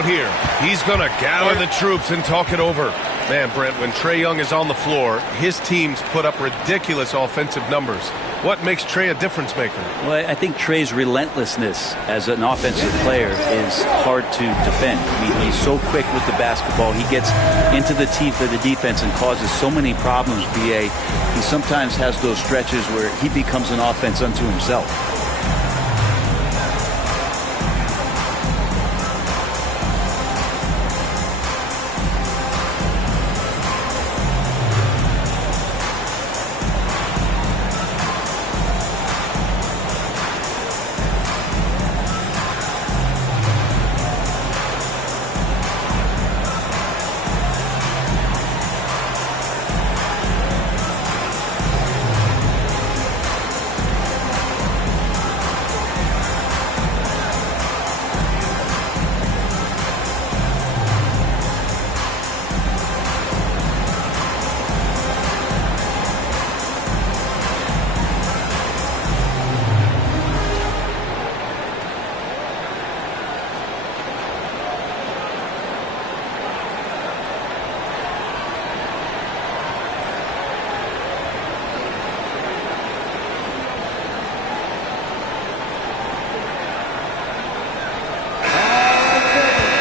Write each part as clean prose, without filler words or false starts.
out here. He's going to gather the troops and talk it over. Man, Brent, when Trey Young is on the floor, his teams put up ridiculous offensive numbers. What makes Trey a difference maker? Well, I think Trey's relentlessness as an offensive player is hard to defend. I mean, he's so quick with the basketball. He gets into the teeth of the defense and causes so many problems, B.A. He sometimes has those stretches where he becomes an offense unto himself.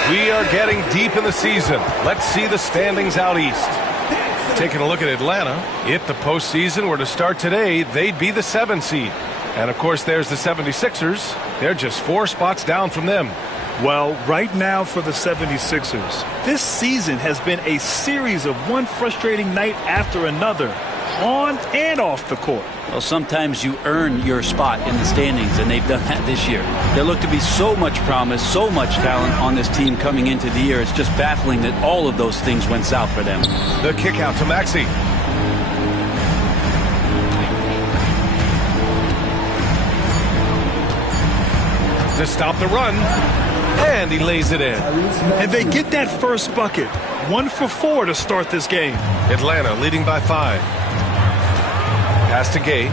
We are getting deep in the season. Let's see the standings out east. Taking a look at Atlanta, if the postseason were to start today, they'd be the 7th seed. And, of course, there's the 76ers. They're just 4 spots down from them. Well, right now for the 76ers, this season has been a series of one frustrating night after another, on and off the court. Well, sometimes you earn your spot in the standings, and they've done that this year. There looked to be so much promise, so much talent on this team coming into the year. It's just baffling that all of those things went south for them. The kick out to Maxey. To stop the run. And he lays it in. And they get that first bucket. 1 for 4 to start this game. Atlanta leading by 5. Pass to Gay.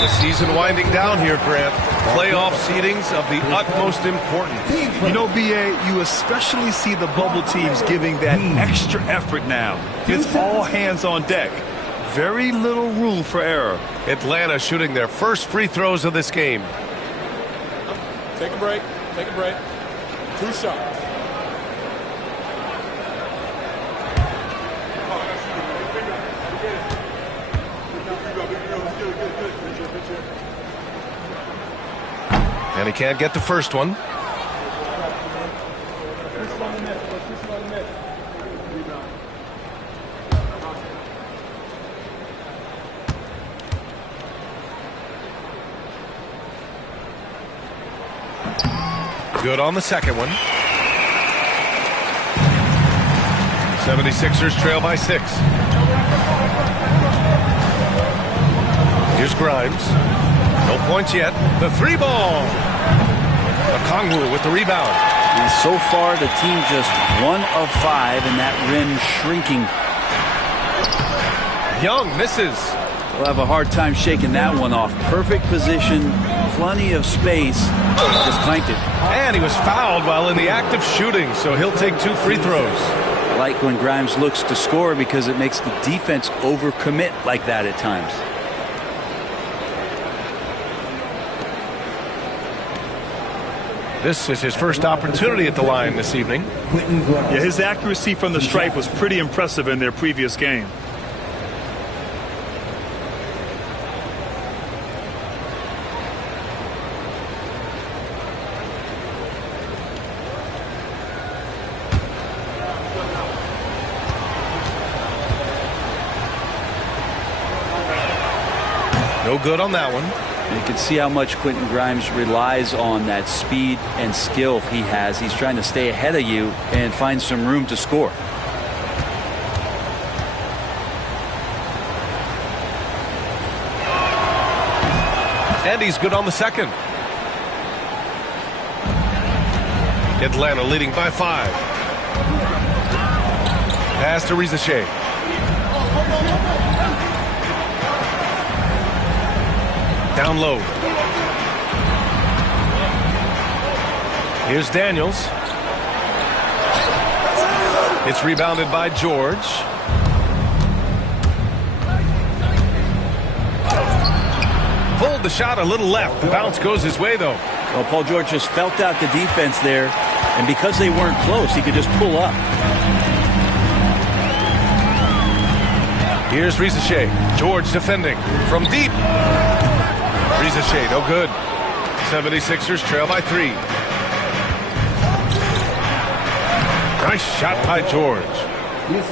The season winding down here, Grant. Playoff seedings of the utmost importance. You know, B.A., you especially see the bubble teams giving that extra effort now. It's all hands on deck. Very little room for error. Atlanta shooting their first free throws of this game. Take a break. Take a break. 2 shots. And he can't get the first one. Good on the second one. 76ers trail by 6. Here's Grimes. No points yet. The 3-ball. Okongwu with the rebound. And so far, the team just 1 of 5, and that rim shrinking. Young misses. We'll have a hard time shaking that one off. Perfect position, plenty of space. Just clanked it. And he was fouled while in the act of shooting, so he'll take 2 free throws. I like when Grimes looks to score because it makes the defense overcommit like that at times. This is his first opportunity at the line this evening. Yeah, his accuracy from the stripe was pretty impressive in their previous game. No good on that one. You can see how much Quentin Grimes relies on that speed and skill he has. He's trying to stay ahead of you and find some room to score. And he's good on the second. Atlanta leading by 5. Pass to Rizachet. Down low. Here's Daniels. It's rebounded by George. Pulled the shot a little left. The bounce goes his way, though. Well, Paul George just felt out the defense there, and because they weren't close, he could just pull up. Here's Rizachet. George defending from deep. Rizachet, no good. 76ers trail by 3. Nice shot by George.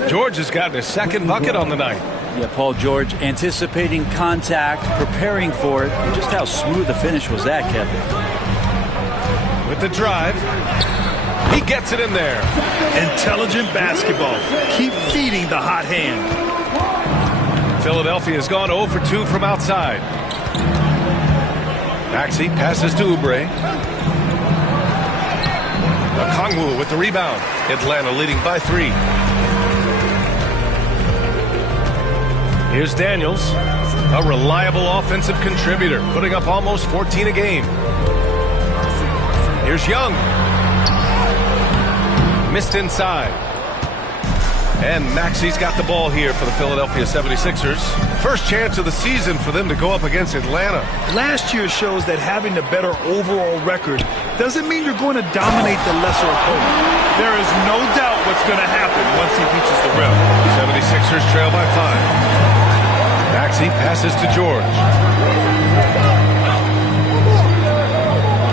George has gotten his second bucket on the night. Yeah, Paul George anticipating contact, preparing for it, and just how smooth the finish was that, Kevin. With the drive, he gets it in there. Intelligent basketball. Keep feeding the hot hand. Philadelphia has gone 0 for 2 from outside. Maxey passes to Oubre. Okongwu with the rebound. Atlanta leading by 3. Here's Daniels, a reliable offensive contributor, putting up almost 14 a game. Here's Young. Missed inside. And Maxey's got the ball here for the Philadelphia 76ers. First chance of the season for them to go up against Atlanta. Last year shows that having the better overall record doesn't mean you're going to dominate the lesser opponent. There is no doubt what's going to happen once he reaches the rim. 76ers trail by 5. Maxey passes to George.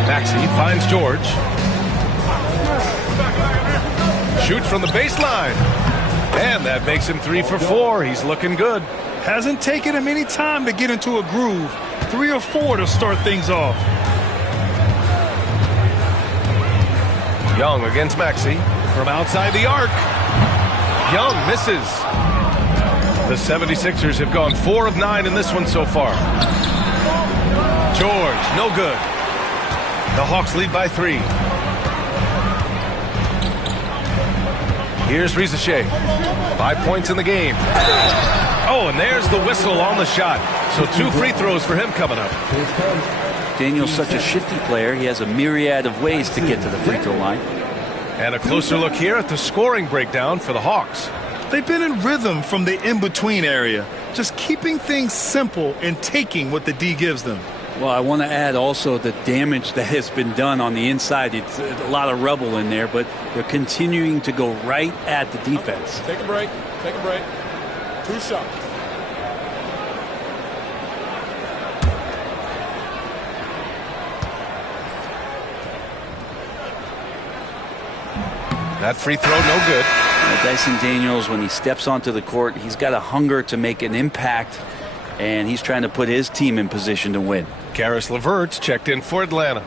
Maxey finds George. Shoots from the baseline. And that makes him 3 for 4. He's looking good. Hasn't taken him any time to get into a groove. 3 or 4 to start things off. Young against Maxey from outside the arc. Young misses. The 76ers have gone 4 of 9 in this one so far. George, no good. The Hawks lead by 3. Here's Rizachet. 5 points in the game. Oh, and there's the whistle on the shot. So 2 free throws for him coming up. Daniel's such a shifty player. He has a myriad of ways to get to the free throw line. And a closer look here at the scoring breakdown for the Hawks. They've been in rhythm from the in-between area, just keeping things simple and taking what the D gives them. Well, I want to add also the damage that has been done on the inside. It's a lot of rubble in there, but they're continuing to go right at the defense. Take a break. Take a break. 2 shots. That free throw, no good. Dyson Daniels, when he steps onto the court, he's got a hunger to make an impact, and he's trying to put his team in position to win. Karis LeVert's checked in for Atlanta.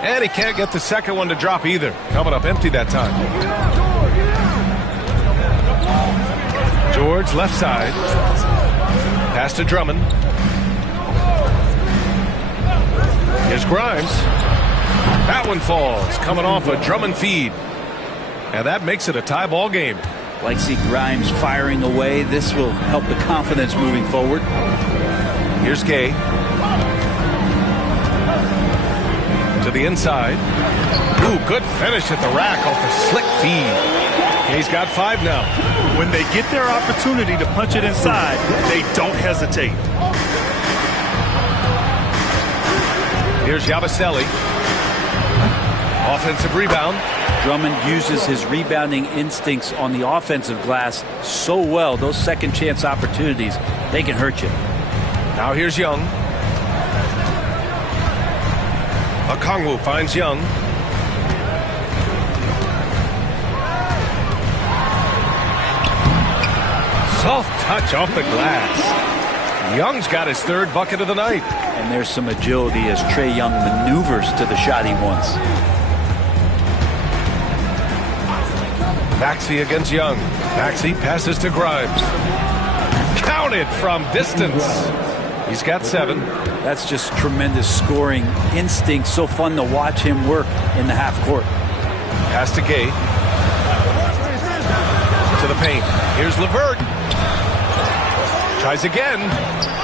And he can't get the second one to drop either. Coming up empty that time. George left side. Pass to Drummond. Here's Grimes. That one falls. Coming off a Drummond feed. And that makes it a tie ball game. Like to see Grimes firing away. This will help the confidence moving forward. Here's Gay. To the inside. Ooh, good finish at the rack off the slick feed. Gay's got 5 now. When they get their opportunity to punch it inside, they don't hesitate. Here's Yabusele. Offensive rebound. Drummond uses his rebounding instincts on the offensive glass so well. Those second chance opportunities, they can hurt you. Now here's Young. Okongwu finds Young. Soft touch off the glass. Young's got his 3rd bucket of the night. And there's some agility as Trey Young maneuvers to the shot he wants. Maxey against Young. Maxey passes to Grimes. Counted from distance. He's got 7. That's just tremendous scoring instinct. So fun to watch him work in the half court. Pass to Gay. To the paint. Here's LeVert. Tries again.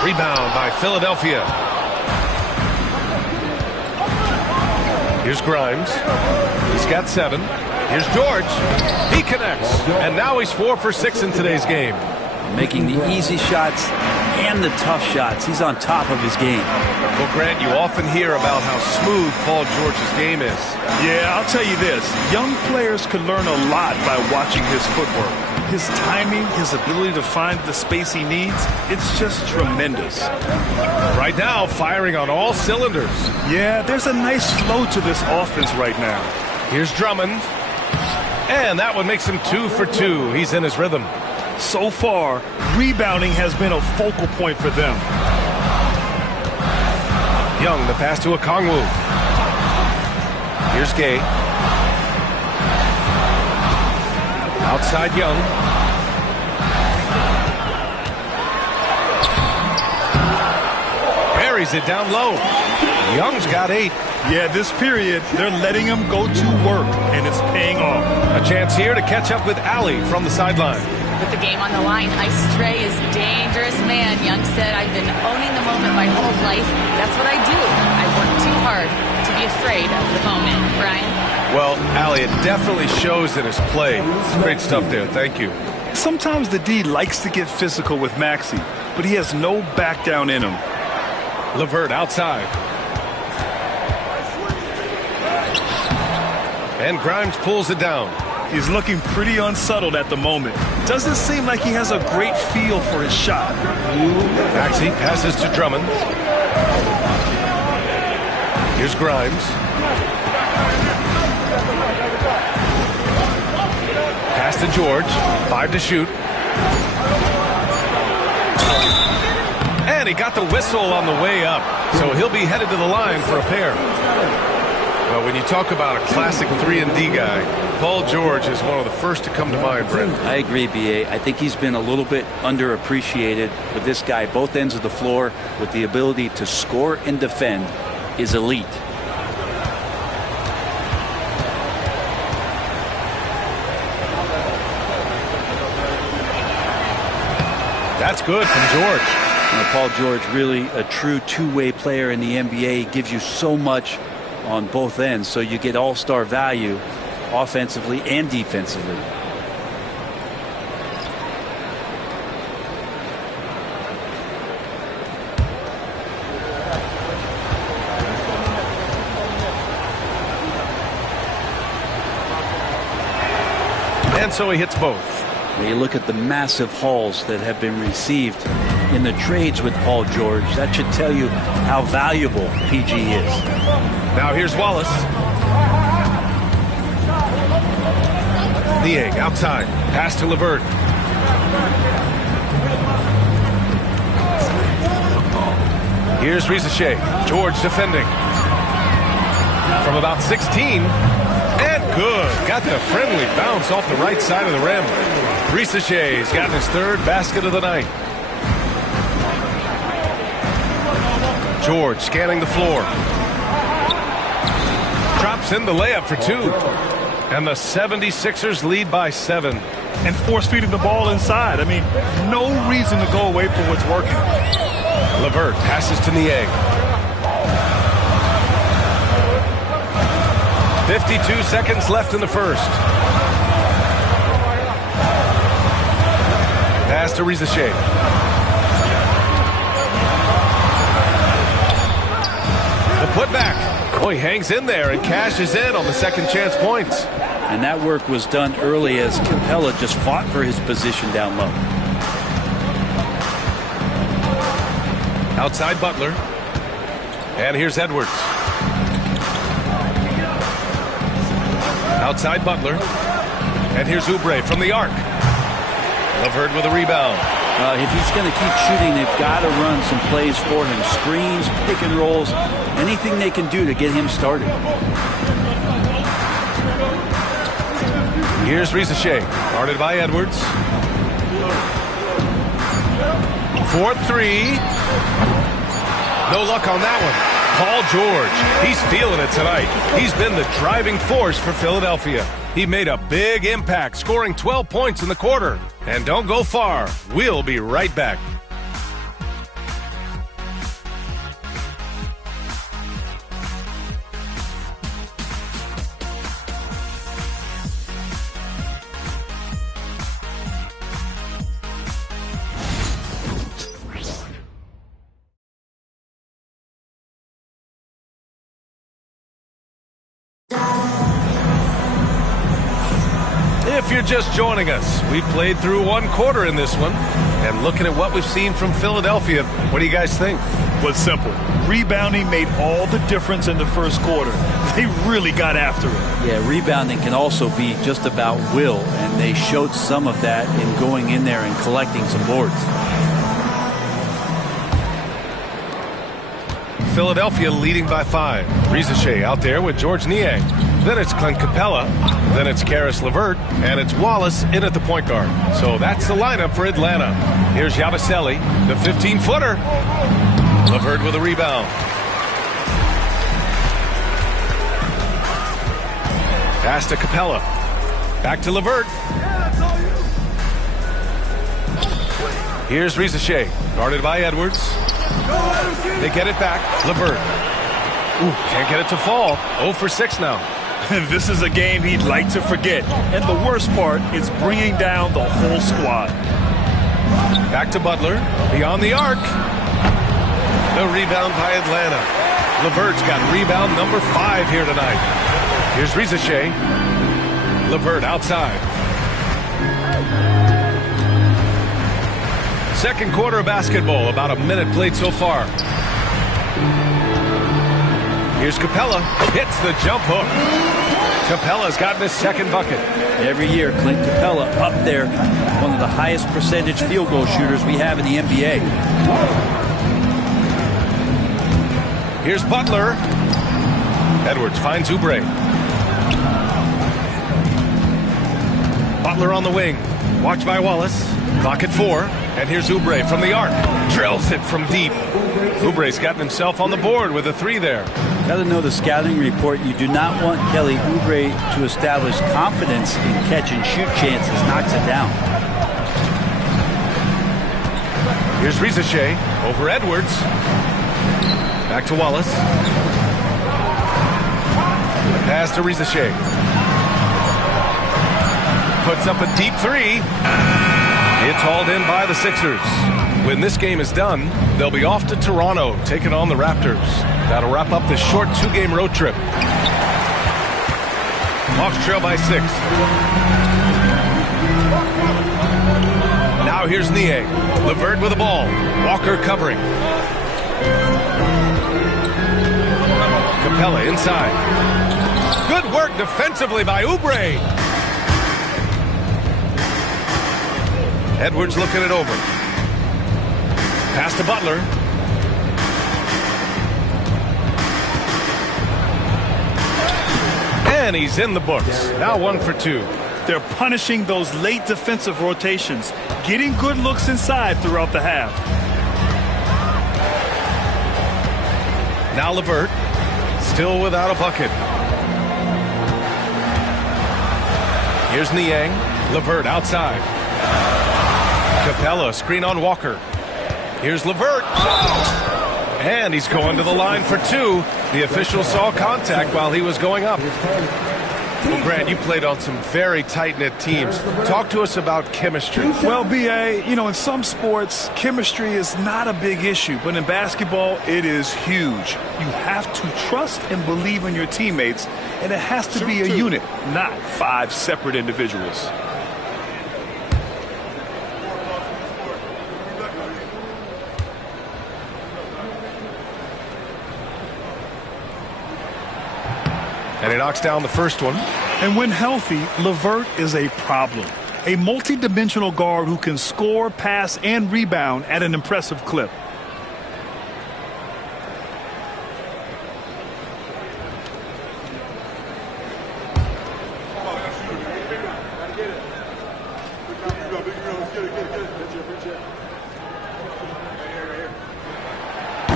Rebound by Philadelphia. Here's Grimes. He's got 7. Here's George. He connects. And now he's 4 for 6 in today's game. Making the easy shots and the tough shots. He's on top of his game. Well, Grant, you often hear about how smooth Paul George's game is. Yeah, I'll tell you this. Young players can learn a lot by watching his footwork. His timing, his ability to find the space he needs, it's just tremendous. Right now, firing on all cylinders. Yeah, there's a nice flow to this offense right now. Here's Drummond. And that one makes him 2 for 2. He's in his rhythm. So far, rebounding has been a focal point for them. Young, the pass to Okongwu. Here's Gay. Outside Young. Buries it down low. Young's got 8. Yeah, this period, they're letting him go to work, and it's paying off. A chance here to catch up with Allie from the sideline. With the game on the line, Ice Trey is dangerous man. Young said, I've been owning the moment my whole life. That's what I do. I work too hard to be afraid of the moment. Brian? Well, Allie, it definitely shows in his play. Great stuff there. Thank you. Sometimes the D likes to get physical with Maxey, but he has no back down in him. LeVert outside. And Grimes pulls it down. He's looking pretty unsettled at the moment. Doesn't seem like he has a great feel for his shot. Maxey passes to Drummond. Here's Grimes. Pass to George. 5 to shoot. And he got the whistle on the way up. So he'll be headed to the line for a pair. Well, when you talk about a classic 3-and-D guy, Paul George is one of the first to come to mind, Brent. I agree, B.A. I think he's been a little bit underappreciated. With this guy, both ends of the floor, with the ability to score and defend, is elite. That's good from George. Paul George, really a true two-way player in the NBA. He gives you so much on both ends, so you get all-star value offensively and defensively. And so he hits both. When you look at the massive hauls that have been received in the trades with Paul George, that should tell you how valuable PG is. Now here's Wallace. Niang outside. Pass to LeVert. Here's Rizachet. George defending. From about 16. And good. Got the friendly bounce off the right side of the rim. Rizachet's gotten his 3rd basket of the night. George scanning the floor. Drops in the layup for 2. And the 76ers lead by 7. And force feeding the ball inside. I mean, no reason to go away from what's working. LeVert passes to Niang. 52 seconds left in the first. Pass to Rizachet. The putback. Oh, he hangs in there and cashes in on the second chance points. And that work was done early as Capella just fought for his position down low. Outside Butler. And here's Edwards. Outside Butler. And here's Oubre from the arc. LeVert with a rebound. If he's going to keep shooting, they've got to run some plays for him. Screens, pick and rolls, anything they can do to get him started. Here's Rizachet, guarded by Edwards. 4-3. No luck on that one. Paul George, he's feeling it tonight. He's been the driving force for Philadelphia. He made a big impact, scoring 12 points in the quarter. And don't go far. We'll be right back. If you're just joining us, we played through one quarter in this one. And looking at what we've seen from Philadelphia, what do you guys think? Well, it's simple. Rebounding made all the difference in the first quarter. They really got after it. Yeah, rebounding can also be just about will, and they showed some of that in going in there and collecting some boards. Philadelphia leading by 5. Rizachet out there with George Niang. Then it's Clint Capella. Then it's Karis LeVert. And it's Wallace in at the point guard. So that's the lineup for Atlanta. Here's Yabusele, the 15-footer. LeVert with a rebound. Pass to Capella. Back to LeVert. Here's Rizachet, guarded by Edwards. They get it back. LeVert. Ooh, can't get it to fall. 0 for 6 now. This is a game he'd like to forget. And the worst part is bringing down the whole squad. Back to Butler. Beyond the arc. The rebound by Atlanta. LeVert's got rebound number 5 here tonight. Here's Rizachet. LeVert outside. Second quarter of basketball. About a minute played so far. Here's Capella. Hits the jump hook. Capella's gotten his second bucket. Every year, Clint Capella up there, one of the highest percentage field goal shooters we have in the NBA. Here's Butler. Edwards finds Oubre. Butler on the wing. Watched by Wallace. Clock at 4. And here's Oubre from the arc. Drills it from deep. Oubre's gotten himself on the board with a 3 there. Got to know the scouting report. You do not want Kelly Oubre to establish confidence in catch and shoot chances. Knocks it down. Here's Rizachet over Edwards. Back to Wallace. Pass to Rizachet. Puts up a deep 3. It's hauled in by the Sixers. When this game is done, they'll be off to Toronto, taking on the Raptors. That'll wrap up this short 2-game road trip. Hawks trail by 6. Now here's Niang. LeVert with the ball. Walker covering. Capella inside. Good work defensively by Oubre. Edwards looking it over. Pass to Butler. And he's in the books. Now 1 for 2. They're punishing those late defensive rotations, getting good looks inside throughout the half. Now LeVert, still without a bucket. Here's Niang. LeVert outside. Capella, screen on Walker. Here's LeVert. And he's going to the line for 2. The official saw contact while he was going up. Well, Grant, you played on some very tight-knit teams. Talk to us about chemistry. Well, B.A., in some sports, chemistry is not a big issue. But in basketball, it is huge. You have to trust and believe in your teammates, and it has to be a unit, not 5 separate individuals. And he knocks down the first one. And when healthy, LeVert is a problem. A multi-dimensional guard who can score, pass, and rebound at an impressive clip.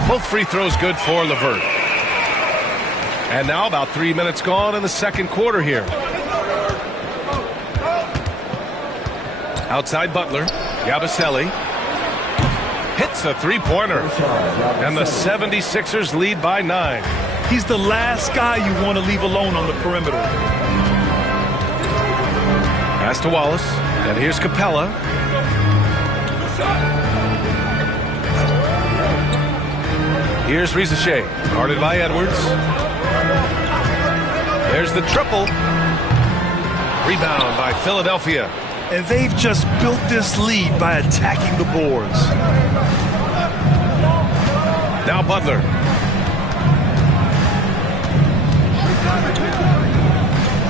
Both free throws good for LeVert. And now about 3 minutes gone in the second quarter here. Outside Butler. Yabusele hits a three-pointer. And the 76ers lead by 9. He's the last guy you want to leave alone on the perimeter. Pass to Wallace. And here's Capella. Here's Rizachet, guarded by Edwards. There's the triple. Rebound by Philadelphia. And they've just built this lead by attacking the boards. Now Butler.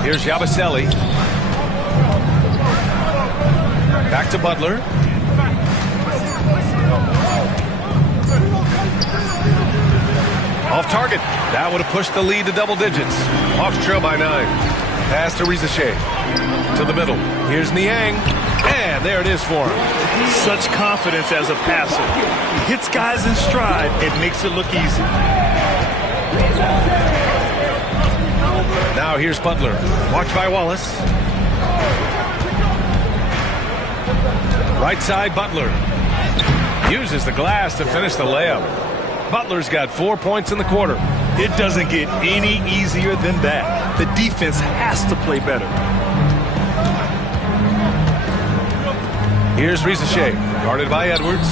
Here's Yabusele. Back to Butler. Off target. That would have pushed the lead to double digits. Hawks trail by 9. Pass to Rizachet. To the middle. Here's Niang. And there it is for him. Such confidence as a passer. He hits guys in stride and makes it look easy. Now here's Butler. Watched by Wallace. Right side, Butler. Uses the glass to finish the layup. Butler's got 4 points in the quarter. It doesn't get any easier than that. The defense has to play better. Here's Rizachet, guarded by Edwards.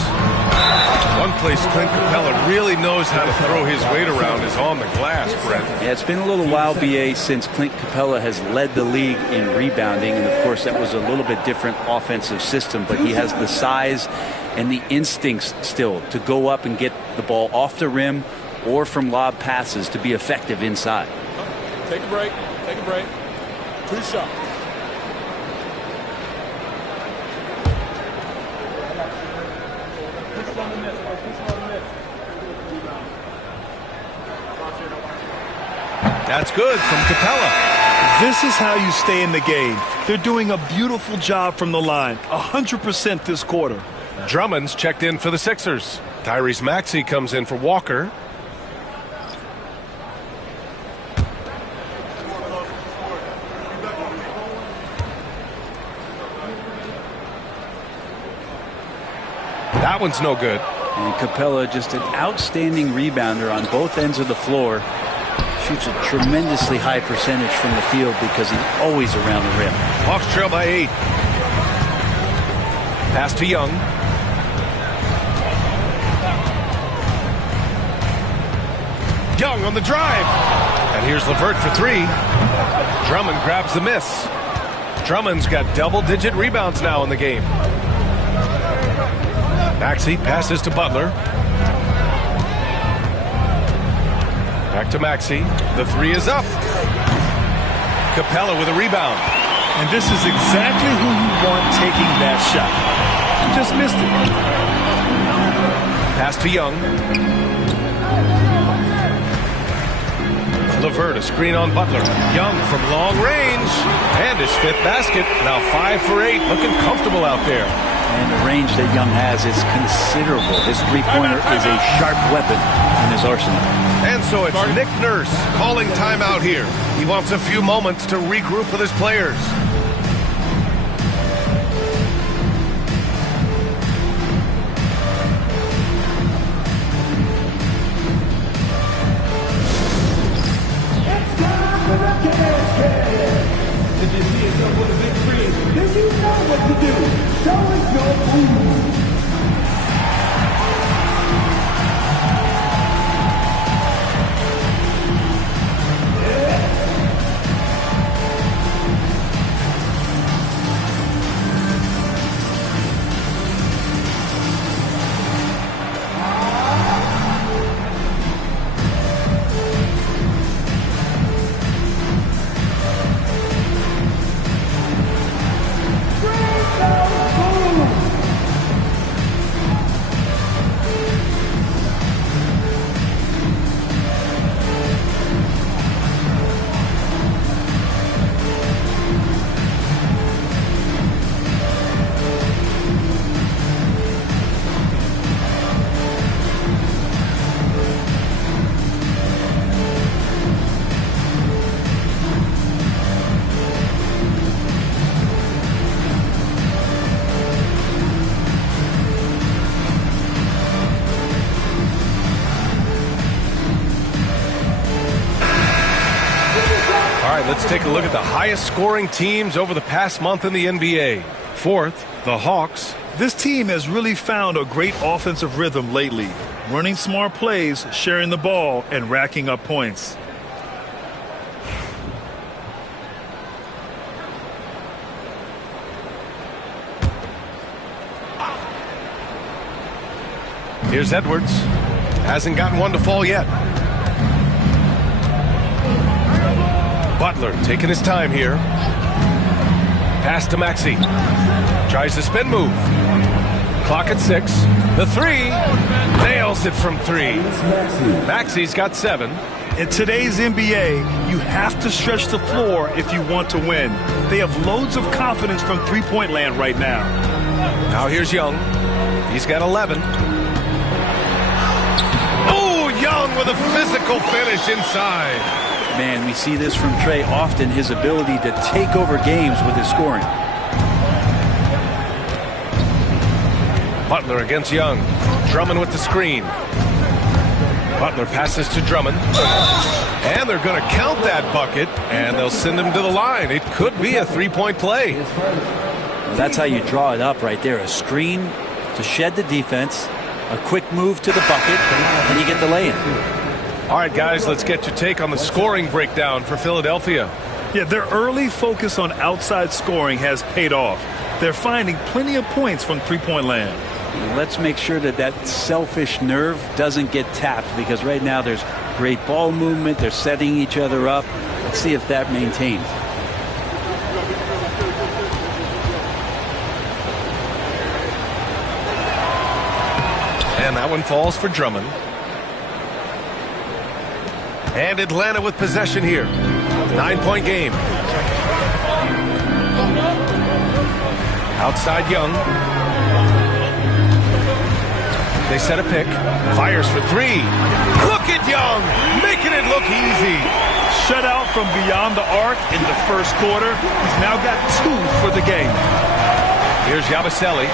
One place Clint Capella really knows how to throw his weight around is on the glass, Brent. Yeah, it's been a little while, BA, since Clint Capella has led the league in rebounding. And, of course, that was a little bit different offensive system. But he has the size and the instincts still to go up and get the ball off the rim or from lob passes to be effective inside. Take a break. Take a break. 2 shots. That's good from Capella. This is how you stay in the game. They're doing a beautiful job from the line. 100% this quarter. Drummond's checked in for the Sixers. Tyrese Maxey comes in for Walker. That one's no good. And Capella, just an outstanding rebounder on both ends of the floor. Shoots a tremendously high percentage from the field because he's always around the rim. Hawks trail by 8. Pass to Young. Young on the drive. And here's LeVert for 3. Drummond grabs the miss. Drummond's got double-digit rebounds now in the game. Maxey passes to Butler. Back to Maxey. The 3 is up. Capella with a rebound. And this is exactly who you want taking that shot. Just missed it. Pass to Young. LeVert, a screen on Butler. Young from long range. And his 5th basket. Now 5 for 8. Looking comfortable out there. And the range that Young has is considerable. His three-pointer is a sharp weapon in his arsenal. And so it's Nick Nurse calling timeout here. He wants a few moments to regroup with his players. If you see yourself with a big screen, then you know what to do. Show us your move. right, let's take a look at the highest scoring teams over the past month in the NBA. Fourth, the Hawks. This team has really found a great offensive rhythm lately, running smart plays, sharing the ball, and racking up points. Here's Edwards. Hasn't gotten one to fall yet. Butler taking his time here. Pass to Maxey. Tries the spin move. Clock at 6. The three. Nails it from 3. Maxey's got 7. In today's NBA, you have to stretch the floor if you want to win. They have loads of confidence from three-point land right now. Now here's Young. He's got 11. Oh, Young with a physical finish inside. Man, we see this from Trey often, his ability to take over games with his scoring. Butler against Young. Drummond with the screen. Butler passes to Drummond. And they're going to count that bucket, and they'll send him to the line. It could be a three-point play. Well, that's how you draw it up right there. A screen to shed the defense, a quick move to the bucket, and you get the lay-in. All right, guys, let's get your take on the scoring breakdown for Philadelphia. Yeah, their early focus on outside scoring has paid off. They're finding plenty of points from three-point land. Let's make sure that that selfish nerve doesn't get tapped, because right now there's great ball movement. They're setting each other up. Let's see if that maintains. And that one falls for Drummond. And Atlanta with possession here. 9-point game. Outside Young. They set a pick. Fires for 3. Look at Young, making it look easy. Shut out from beyond the arc in the first quarter. He's now got 2 for the game. Here's Yabusele.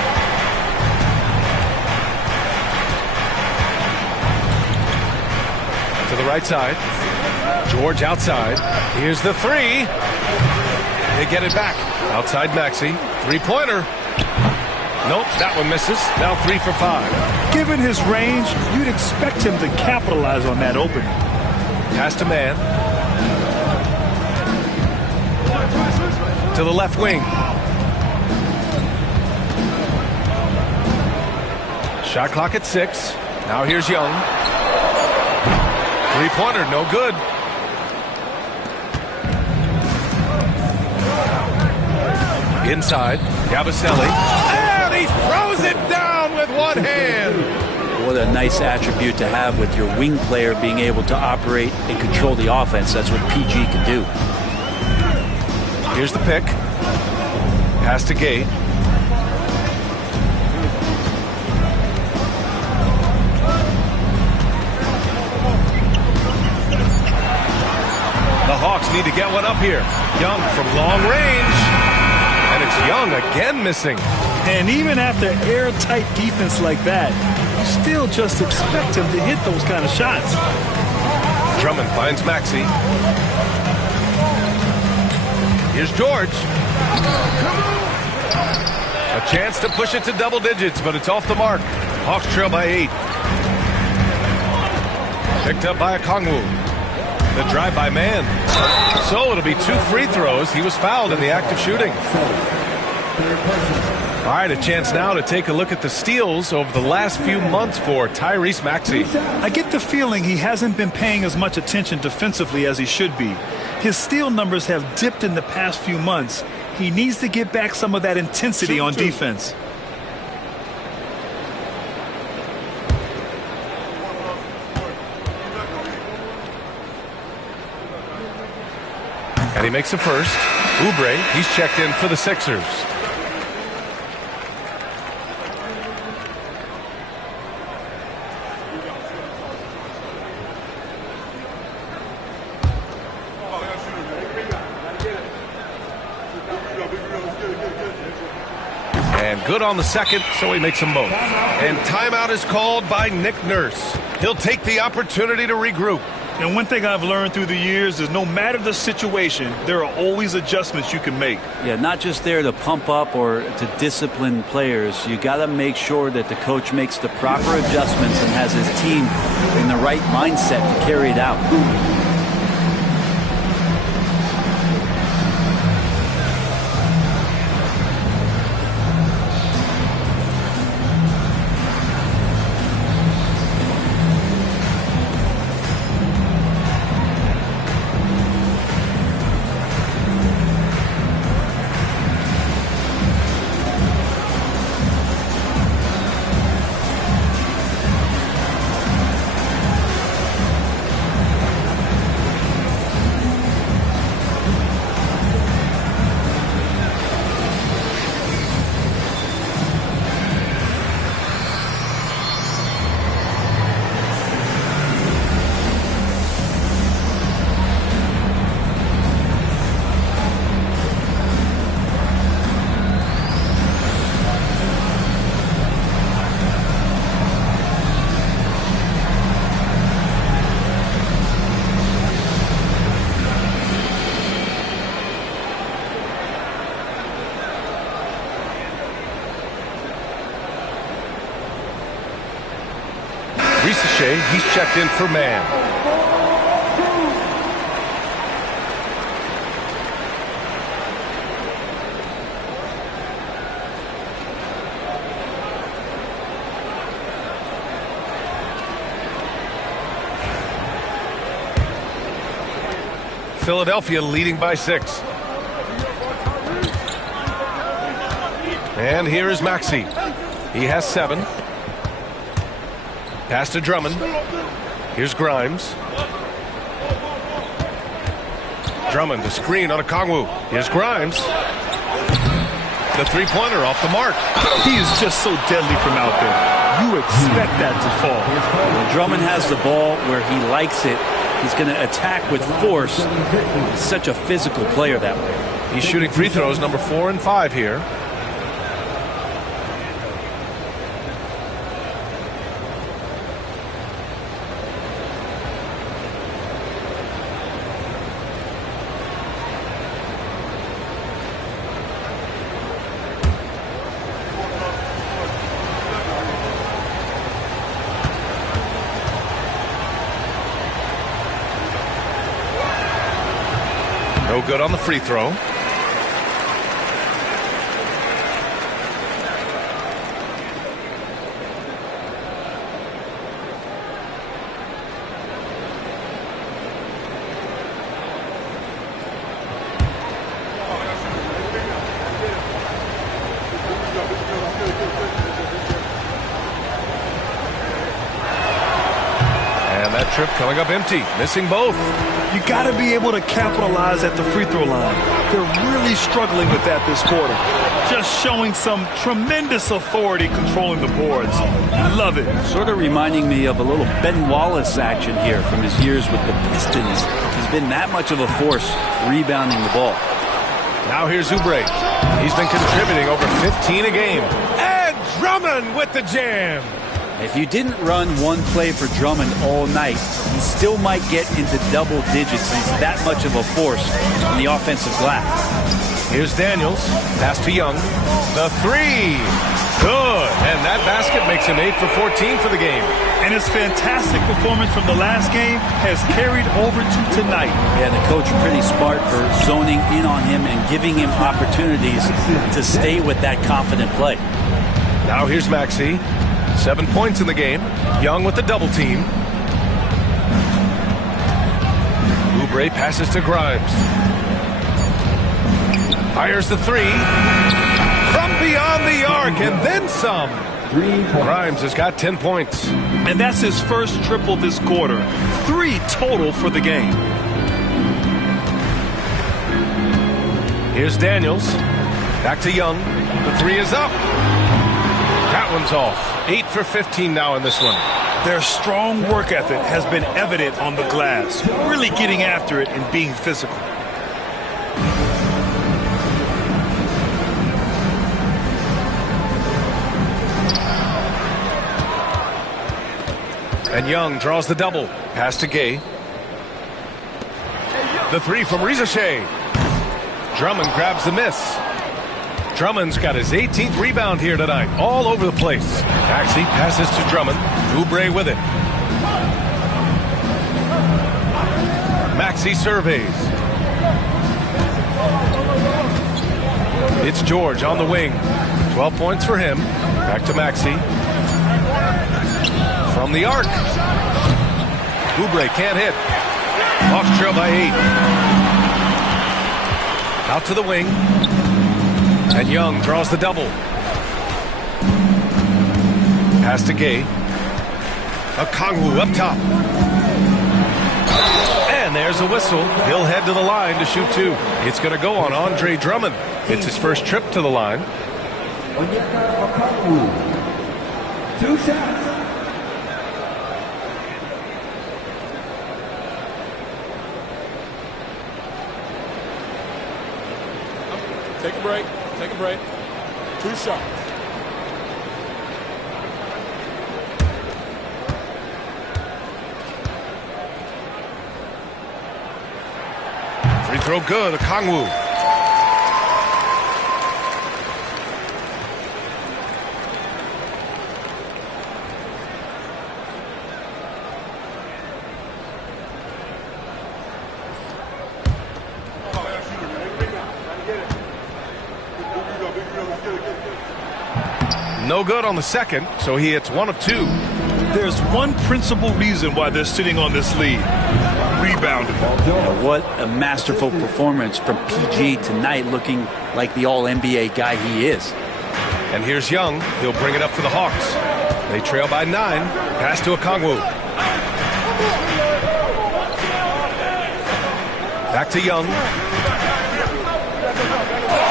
To the right side. George outside. Here's the 3. They get it back. Outside Maxey. Three-pointer. Nope, that one misses. Now 3 for 5. Given his range, you'd expect him to capitalize on that opening. Pass to man. To the left wing. Shot clock at 6. Now here's Young. Three-pointer, no good. Inside, Yabusele. And he throws it down with one hand. What a nice attribute to have with your wing player, being able to operate and control the offense. That's what PG can do. Here's the pick. Pass to Gay. The Hawks need to get one up here. Young from long range. And it's Young again missing. And even after airtight defense like that, you still just expect him to hit those kind of shots. Drummond finds Maxey. Here's George. A chance to push it to double digits, but it's off the mark. Hawks trail by 8. Picked up by Okongwu. The drive by man. So it'll be 2 free throws. He was fouled in the act of shooting. All right, a chance now to take a look at the steals over the last few months for Tyrese Maxey. I get the feeling he hasn't been paying as much attention defensively as he should be. His steal numbers have dipped in the past few months. He needs to get back some of that intensity on defense. And he makes a first. Oubre, he's checked in for the Sixers. And good on the second, so he makes them both. And timeout is called by Nick Nurse. He'll take the opportunity to regroup. And one thing I've learned through the years is no matter the situation, there are always adjustments you can make. Yeah, not just there to pump up or to discipline players. You got to make sure that the coach makes the proper adjustments and has his team in the right mindset to carry it out. He's checked in for man. Philadelphia leading by 6. And here is Maxey. He has 7. Pass to Drummond. Here's Grimes. Drummond, the screen on Okongwu. Here's Grimes. The three-pointer off the mark. He is just so deadly from out there. You expect that to fall. When Drummond has the ball where he likes it, he's going to attack with force. He's such a physical player that way. He's shooting free throws number 4 and 5 here. No good on the free throw. And that trip coming up empty, missing both. You got to be able to capitalize at the free throw line. They're really struggling with that this quarter. Just showing some tremendous authority controlling the boards. Love it. Sort of reminding me of a little Ben Wallace action here from his years with the Pistons. He's been that much of a force rebounding the ball. Now here's Oubre. He's been contributing over 15 a game. And Drummond with the jam. If you didn't run one play for Drummond all night, he still might get into double digits. He's that much of a force on the offensive glass. Here's Daniels. Pass to Young. The three. Good. And that basket makes him 8 for 14 for the game. And his fantastic performance from the last game has carried over to tonight. Yeah, the coach pretty smart for zoning in on him and giving him opportunities to stay with that confident play. Now here's Maxey. 7 points in the game. Young with the double team. Oubre passes to Grimes. Fires the three. From beyond the arc and then some. Grimes has got 10 points. And that's his first triple this quarter. 3 total for the game. Here's Daniels. Back to Young. The three is up. That one's off. 8 for 15 now in this one. Their strong work ethic has been evident on the glass. Really getting after it and being physical. And Young draws the double. Pass to Gay. The three from Ricochet. Drummond grabs the miss. Drummond's got his 18th rebound here tonight, all over the place. Maxey passes to Drummond. Oubre with it. Maxey surveys. It's George on the wing. 12 points for him. Back to Maxey. From the arc. Oubre can't hit. Hawks trail by 8. Out to the wing. And Young draws the double. Pass to Gay. Okongwu up top. And there's a whistle. He'll head to the line to shoot 2. It's going to go on Andre Drummond. It's his first trip to the line. Okongwu. 2 shots. Take a break. Take a break. 2 shots. Free throw good. Okongwu. No good on the second, so he hits 1 of 2. There's one principal reason why they're sitting on this lead. Rebounding. What a masterful performance from PG tonight, looking like the all-NBA guy he is. And here's Young. He'll bring it up for the Hawks. They trail by 9. Pass to Okongwu. Back to Young.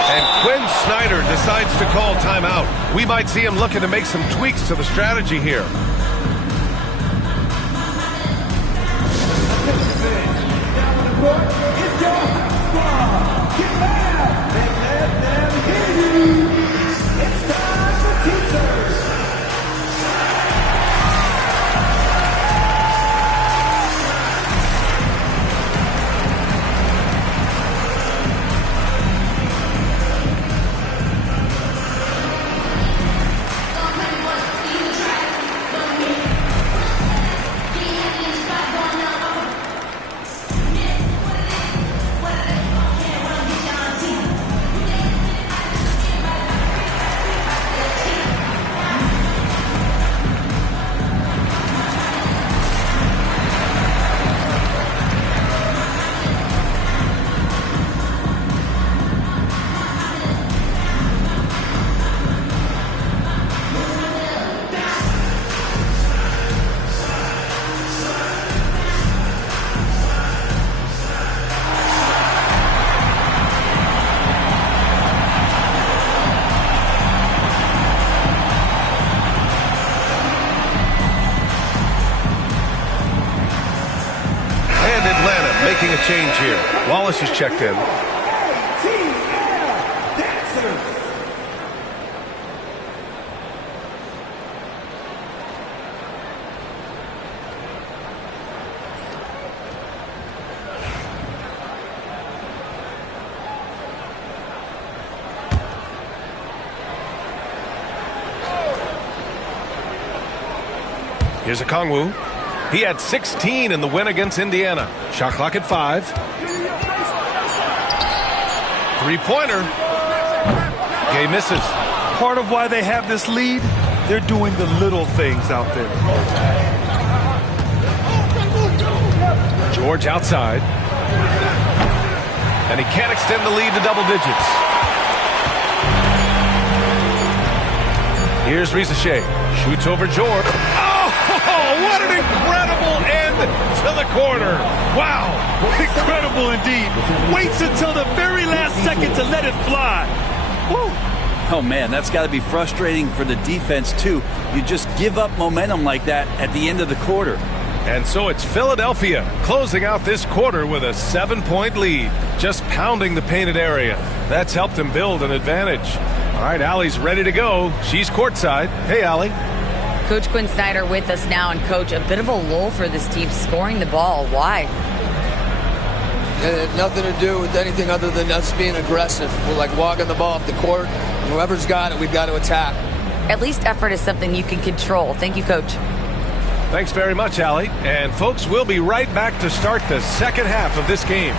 And Quinn Snyder decides to call timeout. We might see him looking to make some tweaks to the strategy here. It's time for teachers. Making a change here. Wallace is checked in. Here's Okongwu. He had 16 in the win against Indiana. Shot clock at 5. Three-pointer. Gay misses. Part of why they have this lead, they're doing the little things out there. George outside. And he can't extend the lead to double digits. Here's Ricochet. Shoots over George. Oh, what an incredible end to the quarter. Wow. Incredible indeed. Waits until the very last second to let it fly. Woo. Oh, man, that's got to be frustrating for the defense, too. You just give up momentum like that at the end of the quarter. And so it's Philadelphia closing out this quarter with a 7-point lead, just pounding the painted area. That's helped him build an advantage. All right, Allie's ready to go. She's courtside. Hey, Allie. Coach Quinn Snyder with us now. And, Coach, a bit of a lull for this team scoring the ball. Why? It had nothing to do with anything other than us being aggressive. We're like walking the ball up the court. Whoever's got it, we've got to attack. At least effort is something you can control. Thank you, Coach. Thanks very much, Allie. And folks, we'll be right back to start the second half of this game.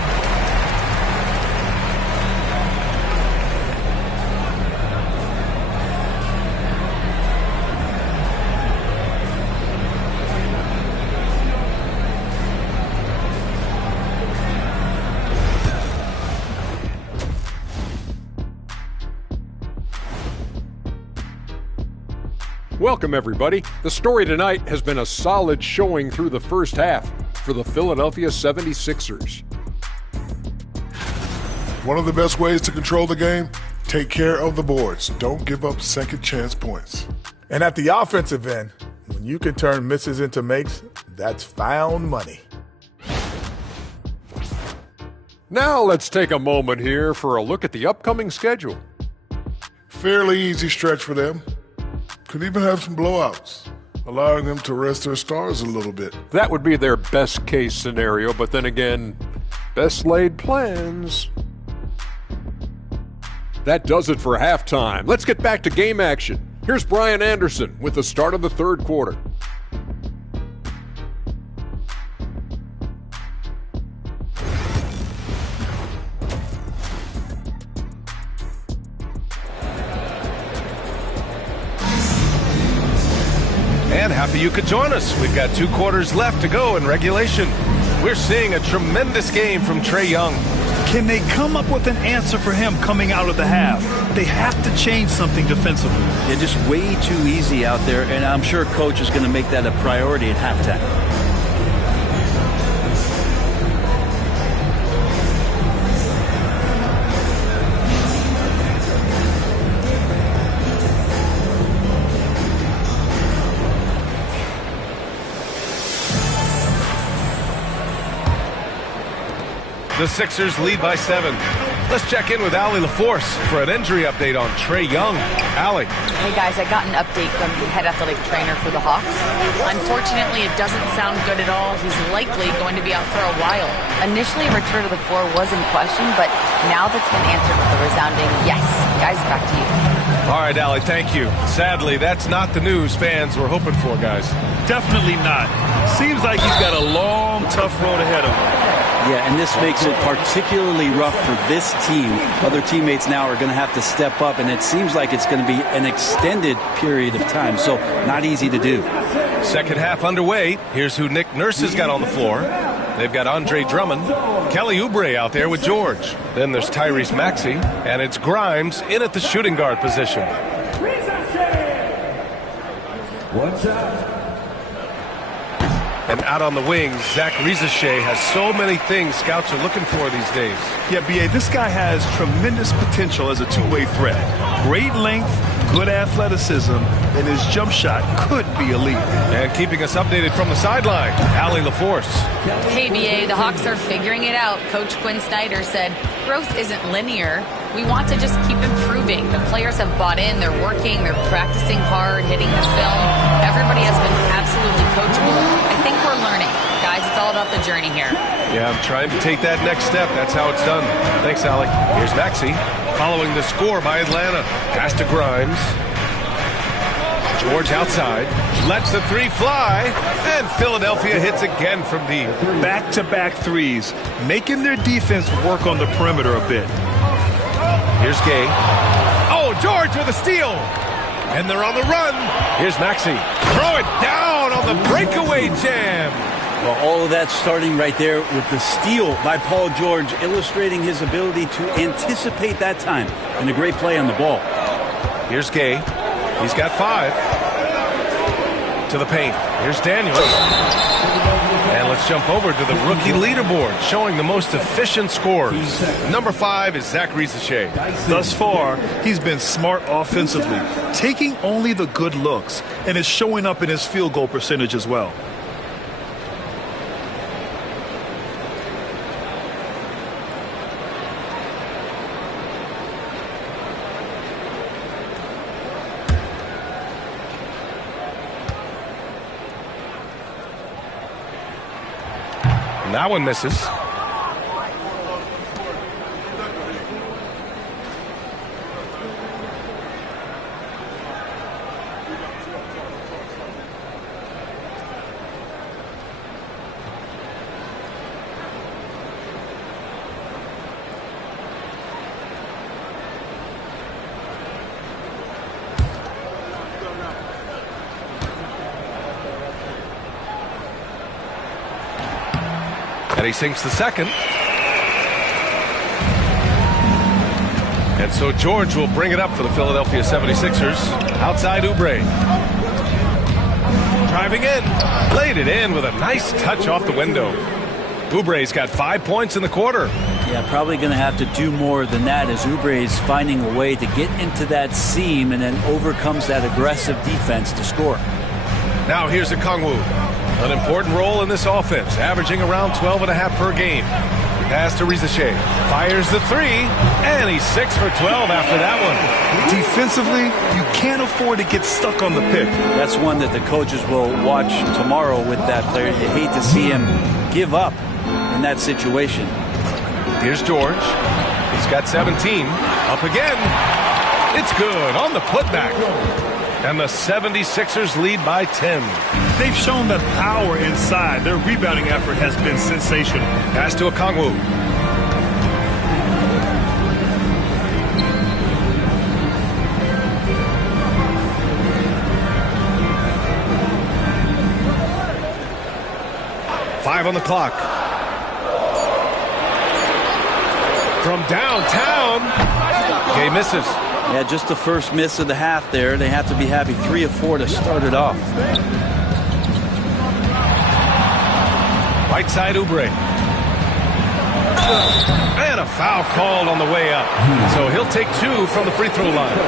Welcome, everybody. The story tonight has been a solid showing through the first half for the Philadelphia 76ers. One of the best ways to control the game, take care of the boards. Don't give up second chance points. And at the offensive end, when you can turn misses into makes, that's found money. Now let's take a moment here for a look at the upcoming schedule. Fairly easy stretch for them. Could even have some blowouts, allowing them to rest their stars a little bit. That would be their best case scenario, but then again, best laid plans. That does it for halftime. Let's get back to game action. Here's Brian Anderson with the start of the third quarter. And happy you could join us. We've got 2 quarters left to go in regulation. We're seeing a tremendous game from Trey Young. Can they come up with an answer for him coming out of the half? They have to change something defensively. They're just way too easy out there, and I'm sure Coach is going to make that a priority at halftime. The Sixers lead by 7. Let's check in with Allie LaForce for an injury update on Trey Young. Allie. Hey guys, I got an update from the head athletic trainer for the Hawks. Unfortunately, it doesn't sound good at all. He's likely going to be out for a while. Initially, a return to the floor was in question, but now that's been answered with a resounding yes. Guys, back to you. All right, Allie, thank you. Sadly, that's not the news fans were hoping for, guys. Definitely not. Seems like he's got a long, tough road ahead of him. Yeah, and this makes it particularly rough for this team. Other teammates now are going to have to step up, and it seems like it's going to be an extended period of time, so not easy to do. Second half underway. Here's who Nick Nurse has got on the floor. They've got Andre Drummond, Kelly Oubre out there with George. Then there's Tyrese Maxey, and it's Grimes in at the shooting guard position. One shot. And out on the wings, Zach Rizachet has so many things scouts are looking for these days. Yeah, B.A., this guy has tremendous potential as a two-way threat. Great length, good athleticism, and his jump shot could be elite. And keeping us updated from the sideline, Allie LaForce. Hey, BA, the Hawks are figuring it out. Coach Quinn Snyder said, growth isn't linear. We want to just keep improving. The players have bought in. They're working. They're practicing hard, hitting the film. Everybody has been absolutely coachable. I think we're learning. Guys, it's all about the journey here. Yeah, I'm trying to take that next step. That's how it's done. Thanks, Allie. Here's Maxey, following the score by Atlanta. Pass to Grimes. George outside, lets the three fly, and Philadelphia hits again from deep. Back-to-back threes, making their defense work on the perimeter a bit. Here's Gay. Oh, George with a steal. And they're on the run. Here's Maxey. Throw it down on the breakaway jam. Well, all of that starting right there with the steal by Paul George, illustrating his ability to anticipate that time, and a great play on the ball. Here's Gay. He's got 5. To the paint. Here's Daniels. And let's jump over to the rookie leaderboard, showing the most efficient scores. Number 5 is Zach Rizachet. Thus far, he's been smart offensively, taking only the good looks, and is showing up in his field goal percentage as well. That one misses. And he sinks the second. And so George will bring it up for the Philadelphia 76ers. Outside Oubre. Driving in. Laid it in with a nice touch off the window. Oubre's got 5 points in the quarter. Yeah, probably going to have to do more than that as Oubre's finding a way to get into that seam and then overcomes that aggressive defense to score. Now here's Okongwu. An important role in this offense, averaging around 12.5 per game. Pass to Rizeshe. Fires the three, and he's 6 for 12 after that one. Defensively, you can't afford to get stuck on the pick. That's one that the coaches will watch tomorrow with that player. You hate to see him give up in that situation. Here's George. He's got 17. Up again. It's good on the putback. And the 76ers lead by 10. They've shown that power inside. Their rebounding effort has been sensational. Pass to Okongwu. Five on the clock. From downtown. Gay misses. Yeah, just the first miss of the half there. They have to be happy 3 of 4 to start it off. Right side Oubre. And a foul called on the way up. So he'll take 2 from the free throw line.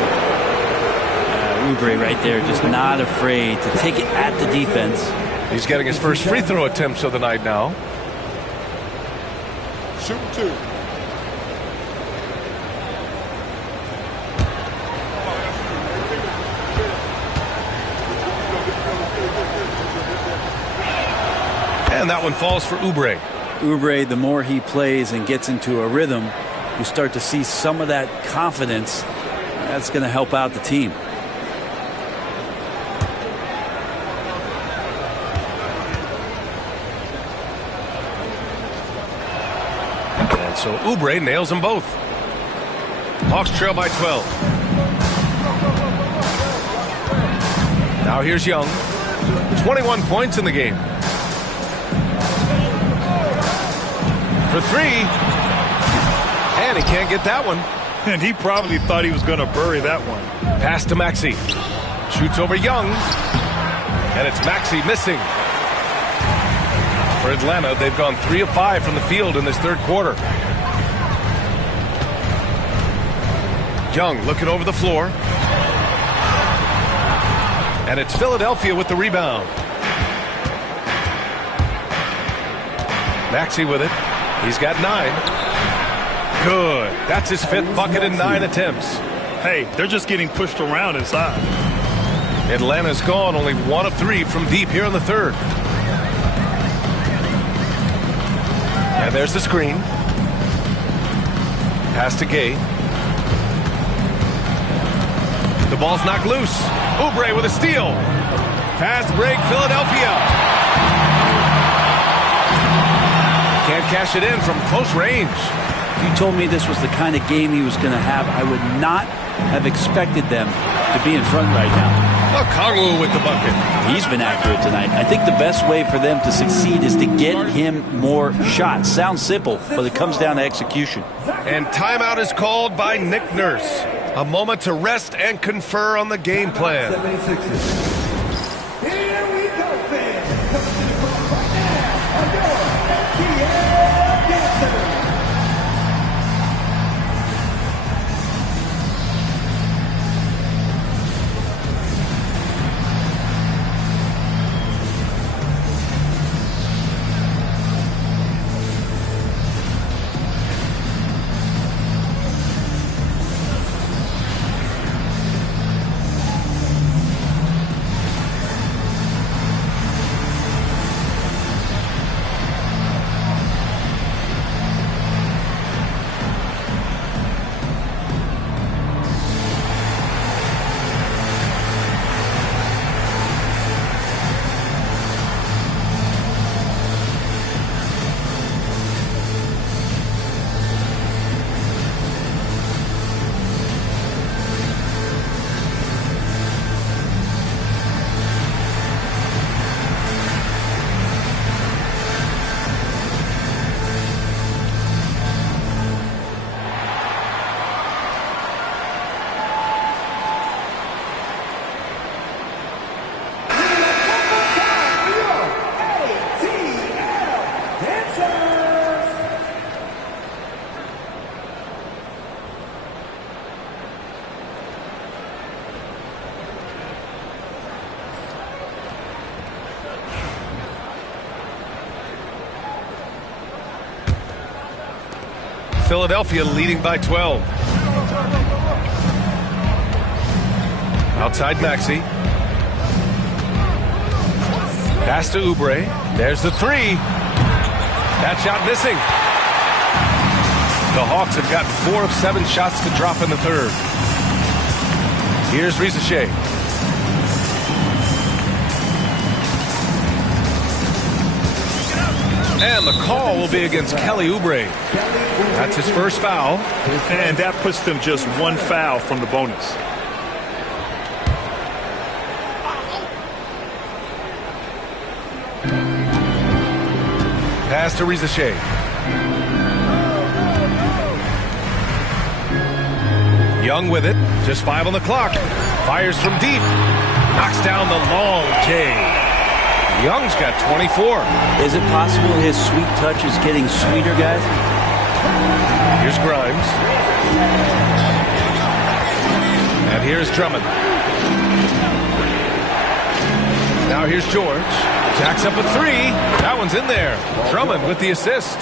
Oubre right there, just not afraid to take it at the defense. He's getting his first free throw attempts of the night now. Shoot 2. And that one falls for Oubre. Oubre, the more he plays and gets into a rhythm, you start to see some of that confidence. That's going to help out the team. And so Oubre nails them both. Hawks trail by 12. Now here's Young. 21 points in the game. For 3. And he can't get that one. And he probably thought he was going to bury that one. Pass to Maxey. Shoots over Young. And it's Maxey missing. For Atlanta, they've gone 3 of 5 from the field in this third quarter. Young looking over the floor. And it's Philadelphia with the rebound. Maxey with it. He's got 9. Good. That's his 5th bucket in 9 attempts. Hey, they're just getting pushed around inside. Atlanta's gone only 1 of 3 from deep here in the third. And there's the screen. Pass to Gay. The ball's knocked loose. Oubre with a steal. Fast break, Philadelphia. Can't cash it in from close range. If you told me this was the kind of game he was going to have, I would not have expected them to be in front right now. Okongwu with the bucket. He's been accurate tonight. I think the best way for them to succeed is to get him more shots. Sounds simple, but it comes down to execution. And timeout is called by Nick Nurse. A moment to rest and confer on the game plan. Here we go, fans. Coming to the court right now are your NBA dancers. Philadelphia leading by 12. Outside Maxey. Pass to Oubre. There's the three. That shot missing. The Hawks have got 4 of 7 shots to drop in the third. Here's Ricochet. And the call will be against Kelly Oubre. That's his first foul. And that puts them just 1 foul from the bonus. Pass to Ricochet. Young with it. Just 5 on the clock. Fires from deep. Knocks down the long J. Young's got 24. Is it possible his sweet touch is getting sweeter, guys? Here's Grimes. And here's Drummond. Now here's George. Jacks up a 3. That one's in there. Drummond with the assist.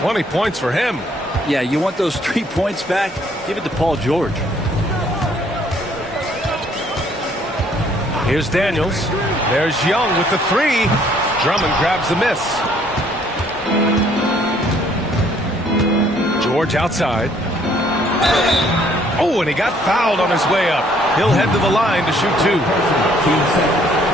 20 points for him. Yeah, you want those 3 points back? Give it to Paul George. Here's Daniels. There's Young with the 3. Drummond grabs the miss. George outside. Oh, and he got fouled on his way up. He'll head to the line to shoot 2.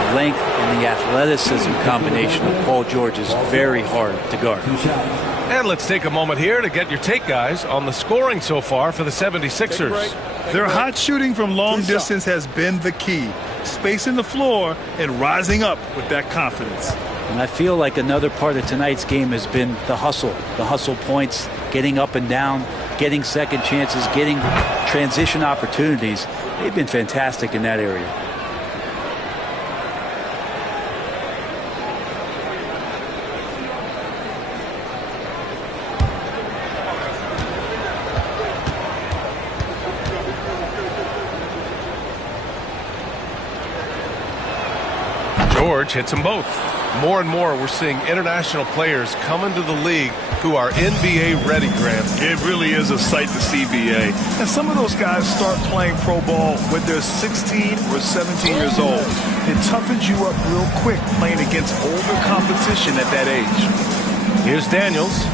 The length and the athleticism combination of Paul George is very hard to guard. And let's take a moment here to get your take, guys, on the scoring so far for the 76ers. Their hot shooting from long distance has been the key. Spacing the floor and rising up with that confidence. And I feel like another part of tonight's game has been the hustle points, getting up and down, getting second chances, getting transition opportunities. They've been fantastic in that area. George hits them both. More and more, we're seeing international players come into the league who are NBA ready, Grant. It really is a sight to see, BA. And some of those guys start playing pro ball when they're 16 or 17 years old. It toughens you up real quick playing against older competition at that age. Here's Daniels.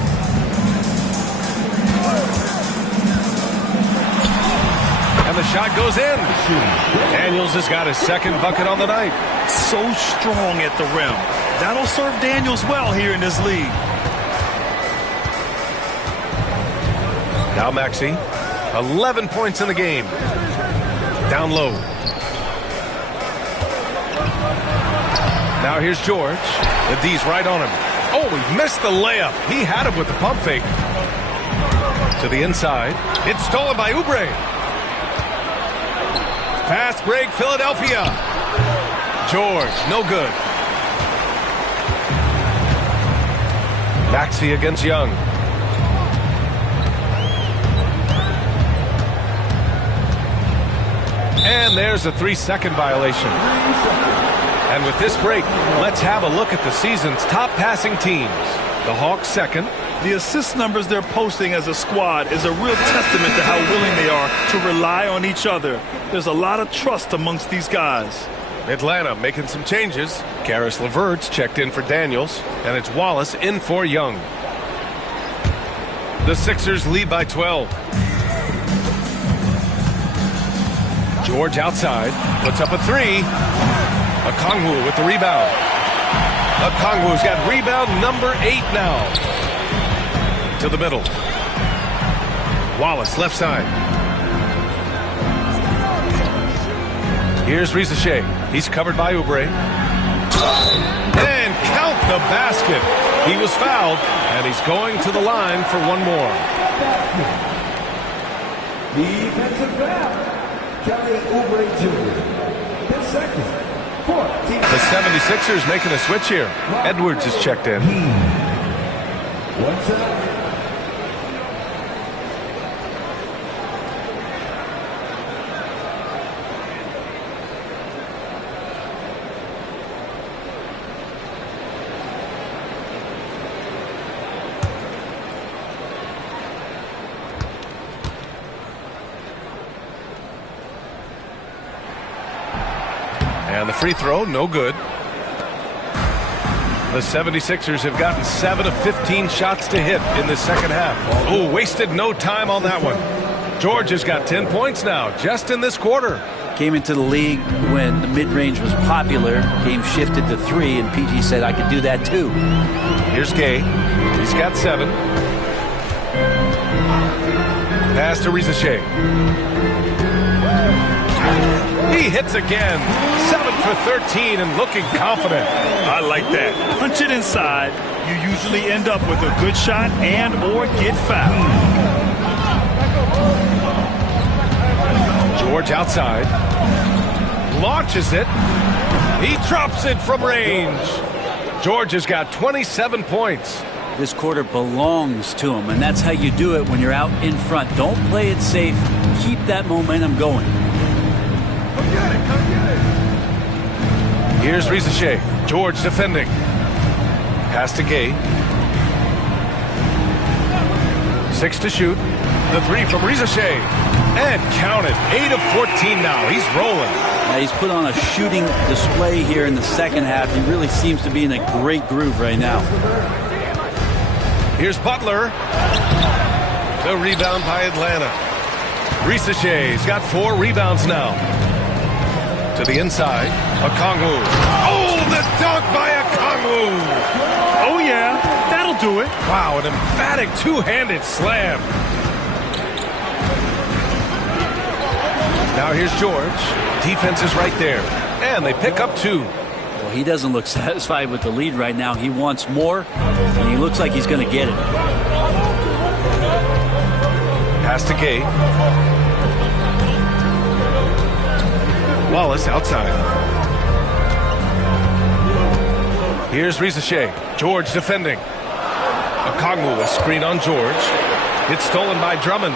And the shot goes in. Daniels has got his second bucket on the night. So strong at the rim. That'll serve Daniels well here in this league. Now Maxey. 11 points in the game. Down low. Now here's George. The D's right on him. Oh, he missed the layup. He had him with the pump fake. To the inside. It's stolen by Oubre. Fast break, Philadelphia. George, no good. Maxey against Young. And there's a 3-second violation. And with this break, let's have a look at the season's top passing teams. The Hawks second. The assist numbers they're posting as a squad is a real testament to how willing they are to rely on each other. There's a lot of trust amongst these guys. Atlanta making some changes. Karis LeVert's checked in for Daniels, and it's Wallace in for Young. The Sixers lead by 12. George outside, puts up a 3. Okongwu with the rebound. Okongwu's got rebound number 8 now. To the middle. Wallace left side. Here's Ricochet. He's covered by Oubre. And count the basket. He was fouled, and he's going to the line for one more. Defensive foul. Kelly Oubre Jr. His second. The 76ers making a switch here. Edwards is checked in. One set. And the free throw, no good. The 76ers have gotten 7 of 15 shots to hit in the second half. Oh, wasted no time on that one. George has got 10 points now, just in this quarter. Came into the league when the mid-range was popular. Game shifted to 3, and PG said, I could do that too. Here's Gay. He's got 7. Pass to Rizachet. He hits again. 7 for 13 and looking confident. I like that. Punch it inside. You usually end up with a good shot and or get fouled. George outside. Launches it. He drops it from range. George has got 27 points. This quarter belongs to him, and that's how you do it when you're out in front. Don't play it safe. Keep that momentum going. Here's Rizachet. George defending. Pass to Gay. 6 to shoot. The 3 from Rizachet. And count it. 8 of 14 now. He's rolling. Now he's put on a shooting display here in the second half. He really seems to be in a great groove right now. Here's Butler. The rebound by Atlanta. Rizachet's got 4 rebounds now. To the inside. Okongwu. Oh, the dunk by Okongwu. Oh, yeah. That'll do it. Wow, an emphatic two-handed slam. Now here's George. Defense is right there. And they pick up 2. Well, he doesn't look satisfied with the lead right now. He wants more, and he looks like he's going to get it. Pass to Gay. Wallace outside. Here's Rizachet. George defending. Okongwu, a screen on George. It's stolen by Drummond.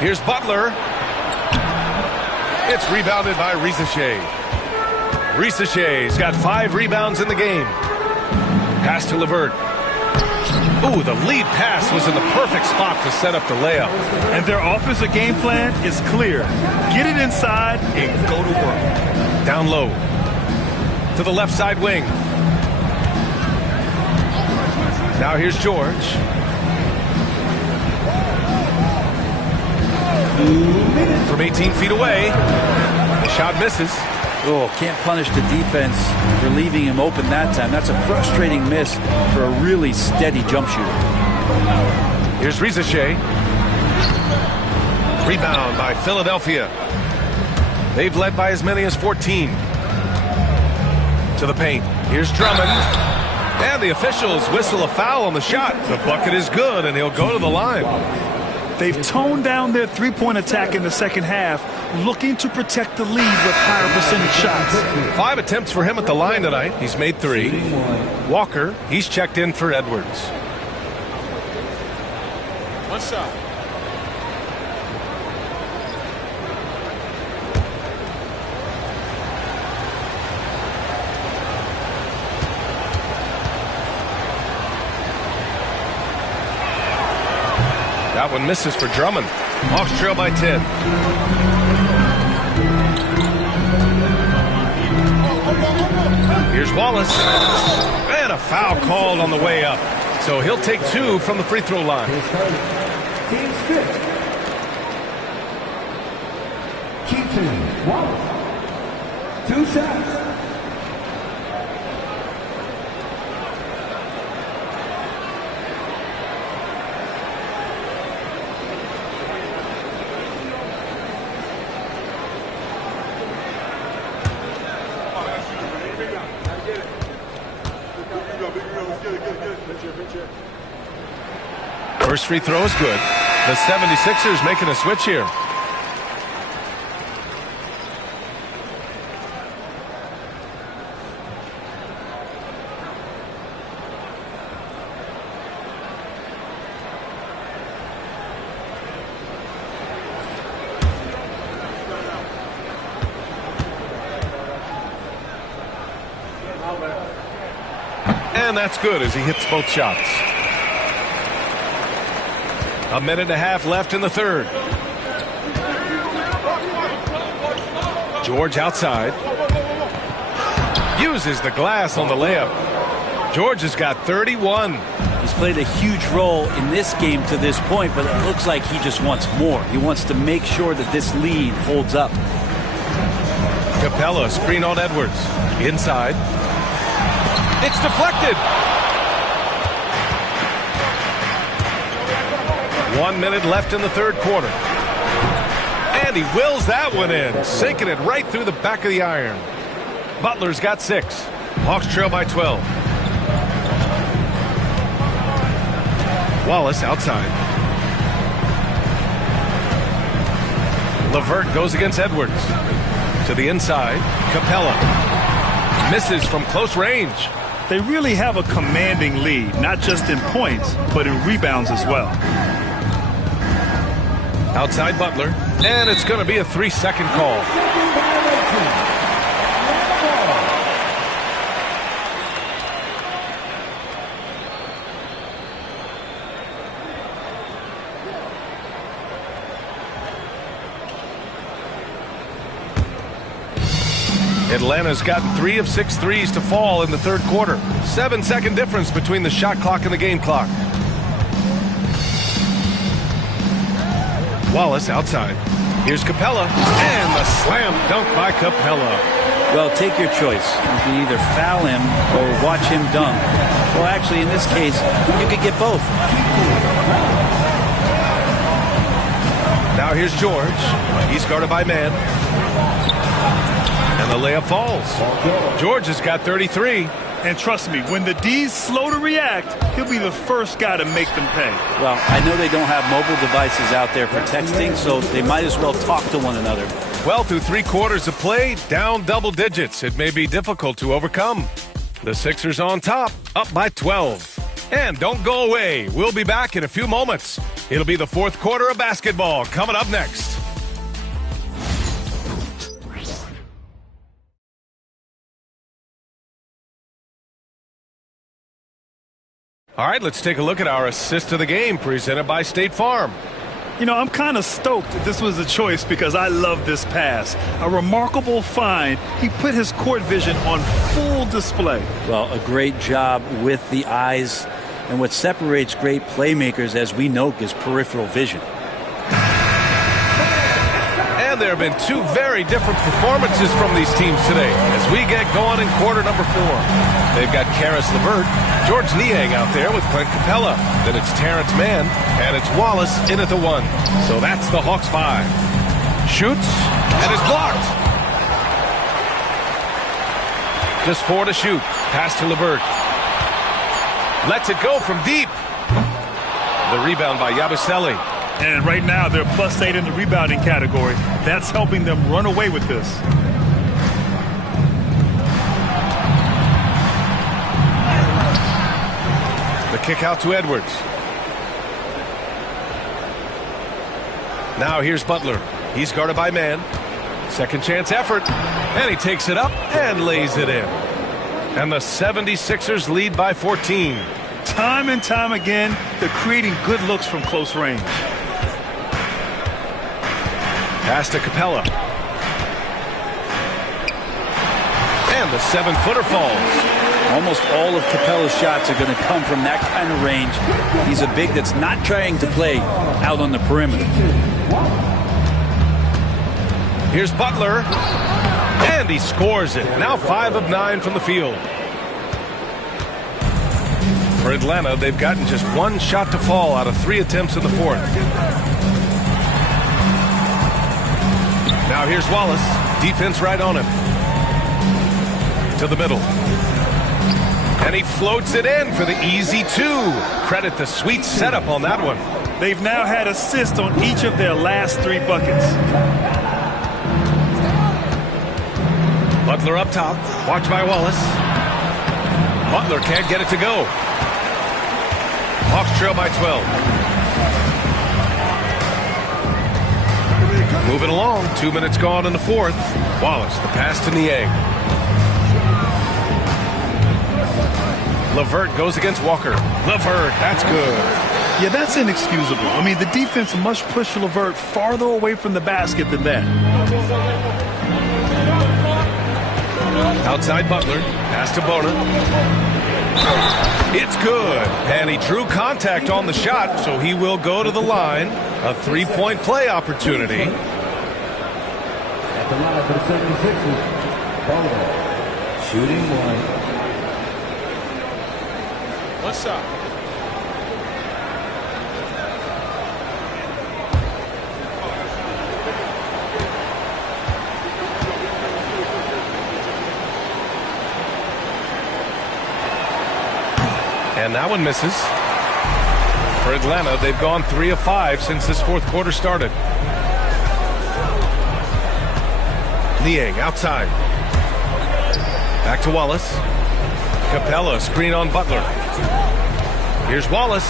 Here's Butler. It's rebounded by Rizachet. Rizachet's got 5 rebounds in the game. Pass to LeVert. Ooh, the lead pass was in the perfect spot to set up the layup. And their offensive game plan is clear. Get it inside and go to work. Down low. To the left side wing. Now here's George. From 18 feet away. The shot misses. Oh, can't punish the defense for leaving him open that time. That's a frustrating miss for a really steady jump shooter. Here's Rizachet. Rebound by Philadelphia. They've led by as many as 14. To the paint. Here's Drummond. And the officials whistle a foul on the shot. The bucket is good, and he'll go to the line. They've toned down their three-point attack in the second half, looking to protect the lead with higher percentage shots. 5 attempts for him at the line tonight. He's made 3. Walker, he's checked in for Edwards. 1 shot. That one misses for Drummond. Hawks trail by 10. Here's Wallace. And a foul called on the way up. So he'll take 2 from the free throw line. Team 6. Keaton Wallace. 2 shots. First free throw is good. The 76ers making a switch here. And that's good as he hits both shots. 1.5 minutes left in the third. George outside. Uses the glass on the layup. George has got 31. He's played a huge role in this game to this point, but it looks like he just wants more. He wants to make sure that this lead holds up. Capella, screen on Edwards. Inside. It's deflected. 1 minute left in the third quarter. And he wills that one in, sinking it right through the back of the iron. Butler's got 6. Hawks trail by 12. Wallace outside. LeVert goes against Edwards. To the inside. Capella. Misses from close range. They really have a commanding lead, not just in points, but in rebounds as well. Outside Butler. And it's going to be a 3-second call. Atlanta's gotten 3 of 6 threes to fall in the third quarter. 7-second difference between the shot clock and the game clock. Wallace outside. Here's Capella. And the slam dunk by Capella. Well, take your choice. You can either foul him or watch him dunk. Well, actually, in this case, you could get both. Now here's George. He's guarded by man. And the layup falls. George has got 33. And trust me, when the D's slow to react, he'll be the first guy to make them pay. Well, I know they don't have mobile devices out there for texting, so they might as well talk to one another. Well, through 3 quarters of play, down double digits. It may be difficult to overcome. The Sixers on top, up by 12. And don't go away. We'll be back in a few moments. It'll be the fourth quarter of basketball coming up next. All right, let's take a look at our assist of the game presented by State Farm. You know, I'm kind of stoked that this was a choice because I love this pass. A remarkable find. He put his court vision on full display. Well, a great job with the eyes. And what separates great playmakers, as we know, is peripheral vision. And there have been 2 very different performances from these teams today as we get going in quarter number 4. They've got Karis LeVert, George Niang out there with Clint Capella. Then it's Terrence Mann, and it's Wallace in at the 1. So that's the Hawks 5. Shoots, and is blocked. Just 4 to shoot. Pass to LeVert. Lets it go from deep. The rebound by Yabusele. And right now, they're +8 in the rebounding category. That's helping them run away with this. The kick out to Edwards. Now here's Butler. He's guarded by man. Second chance effort. And he takes it up and lays it in. And the 76ers lead by 14. Time and time again, they're creating good looks from close range. Pass to Capella. And the 7-footer falls. Almost all of Capella's shots are going to come from that kind of range. He's a big that's not trying to play out on the perimeter. Here's Butler. And he scores it. Now 5 of 9 from the field. For Atlanta, they've gotten just 1 shot to fall out of 3 attempts in the fourth. Now here's Wallace. Defense right on him. To the middle. And he floats it in for the easy 2. Credit the sweet setup on that one. They've now had assists on each of their last 3 buckets. Butler up top. Watched by Wallace. Butler can't get it to go. Hawks trail by 12. Moving along. 2 minutes gone in the fourth. Wallace, the pass to Niang. LeVert goes against Walker. LeVert, that's good. Yeah, that's inexcusable. I mean, the defense must push LeVert farther away from the basket than that. Outside Butler. Pass to Bona. It's good. And he drew contact on the shot, so he will go to the line. A three-point play opportunity. At the line for the 76ers, Bona shooting one. One shot. And that one misses. For Atlanta, they've gone 3 of 5 since this fourth quarter started. Niang outside. Back to Wallace. Capella screen on Butler. Here's Wallace.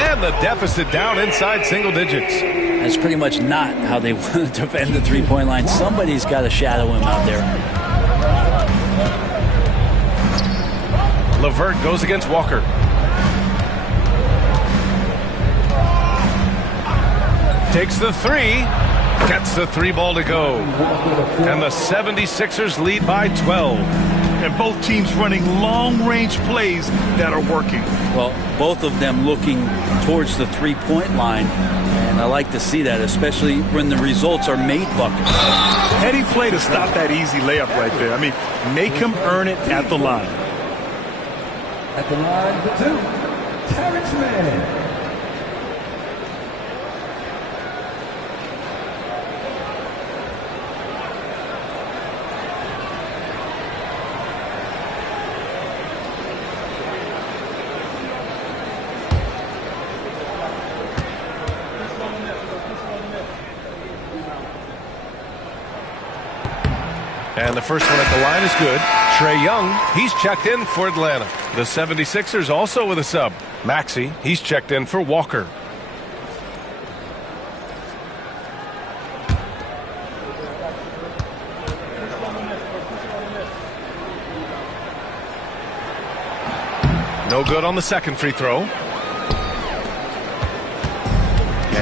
And the deficit down inside single digits. That's pretty much not how they want to defend the three-point line. Somebody's got to shadow him out there. LeVert goes against Walker. Takes the three. Gets the three ball to go. And the 76ers lead by 12. And both teams running long-range plays that are working. Well, both of them looking towards the three-point line. And I like to see that, especially when the results are made buckets. Heady play to stop that easy layup right there. I mean, make him earn it at the line. At the line for two, Terrence Mann. And the first one at the line is good. Trey Young, he's checked in for Atlanta. The 76ers also with a sub. Maxey, he's checked in for Walker. No good on the second free throw.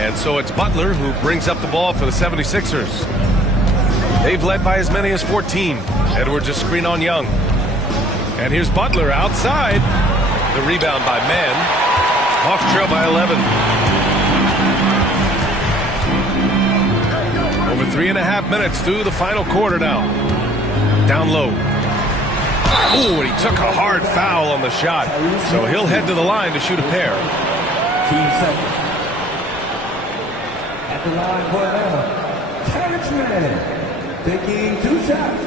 And so it's Butler who brings up the ball for the 76ers. They've led by as many as 14. Edwards a screen on Young. And here's Butler outside. The rebound by Mann. Hawks trail by 11. Over 3.5 minutes through the final quarter now. Down low. Ooh, and he took a hard foul on the shot. So he'll head to the line to shoot a pair. Team seconds. At the line for Atlanta, Terrence Mann. Taking 2 shots.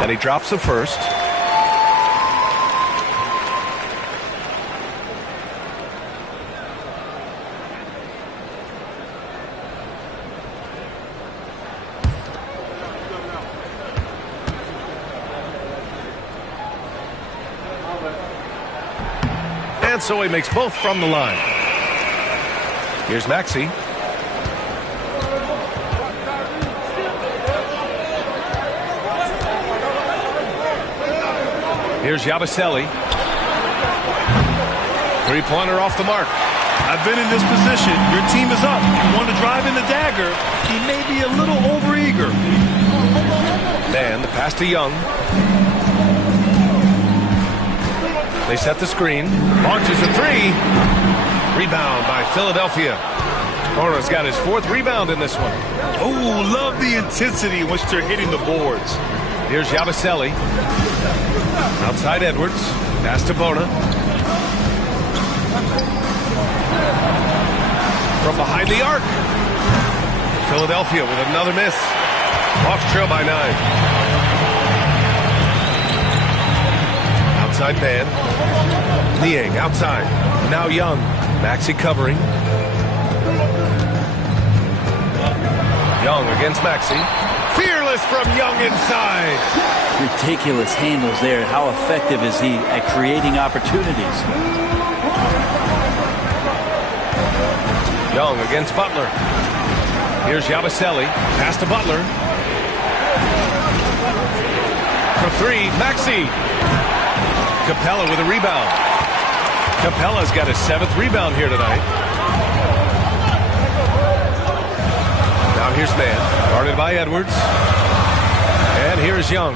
And he drops the first. And so he makes both from the line. Here's Maxey. Here's Yabusele. Three-pointer off the mark. I've been in this position. Your team is up. You want to drive in the dagger. He may be a little overeager. Man, the pass to Young. They set the screen. Launches a three. Rebound by Philadelphia. Corona's got his 4th rebound in this one. Oh, love the intensity in which they're hitting the boards. Here's Yabusele. Outside Edwards. Pass to Bona. From behind the arc. Philadelphia with another miss. Hawks trail by 9. Outside man. Niang outside. Now Young. Maxey covering. Young against Maxey. Fearless from Young inside. Ridiculous handles there. How effective is he at creating opportunities? Young against Butler. Here's Yabusele. Pass to Butler. For three, Maxey. Capella with a rebound. Capella's got his 7th rebound here tonight. Now here's Mann, guarded by Edwards. And here's Young.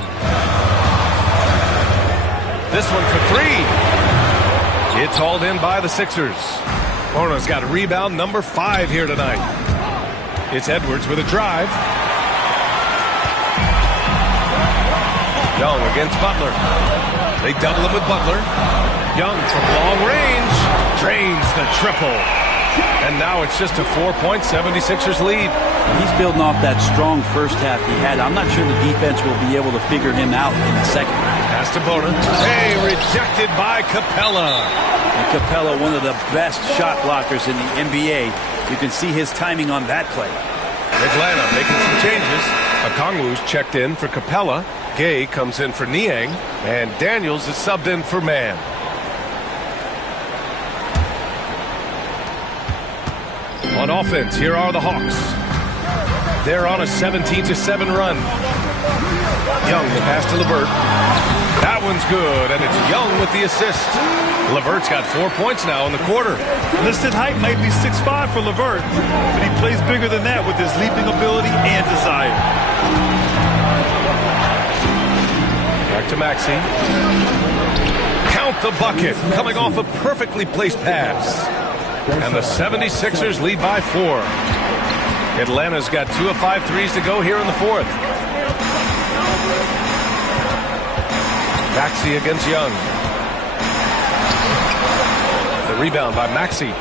This one for three. It's hauled in by the Sixers. Bono's got rebound number 5 here tonight. It's Edwards with a drive. Young against Butler. They double him with Butler. Young from long range drains the triple. And now it's just a 4-point 76ers lead. He's building off that strong first half he had. I'm not sure the defense will be able to figure him out in the second. Pass to Bono. Hey, rejected by Capella. And Capella, one of the best shot blockers in the NBA. You can see his timing on that play. Atlanta making some changes. Okongwu's checked in for Capella. Gay comes in for Niang. And Daniels is subbed in for Mann. On offense, here are the Hawks. They're on a 17-7 run. Young, the pass to LeVert. That one's good, and it's Young with the assist. LeVert's got 4 points now in the quarter. Listed height might be 6'5" for LeVert, but he plays bigger than that with his leaping ability and desire. Back to Maxey. Count the bucket, coming off a perfectly placed pass. And the 76ers lead by 4. Atlanta's got 2 of 5 threes to go here in the 4th. Maxey against Young. The rebound by Maxey.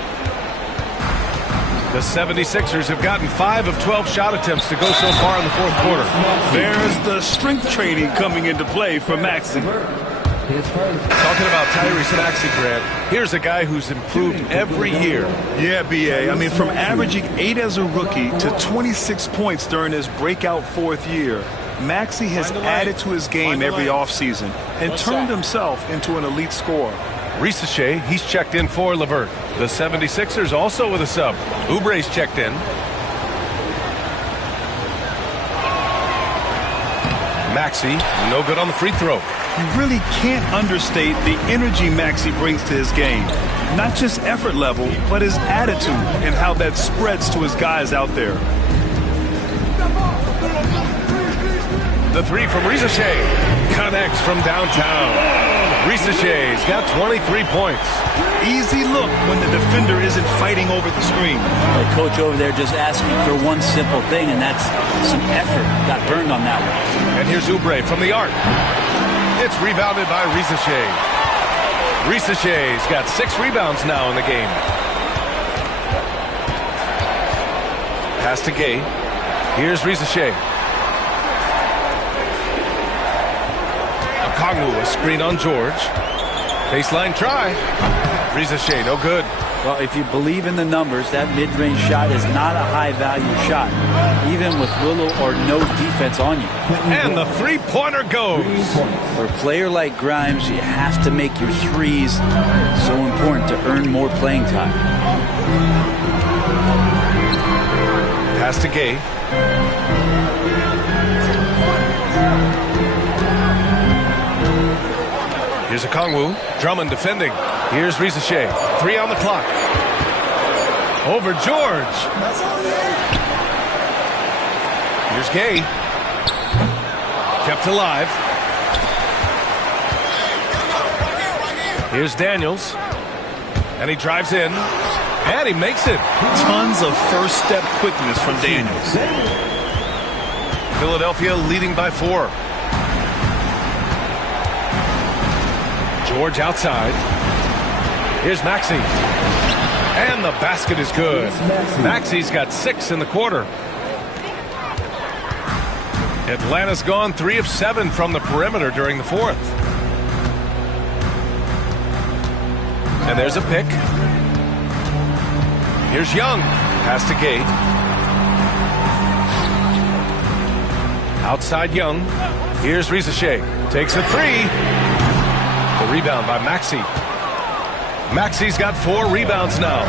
The 76ers have gotten 5 of 12 shot attempts to go so far in the 4th quarter. There's the strength training coming into play for Maxey. Talking about Tyrese Maxey, Grant, here's a guy who's improved every year. Yeah, B.A. I mean, from averaging 8 as a rookie to 26 points during his breakout 4th year, Maxey has added to his game every offseason and turned himself into an elite scorer. Ricochet, he's checked in for LeVert. The 76ers also with a sub. Oubre's checked in. Maxey, no good on the free throw. You really can't understate the energy Maxey brings to his game. Not just effort level, but his attitude and how that spreads to his guys out there. The three from Ricochet connects from downtown. Ricochet's got 23 points. Easy look when the defender isn't fighting over the screen. The coach over there just asking for one simple thing, and that's some effort. Got burned on that one. And here's Oubre from the arc. It's rebounded by Ricochet. Ricochet's got 6 rebounds now in the game. Pass to Gay. Here's Ricochet. Okongwu, a screen on George. Baseline try. Ricochet, no good. Well, if you believe in the numbers, that mid-range shot is not a high-value shot, even with little or no defense on you. And the three-pointer goes. For a player like Grimes, you have to make your threes so important to earn more playing time. Pass to Gay. Here's Okongwu. Drummond defending. Here's Ricochet. 3 on the clock. Over George. Here's Gay. Kept alive. Here's Daniels. And he drives in. And he makes it. Tons of first-step quickness from Daniels. Philadelphia leading by 4. George outside. Here's Maxey. And the basket is good. Maxey's got 6 in the quarter. Atlanta's gone 3 of 7 from the perimeter during the 4th. And there's a pick. Here's Young. Pass to Gay. Outside Young. Here's Ricochet. Takes a 3. The rebound by Maxey. Maxey's got 4 rebounds now.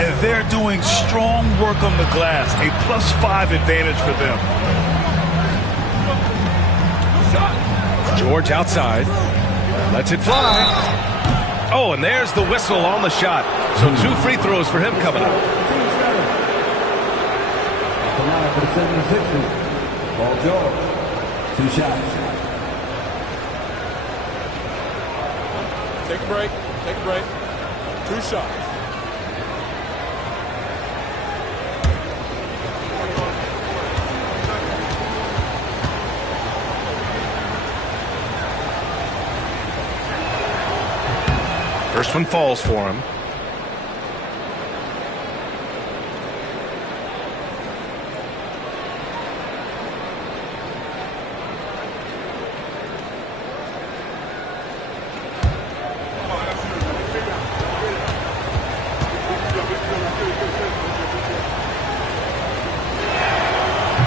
And they're doing strong work on the glass. A +5 advantage for them. George outside. Lets it fly. Oh, and there's the whistle on the shot. So 2 free throws for him coming up. For the 76ers, Paul George, 2 shots. Take a break. Take a break. 2 shots. First one falls for him.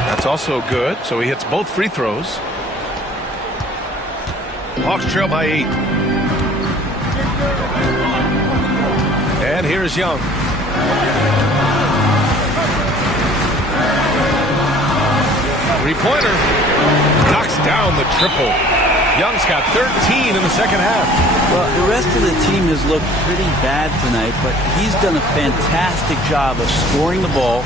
That's also good, so he hits both free throws. Hawks trail by 8. And here's Young. Three-pointer. Knocks down the triple. Young's got 13 in the second half. Well, the rest of the team has looked pretty bad tonight, but he's done a fantastic job of scoring the ball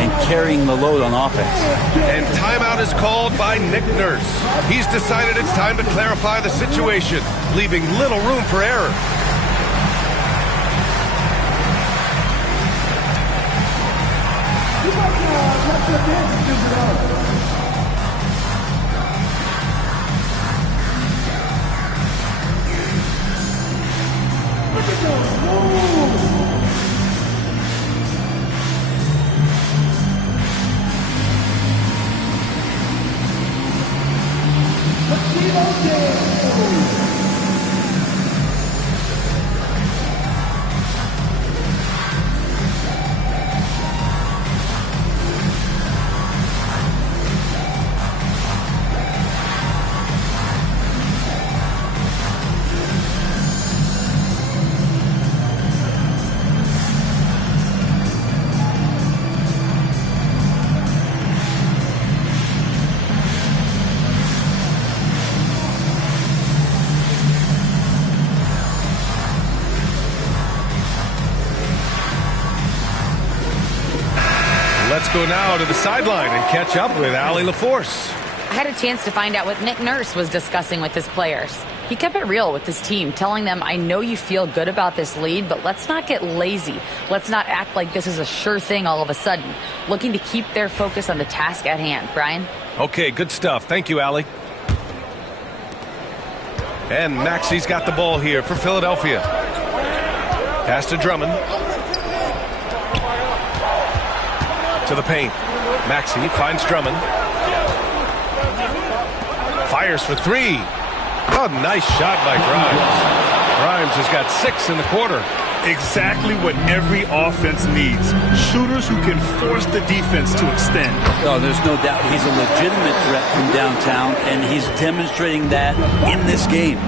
and carrying the load on offense. And timeout is called by Nick Nurse. He's decided it's time to clarify the situation, leaving little room for error. Let's go now to the sideline and catch up with Allie LaForce. I had a chance to find out what Nick Nurse was discussing with his players. He kept it real with his team, telling them, I know you feel good about this lead, but let's not get lazy. Let's not act like this is a sure thing all of a sudden. Looking to keep their focus on the task at hand. Brian? Okay, good stuff. Thank you, Allie. And Maxey's got the ball here for Philadelphia. Pass to Drummond. To the paint. Maxey finds Drummond. Fires for 3. Oh, nice shot by Grimes. Grimes has got 6 in the quarter. Exactly what every offense needs. Shooters who can force the defense to extend. Oh, there's no doubt he's a legitimate threat from downtown, and he's demonstrating that in this game.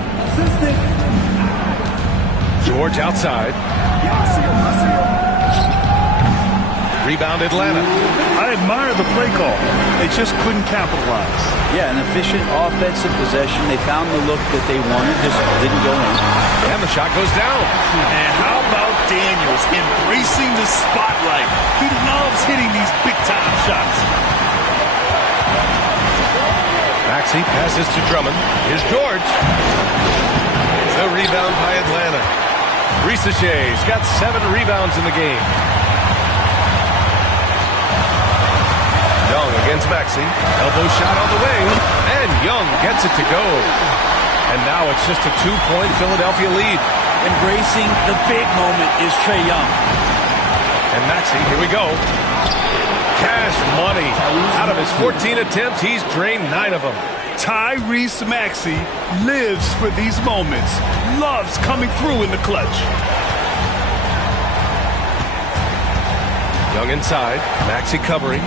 George outside. Rebound Atlanta. I admire the play call. They just couldn't capitalize. Yeah, an efficient offensive possession. They found the look that they wanted, just didn't go in. And the shot goes down. And how about Daniels embracing the spotlight? He loves hitting these big-time shots. Maxey passes to Drummond. Here's George. The rebound by Atlanta. Risaché's got 7 rebounds in the game. Young against Maxey. Elbow shot on the way. And Young gets it to go. And now it's just a 2-point Philadelphia lead. Embracing the big moment is Trey Young. And Maxey, here we go. Cash money. Out of his 14 attempts, he's drained 9 of them. Tyrese Maxey lives for these moments. Loves coming through in the clutch. Young inside. Maxey covering.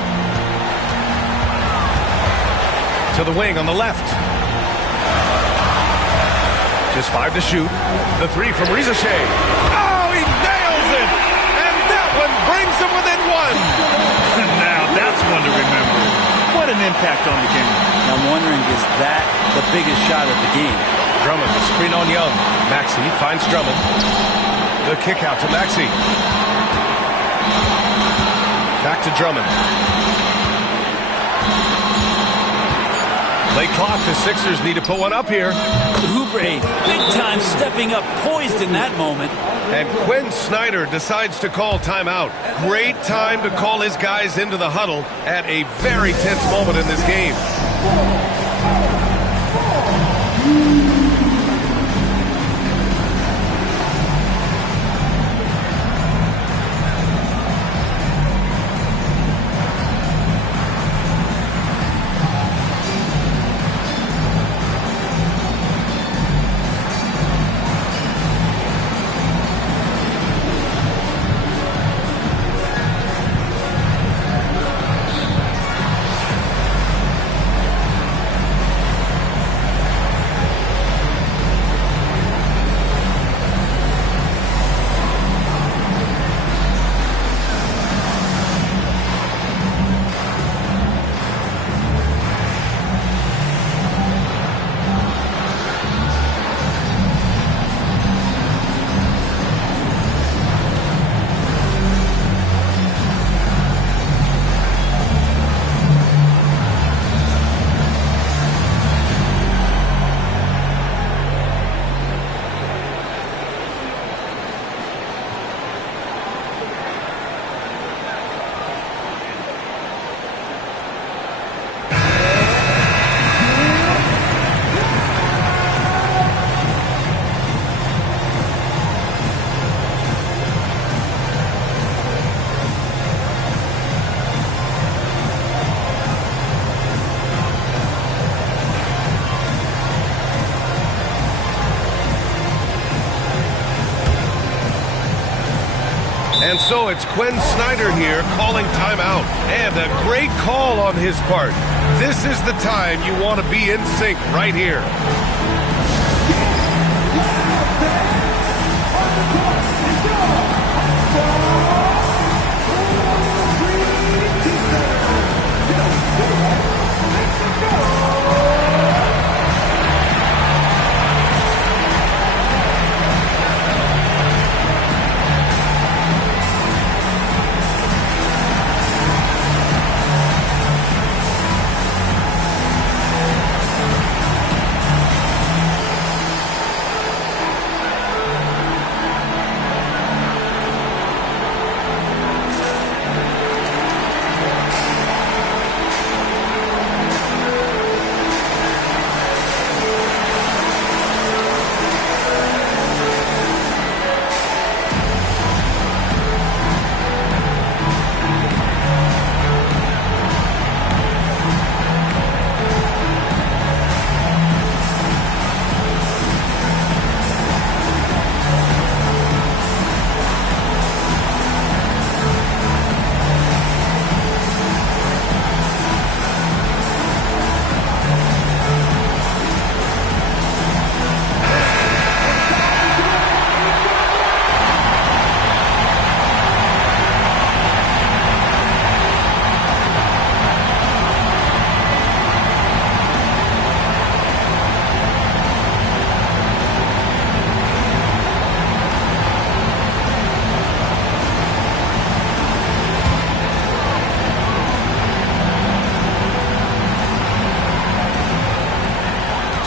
To the wing on the left. Just 5 to shoot. The 3 from Risaché. Oh, That one brings them within one. Now that's one to remember. What an impact on the game. I'm wondering, is that the biggest shot of the game? Drummond, the screen on Young. Maxey finds Drummond. The kick out to Maxey. Back to Drummond. Late clock. The Sixers need to put one up here. Hooper, big time stepping up, poised in that moment. And Quinn Snyder decides to call timeout. Great time to call his guys into the huddle at a very tense moment in this game. And so it's Quinn Snyder here calling timeout. And a great call on his part. This is the time you want to be in sync right here.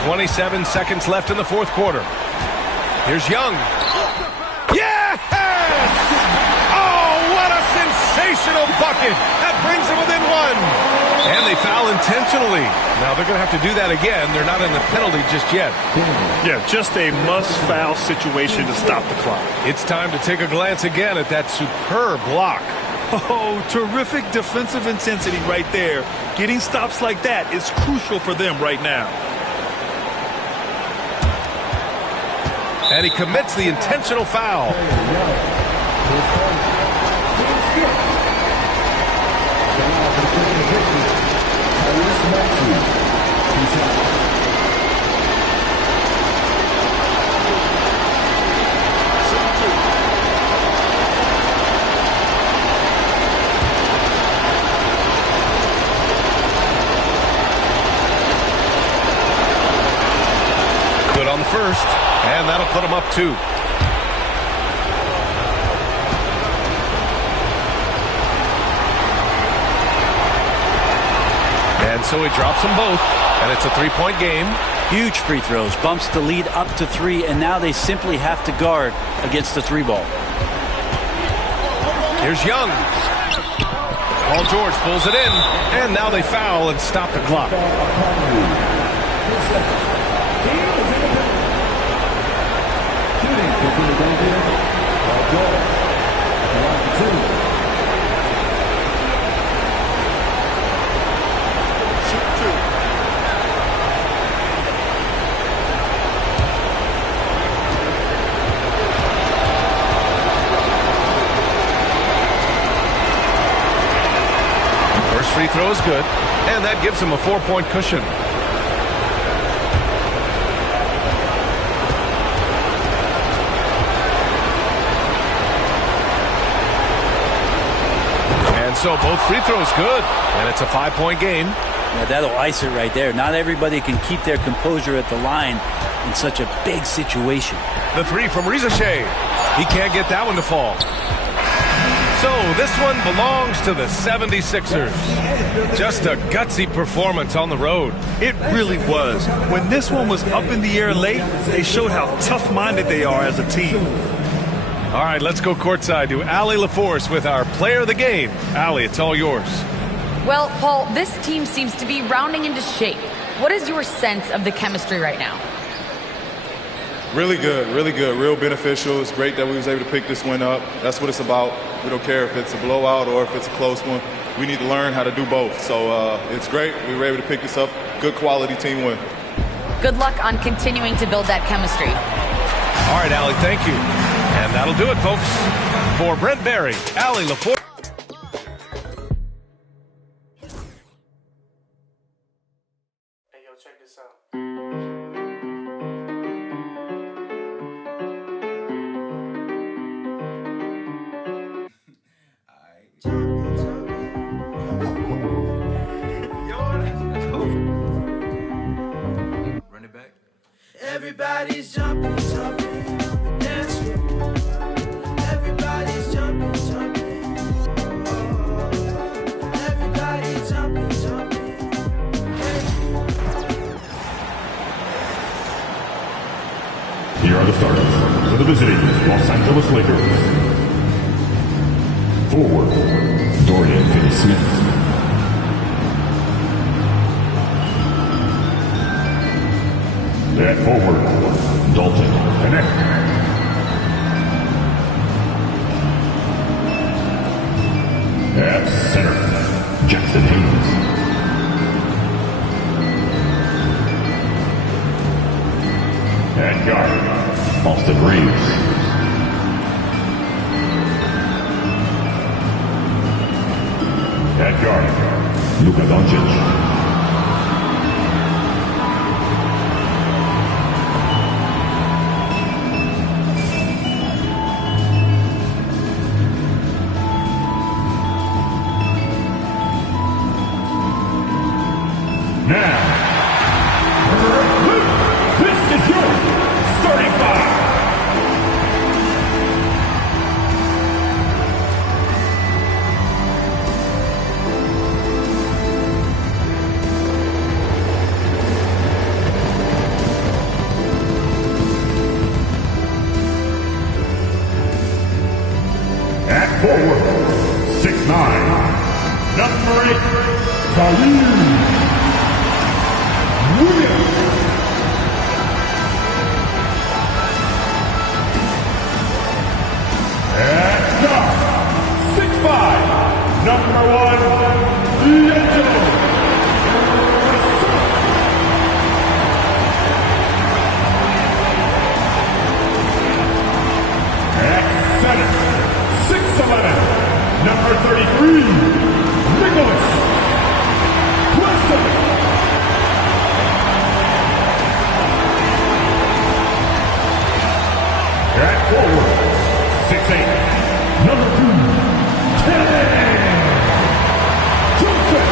.27 seconds left in the fourth quarter. Here's Young. Yes! Oh, what a sensational bucket. That brings them within one. And they foul intentionally. Now they're going to have to do that again. They're not in the penalty just yet. Yeah, just a must-foul situation to stop the clock. It's time to take a glance again at that superb block. Oh, terrific defensive intensity right there. Getting stops like that is crucial for them right now. And he commits the intentional foul. And that'll put him up 2. And so he drops them both, and it's a 3-point game. Huge free throws, bumps the lead up to 3, and now they simply have to guard against the 3-ball. Here's Young. Paul George pulls it in, and now they foul and stop the clock. Free throw is good, and that gives him a 4-point cushion. And so both free throws good, and it's a 5-point game. Yeah, that'll ice it right there. Not everybody can keep their composure at the line in such a big situation. The 3 from Rizashay. He can't get that one to fall. So this one belongs to the 76ers. Just a gutsy performance on the road. It really was. When this one was up in the air late, they showed how tough-minded they are as a team. All right, let's go courtside to Allie LaForce with our player of the game. Allie, it's all yours. Well, Paul, this team seems to be rounding into shape. What is your sense of the chemistry right now? Really good, real beneficial. It's great that we was able to pick this one up. That's what it's about. We don't care if it's a blowout or if it's a close one. We need to learn how to do both. So it's great. We were able to pick this up. Good quality team win. Good luck on continuing to build that chemistry. All right, Allie, thank you. And that'll do it, folks. For Brent Barry, Allie LaForce. Hey, yo, check this out. Everybody's jumping, jumping, dance floor. Everybody's jumping, jumping. Oh, everybody's jumping, jumping. Here are the starters for the visiting Los Angeles Lakers. Forward, Dorian Finney-Smith. At forward, Dalton Connect. At center, Jackson Hayes. At guard, Austin Reeves. At guard, Luka Doncic. Now, this is your starting five. At forward, 6'9", number 8, Khalil Williams. At guard, 6'5", number 1, Leandro. At center, 6'11", number 33, Nicholas Preston. At forward, 6'8", number 2, Kennedy Johnson.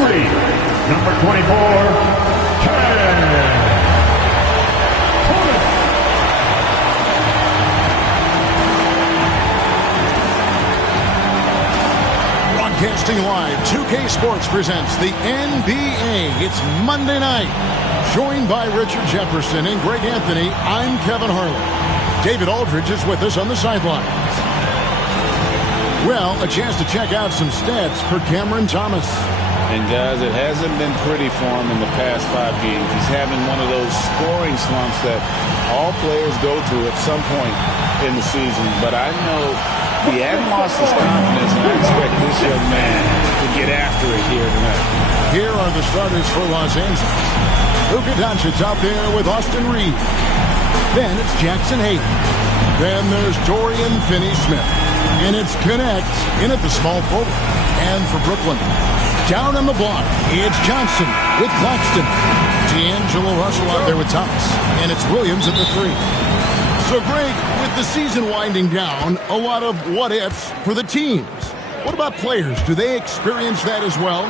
3, number 24, Broadcasting live, 2K Sports presents the NBA. It's Monday night. Joined by Richard Jefferson and Greg Anthony, I'm Kevin Harlan. David Aldridge is with us on the sidelines. Well, a chance to check out some stats for Cameron Thomas. And guys, it hasn't been pretty for him in the past 5 games. He's having one of those scoring slumps that all players go through at some point in the season. But I know he hadn't lost his confidence, and I expect this young man to get after it here tonight. Here are the starters for Los Angeles. Luka Doncic out there with Austin Reeves. Then it's Jackson Hayes. Then there's Dorian Finney-Smith. And it's Connect in at the small forward. And for Brooklyn, down on the block, it's Johnson with Claxton. D'Angelo Russell out there with Thomas. And it's Williams at the 3. So, Greg, with the season winding down, a lot of what-ifs for the teams. What about players? Do they experience that as well?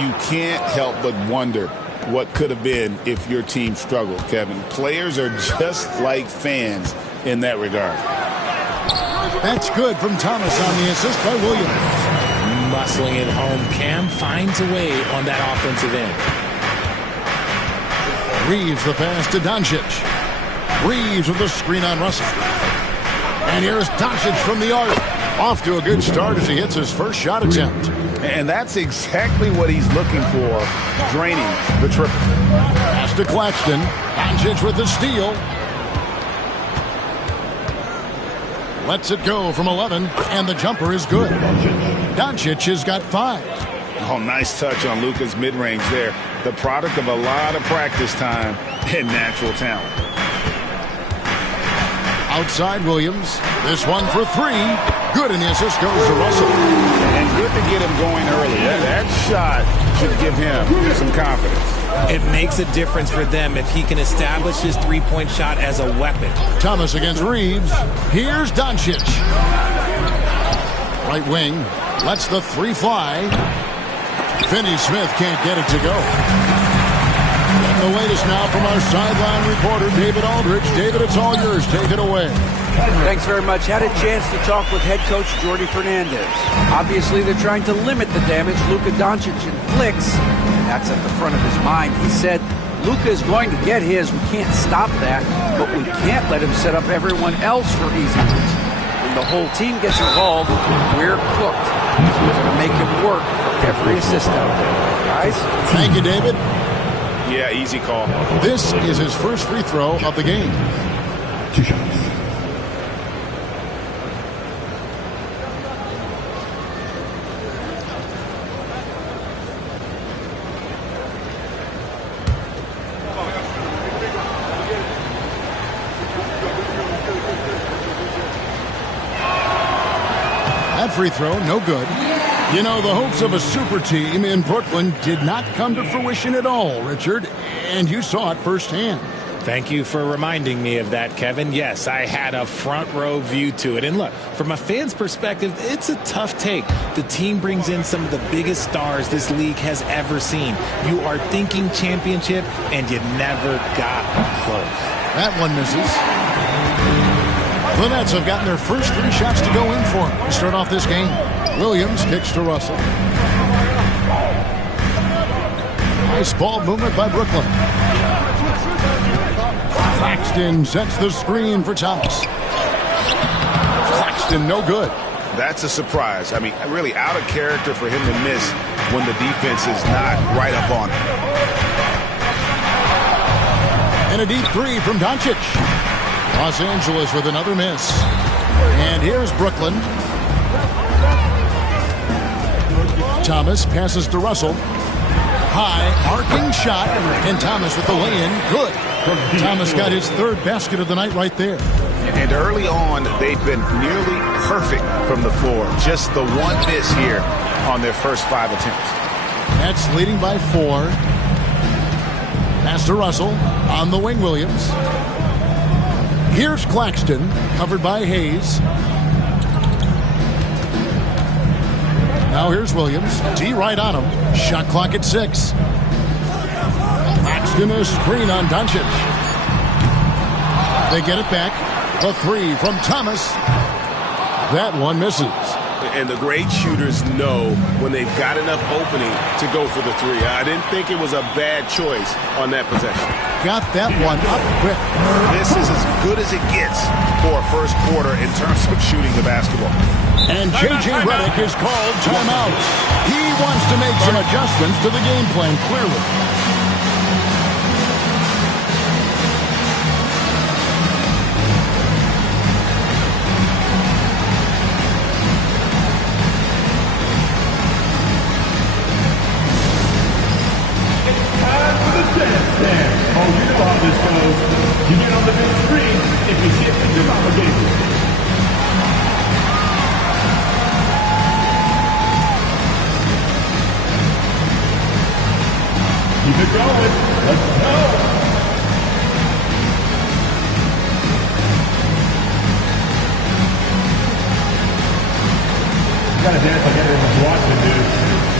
You can't help but wonder what could have been if your team struggled, Kevin. Players are just like fans in that regard. That's good from Thomas on the assist by Williams. Muscling it home. Cam finds a way on that offensive end. Reeves the pass to Doncic. Reeves with the screen on Russell. And here's Doncic from the arc. Off to a good start as he hits his first shot attempt. And that's exactly what he's looking for, draining the triple. Pass to Claxton. Doncic with the steal. Lets it go from 11, and the jumper is good. Doncic has got 5. Oh, nice touch on Luka's mid-range there. The product of a lot of practice time and natural talent. Outside Williams. This one for 3. Good, and the assist goes to Russell. And good to get him going early. That shot should give him some confidence. It makes a difference for them if he can establish his three-point shot as a weapon. Thomas against Reeves. Here's Doncic. Right wing. Lets the 3 fly. Finney-Smith can't get it to go. And the latest now from our sideline reporter, David Aldridge. David, it's all yours. Take it away. Thanks very much. Had a chance to talk with head coach Jordi Fernandez. Obviously, they're trying to limit the damage Luka Doncic inflicts, and that's at the front of his mind. He said, Luka is going to get his. We can't stop that, but we can't let him set up everyone else for easy ones. When the whole team gets involved, we're cooked. We're going to make it work for every assist out there. Guys? Thank you, David. Yeah, easy call. This is his first free throw of the game. 2 shots. That free throw, no good. You know, the hopes of a super team in Brooklyn did not come to fruition at all, Richard, and you saw it firsthand. Thank you for reminding me of that, Kevin. Yes, I had a front row view to it. And look, from a fan's perspective, it's a tough take. The team brings in some of the biggest stars this league has ever seen. You are thinking championship, and you never got close. That one misses. The Nets have gotten their first 3 shots to go in for him to start off this game. Williams kicks to Russell. Nice ball movement by Brooklyn. Claxton sets the screen for Thomas. Claxton, no good. That's a surprise. I mean, really out of character for him to miss when the defense is not right up on him. And a deep 3 from Doncic. Los Angeles with another miss. And here's Brooklyn. Thomas passes to Russell. High, arcing shot, and Thomas with the lay-in. Good. Thomas got his 3rd basket of the night right there. And early on, they've been nearly perfect from the floor. Just the one miss here on their first 5 attempts. Nets leading by 4. Pass to Russell. On the wing, Williams. Here's Claxton, covered by Hayes. Now here's Williams. D right on him. Shot clock at 6. Maxey a screen on Doncic. They get it back. The 3 from Thomas. That one misses. And the great shooters know when they've got enough opening to go for the 3. I didn't think it was a bad choice on that possession. Got that one up quick. This is as good as it gets for a first quarter in terms of shooting the basketball. And J.J. Redick is called timeout. He wants to make some adjustments to the game plan, clearly. You get on the big screen if you see it in your obligation. Keep it going. Let's go. You gotta dance like everyone's watching, dude.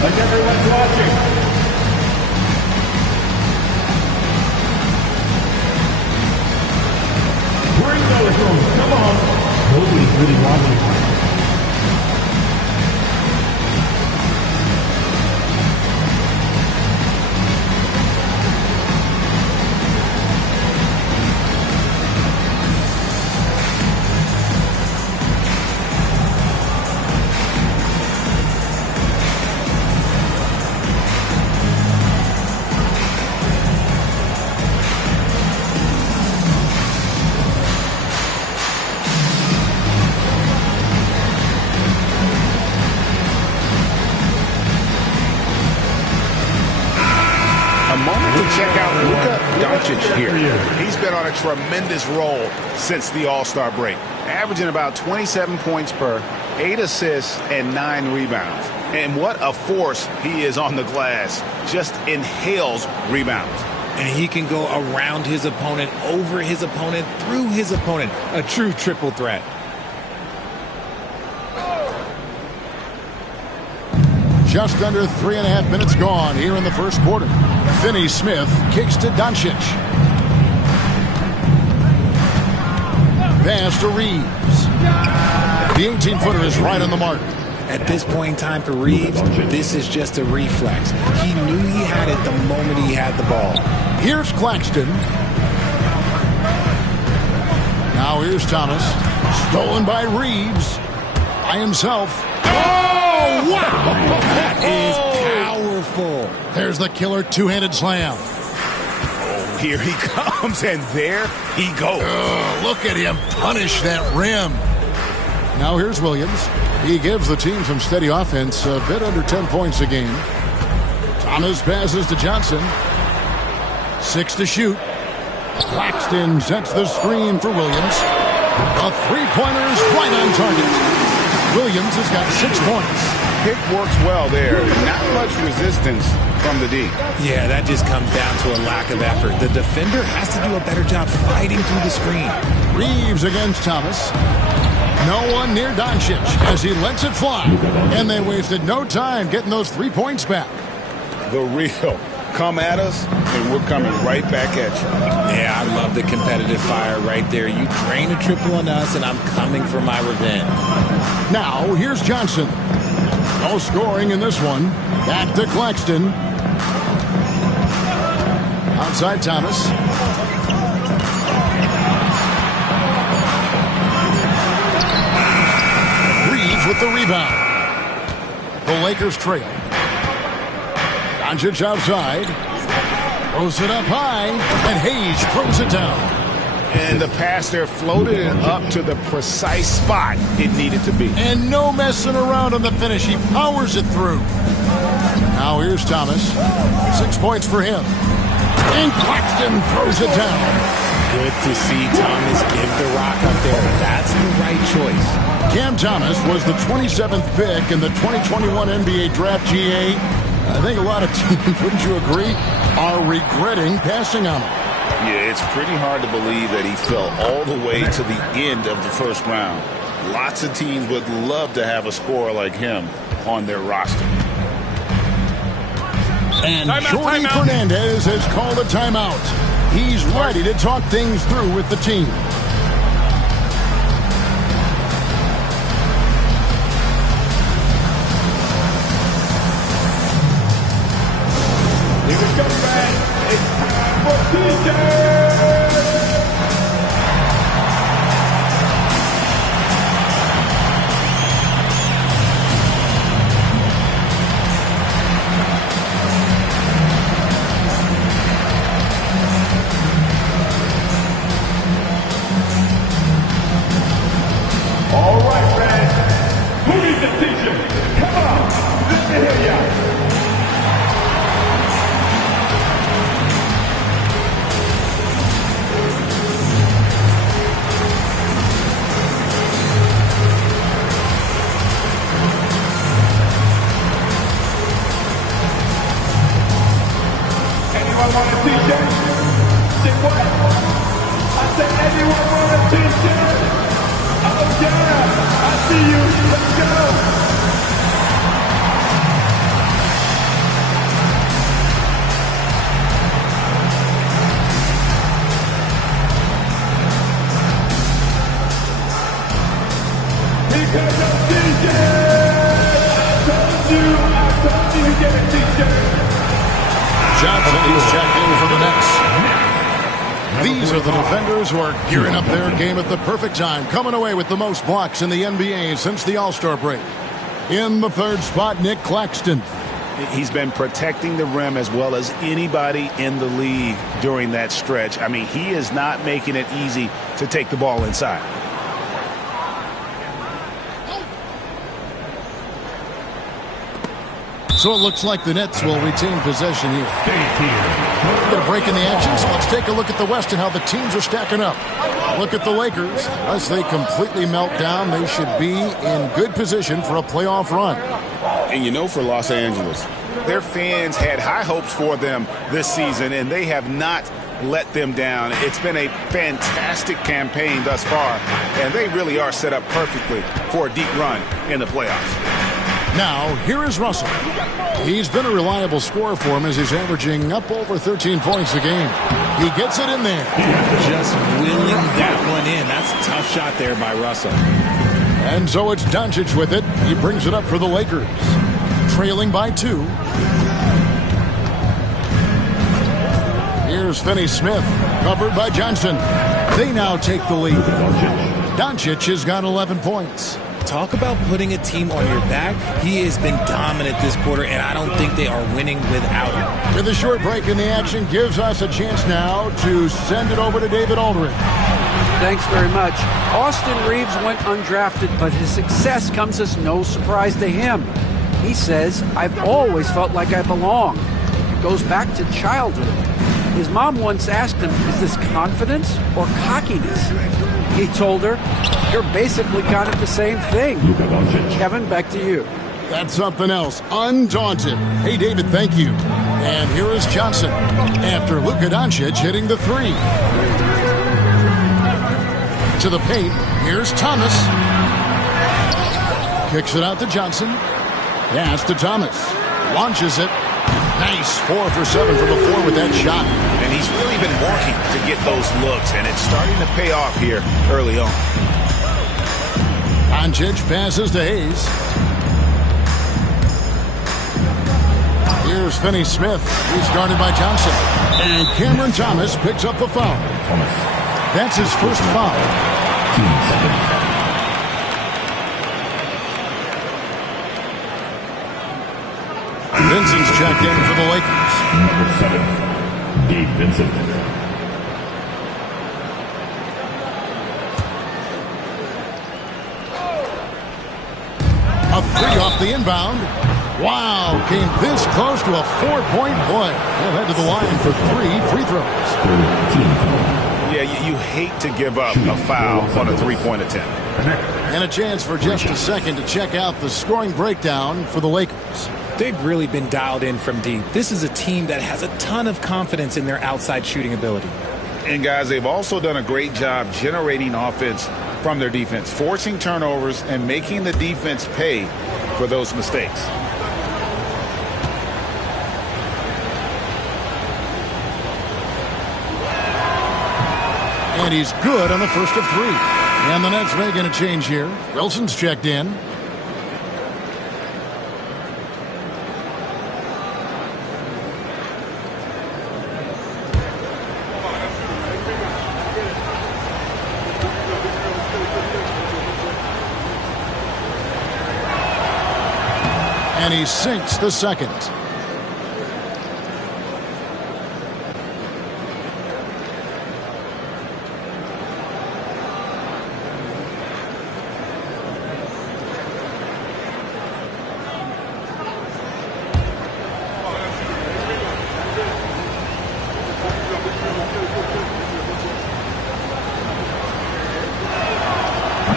Like everyone's watching. Bring those moves. Come on. Nobody's really watching. Check out Luka Doncic here. He's been on a tremendous roll since the All-Star break, averaging about 27 points per, 8 assists, and 9 rebounds. And what a force he is on the glass. Just inhales rebounds. And he can go around his opponent, over his opponent, through his opponent. A true triple threat. Just under 3.5 minutes gone here in the first quarter. Finney-Smith kicks to Doncic. Pass to Reeves. The 18-footer is right on the mark. At this point in time for Reeves, this is just a reflex. He knew he had it the moment he had the ball. Here's Claxton. Now here's Thomas. Stolen by Reeves. By himself. Oh, wow! That is powerful. There's the killer two-handed slam. Oh, here he comes, and there he goes. Oh, look at him punish that rim. Now here's Williams. He gives the team some steady offense, a bit under 10 points a game. Thomas passes to Johnson. 6 to shoot. Claxton sets the screen for Williams. A three-pointer is right on target. Williams has got 6 points. Pick works well there. Not much resistance from the D. Yeah, that just comes down to a lack of effort. The defender has to do a better job fighting through the screen. Reeves against Thomas. No one near Doncic as he lets it fly. And they wasted no time getting those 3 points back. The real. Come at us, and we're coming right back at you. Yeah, I love the competitive fire right there. You drain a triple on us, and I'm coming for my revenge. Now, here's Johnson. No scoring in this one. Back to Claxton. Outside Thomas. Reeves with the rebound. The Lakers trail. Doncic outside. Throws it up high. And Hayes throws it down. And the pass there floated it up to the precise spot it needed to be. And no messing around on the finish. He powers it through. Now here's Thomas. 6 points for him. And Claxton throws it down. Good to see Thomas give the rock up there. That's the right choice. Cam Thomas was the 27th pick in the 2021 NBA Draft GA. I think a lot of teams, wouldn't you agree, are regretting passing on him. Yeah, it's pretty hard to believe that he fell all the way to the end of the first round. Lots of teams would love to have a scorer like him on their roster. And Jordy Fernandez has called a timeout. He's ready to talk things through with the team. Here we go, man. It's time for DJ. All right, fans. Who needs a t-shirt? Come on. Let me hear ya. Anyone want a t-shirt? Say what? I said anyone want a t-shirt? Oh yeah, I see you. Let's go. Here comes the DJ. I told you get a t-shirt. Johnson is checked in for the Nets. These are the defenders who are gearing up their game at the perfect time, coming away with the most blocks in the NBA since the All-Star break. In the third spot, Nick Claxton. He's been protecting the rim as well as anybody in the league during that stretch. I mean, he is not making it easy to take the ball inside. So it looks like the Nets will retain possession here. They're breaking the action, so let's take a look at the West and how the teams are stacking up. Look at the Lakers. Unless they completely melt down, they should be in good position for a playoff run. And you know, for Los Angeles, their fans had high hopes for them this season, and they have not let them down. It's been a fantastic campaign thus far, and they really are set up perfectly for a deep run in the playoffs. Now, here is Russell. He's been a reliable scorer for him as he's averaging up over 13 points a game. He gets it in there. Just willing that one in. That's a tough shot there by Russell. And so it's Doncic with it. He brings it up for the Lakers. Trailing by 2. Here's Finney-Smith, covered by Johnson. They now take the lead. Doncic has got 11 points. Talk about putting a team on your back. He has been dominant this quarter, and I don't think they are winning without him. With a short break in the action, gives us a chance now to send it over to David Aldridge. Thanks very much. Austin Reeves went undrafted, but his success comes as no surprise to him. He says, I've always felt like I belong. It goes back to childhood. His mom once asked him, is this confidence or cockiness? He told her, you're basically kind of the same thing. Kevin, back to you. That's something else. Undaunted. Hey, David, thank you. And here is Johnson after Luka Doncic hitting the 3. To the paint. Here's Thomas. Kicks it out to Johnson. Pass to Thomas. Launches it. Nice. 4 for 7 from the floor with that shot. And he's really been working to get those looks, and it's starting to pay off here early on. Doncic passes to Hayes. Here's Finney-Smith. He's guarded by Johnson. And Cameron Thomas picks up the foul. That's his first foul. Vincent's checked in for the Lakers. Number 7, Gabe Vincent. A 3 off the inbound. Wow, came this close to a 4-point play. He'll head to the line for 3 free throws. Yeah, you hate to give up a foul on a 3-point attempt. And a chance for just a second to check out the scoring breakdown for the Lakers. They've really been dialed in from deep. This is a team that has a ton of confidence in their outside shooting ability. And guys, they've also done a great job generating offense from their defense, forcing turnovers and making the defense pay for those mistakes. And he's good on the first of 3. And the Nets making a change here. Wilson's checked in. And he sinks the second.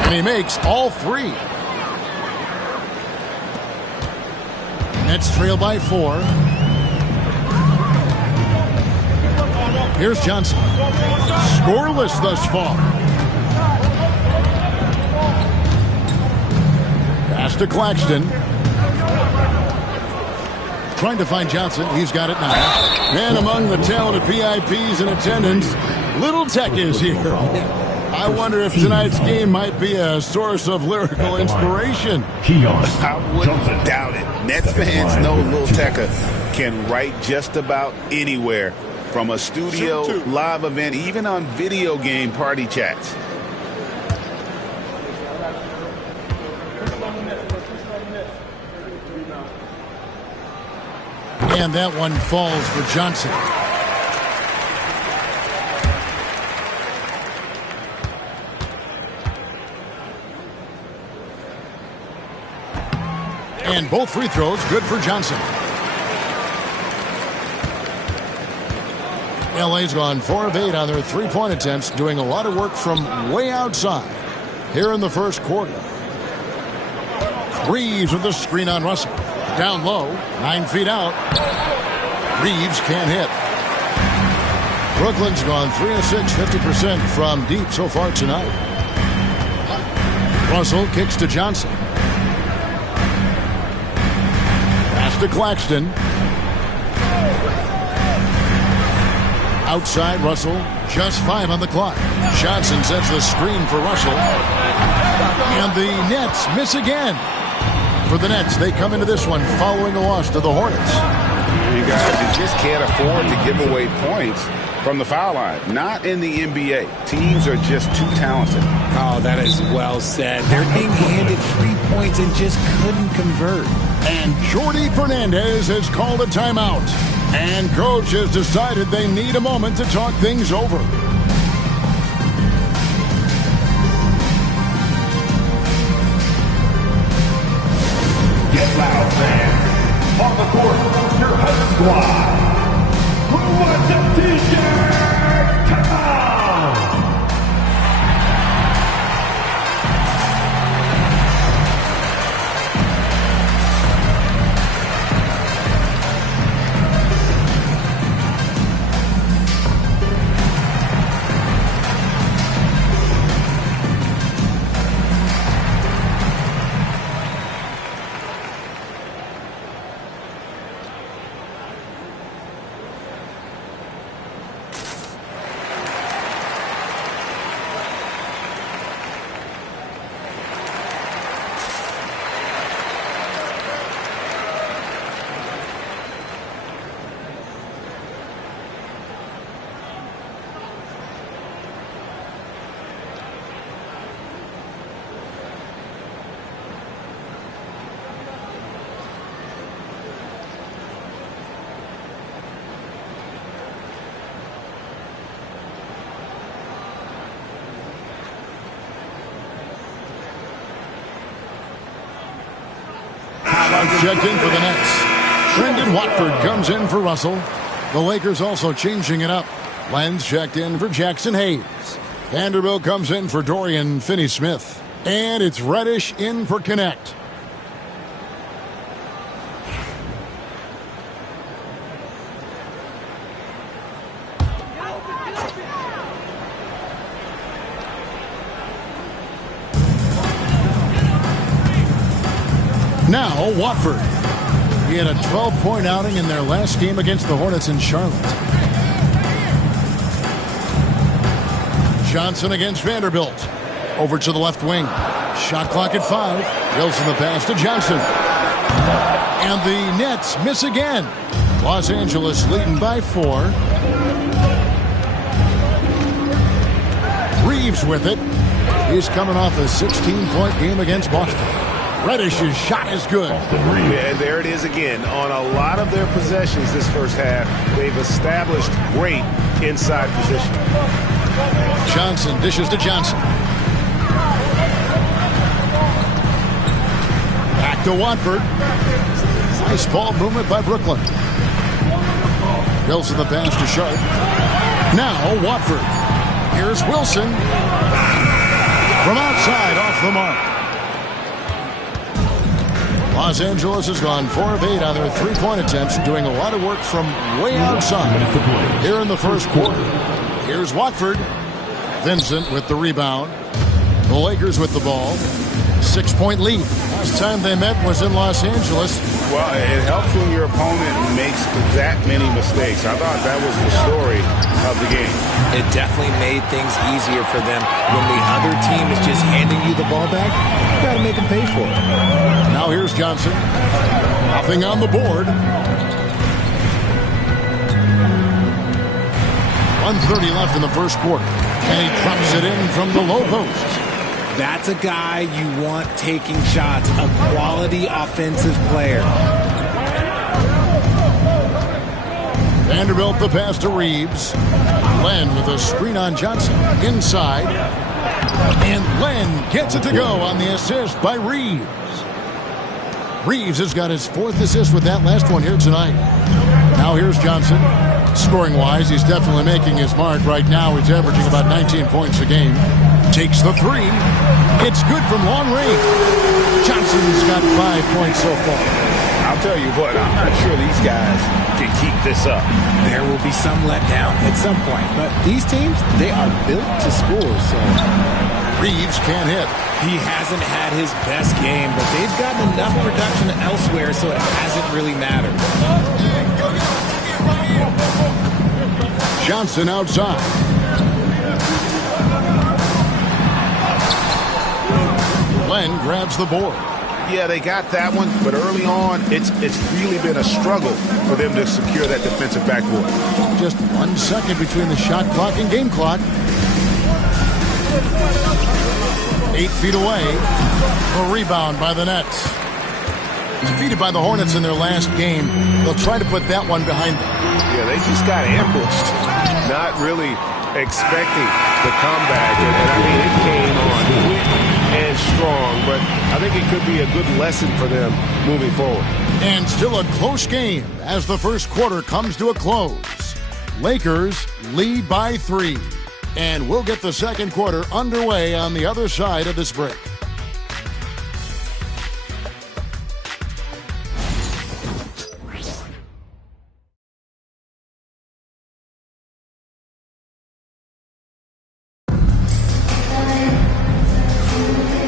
And he makes all 3. Nets trail by 4. Here's Johnson. Scoreless thus far. Pass to Claxton. Trying to find Johnson. He's got it now. And among the talented VIPs in attendance, Little Tech is here. I wonder if tonight's game might be a source of lyrical inspiration. I wouldn't doubt it. Nets fans know Lil Tecca can write just about anywhere, from a studio, live event, even on video game party chats. And that one falls for Johnson. And both free throws good for Johnson. LA's gone 4 of 8 on their 3-point attempts, doing a lot of work from way outside here in the first quarter. Reeves with the screen on Russell. Down low, 9 feet out. Reeves can't hit. Brooklyn's gone 3 of 6, 50% from deep so far tonight. Russell kicks to Johnson. To Claxton. Outside Russell. Just 5 on the clock. Johnson sets the screen for Russell. And the Nets miss again. For the Nets, they come into this one following a loss to the Hornets. You guys, you just can't afford to give away points from the foul line. Not in the NBA. Teams are just too talented. Oh, that is well said. They're being handed free points and just couldn't convert. And Jordi Fernandez has called a timeout. And coach has decided they need a moment to talk things over. Get loud, fans. On the court, your home squad. Who wants a t-shirt? Come on! Checked in for the Nets. Brendan Watford comes in for Russell. The Lakers also changing it up. Lenz checked in for Jackson Hayes. Vanderbilt comes in for Dorian Finney-Smith. And it's Reddish in for Connect. Now Watford. He had a 12-point outing in their last game against the Hornets in Charlotte. Johnson against Vanderbilt. Over to the left wing. Shot clock at 5. Wilson the pass to Johnson. And the Nets miss again. Los Angeles leading by 4. Reeves with it. He's coming off a 16-point game against Boston. Reddish's shot is good. And there it is again. On a lot of their possessions this first half, they've established great inside position. Johnson dishes to Johnson. Back to Watford. Nice ball movement by Brooklyn. Wilson the pass to Sharp. Now Watford. Here's Wilson. From outside, off the mark. Los Angeles has gone 4 of 8 on their 3-point attempts, doing a lot of work from way outside here in the first quarter. Here's Watford. Vincent with the rebound. The Lakers with the ball. 6-point lead. Last time they met was in Los Angeles. Well, it helps when your opponent makes that many mistakes. I thought that was the story of the game. It definitely made things easier for them. When the other team is just handing you the ball back, you got to make them pay for it. Now here's Johnson. Nothing on the board. 1:30 left in the first quarter. And he drops it in from the low post. That's a guy you want taking shots, a quality offensive player. Vanderbilt the pass to Reeves. Len with a screen on Johnson. Inside. And Len gets it to go on the assist by Reeves. Reeves has got his 4th assist with that last one here tonight. Now here's Johnson. Scoring-wise, he's definitely making his mark. Right now, he's averaging about 19 points a game. Takes the 3. It's good from long range. Johnson's got 5 points so far. I'll tell you what, I'm not sure these guys can keep this up. There will be some letdown at some point. But these teams, they are built to score. So Reeves can't hit. He hasn't had his best game, but they've gotten enough production elsewhere, so it hasn't really mattered. Johnson outside. Len grabs the board. Yeah, they got that one, but early on, it's really been a struggle for them to secure that defensive backboard. Just 1 second between the shot clock and game clock. 8 feet away. A rebound by the Nets. Defeated by the Hornets in their last game. They'll try to put that one behind them. Yeah, they just got ambushed. Not really expecting the comeback. And I mean, it came on quick and strong, but I think it could be a good lesson for them moving forward. And still a close game as the first quarter comes to a close. Lakers lead by 3. And we'll get the second quarter underway on the other side of this break.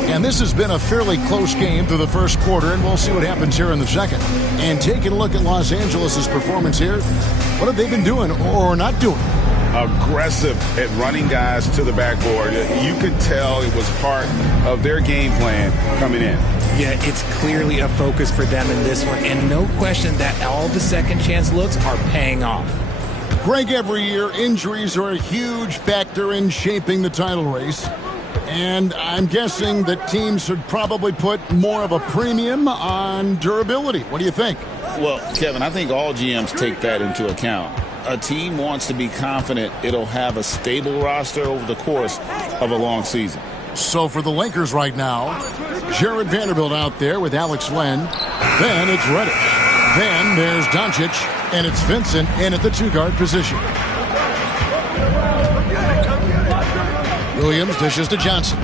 And this has been a fairly close game through the first quarter, and we'll see what happens here in the second. And taking a look at Los Angeles' performance here, what have they been doing or not doing? Aggressive at running guys to the backboard. You could tell it was part of their game plan coming in. Yeah, it's clearly a focus for them in this one, and no question that all the second chance looks are paying off. Greg, every year, injuries are a huge factor in shaping the title race. And I'm guessing that teams should probably put more of a premium on durability. What do you think? Well, Kevin, I think all GMs take that into account. A team wants to be confident it'll have a stable roster over the course of a long season. So for the Lakers right now, Jared Vanderbilt out there with Alex Len. Then it's Reddish. Then there's Doncic, and it's Vincent in at the 2-guard position. Williams dishes to Johnson.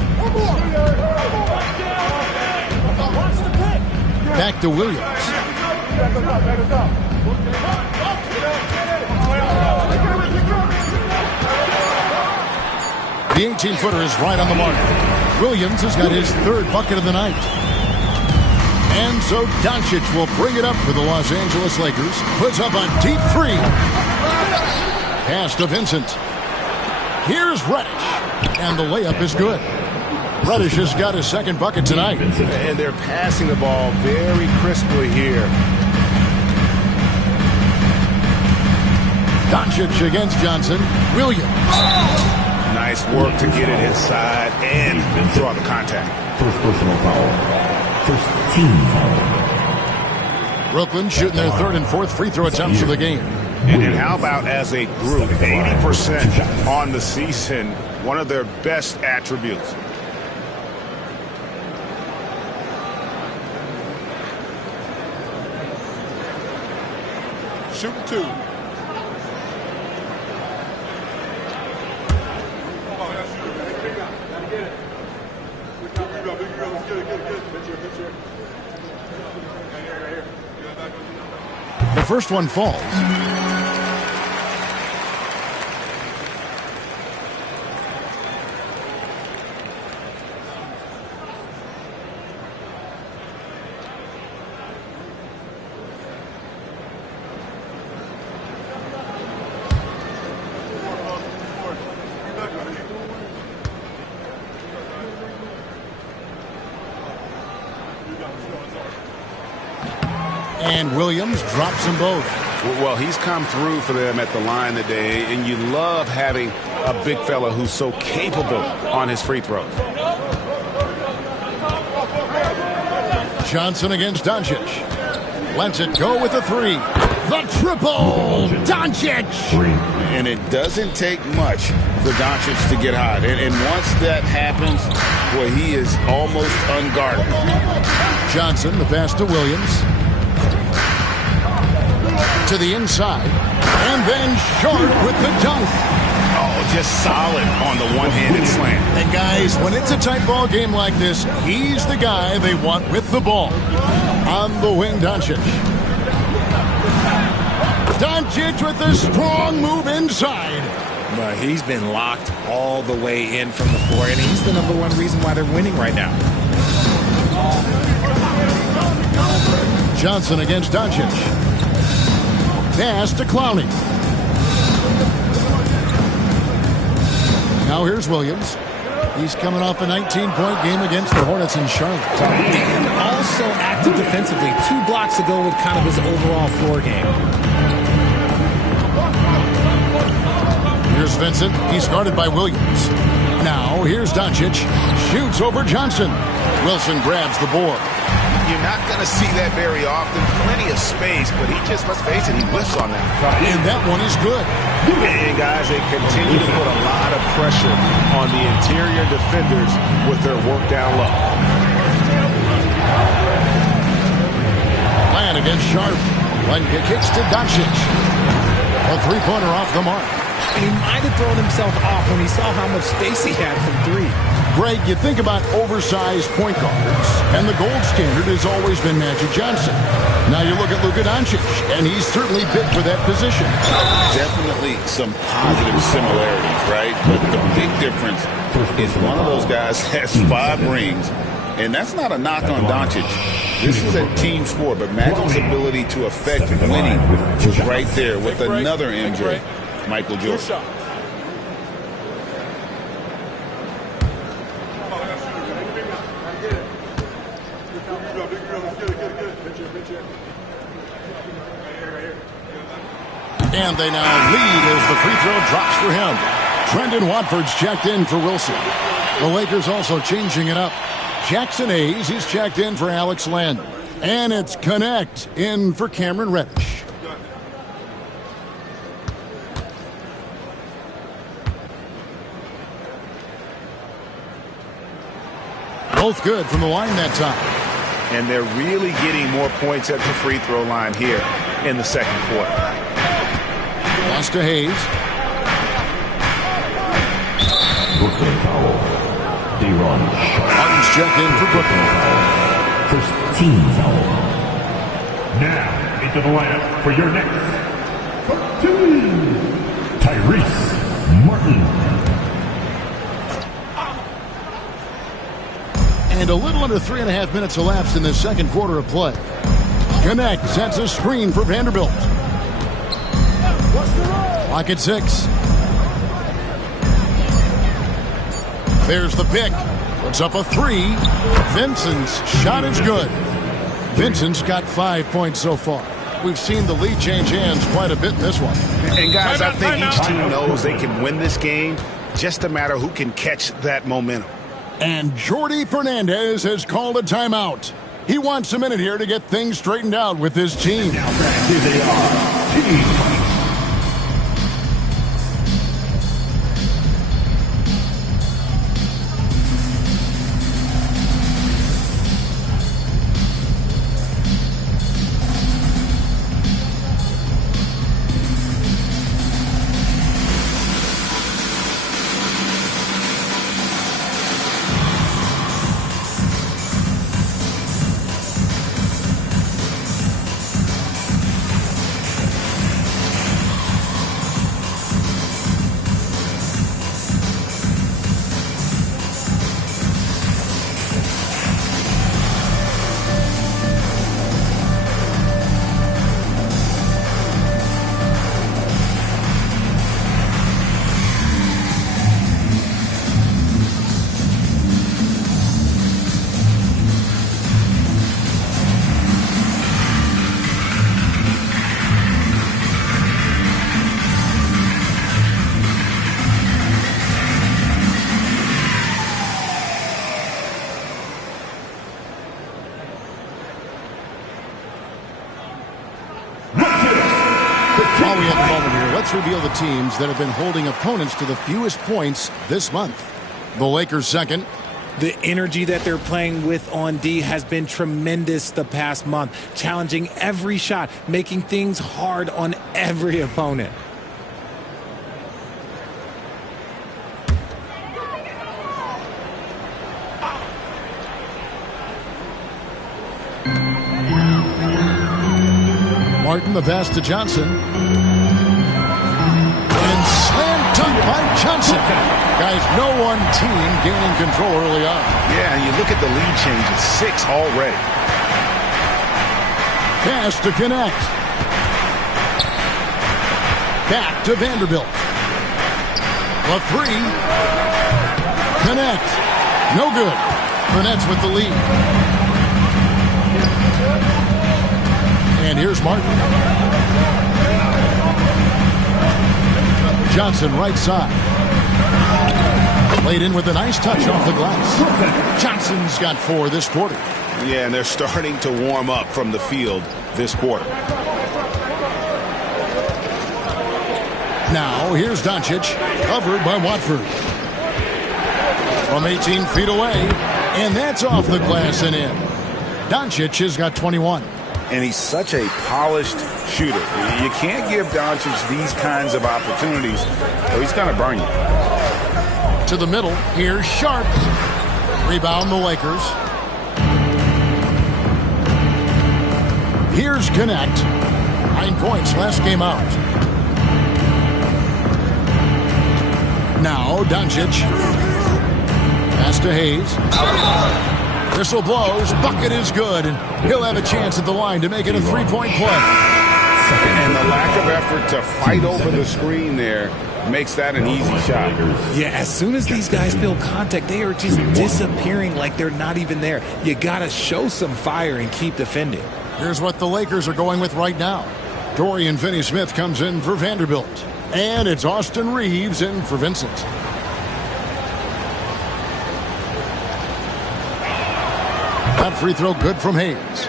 Back to Williams. The 18-footer is right on the mark. Williams has got his 3rd bucket of the night. And so Doncic will bring it up for the Los Angeles Lakers. Puts up a deep three. Pass to Vincent. Here's Reddish. And the layup is good. Reddish has got his second bucket tonight. And they're passing the ball very crisply here. Doncic against Johnson. Williams. Nice work to get it inside and draw the contact. First personal foul. First team foul. Brooklyn shooting their third and fourth free throw attempts of the game. And how about as a group, 80% on the season, one of their best attributes. Shooting two. The first one falls. And Williams drops them both. Well, he's come through for them at the line today, and you love having a big fella who's so capable on his free throws. Johnson against Doncic. Lets it go with the three. The triple! Doncic! And it doesn't take much for Doncic to get hot. And once that happens, boy, he is almost unguarded. Johnson, the pass to Williams. To the inside. And then Sharp with the dunk. Oh, just solid on the one-handed slam. And guys, when it's a tight ball game like this, he's the guy they want with the ball. On the wing, Doncic. Doncic with the strong move inside. But he's been locked all the way in from the floor, and he's the number one reason why they're winning right now. Johnson against Doncic. Pass to Clowney. Now here's Williams. He's coming off a 19-point game against the Hornets in Charlotte. And also active defensively. 2 blocks ago with kind of his overall floor game. Here's Vincent. He's guarded by Williams. Now here's Doncic. Shoots over Johnson. Wilson grabs the board. You're not going to see that very often. Plenty of space, but he just, let's face it, he whiffs on that. And that one is good. And guys, they continue to put a lot of pressure on the interior defenders with their work down low. Plan against Sharp. When he kicks to Doncic. A three-pointer off the mark. And he might have thrown himself off when he saw how much space he had from three. Greg, you think about oversized point guards, and the gold standard has always been Magic Johnson. Now you look at Luka Doncic, and he's certainly big for that position. Definitely some positive similarities, right? But the big difference is one of those guys has 5 rings, and that's not a knock on Doncic. This is a team sport, but Magic's ability to affect winning is right there with another MJ, Michael Jordan. And they now lead as the free throw drops for him. Trendon Watford's checked in for Wilson. The Lakers also changing it up. Jackson Hayes, he's checked in for Alex Len. And it's Connect in for Cameron Reddish. Both good from the line that time. And they're really getting more points at the free throw line here in the second quarter. Pass to Hayes. Brooklyn foul. D-Ron. Martin's checked in for Brooklyn. First team foul. Now into the lineup for your next team, Tyrese Martin. And a little under 3.5 minutes elapsed in the second quarter of play. Connect sets a screen for Vanderbilt. Clock at 6. There's the pick. Puts up a 3. Vincent's shot is good. Vincent's got 5 points so far. We've seen the lead change hands quite a bit in this one. And guys, I think each team knows they can win this game. Just a matter who can catch that momentum. And Jordi Fernandez has called a timeout. He wants a minute here to get things straightened out with his team. Now back, here they are. Team. While we have a moment here, let's reveal the teams that have been holding opponents to the fewest points this month. The Lakers second. The energy that they're playing with on D has been tremendous the past month, challenging every shot, making things hard on every opponent. Martin, the pass to Johnson. And slam dunk by Johnson. Guys, no one team gaining control early on. Yeah, and you look at the lead changes, 6 already. Pass to connect. Back to Vanderbilt. The 3. Connect. No good. The Nets with the lead. And here's Martin. Johnson right side. Played in with a nice touch off the glass. Johnson's got 4 this quarter. Yeah, and they're starting to warm up from the field this quarter. Now here's Doncic, covered by Watford. From 18 feet away, and that's off the glass and in. Doncic has got 21. And he's such a polished shooter. You can't give Doncic these kinds of opportunities, or he's going to burn you. To the middle, here's Sharp. Rebound the Lakers. Here's Connect. 9 points last game out. Now Doncic. Pass to Hayes. Whistle blows. Bucket is good. And he'll have a chance at the line to make it a 3-point play. And the lack of effort to fight over the screen there makes that an easy shot. Yeah, as soon as these guys feel contact, they are just disappearing like they're not even there. You got to show some fire and keep defending. Here's what the Lakers are going with right now. Dorian Finney-Smith comes in for Vanderbilt. And it's Austin Reeves in for Vincent. That free throw good from Hayes.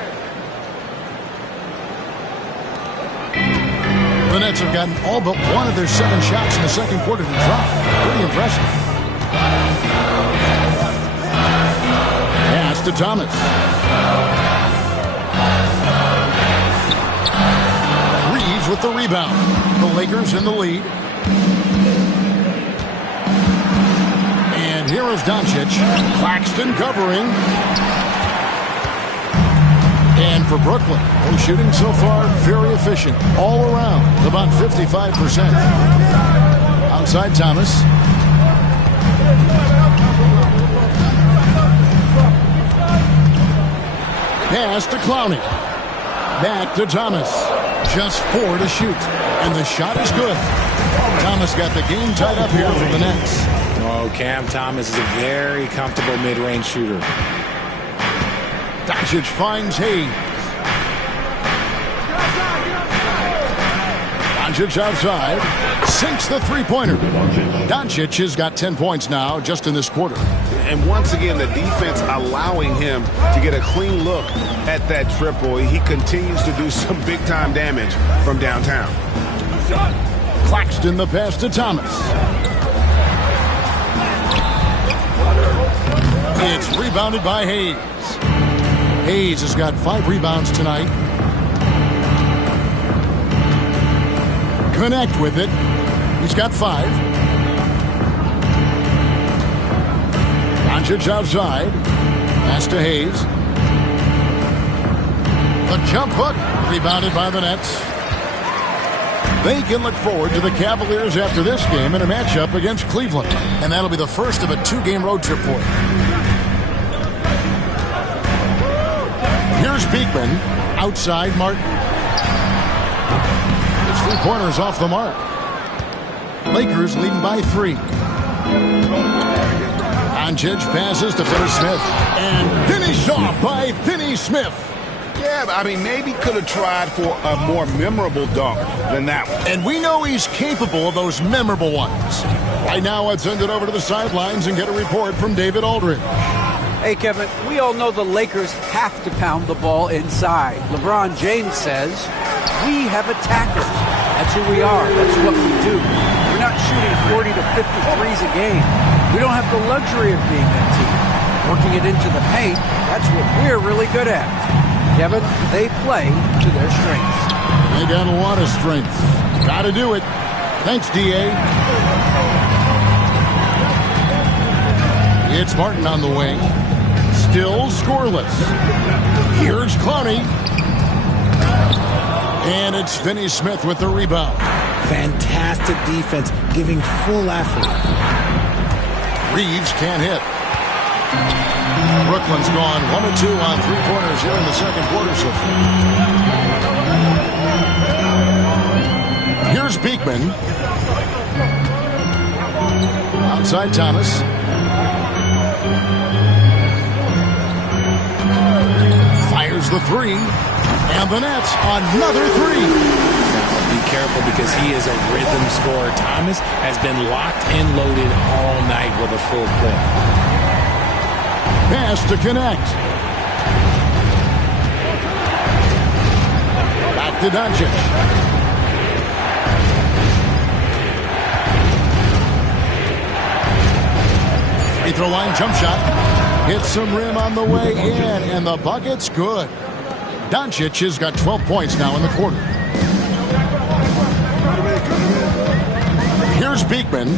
The Nets have gotten all but one of their 7 shots in the second quarter to drop. Pretty impressive. Pass to Thomas. Reeves with the rebound. The Lakers in the lead. And here is Doncic. Claxton covering. And for Brooklyn, they're shooting so far very efficient. All around, about 55%. Outside Thomas. Pass to Clowney. Back to Thomas. Just 4 to shoot. And the shot is good. Thomas got the game tied up here for the Nets. Oh, Cam Thomas is a very comfortable mid-range shooter. Doncic finds Hayes. Doncic outside. Sinks the three-pointer. Doncic has got 10 points now just in this quarter. And once again, the defense allowing him to get a clean look at that triple. He continues to do some big-time damage from downtown. Claxton the pass to Thomas. It's rebounded by Hayes. Hayes has got 5 rebounds tonight. Connect with it. He's got 5. Doncic outside. Pass to Hayes. The jump hook. Rebounded by the Nets. They can look forward to the Cavaliers after this game in a matchup against Cleveland. And that'll be the first of a 2-game road trip for them. Here's Beekman. Outside Martin. His 3-pointer's off the mark. Lakers leading by 3. Doncic passes to Finney-Smith. And finished off by Finney-Smith. Yeah, I mean, maybe could have tried for a more memorable dunk than that one. And we know he's capable of those memorable ones. Right now, let's send it over to the sidelines and get a report from David Aldridge. Hey, Kevin, we all know the Lakers have to pound the ball inside. LeBron James says, we have attackers. That's who we are. That's what we do. We're not shooting 40 to 50 threes a game. We don't have the luxury of being that team. Working it into the paint, that's what we're really good at. Kevin, they play to their strengths. They got a lot of strength. Got to do it. Thanks, D.A. It's Martin on the wing. Still scoreless. Here's Clowney. And it's Finney-Smith with the rebound. Fantastic defense, giving full effort. Reeves can't hit. Brooklyn's gone 1 of 2 on 3-pointers here in the second quarter so far. Here's Beekman. Outside Thomas. Fires the 3. And the Nets another 3. Now be careful because he is a rhythm scorer. Thomas has been locked and loaded all night with a full clip. Pass to connect. Back to Doncic. Free throw line jump shot. Hits some rim on the way in, and the bucket's good. Doncic has got 12 points now in the quarter. Here's Beekman.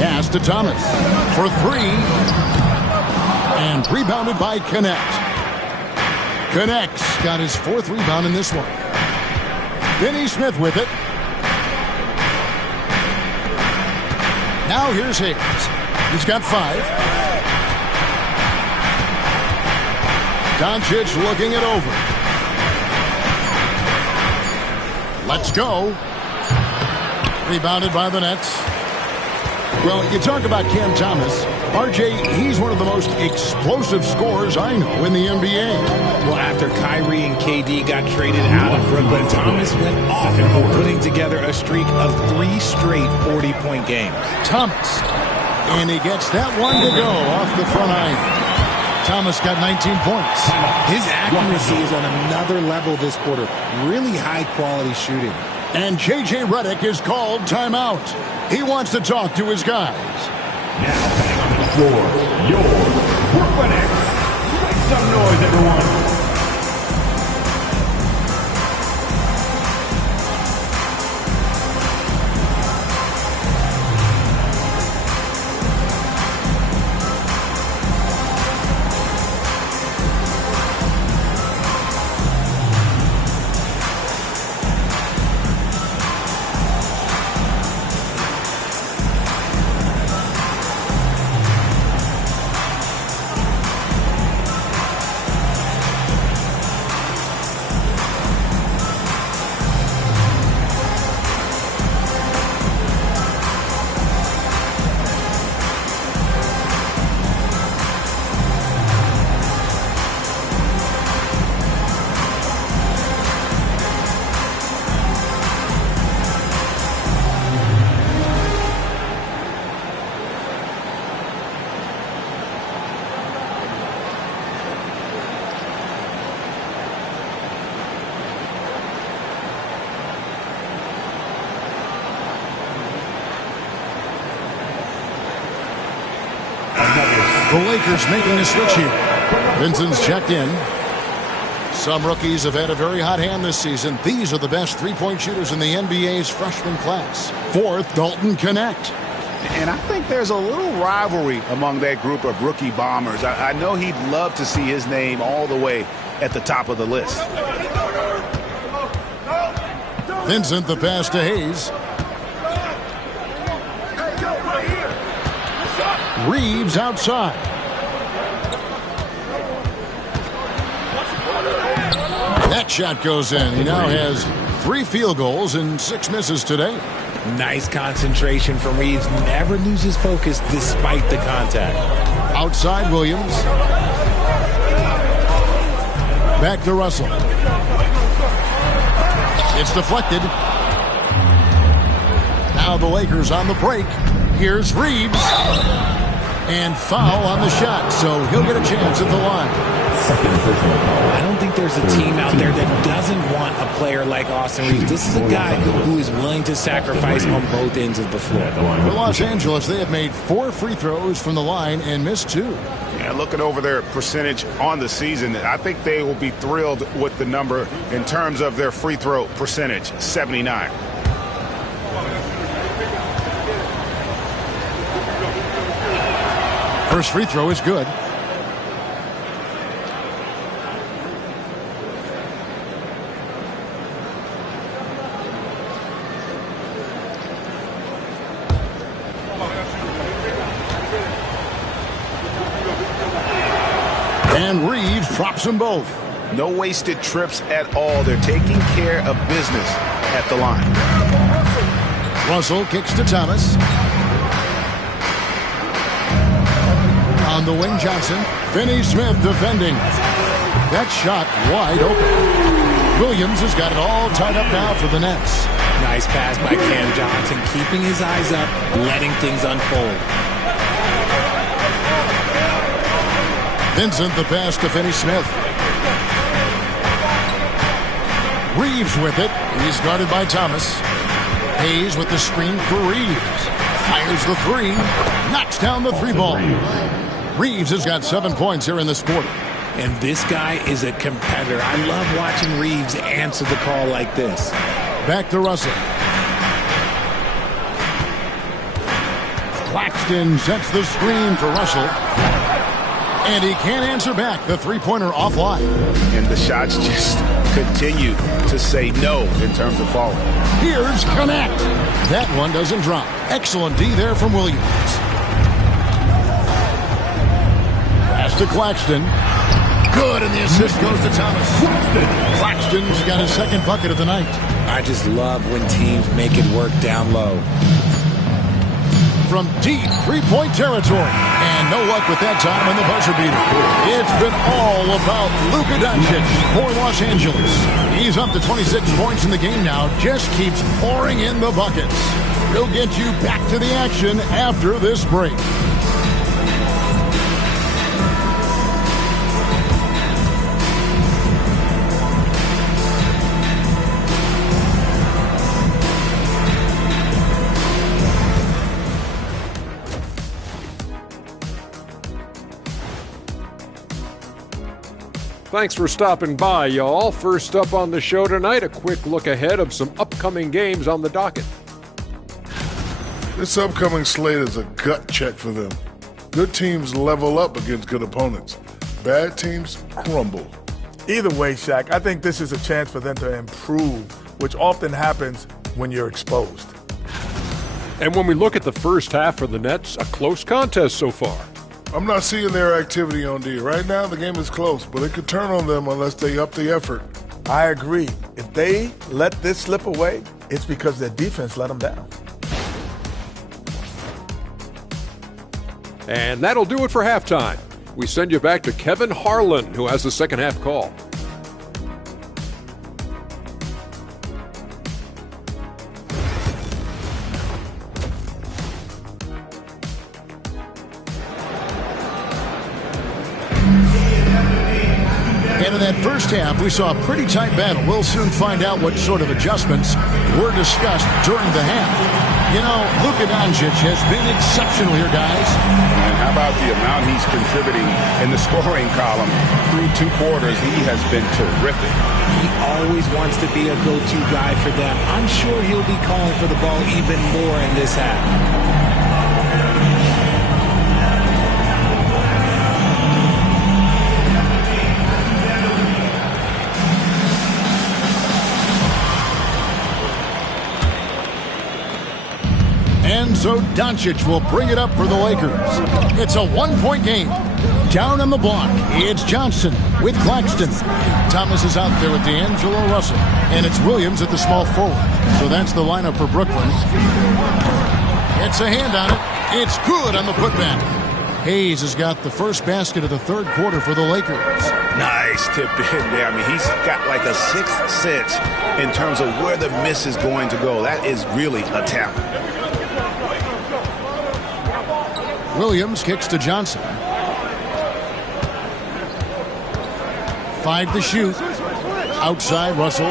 Pass to Thomas for 3. And rebounded by Connect. Connect's got his 4th rebound in this one. Finney-Smith with it. Now here's Hayes. He's got 5. Doncic looking it over. Let's go. Rebounded by the Nets. Well, you talk about Cam Thomas. RJ, he's one of the most explosive scorers I know in the NBA. Well, after Kyrie and KD got traded out of Brooklyn, Thomas went off, putting together a streak of 3 straight 40-point games. Thomas. And he gets that one to go off the front iron. Thomas got 19 points. His accuracy is on another level this quarter. Really high-quality shooting. And J.J. Redick is called timeout. He wants to talk to his guys. Now back on the floor, your Brooklyn Nets. Make some noise, everyone. The Lakers making a switch here. Vincent's checked in. Some rookies have had a very hot hand this season. These are the best three-point shooters in the NBA's freshman class. Fourth, Dalton Connect. And I think there's a little rivalry among that group of rookie bombers. I know he'd love to see his name all the way at the top of the list. Vincent, the pass to Hayes. Reeves outside. That shot goes in. He now has 3 field goals and 6 misses today. Nice concentration from Reeves. Never loses focus despite the contact. Outside Williams. Back to Russell. It's deflected. Now the Lakers on the break. Here's Reeves. And foul on the shot, so he'll get a chance at the line. I don't think there's a team out there that doesn't want a player like Austin Reeves. This is a guy who is willing to sacrifice on both ends of the floor. For Los Angeles, they have made 4 free throws from the line and missed 2. Yeah, looking over their percentage on the season, I think they will be thrilled with the number in terms of their free throw percentage, 79. First free throw is good. And Reeves drops them both. No wasted trips at all. They're taking care of business at the line. Russell kicks to Thomas. On the wing, Johnson. Finney-Smith defending. That shot wide open. Williams has got it all tied up now for the Nets. Nice pass by Cam Johnson, keeping his eyes up, letting things unfold. Vincent, the pass to Finney-Smith. Reeves with it. He's guarded by Thomas. Hayes with the screen for Reeves. Fires the 3. Knocks down the 3-ball. Reeves has got 7 points here in this quarter. And this guy is a competitor. I love watching Reeves answer the call like this. Back to Russell. Claxton sets the screen for Russell. And he can't answer back. The 3-pointer offline. And the shots just continue to say no in terms of falling. Here's Connect. That one doesn't drop. Excellent D there from Williams. Pass to Claxton. Good, and the assist goes to Thomas. Claxton's got his second bucket of the night. I just love when teams make it work down low. From deep 3-point territory. And no luck with that time on the buzzer beater. It's been all about Luka Doncic for Los Angeles. He's up to 26 points in the game now. Just keeps pouring in the buckets. We'll get you back to the action after this break. Thanks for stopping by, y'all. First up on the show tonight, a quick look ahead of some upcoming games on the docket. This upcoming slate is a gut check for them. Good teams level up against good opponents. Bad teams crumble. Either way, Shaq, I think this is a chance for them to improve, which often happens when you're exposed. And when we look at the first half for the Nets, a close contest so far. I'm not seeing their activity on D. Right now, the game is close, but it could turn on them unless they up the effort. I agree. If they let this slip away, it's because their defense let them down. And that'll do it for halftime. We send you back to Kevin Harlan, who has the second half call. of that first half, we saw a pretty tight battle. We'll soon find out what sort of adjustments were discussed during the half. You know, Luka Doncic has been exceptional here, guys. And how about the amount he's contributing in the scoring column through 2 quarters? He has been terrific. He always wants to be a go-to guy for them. I'm sure he'll be calling for the ball even more in this half. And so Doncic will bring it up for the Lakers. It's a 1-point game. Down on the block, it's Johnson with Claxton. Thomas is out there with D'Angelo Russell. And it's Williams at the small forward. So that's the lineup for Brooklyn. It's a hand on it. It's good on the putback. Hayes has got the first basket of the third quarter for the Lakers. Nice tip in there. I mean, he's got like a sixth sense in terms of where the miss is going to go. That is really a talent. Williams kicks to Johnson. 5 to shoot. Outside, Russell.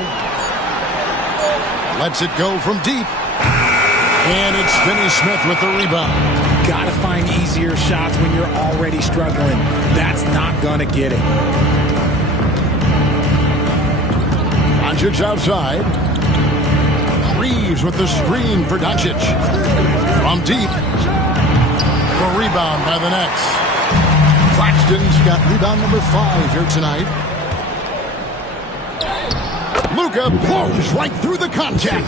Lets it go from deep. And it's Finney-Smith with the rebound. Gotta find easier shots when you're already struggling. That's not gonna get it. Doncic outside. Reeves with the screen for Doncic. From deep. The rebound by the Nets. Claxton's got rebound number 5 here tonight. Luka blows right through the contact.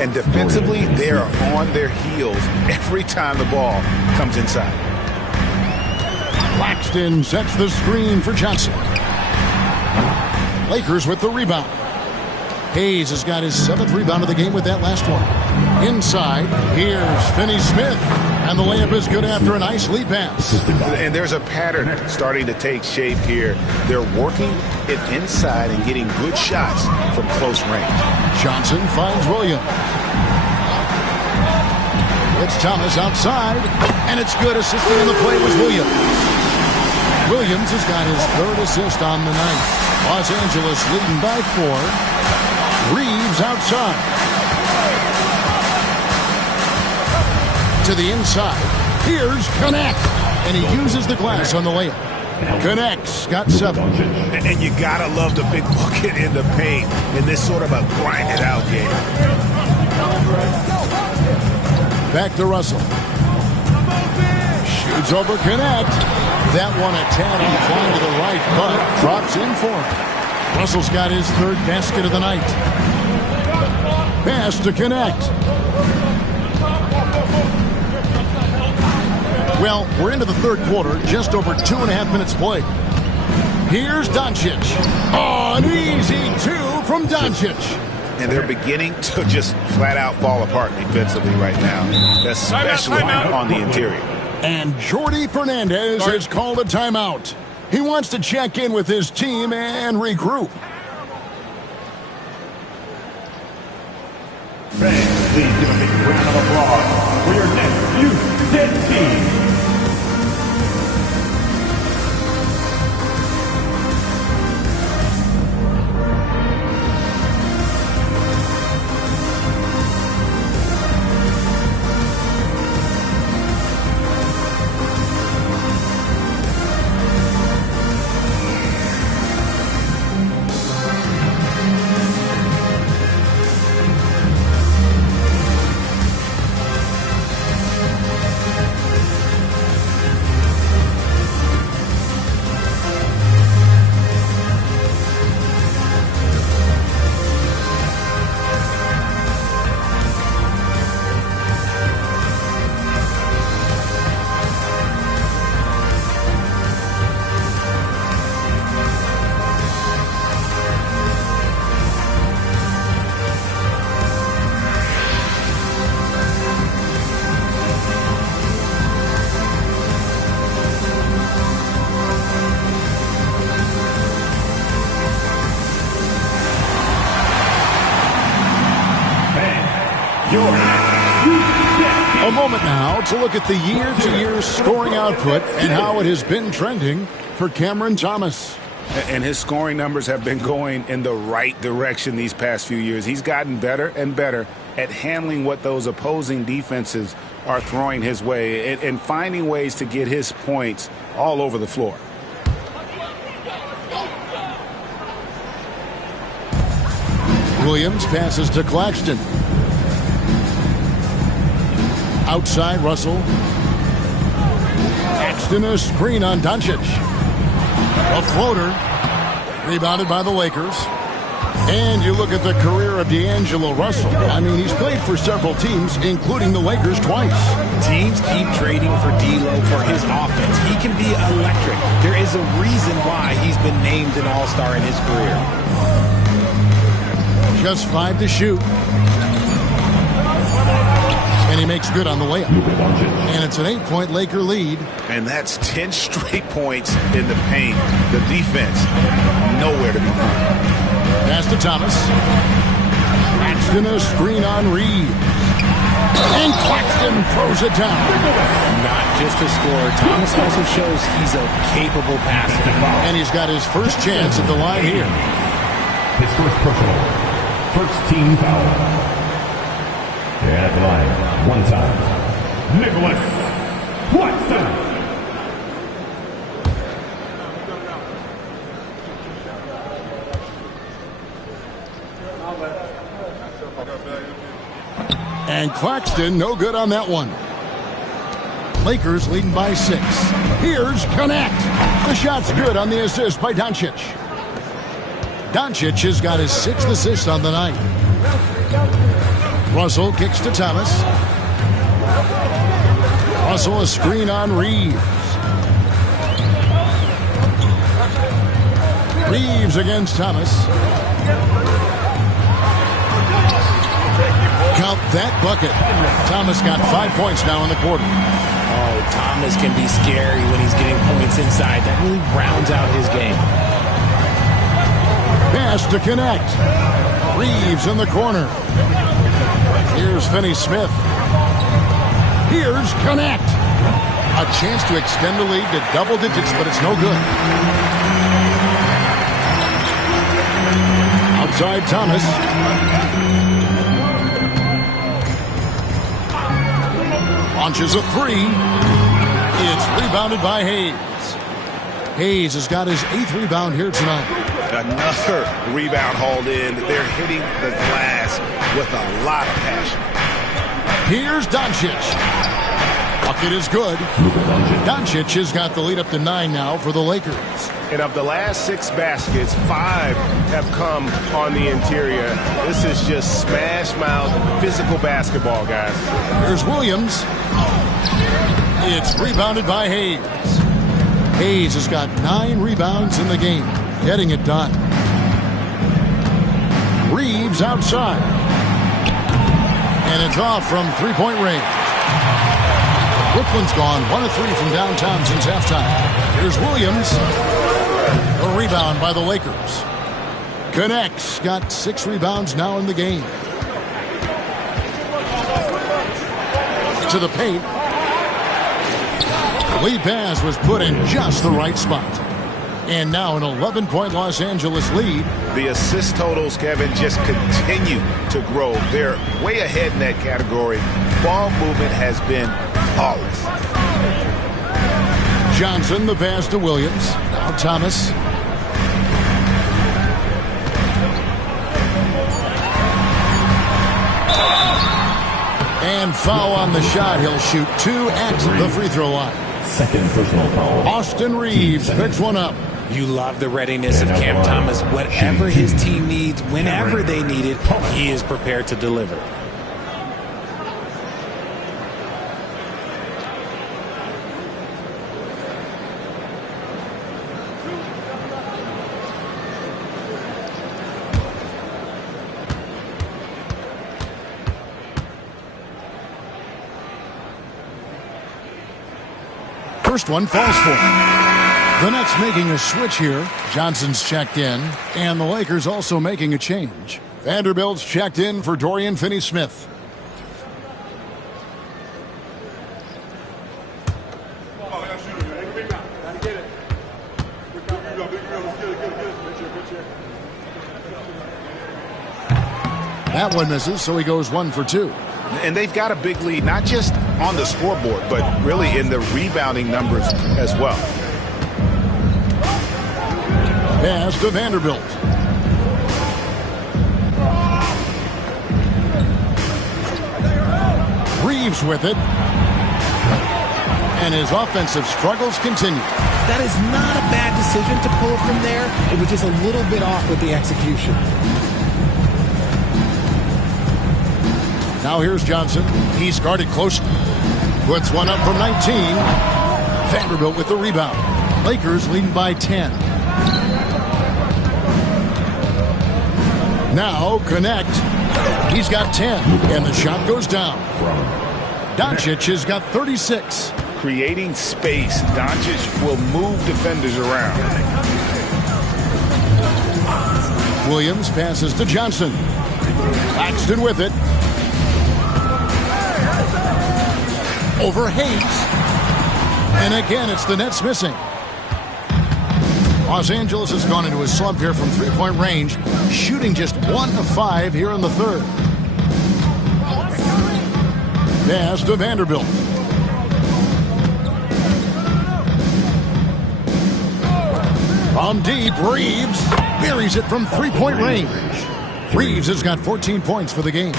And defensively, they are on their heels every time the ball comes inside. Claxton sets the screen for Johnson. Lakers with the rebound. Hayes has got his 7th rebound of the game with that last one. Inside, here's Finney-Smith. And the layup is good after a nice lead pass. And there's a pattern starting to take shape here. They're working it inside and getting good shots from close range. Johnson finds Williams. It's Thomas outside. And it's good. Assisting in the play was Williams. Williams has got his 3rd assist on the night. Los Angeles leading by 4. Reeves outside. To the inside. Here's Connect. And he uses the glass on the layup. Connect's got 7. And you gotta love the big bucket in the paint in this sort of a grinded out game. Back to Russell. Shoots over Connect. That one a tad offline to the right, but drops in for him. Russell's got his 3rd basket of the night. Pass to Connect. Well, we're into the 3rd quarter, just over 2.5 minutes played. Here's Doncic. Oh, an easy 2 from Doncic. And they're beginning to just flat out fall apart defensively right now, especially on the interior. And Jordi Fernandez has called a timeout. He wants to check in with his team and regroup. Fans, please give a big round of applause for your next U10 team. A moment now to look at the year-to-year scoring output and how it has been trending for Cameron Thomas. And his scoring numbers have been going in the right direction these past few years. He's gotten better and better at handling what those opposing defenses are throwing his way and finding ways to get his points all over the floor. Williams passes to Claxton. Outside, Russell. Claxton, a screen on Doncic. A floater. Rebounded by the Lakers. And you look at the career of D'Angelo Russell. I mean, he's played for several teams, including the Lakers twice. Teams keep trading for D'Lo for his offense. He can be electric. There is a reason why he's been named an all-star in his career. Just 5 to shoot. And he makes good on the layup. And it's an 8-point Laker lead. And that's 10 straight points in the paint. The defense, nowhere to be found. Pass to Thomas. Claxton, a screen on Reed. And Claxton throws it down. Not just a scorer, Thomas also shows he's a capable passer. And he's got his first chance at the line here. His first personal. First team foul. And at the line, one time, Nicholas Claxton. And Claxton, no good on that one. Lakers leading by 6. Here's Connect. The shot's good on the assist by Doncic. Doncic has got his 6th assist on the night. Russell kicks to Thomas. Russell, a screen on Reeves. Reeves against Thomas. Count that bucket. Thomas got 5 points now in the quarter. Oh, Thomas can be scary when he's getting points inside. That really rounds out his game. Pass to Connect. Reeves in the corner. Here's Finney-Smith. Here's Connect. A chance to extend the lead to double digits, but it's no good. Outside Thomas. Launches a 3. It's rebounded by Hayes. Hayes has got his 8th rebound here tonight. Another rebound hauled in. They're hitting the glass with a lot of passion. Here's Doncic. Bucket is good. Doncic has got the lead up to 9 now for the Lakers. And of the last 6 baskets, 5 have come on the interior. This is just smash mouth physical basketball, guys. Here's Williams. It's rebounded by Hayes. Hayes has got 9 rebounds in the game, getting it done. Reeves outside. And it's off from 3-point range. Brooklyn's gone 1 of 3 from downtown since halftime. Here's Williams. A rebound by the Lakers. Connects. Got 6 rebounds now in the game. To the paint. Lead pass was put in just the right spot. And now an 11-point Los Angeles lead. The assist totals, Kevin, just continue to grow. They're way ahead in that category. Ball movement has been flawless. Johnson, the pass to Williams. Now Thomas. And foul on the shot. He'll shoot 2 at the free throw line. Second personal foul. Austin Reeves picks one up. You love the readiness of Cam Thomas. Whatever his team needs, whenever they need it, he is prepared to deliver. First one falls for him. The Nets making a switch here. Johnson's checked in, and the Lakers also making a change. Vanderbilt's checked in for Dorian Finney-Smith. That one misses, so he goes 1 for 2. And they've got a big lead, not just on the scoreboard, but really in the rebounding numbers as well. Pass to Vanderbilt. Reeves with it. And his offensive struggles continue. That is not a bad decision to pull it from there. It was just a little bit off with the execution. Now here's Johnson. He's guarded closely. Puts one up from 19. Vanderbilt with the rebound. Lakers leading by 10. Now connect. He's got 10. And the shot goes down. Doncic has got 36. Creating space. Doncic will move defenders around. Williams passes to Johnson. Claxton with it. Over Hayes. And again, it's the Nets missing. Los Angeles has gone into a slump here from three-point range, shooting just 1 of 5 here in the third. Pass to Vanderbilt. From deep, Reeves buries it from three-point range. Reeves has got 14 points for the game.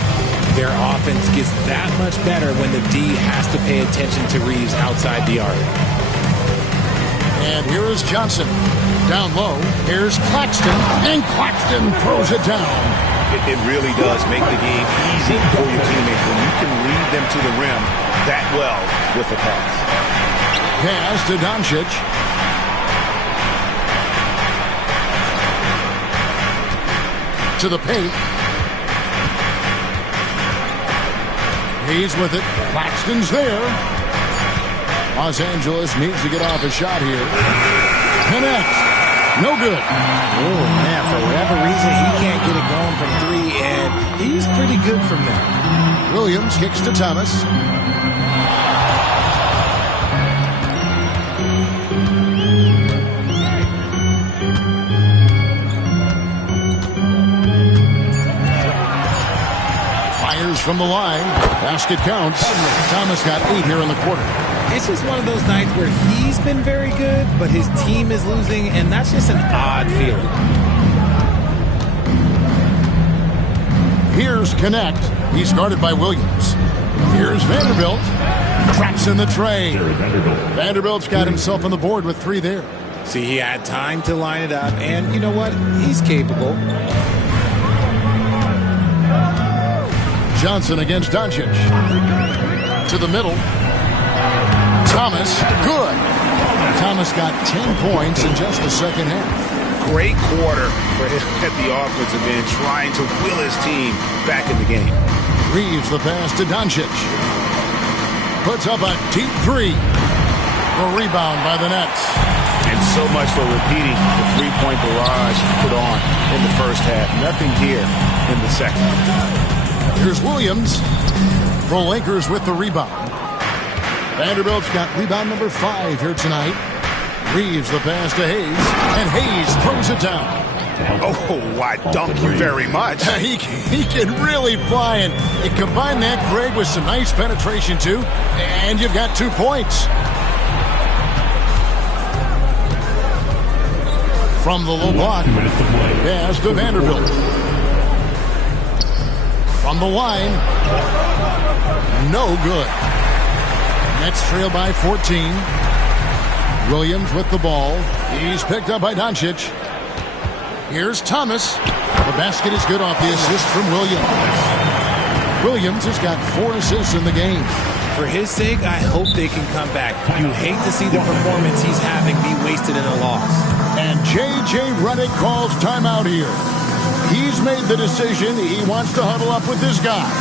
Their offense gets that much better when the D has to pay attention to Reeves outside the arc. And here is Johnson. Down low, here's Claxton, and Claxton throws it down. It really does make the game easy for your teammates when you can lead them to the rim that well with a pass. Pass to Doncic. To the paint. He's with it. Claxton's there. Los Angeles needs to get off a shot here. Connects. No good. Oh, man, for whatever reason, he can't get it going from 3, and he's pretty good from there. Williams kicks to Thomas. Fires from the line. Basket counts. Thomas got 8 here in the quarter. It's just one of those nights where he's been very good, but his team is losing, and that's just an odd feeling. Here's Connect. He's guarded by Williams. Here's Vanderbilt. Traps in the tray. Vanderbilt's got himself on the board with 3 there. See, he had time to line it up, and you know what? He's capable. Johnson against Doncic. To the middle. Thomas, good. Thomas got 10 points in just the second half. Great quarter for him at the offensive end, trying to will his team back in the game. Reeves the pass to Doncic. Puts up a deep 3. The rebound by the Nets. And so much for repeating the three-point barrage put on in the first half. Nothing here in the second. Here's Williams. The Lakers with the rebound. Vanderbilt's got rebound number 5 here tonight. Reeves the pass to Hayes, and Hayes throws it down. Oh, I dunk you very much. He can really fly, and you combine that, Greg, with some nice penetration, too, and you've got 2 points. From the low block, pass to Vanderbilt. From the line, no good. Nets trail by 14. Williams with the ball. He's picked up by Doncic. Here's Thomas. The basket is good off the assist from Williams. Williams has got 4 assists in the game. For his sake, I hope they can come back. You hate to see the performance he's having be wasted in a loss. And J.J. Redick calls timeout here. He's made the decision. He wants to huddle up with his guys.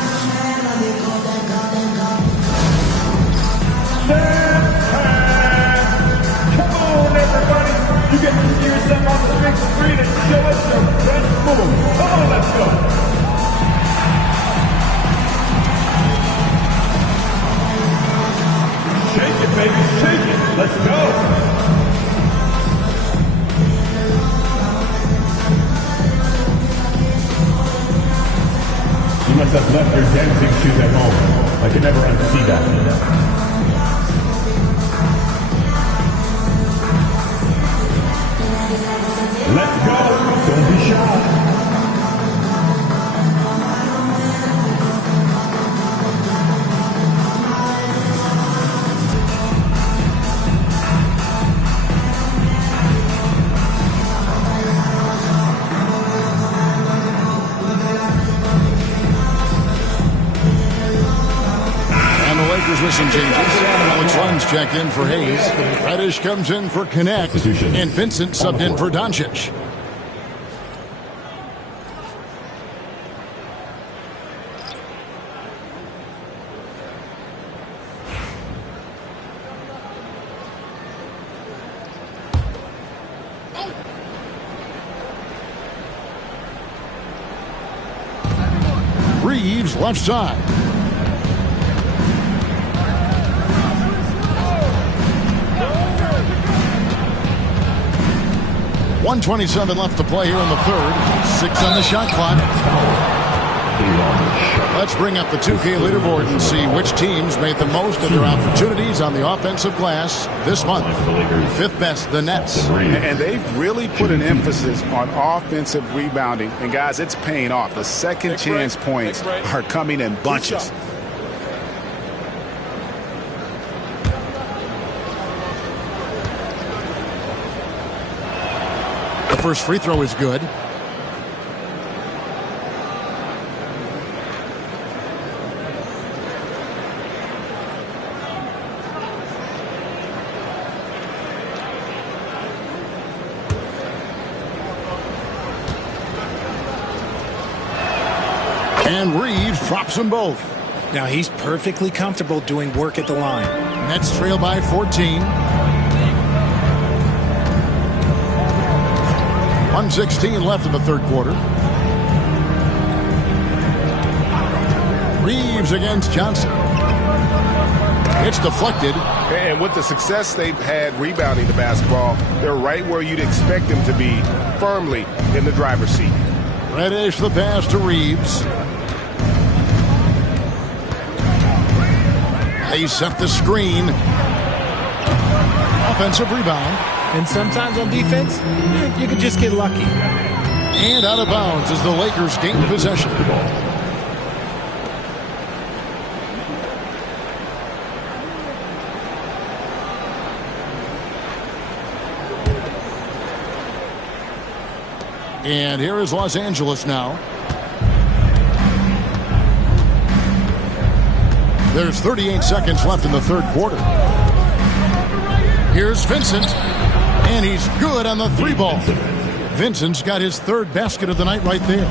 Come on, everybody. You get to see yourself on the big screen and show us your best move. Come on, let's go. Shake it, baby, shake it. Let's go. have left your dancing shoes at home. I can never unsee that. Let's go. Don't be shy. With some changes. Alex Lund's checked in for Hayes. Reddish comes in for Connect. And Vincent subbed in for Doncic. Reeves left side. 1:27 left to play here in the third. 6 on the shot clock. Let's bring up the 2K leaderboard and see which teams made the most of their opportunities on the offensive glass this month. Fifth best, the Nets. And they've really put an emphasis on offensive rebounding. And, guys, it's paying off. The second chance points are coming in bunches. First free throw is good. And Reeves drops them both. Now he's perfectly comfortable doing work at the line. Nets trail by 14. 1:16 left in the third quarter. Reeves against Johnson. It's deflected. And with the success they've had rebounding the basketball, they're right where you'd expect them to be, firmly in the driver's seat. Reddish the pass to Reeves. They set the screen. Offensive rebound. And sometimes on defense, you can just get lucky. And out of bounds as the Lakers gain possession. And here is Los Angeles now. There's 38 seconds left in the third quarter. Here's Vincent. And he's good on the three ball. Vincent's got his third basket of the night right there.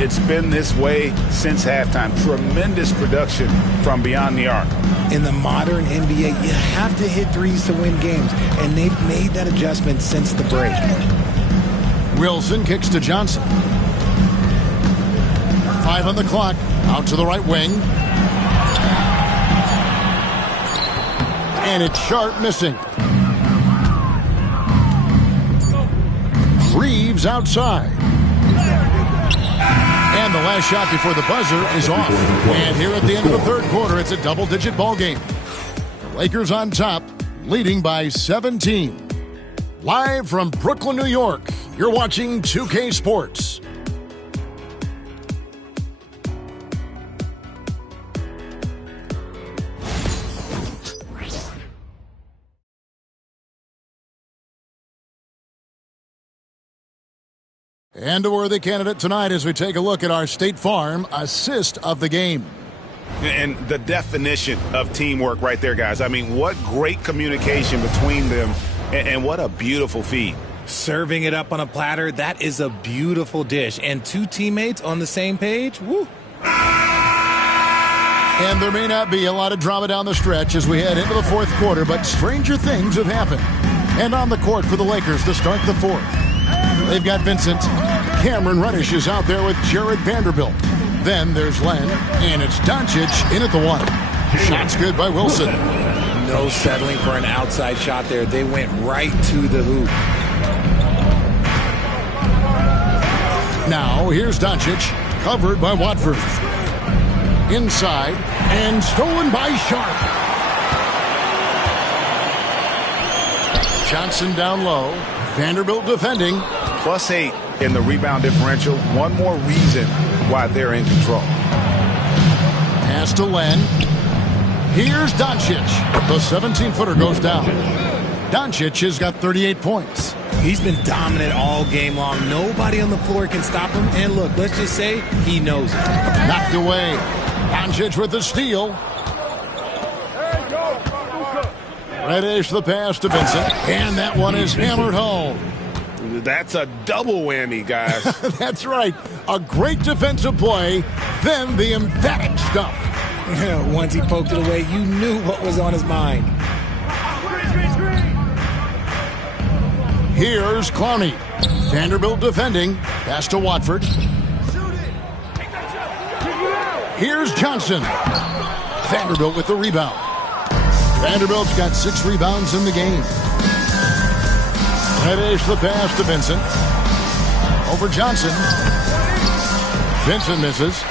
It's been this way since halftime. Tremendous production from beyond the arc. In the modern NBA, you have to hit threes to win games, and they've made that adjustment since the break. Wilson kicks to Johnson. 5 on the clock. Out to the right wing. And it's Sharp missing. Reeves outside. And the last shot before the buzzer is off. And here at the end of the third quarter, it's a double-digit ball game. The Lakers on top, leading by 17. Live from Brooklyn, New York, you're watching 2K Sports. And a worthy candidate tonight as we take a look at our State Farm assist of the game. And the definition of teamwork right there, guys. I mean, what great communication between them, and what a beautiful feed. Serving it up on a platter, that is a beautiful dish. And two teammates on the same page, woo. And there may not be a lot of drama down the stretch as we head into the fourth quarter, but stranger things have happened. And on the court for the Lakers to start the fourth. They've got Vincent. Cameron Reddish is out there with Jared Vanderbilt. Then there's Len, and it's Doncic in at the one. Shot's good by Wilson. No settling for an outside shot there. They went right to the hoop. Now here's Doncic, covered by Watford. Inside, and stolen by Sharp. Johnson down low. Vanderbilt defending. +8 in the rebound differential. One more reason why they're in control. Pass to Len. Here's Doncic. The 17-footer goes down. Doncic has got 38 points. He's been dominant all game long. Nobody on the floor can stop him. And look, let's just say he knows it. Knocked away. Doncic with the steal. Reddish the pass to Vincent. And that one is hammered home. That's a double whammy, guys. That's right. A great defensive play, then the emphatic stuff. Once he poked it away, you knew what was on his mind. Here's Clowney. Vanderbilt defending. Pass to Watford. Here's Johnson. Vanderbilt with the rebound. Vanderbilt's got 6 rebounds in the game. Reddish the pass to Vincent. Over Johnson. Vincent misses.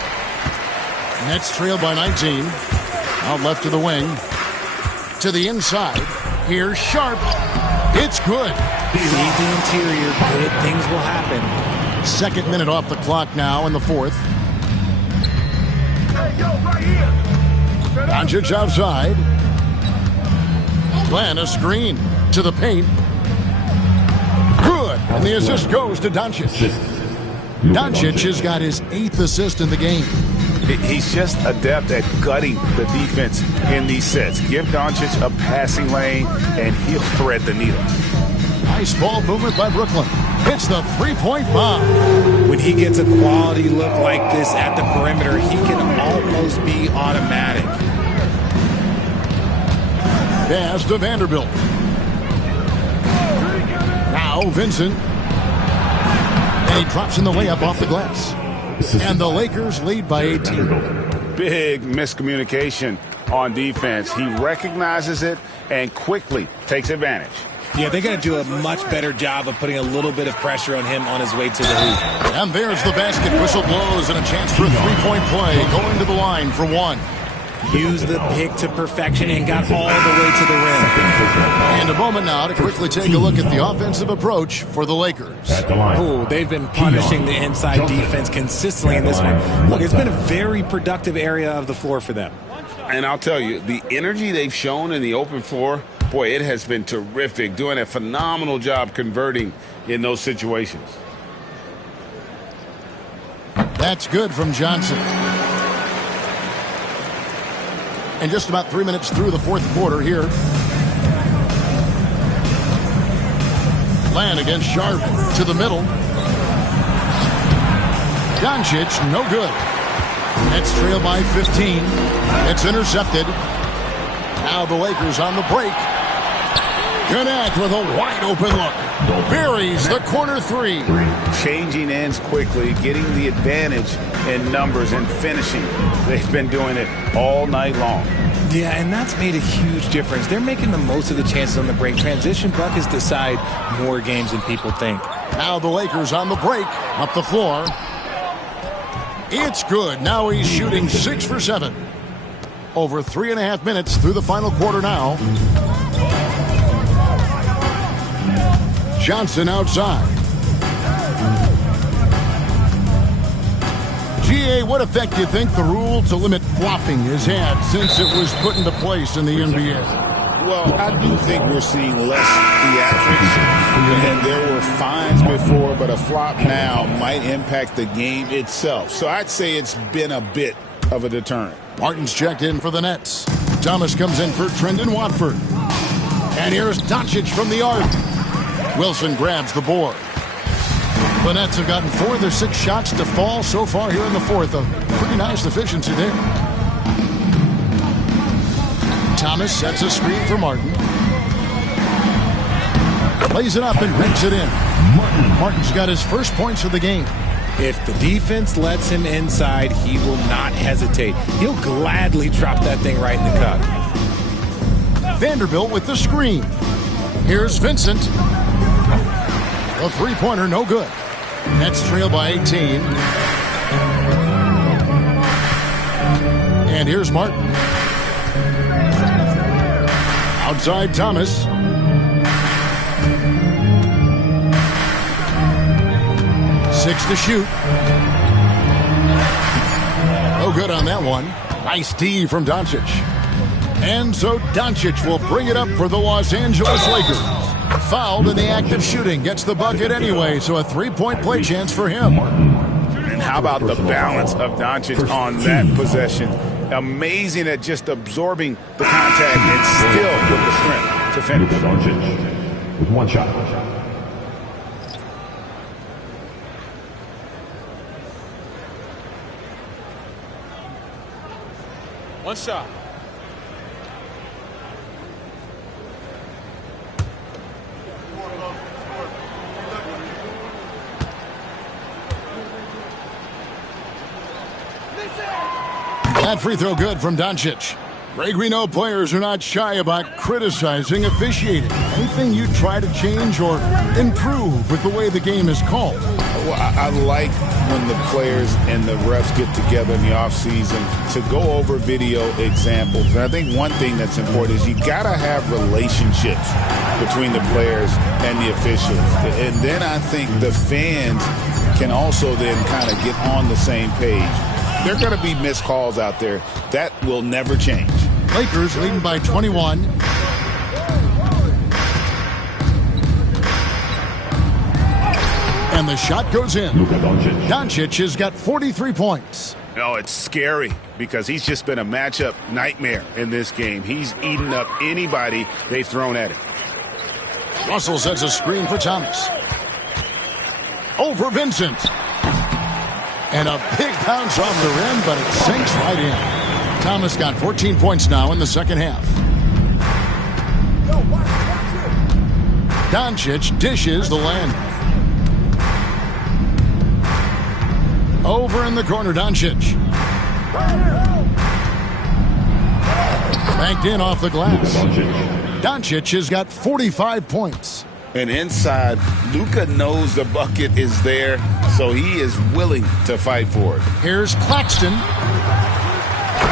Nets trail by 19. Out left to the wing. To the inside. Here's Sharp. It's good. Leave the interior. Good things will happen. 2nd minute off the clock now in the 4th. Doncic outside. Glenn a screen to the paint. Good. And the assist goes to Doncic. Doncic has got his 8th assist in the game. He's just adept at gutting the defense in these sets. Give Doncic a passing lane, and he'll thread the needle. Nice ball movement by Brooklyn. Hits the three-point bomb. When he gets a quality look like this at the perimeter, he can almost be automatic. Pass to Vanderbilt. Now Vincent. And he drops in the layup off the glass. And the Lakers lead by 18. Big miscommunication on defense. He recognizes it and quickly takes advantage. Yeah, they got to do a much better job of putting a little bit of pressure on him on his way to the hoop. And there's the basket. Whistle blows and a chance for a three-point play. Going to the line for one. Used the pick to perfection and got all the way to the rim. And a moment now to quickly take a look at the offensive approach for the Lakers. Oh, they've been punishing the inside defense consistently in this one. Look, it's been a very productive area of the floor for them. And I'll tell you, the energy they've shown in the open floor, boy, it has been terrific. Doing a phenomenal job converting in those situations. That's good from Johnson. And just about 3 minutes through the 4th quarter here. Land against Sharp to the middle. Doncic, no good. Nets trail by 15. It's intercepted. Now the Lakers on the break. Connect with a wide open look. Buries the corner three. Changing ends quickly, getting the advantage in numbers and finishing. They've been doing it all night long. Yeah, and that's made a huge difference. They're making the most of the chances on the break. Transition buckets decide more games than people think. Now the Lakers on the break. Up the floor. It's good. Now he's shooting 6 for 7. Over 3.5 minutes through the final quarter now. Johnson outside. GA, what effect do you think the rule to limit flopping has had since it was put into place in the NBA? Well, I do think we're seeing less theatrics, and there were fines before, but a flop now might impact the game itself. So I'd say it's been a bit of a deterrent. Martin's checked in for the Nets. Thomas comes in for Trendon Watford. And here's Doncic from the arc. Wilson grabs the board. The Nets have gotten 4 of their 6 shots to fall so far here in the 4th. A pretty nice efficiency there. Thomas sets a screen for Martin. Plays it up and brings it in. Martin's got his first points of the game. If the defense lets him inside, he will not hesitate. He'll gladly drop that thing right in the cup. Vanderbilt with the screen. Here's Vincent. A three-pointer, no good. Nets trail by 18. And here's Martin. Outside Thomas. Six to shoot. Oh, good on that one. Nice D from Doncic. And so Doncic will bring it up for the Los Angeles Lakers. Fouled in the act of shooting. Gets the bucket anyway, so a three-point play chance for him. And how about the balance of Doncic on that possession? Amazing at just absorbing the contact and still with the strength to finish. Doncic with one shot. One shot. That free throw good from Doncic. Greg, we know players are not shy about criticizing officiating. Anything you try to change or improve with the way the game is called? Well, I like when the players and the refs get together in the offseason to go over video examples. And I think one thing that's important is you got to have relationships between the players and the officials. And then I think the fans can also then kind of get on the same page. There are going to be missed calls out there. That will never change. Lakers leading by 21. And the shot goes in. Doncic has got 43 points. No, it's scary because he's just been a matchup nightmare in this game. He's eaten up anybody they've thrown at him. Russell sets a screen for Thomas. Over Vincent. And a big bounce off the rim, but it sinks right in. Thomas got 14 points now in the second half. Doncic dishes the land. Over in the corner, Doncic. Banked in off the glass. Doncic has got 45 points. And inside, Luka knows the bucket is there, so he is willing to fight for it. Here's Claxton.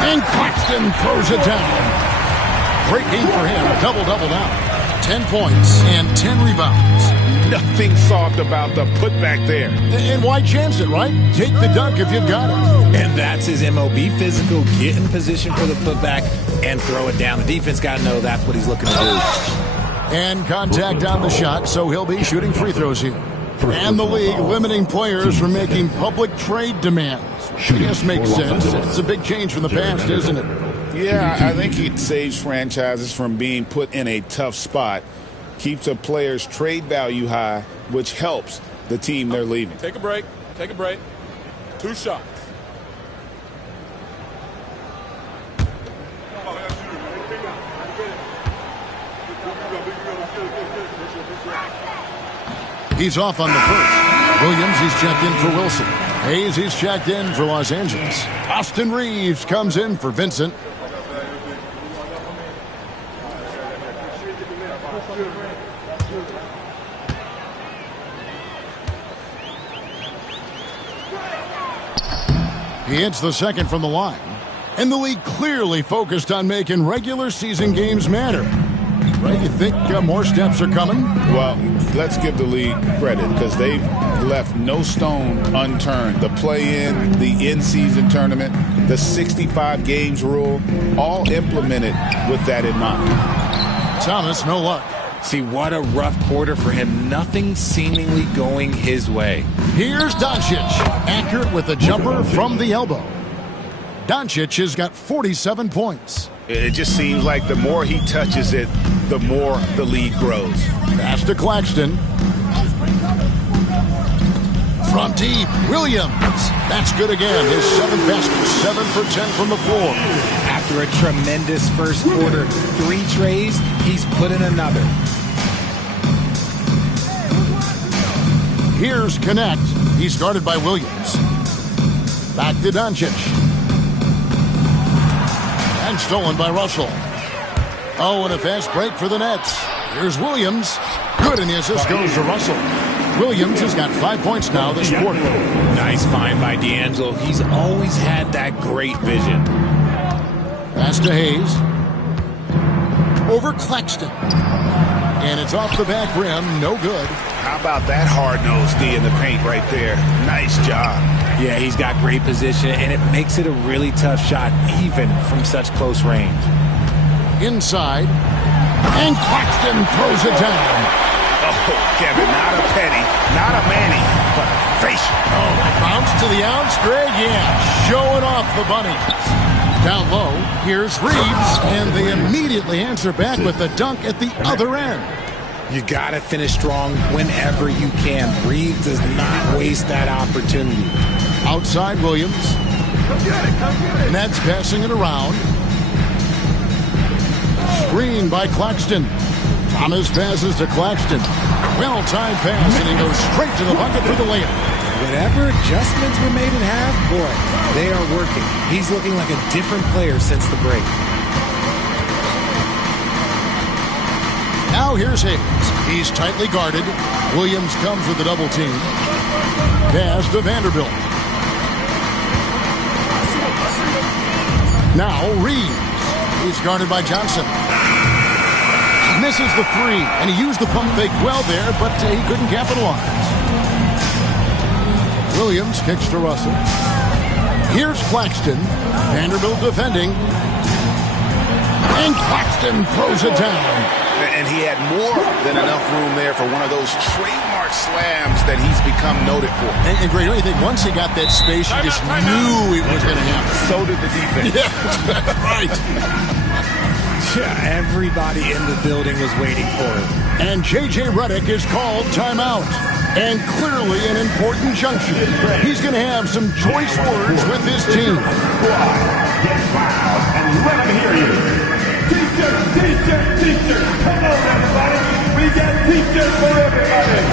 And Claxton throws it down. Great game for him. Double-double now. 10 points and 10 rebounds. Nothing soft about the putback there. And why chance it, right? Take the dunk if you've got it. And that's his MO. Be physical, get in position for the putback, and throw it down. The defense got to know that's what he's looking to do. And contact on the shot, so he'll be shooting free throws here. And the league limiting players from making public trade demands. I guess makes sense. It's a big change from the past, isn't it? Yeah, I think it saves franchises from being put in a tough spot. Keeps a player's trade value high, which helps the team they're leaving. Take a break. Take a break. 2 shots. He's off on the first. Williams, he's checked in for Wilson. Hayes, he's checked in for Los Angeles. Austin Reeves comes in for Vincent. He hits the second from the line. And the league clearly focused on making regular season games matter. Right, you think more steps are coming? Well, let's give the league credit because they've left no stone unturned. The play-in, the in-season tournament, the 65 games rule, all implemented with that in mind. Thomas, no luck. See, what a rough quarter for him. Nothing seemingly going his way. Here's Doncic. Accurate with a jumper from the elbow. Doncic has got 47 points. It just seems like the more he touches it, the more the lead grows. Pass to Claxton. From deep, Williams. That's good again. His 7th basket, 7 for 10 from the floor. After a tremendous first quarter, 3 trays, he's put in another. Here's Connect. He's guarded by Williams. Back to Doncic. And stolen by Russell. Oh, and a fast break for the Nets. Here's Williams. Good, and the assist goes to Russell. Williams has got 5 points now this quarter. Nice find by D'Angelo. He's always had that great vision. Pass to Hayes. Over Claxton. And it's off the back rim. No good. How about that hard-nosed D in the paint right there? Nice job. Yeah, he's got great position, and it makes it a really tough shot, even from such close range. Inside. And Claxton throws it down. Oh, Kevin, not a penny, not a Manny, but a facial. Oh, bounce to the ounce, Greg. Yeah, showing off the bunnies. Down low, here's Reeves, and they immediately answer back with the dunk at the other end. You got to finish strong whenever you can. Reeves does not waste that opportunity. Outside Williams. Nets passing it around. Screen by Claxton. Thomas passes to Claxton. Well-timed pass, and he goes straight to the bucket for the layup. Whatever adjustments were made at half, boy, they are working. He's looking like a different player since the break. Now here's Hayes. He's tightly guarded. Williams comes with a double team. Pass to Vanderbilt. Now Reeves. He's guarded by Johnson. Misses the three, and he used the pump fake well there, but he couldn't capitalize. Williams kicks to Russell. Here's Claxton. Vanderbilt defending. And Claxton throws it down. And he had more than enough room there for one of those trademark slams that he's become noted for. And Greg, don't you think once he got that space, you just knew it was going to happen? So did the defense. Yeah, right. Yeah, everybody in the building was waiting for it. And J.J. Redick is called timeout. And clearly an important juncture. He's going to have some choice words with his team. Get loud and let them hear you. T-shirt, T-shirt, T-shirt. Come on, everybody. We got T-shirts for everybody.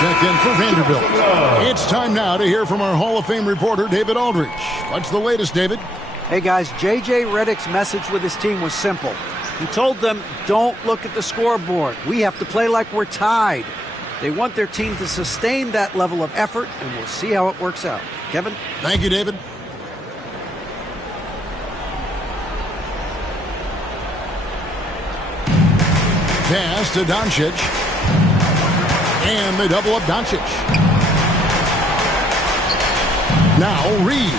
Checked in for Vanderbilt. It's time now to hear from our Hall of Fame reporter, David Aldridge. What's the latest, David? Hey, guys, J.J. Redick's message with his team was simple. He told them, don't look at the scoreboard. We have to play like we're tied. They want their team to sustain that level of effort, and we'll see how it works out. Kevin? Thank you, David. Pass to Doncic. And they double up Doncic. Now Reeves.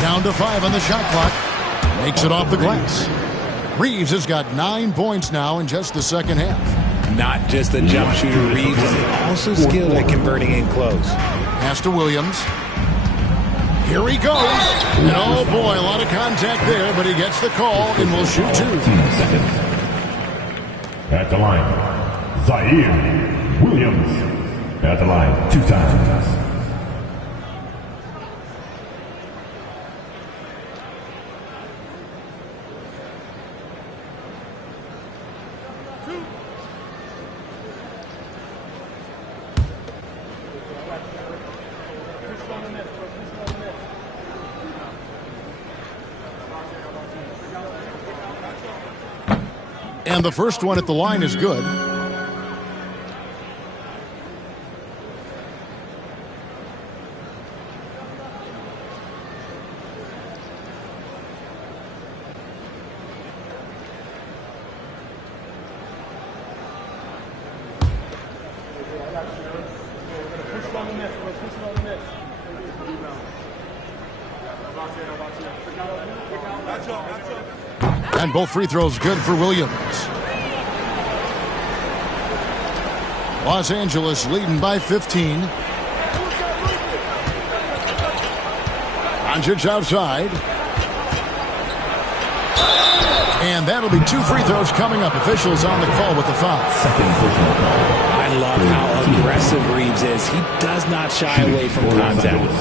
Down to 5 on the shot clock. Makes it off the glass. Reeves has got 9 points now in just the second half. Not just a jump shooter, Reeves is also skilled at converting in close. Pass to Williams. Here he goes. And oh boy, a lot of contact there, but he gets the call and will shoot 2. At the line, Zaire Williams. At the line, 2 times. And the first one at the line is good. And both free throws good for Williams. Los Angeles leading by 15. Doncic outside. And that'll be 2 free throws coming up. Officials on the call with the foul. I love how aggressive Reeves is. He does not shy away from contact.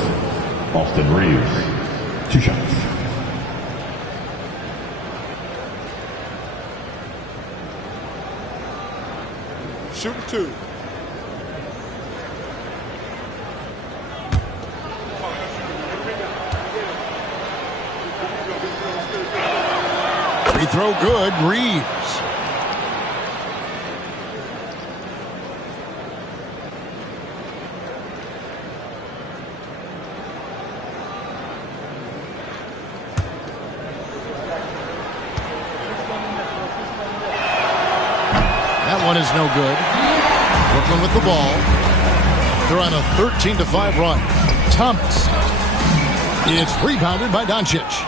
Austin Reeves, 2 shots. Shooting 2. Free throw good, Reeves. That one is no good. Brooklyn with the ball. They're on a 13-5 run. Thomas. It's rebounded by Doncic.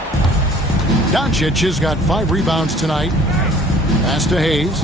Doncic has got 5 rebounds tonight. Pass to Hayes.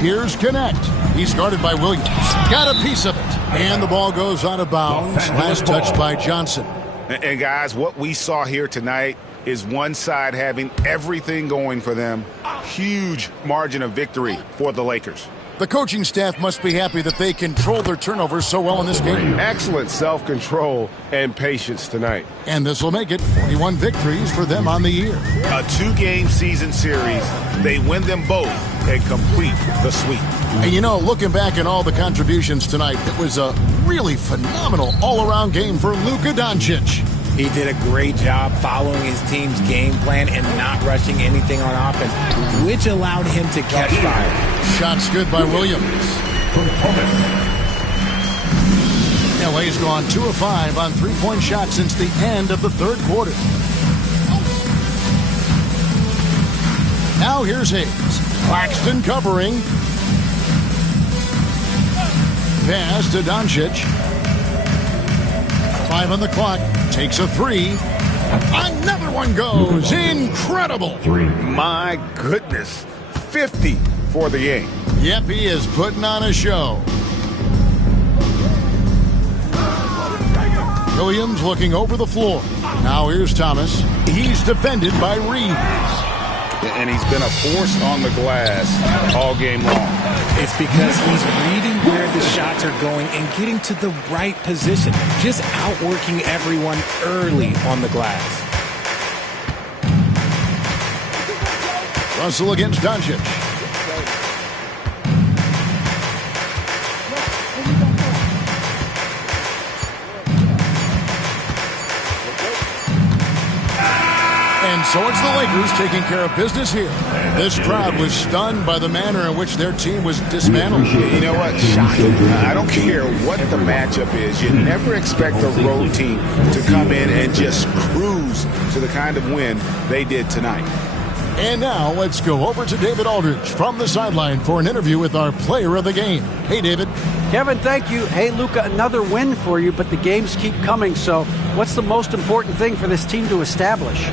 Here's Connect. He's guarded by Williams. Got a piece of it. And the ball goes out of bounds. Last touch by Johnson. And guys, what we saw here tonight is one side having everything going for them. Huge margin of victory for the Lakers. The coaching staff must be happy that they controlled their turnovers so well in this game. Excellent self-control and patience tonight. And this will make it 41 victories for them on the year. A 2-game season series. They win them both and complete the sweep. And you know, looking back at all the contributions tonight, it was a really phenomenal all-around game for Luka Doncic. He did a great job following his team's game plan and not rushing anything on offense, which allowed him to catch fire. Shots good by Williams. LA's gone 2 of 5 on 3-point shots since the end of the 3rd quarter. Now here's Hayes. Claxton covering. Pass to Doncic. 5 on the clock. Takes a 3. Another one goes. Incredible. 3. My goodness. 50 for the game. Yep, he is putting on a show. Williams looking over the floor. Now here's Thomas. He's defended by Reeves. And he's been a force on the glass all game long. It's because he's reading where the shots are going and getting to the right position. Just outworking everyone early on the glass. Russell against Doncic. And so it's the Lakers taking care of business here. This crowd was stunned by the manner in which their team was dismantled. You know what? Shocking. I don't care what the matchup is. You never expect a road team to come in and just cruise to the kind of win they did tonight. And now let's go over to David Aldridge from the sideline for an interview with our player of the game. Hey, David. Kevin, thank you. Hey, Luka, another win for you, but the games keep coming. So what's the most important thing for this team to establish?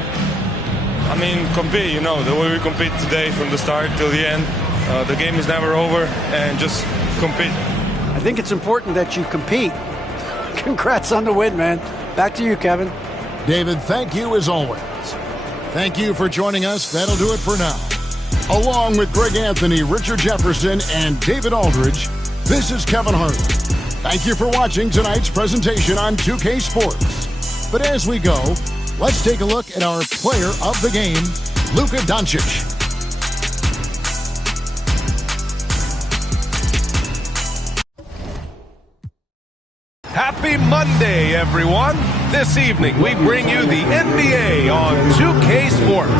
I mean, compete, you know, the way we compete today from the start till the end. The game is never over, and just compete. I think it's important that you compete. Congrats on the win, man. Back to you, Kevin. David, thank you as always. Thank you for joining us. That'll do it for now. Along with Greg Anthony, Richard Jefferson, and David Aldridge, this is Kevin Harlan. Thank you for watching tonight's presentation on 2K Sports. But as we go, let's take a look at our player of the game, Luka Doncic. Happy Monday, everyone. This evening, we bring you the NBA on 2K Sports.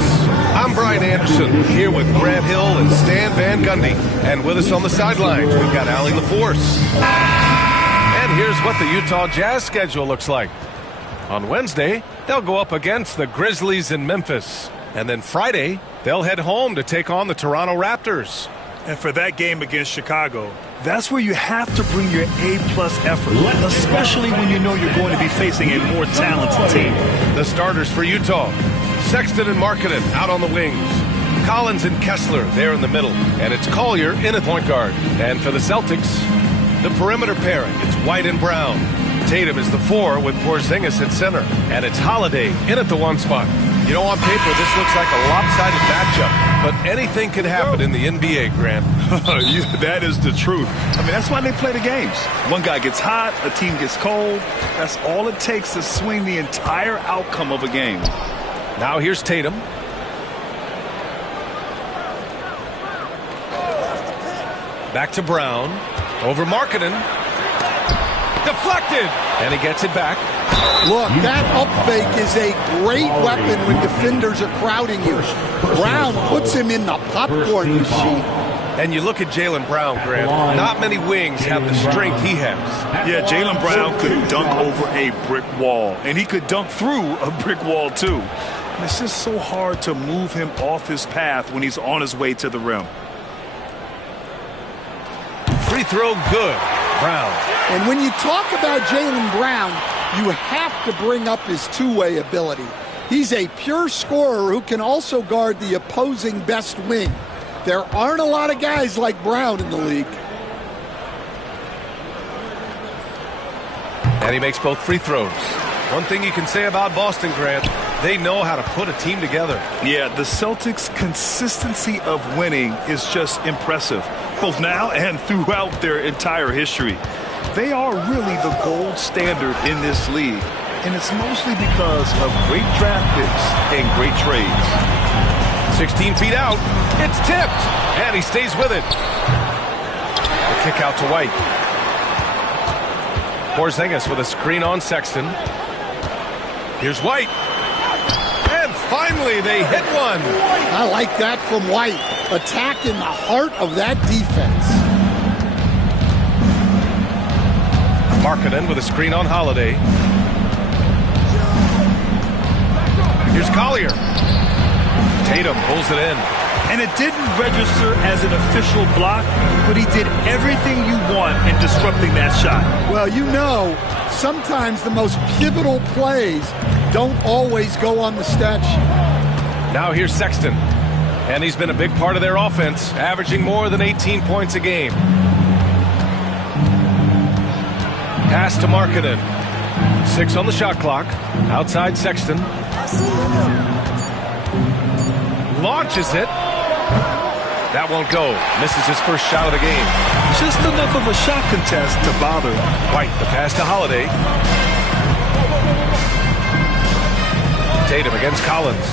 I'm Brian Anderson, here with Grant Hill and Stan Van Gundy. And with us on the sidelines, we've got Allie LaForce. And here's what the Utah Jazz schedule looks like. On Wednesday, they'll go up against the Grizzlies in Memphis. And then Friday, they'll head home to take on the Toronto Raptors. And for that game against Chicago, that's where you have to bring your A-plus effort, especially when you know you're going to be facing a more talented team. The starters for Utah: Sexton and Markkanen out on the wings, Collins and Kessler there in the middle, and it's Collier in at point guard. And for the Celtics, the perimeter pairing, it's White and Brown. Tatum is the 4 with Porzingis at center, and it's Holiday in at the 1 spot. You know, on paper, this looks like a lopsided matchup, but anything can happen in the NBA, Grant. That is the truth. I mean, that's why they play the games. One guy gets hot, a team gets cold. That's all it takes to swing the entire outcome of a game. Now here's Tatum. Back to Brown. Over Markkanen. Deflected. And he gets it back. Look, that up fake is a great weapon when defenders are crowding you. Brown puts him in the popcorn machine. And you look at Jaylen Brown, Grant. Not many wings have the strength he has. Yeah, Jaylen Brown could dunk over a brick wall, and he could dunk through a brick wall, too. And it's just so hard to move him off his path when he's on his way to the rim. Free throw good. Brown. And when you talk about Jaylen Brown, you have to bring up his two-way ability. He's a pure scorer who can also guard the opposing best wing. There aren't a lot of guys like Brown in the league. And he makes both free throws. One thing you can say about Boston, Grant, they know how to put a team together. Yeah, the Celtics' consistency of winning is just impressive, both now and throughout their entire history. They are really the gold standard in this league, and it's mostly because of great draft picks and great trades. 16 feet out. It's tipped, and he stays with it. The kick out to White. Porzingis with a screen on Sexton. Here's White. And finally, they hit one. I like that from White. Attack in the heart of that defense. Markkanen with a screen on Holiday. Here's Collier. Tatum pulls it in. And it didn't register as an official block, but he did everything you want in disrupting that shot. Well, you know, sometimes the most pivotal plays don't always go on the stat sheet. Now here's Sexton. And he's been a big part of their offense, averaging more than 18 points a game. Pass to Markkanen. 6 on the shot clock. Outside Sexton. Launches it. That won't go. Misses his first shot of the game. Just enough of a shot contest to bother. White, the pass to Holiday. Tatum against Collins.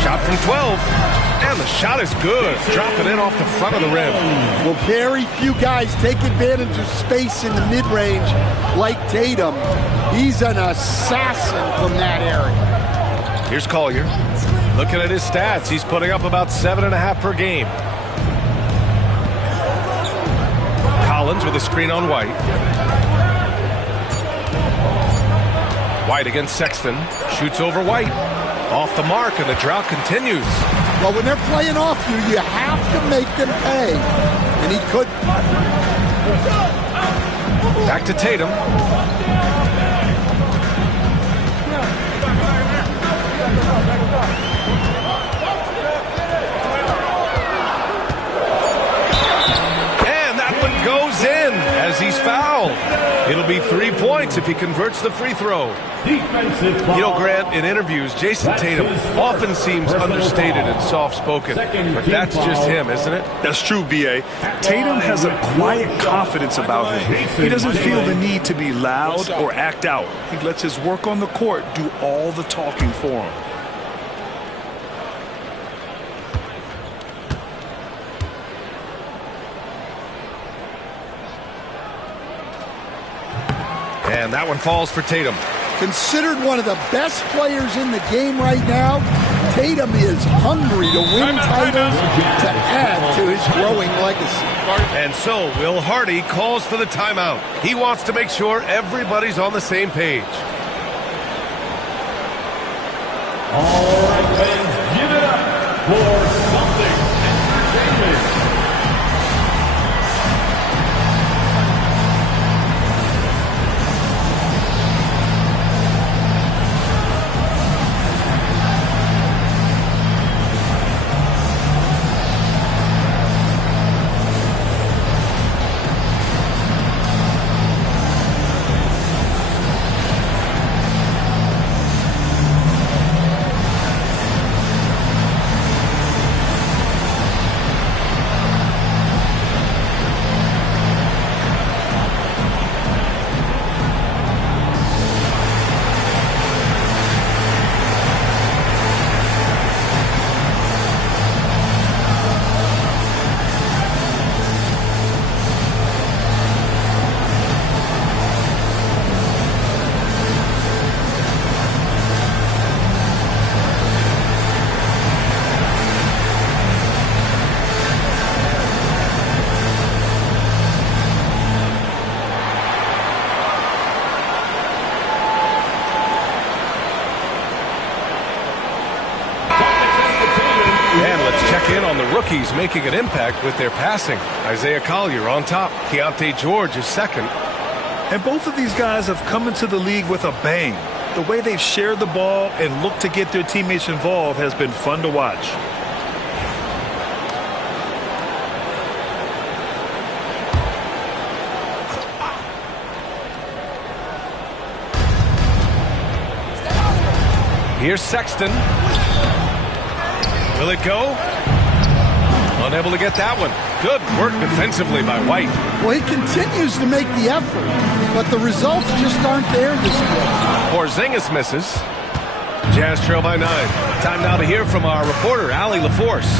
Shot from 12. And the shot is good. Drop it in off the front of the rim. Well, very few guys take advantage of space in the mid-range like Tatum. He's an assassin from that area. Here's Collier. Looking at his stats, he's putting up about 7.5 per game. Collins with a screen on White. White against Sexton. Shoots over White. Off the mark, and the drought continues. Well, when they're playing off you, you have to make them pay. And he couldn't. Back to Tatum. And that one goes in as he's fouled. It'll be 3 points if he converts the free throw. You know, Grant, in interviews, Jason Tatum often seems understated and soft-spoken, but that's just him, isn't it? That's true, B.A. Tatum has a quiet confidence about him. He doesn't feel the need to be loud or act out. He lets his work on the court do all the talking for him. And that one falls for Tatum. Considered one of the best players in the game right now, Tatum is hungry to win titles to add to his growing legacy. And so Will Hardy calls for the timeout. He wants to make sure everybody's on the same page. All right, fans, give it up for Celtics. rookies making an impact with their passing. Isaiah Collier on top. Keontae George is second. And both of these guys have come into the league with a bang. The way they've shared the ball and looked to get their teammates involved has been fun to watch. Here's Sexton. Will it go? Unable to get that one. Good work defensively by White. Well, he continues to make the effort, but the results just aren't there this year. Porzingis misses. Jazz trail by 9. Time now to hear from our reporter, Allie LaForce.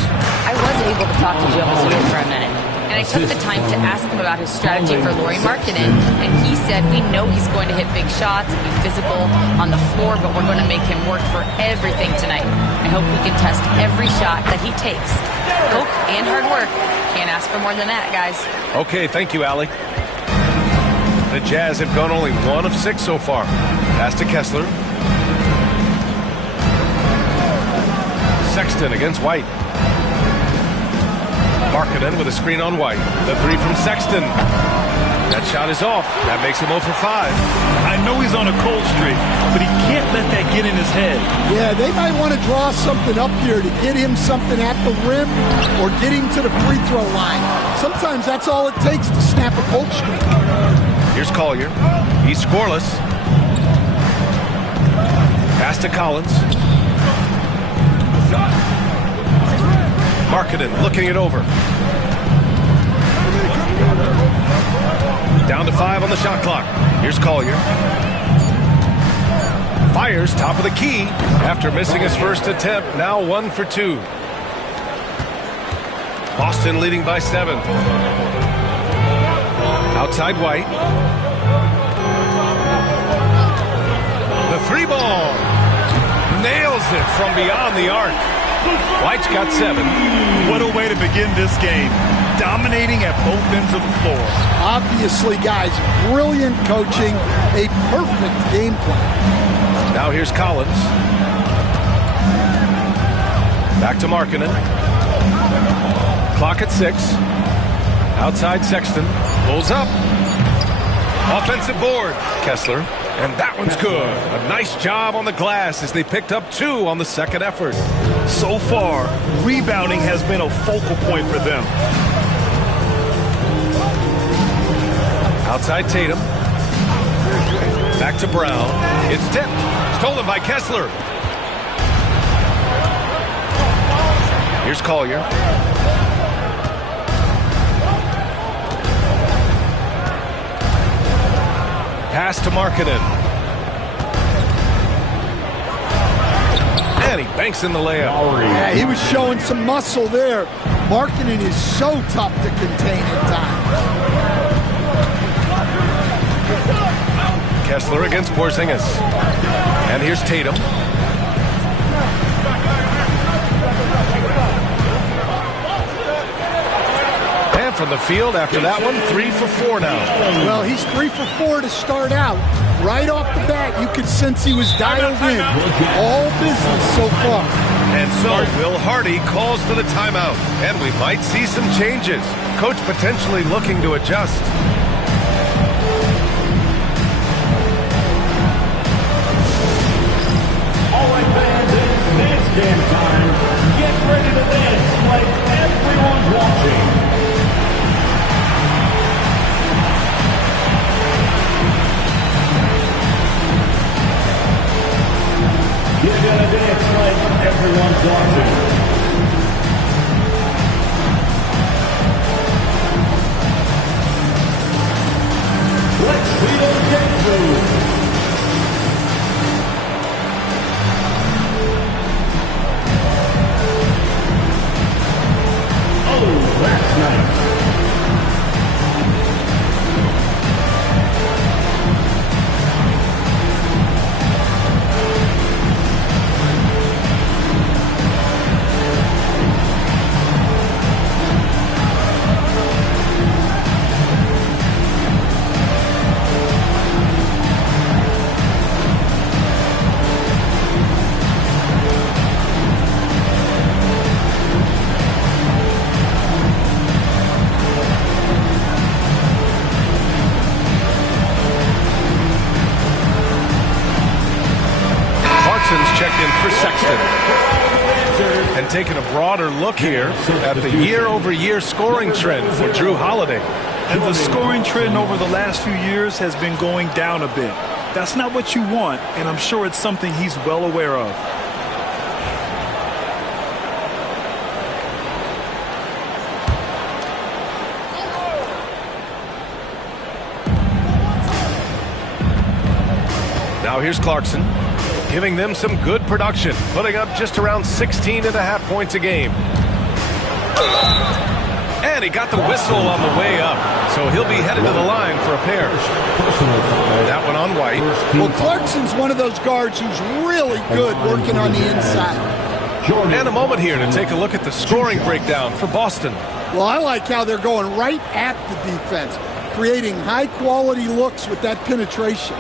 I was able to talk to Joe Mazzulla for a minute, and I took the time to ask him about his strategy for Lauri Markkanen, and he said, we know he's going to hit big shots and be physical on the floor, but we're going to make him work for everything tonight. I hope we can test every shot that he takes. Hope and hard work. Can't ask for more than that, guys. Okay, thank you, Allie. The Jazz have gone only 1 of 6 so far. Pass to Kessler. Sexton against White. Markkanen with a screen on White. The 3 from Sexton. That shot is off. That makes him 0 for 5. I know he's on a cold streak, but he can't let that get in his head. Yeah, they might want to draw something up here to get him something at the rim or get him to the free throw line. Sometimes that's all it takes to snap a cold streak. Here's Collier. He's scoreless. Pass to Collins. Markkanen looking it over. Down to 5 on the shot clock. Here's Collier. Fires top of the key after missing his first attempt. Now 1 for 2. Boston leading by 7. Outside White. The 3 ball. Nails it from beyond the arc. White's got 7. What a way to begin this game. Dominating at both ends of the floor. Obviously, guys, brilliant coaching. A perfect game plan. Now here's Collins. Back to Markkanen. Clock at 6. Outside Sexton. Pulls up. Offensive board. Kessler. And that one's good. A nice job on the glass as they picked up 2 on the second effort. So far, rebounding has been a focal point for them. Outside Tatum. Back to Brown. It's tipped. Stolen by Kessler. Here's Collier. Pass to Markkanen. And he banks in the layup. Yeah, he was showing some muscle there. Markkanen is so tough to contain at times. Kessler against Porzingis. And here's Tatum. And from the field after that one, 3 for 4 now. Well, he's 3 for 4 to start out. Right off the bat, you could sense he was dialed in. All business so far. And so Will Hardy calls for the timeout. And we might see some changes. Coach potentially looking to adjust. All right, fans, it's dance game time. Get ready to dance like everyone's watching. You're gonna dance like everyone's watching. Let's see those dance moves. Oh, that's nice. And taking a broader look here at the year-over-year scoring trend for Drew Holiday. And the scoring trend over the last few years has been going down a bit. That's not what you want, and I'm sure it's something he's well aware of. Now here's Clarkson, giving them some good production, putting up just around 16.5 points a game. And he got the whistle on the way up, so he'll be headed to the line for a pair. That one on White. Well, Clarkson's one of those guards who's really good working on the inside. And a moment here to take a look at the scoring breakdown for Boston. Well, I like how they're going right at the defense, creating high-quality looks with that penetration.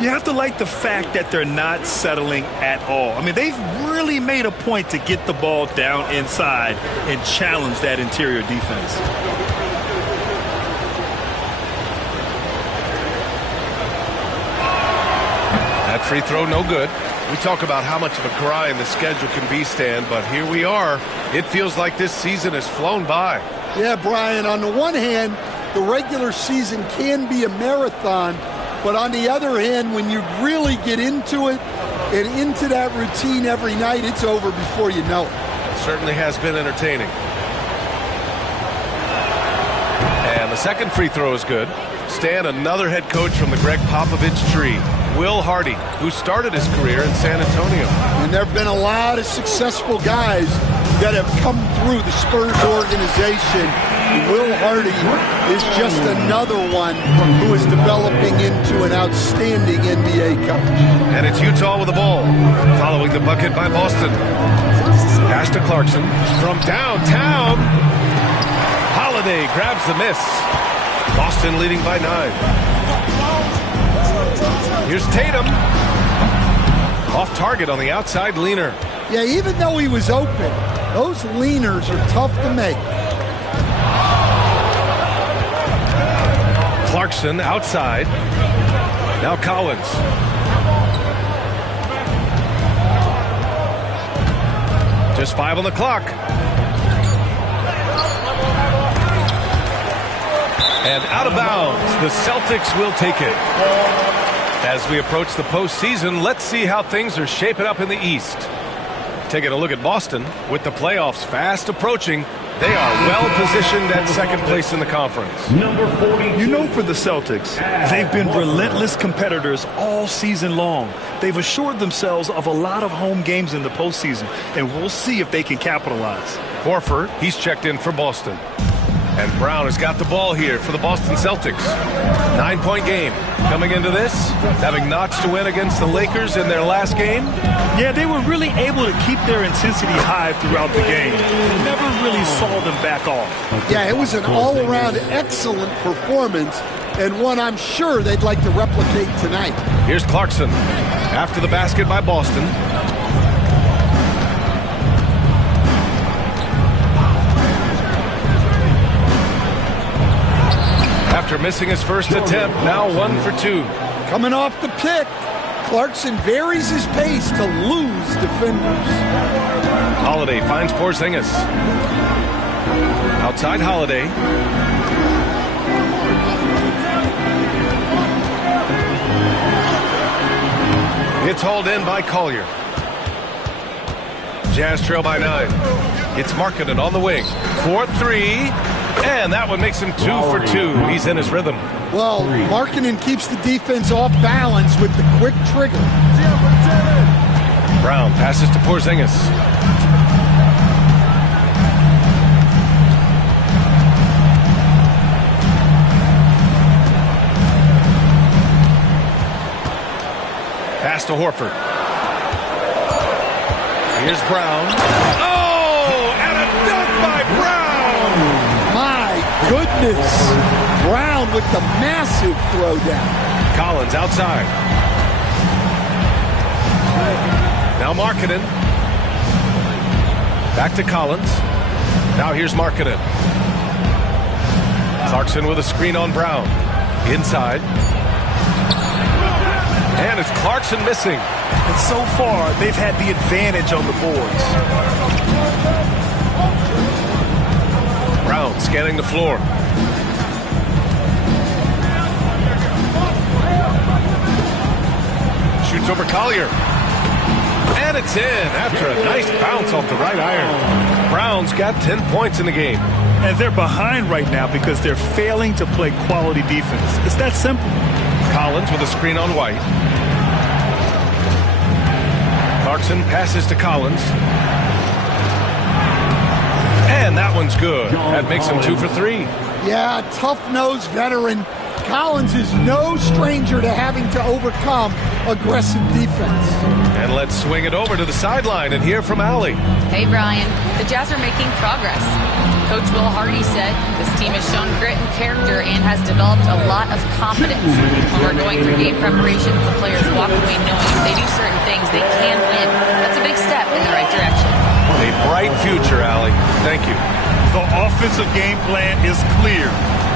You have to like the fact that they're not settling at all. I mean, they've really made a point to get the ball down inside and challenge that interior defense. That free throw, no good. We talk about how much of a grind the schedule can be, Stan, but here we are. It feels like this season has flown by. Yeah, Brian, on the one hand, the regular season can be a marathon, but on the other hand, when you really get into it and into that routine every night, it's over before you know it. It certainly has been entertaining. And the second free throw is good. Stan, another head coach from the Greg Popovich tree, Will Hardy, who started his career in San Antonio. And there have been a lot of successful guys that have come through the Spurs organization. Will Hardy is just another one who is developing into an outstanding NBA coach. And it's Utah with the ball, following the bucket by Boston. Pass to Clarkson from downtown. Holiday grabs the miss. Boston leading by 9. Here's Tatum. Off target on the outside leaner. Yeah, even though he was open, those leaners are tough to make. Clarkson outside. Now Collins. Just 5 on the clock. And out of bounds. The Celtics will take it. As we approach the postseason, let's see how things are shaping up in the East. Taking a look at Boston, with the playoffs fast approaching, they are well positioned at second place in the conference. Number 40. You know, for the Celtics, they've been relentless competitors all season long. They've assured themselves of a lot of home games in the postseason, and we'll see if they can capitalize. Horford, he's checked in for Boston. And Brown has got the ball here for the Boston Celtics. 9-point game. Coming into this, having notched to win against the Lakers in their last game. Yeah, they were really able to keep their intensity high throughout the game. Never really saw them back off. Yeah, it was an all-around excellent performance, and one I'm sure they'd like to replicate tonight. Here's Clarkson after the basket by Boston. After missing his first attempt, now 1 for 2. Coming off the pick, Clarkson varies his pace to lose defenders. Holiday finds Porzingis. Outside Holiday. It's hauled in by Collier. Jazz trail by 9. It's Markkanen on the wing. 4-3. And that one makes him 2 for 2. He's in his rhythm. Well, Markkanen keeps the defense off balance with the quick trigger. Brown passes to Porzingis. Pass to Horford. Here's Brown. Oh, and a dunk by Brown! My goodness. Brown with the massive throwdown. Collins outside. Now Markkanen. Back to Collins. Now here's Markkanen. Clarkson with a screen on Brown. Inside. And it's Clarkson missing. And so far, they've had the advantage on the boards. Brown scanning the floor. Shoots over Collier. And it's in after a nice bounce off the right iron. Brown's got 10 points in the game. And they're behind right now because they're failing to play quality defense. It's that simple. Collins with a screen on White. Clarkson passes to Collins. And that one's good. That makes him 2 for 3. Yeah, tough-nosed veteran. Collins is no stranger to having to overcome aggressive defense. And let's swing it over to the sideline and hear from Allie. Hey, Brian. The Jazz are making progress. Coach Will Hardy said this team has shown grit and character and has developed a lot of confidence. When we're going through game preparations, the players walk away knowing if they do certain things, they can win. That's a big step in the right direction. A bright future, Allie. Thank you. The offensive game plan is clear.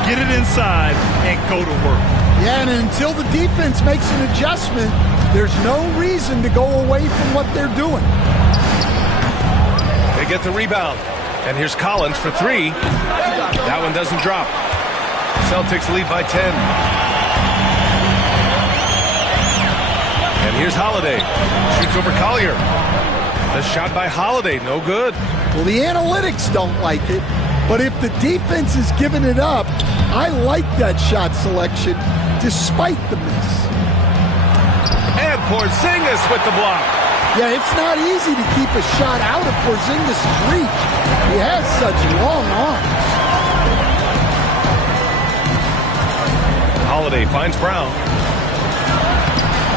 Get it inside and go to work. Yeah, and until the defense makes an adjustment, there's no reason to go away from what they're doing. They get the rebound. And here's Collins for 3. That one doesn't drop. Celtics lead by 10. And here's Holiday. Shoots over Collier. The shot by Holiday, no good. Well, the analytics don't like it, but if the defense is giving it up, I like that shot selection despite the miss. And Porzingis with the block. Yeah, it's not easy to keep a shot out of Porzingis' reach. He has such long arms. Holiday finds Brown.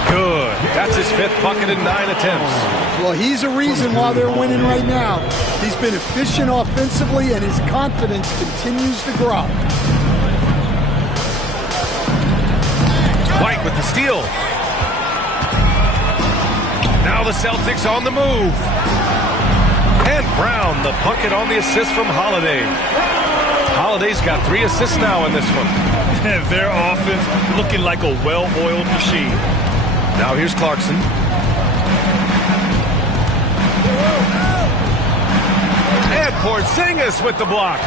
Good. That's his 5th bucket in 9 attempts. Well, he's a reason why they're winning right now. He's been efficient offensively, and his confidence continues to grow. White with the steal. Now the Celtics on the move. And Brown, the bucket on the assist from Holiday. Holiday's got 3 assists now in this one. And their offense looking like a well-oiled machine. Now here's Clarkson. And Porzingis with the block.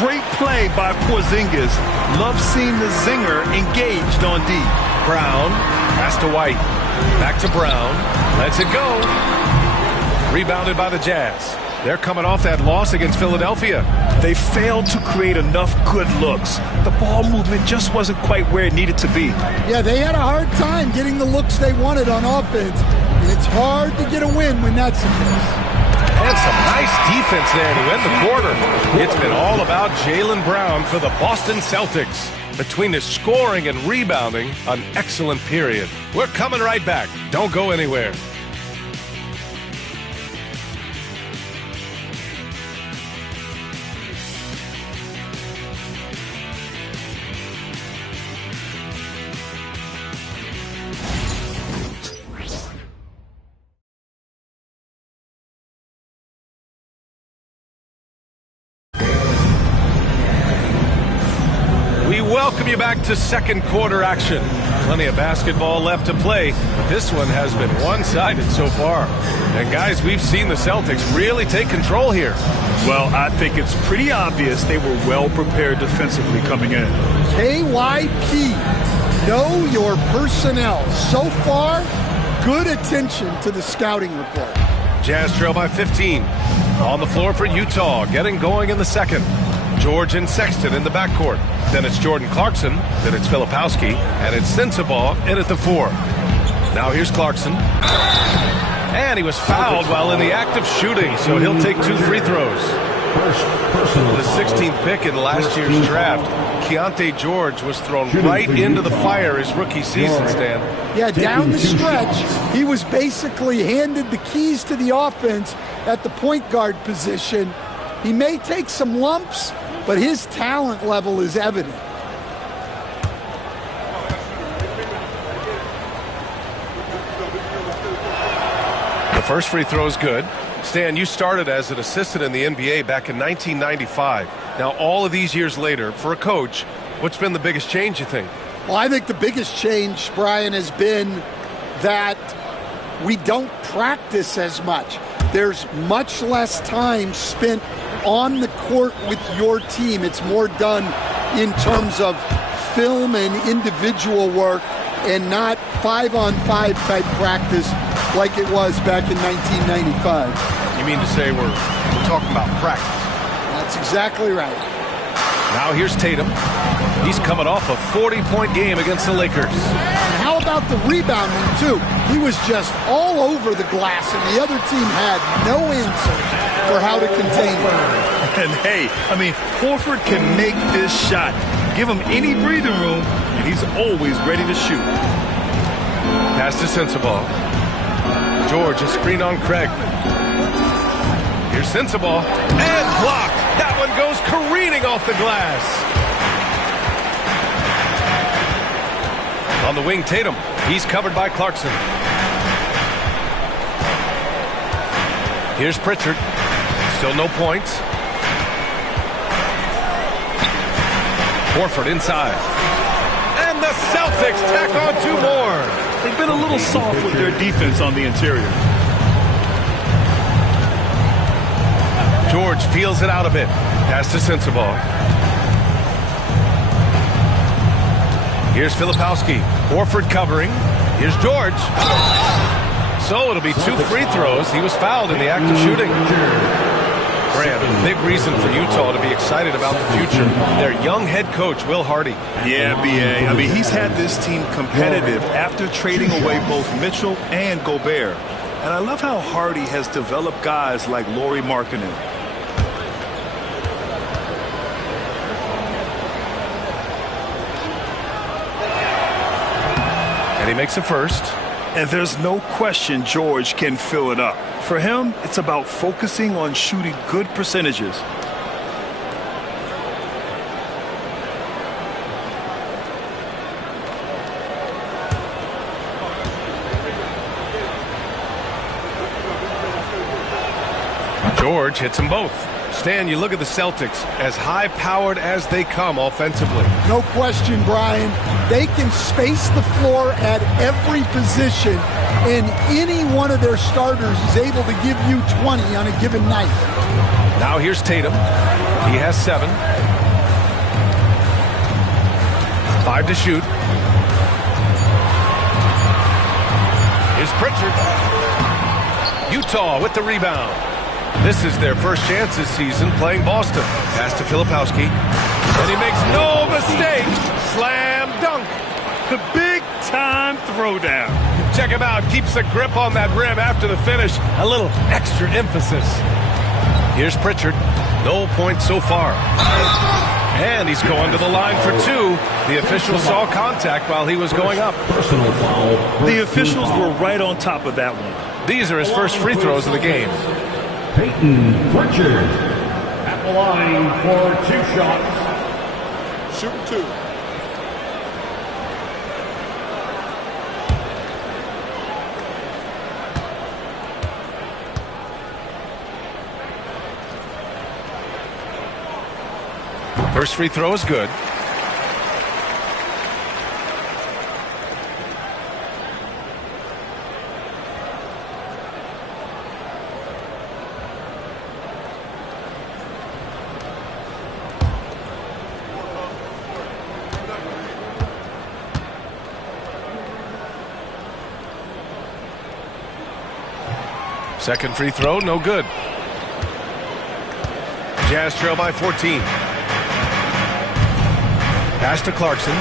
Great play by Porzingis. Love seeing the zinger engaged on D. Brown, pass to White. Back to Brown. Lets it go. Rebounded by the Jazz. They're coming off that loss against Philadelphia. They failed to create enough good looks. The ball movement just wasn't quite where it needed to be. Yeah, they had a hard time getting the looks they wanted on offense. And it's hard to get a win when that's the case. And some nice defense there to end the quarter. It's been all about Jaylen Brown for the Boston Celtics. Between his scoring and rebounding, an excellent period. We're coming right back. Don't go anywhere. Welcome you back to second quarter action. Plenty of basketball left to play, but this one has been one-sided so far. And guys, we've seen the Celtics really take control here. Well, I think it's pretty obvious they were well prepared defensively coming in. KYP, know your personnel. So far, good attention to the scouting report. Jazz trail by 15. On the floor for Utah, getting going in the second. George and Sexton in the backcourt. Then it's Jordan Clarkson. Then it's Filipowski. And it's Sensabaugh in at the 4. Now here's Clarkson. And he was fouled while in the act of shooting, so he'll take 2 free throws. The 16th pick in last year's draft, Keontae George was thrown right into the fire his rookie season, Stan. Yeah, down the stretch, he was basically handed the keys to the offense at the point guard position. He may take some lumps, but his talent level is evident. The first free throw is good. Stan, you started as an assistant in the NBA back in 1995. Now, all of these years later, for a coach, what's been the biggest change, you think? Well, I think the biggest change, Brian, has been that we don't practice as much. there's much less time spent on the court with your team. It's more done in terms of film and individual work and not 5-on-5 type practice like it was back in 1995. You mean to say we're talking about practice? That's exactly right. Now here's Tatum. He's coming off a 40-point game against the Lakers. And how about the rebounding, too? He was just all over the glass, and the other team had no answers for how to contain him. And hey, I mean, Horford can make this shot. Give him any breathing room, and he's always ready to shoot. Pass to Sensabaugh. George, a screen on Craig. Here's Sensabaugh. And blocked. That one goes careening off the glass. On the wing, Tatum. He's covered by Clarkson. Here's Pritchard. Still no points. Horford inside. And the Celtics tack on 2 more. They've been a little soft with their defense on the interior. George feels it out a bit. Pass to Sensabaugh. Here's Filipowski. Horford covering. Here's George. So it'll be 2 free throws. He was fouled in the act of shooting. Grant, a big reason for Utah to be excited about the future. Their young head coach, Will Hardy. Yeah, B.A. I mean, he's had this team competitive after trading away both Mitchell and Gobert. And I love how Hardy has developed guys like Lauri Markkanen. And he makes a first. And there's no question George can fill it up. For him, it's about focusing on shooting good percentages. George hits them both. Stan, you look at the Celtics, as high-powered as they come offensively. No question, Brian. They can space the floor at every position, and any one of their starters is able to give you 20 on a given night. Now here's Tatum. He has 7. 5 to shoot. Here's Pritchard. Utah with the rebound. This is their first chance this season playing Boston. Pass to Filipowski. And he makes no mistake. Slam dunk. The big-time throwdown. Check him out. Keeps the grip on that rim after the finish. A little extra emphasis. Here's Pritchard. No points so far. And he's going to the line for 2. The officials saw contact while he was going up. The officials were right on top of that one. These are his first free throws of the game. Peyton Pritchard at the line for 2 shots. Shoot 2. First free throw is good. Second free throw, no good. Jazz trail by 14. Pass to Clarkson.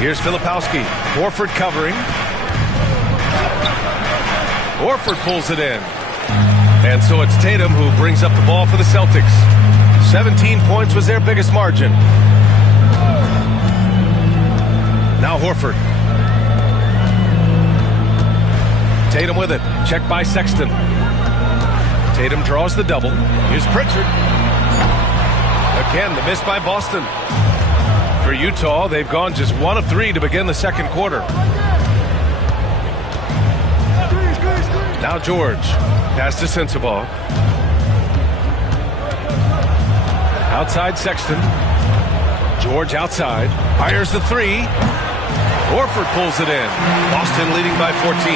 Here's Filipowski. Horford covering. Horford pulls it in. And so it's Tatum who brings up the ball for the Celtics. 17 points was their biggest margin. Now Horford. Tatum with it. Checked by Sexton. Tatum draws the double. Here's Pritchard. Again, the miss by Boston. For Utah, they've gone just 1 of 3 to begin the second quarter. Now George. Pass to Sensabaugh. Outside Sexton. George outside. Fires the 3. Horford pulls it in. Boston leading by 14.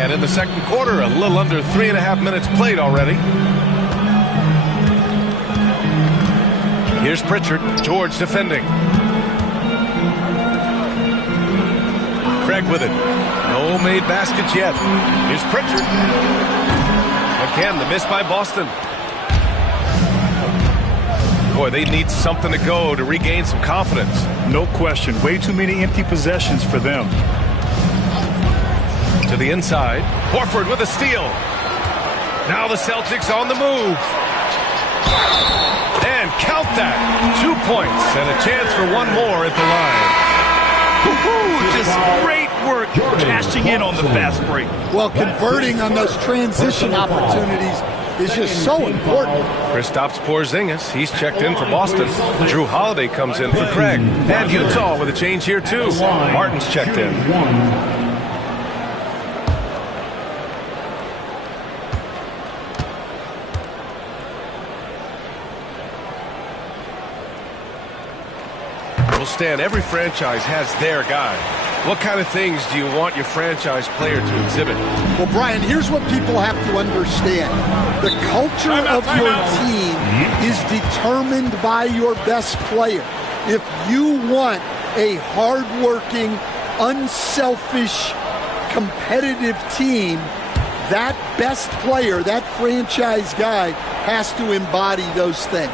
And in the second quarter, a little under 3.5 minutes played already. Here's Pritchard. George defending. Craig with it. No made baskets yet. Here's Pritchard. Again, the miss by Boston. Boy, they need something to go to regain some confidence. No question. Way too many empty possessions for them. To the inside. Horford with a steal. Now the Celtics on the move. And count that. 2 points and a chance for one more at the line. Just great work cashing in on the fast break. Well, converting on those transition opportunities is just so important. Kristaps Porzingis, he's checked in for Boston. Drew Holiday comes in for Craig. And Utah with a change here too. Martin's checked in. Well, Stan, every franchise has their guy. What kind of things do you want your franchise player to exhibit? Well, Brian, here's what people have to understand. The culture of your team is determined by your best player. If you want a hardworking, unselfish, competitive team, that best player, that franchise guy, has to embody those things.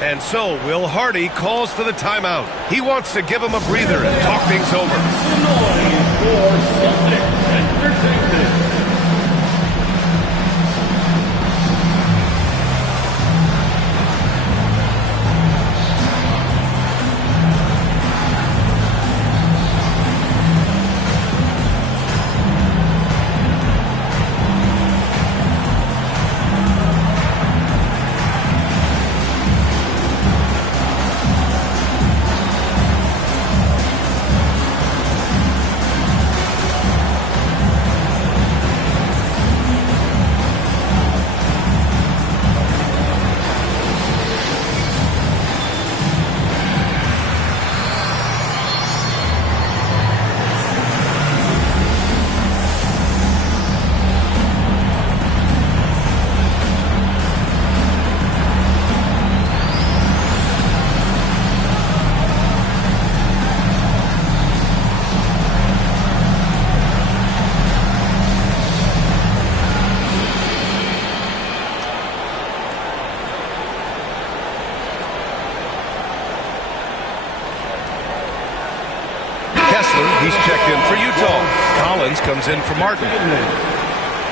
And so Will Hardy calls for the timeout. He wants to give him a breather and talk things over. He's checked in for Utah. Collins comes in for Martin.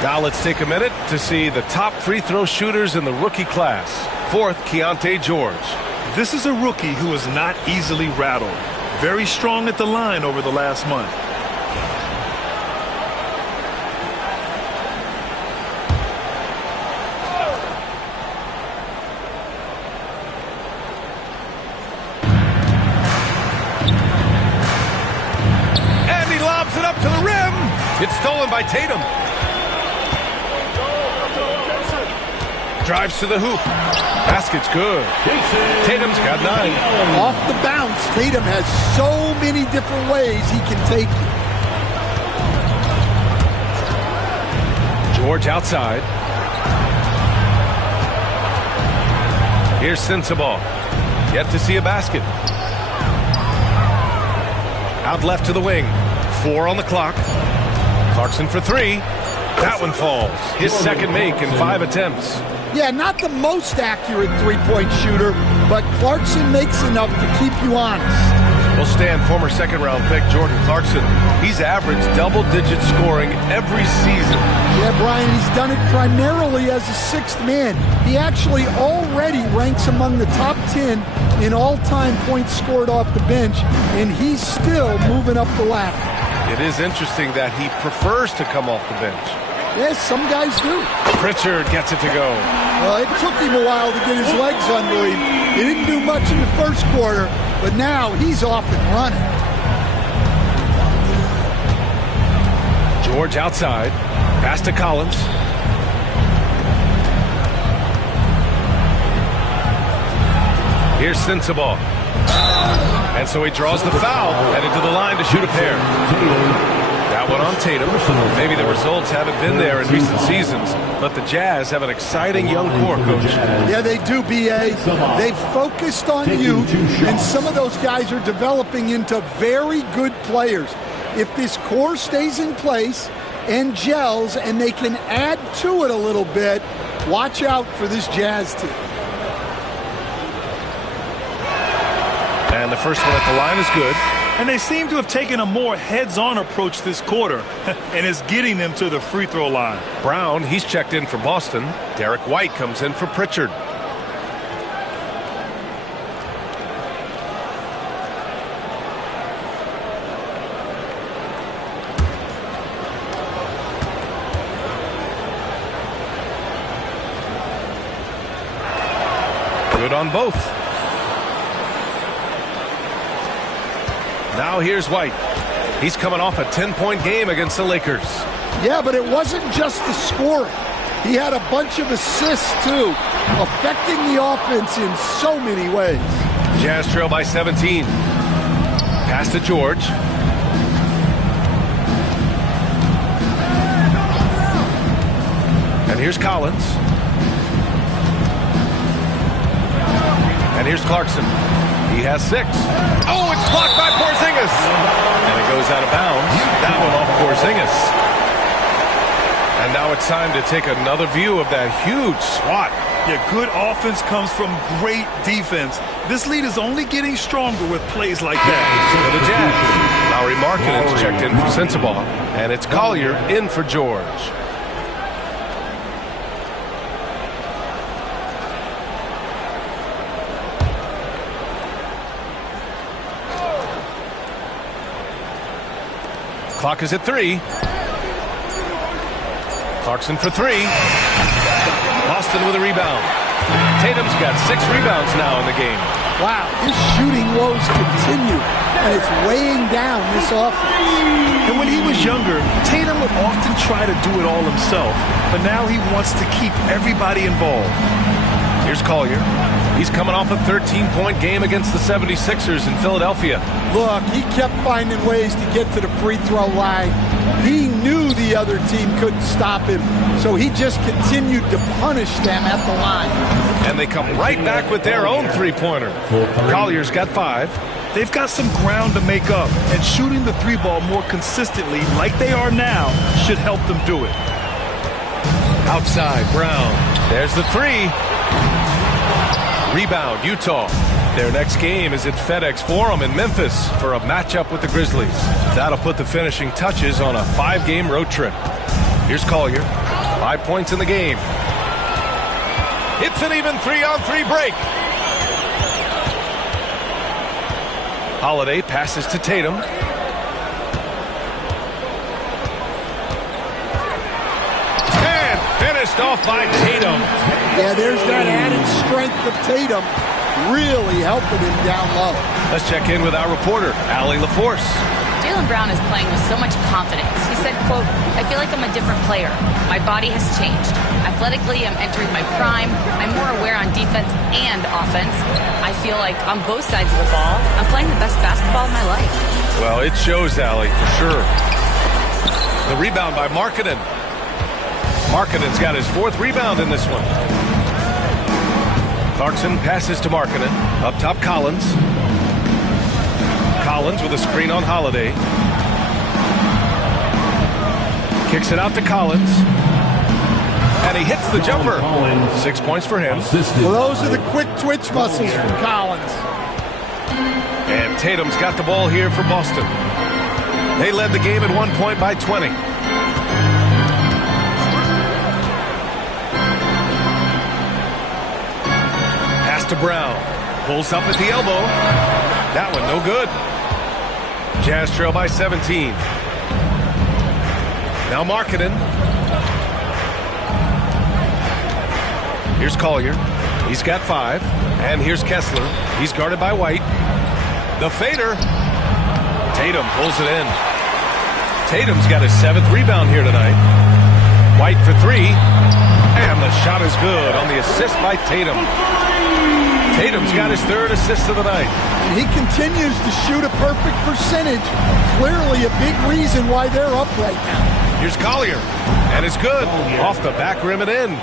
Now let's take a minute to see the top free throw shooters in the rookie class. Fourth, Keontae George. This is a rookie who is not easily rattled. Very strong at the line over the last month. It's stolen by Tatum. Drives to the hoop. Basket's good. Tatum's got 9. Off the bounce, Tatum has so many different ways he can take it. George outside. Here's Sensabaugh. Yet to see a basket. Out left to the wing. 4 on the clock. Clarkson for 3. That one falls. His second make in 5 attempts. Yeah, not the most accurate three-point shooter, but Clarkson makes enough to keep you honest. Well, Stan, former second-round pick Jordan Clarkson, he's averaged double-digit scoring every season. Yeah, Brian, he's done it primarily as a sixth man. He actually already ranks among the top 10 in all-time points scored off the bench, and he's still moving up the ladder. It is interesting that he prefers to come off the bench. Yes, some guys do. Pritchard gets it to go. Well, it took him a while to get his legs under him. He didn't do much in the first quarter, but now he's off and running. George outside. Pass to Collins. Here's Sensabaugh. And so he draws the foul, headed to the line to shoot a pair. That one on Tatum. Maybe the results haven't been there in recent seasons, but the Jazz have an exciting young core, Coach. Yeah, they do, B.A. They've focused on youth, and some of those guys are developing into very good players. If this core stays in place and gels and they can add to it a little bit, watch out for this Jazz team. And the first one at the line is good. And they seem to have taken a more heads-on approach this quarter, and it's getting them to the free throw line. Brown, he's checked in for Boston. Derek White comes in for Pritchard. Good on both. Now here's White. He's coming off a 10-point game against the Lakers. Yeah, but it wasn't just the scoring. He had a bunch of assists, too, affecting the offense in so many ways. Jazz trail by 17. Pass to George. And here's Collins. And here's Clarkson. He has 6. Oh, it's blocked by Porzingis. And it goes out of bounds. That one off Porzingis. And now it's time to take another view of that huge swat. Yeah, good offense comes from great defense. This lead is only getting stronger with plays like that. For the Jazz, Lauri Markkanen's checked in for Sensabaugh. And it's Collier in for George. Clock is at 3. Clarkson for 3. Boston with a rebound. Tatum's got 6 rebounds now in the game. Wow, his shooting woes continue, and it's weighing down this offense. And when he was younger, Tatum would often try to do it all himself, but now he wants to keep everybody involved. Here's Collier. He's coming off a 13-point game against the 76ers in Philadelphia. Look, he kept finding ways to get to the free throw line. He knew the other team couldn't stop him, so he just continued to punish them at the line. And they come right back with their own three-pointer. Collier's got 5. They've got some ground to make up, and shooting the 3-ball more consistently like they are now should help them do it. Outside, Brown. There's the 3. Rebound, Utah. Their next game is at FedEx Forum in Memphis for a matchup with the Grizzlies. That'll put the finishing touches on a 5-game road trip. Here's Collier. 5 points in the game. It's an even 3-on-3 break. Holiday passes to Tatum. And finished off by Tatum. Yeah, there's that added strength of Tatum really helping him down low. Let's check in with our reporter, Allie LaForce. Jaylen Brown is playing with so much confidence. He said, quote, "I feel like I'm a different player. My body has changed. Athletically, I'm entering my prime. I'm more aware on defense and offense. I feel like on both sides of the ball, I'm playing the best basketball of my life." Well, it shows, Allie, for sure. The rebound by Markkanen. Markkanen's got his 4th rebound in this one. Clarkson passes to Markkanen. Up top, Collins. Collins with a screen on Holiday. Kicks it out to Collins. And he hits the jumper. 6 points for him. Well, those are the quick twitch muscles from Collins. And Tatum's got the ball here for Boston. They led the game at 1 point by 20. To Brown. Pulls up at the elbow. That one no good. Jazz trail by 17. Now Markkanen. Here's Collier. He's got 5. And here's Kessler. He's guarded by White. The fader. Tatum pulls it in. Tatum's got his 7th rebound here tonight. White for 3. And the shot is good on the assist by Tatum. Tatum's got his 3rd assist of the night. And he continues to shoot a perfect percentage. Clearly a big reason why they're up right now. Here's Collier, and it's good. Off the back rim and in.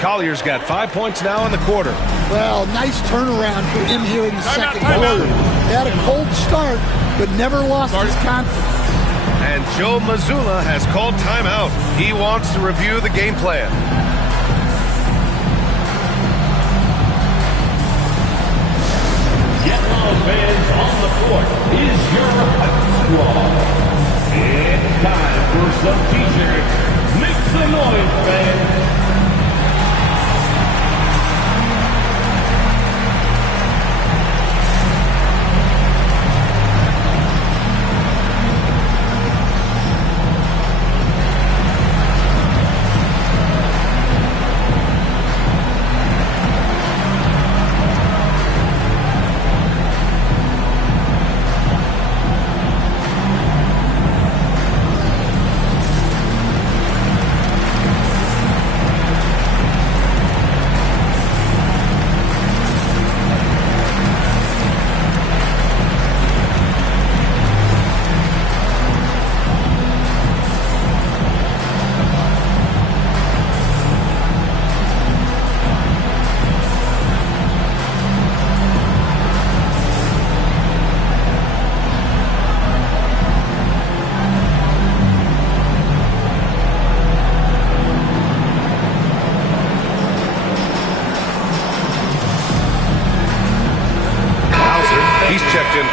Collier's got 5 points now in the quarter. Well, nice turnaround for him here in the second quarter. He had a cold start, but never lost his confidence. And Joe Mazzulla has called timeout. He wants to review the game plan. Yellow fans on the court is your hype squad. It's time for some t-shirts. Make some noise, fans.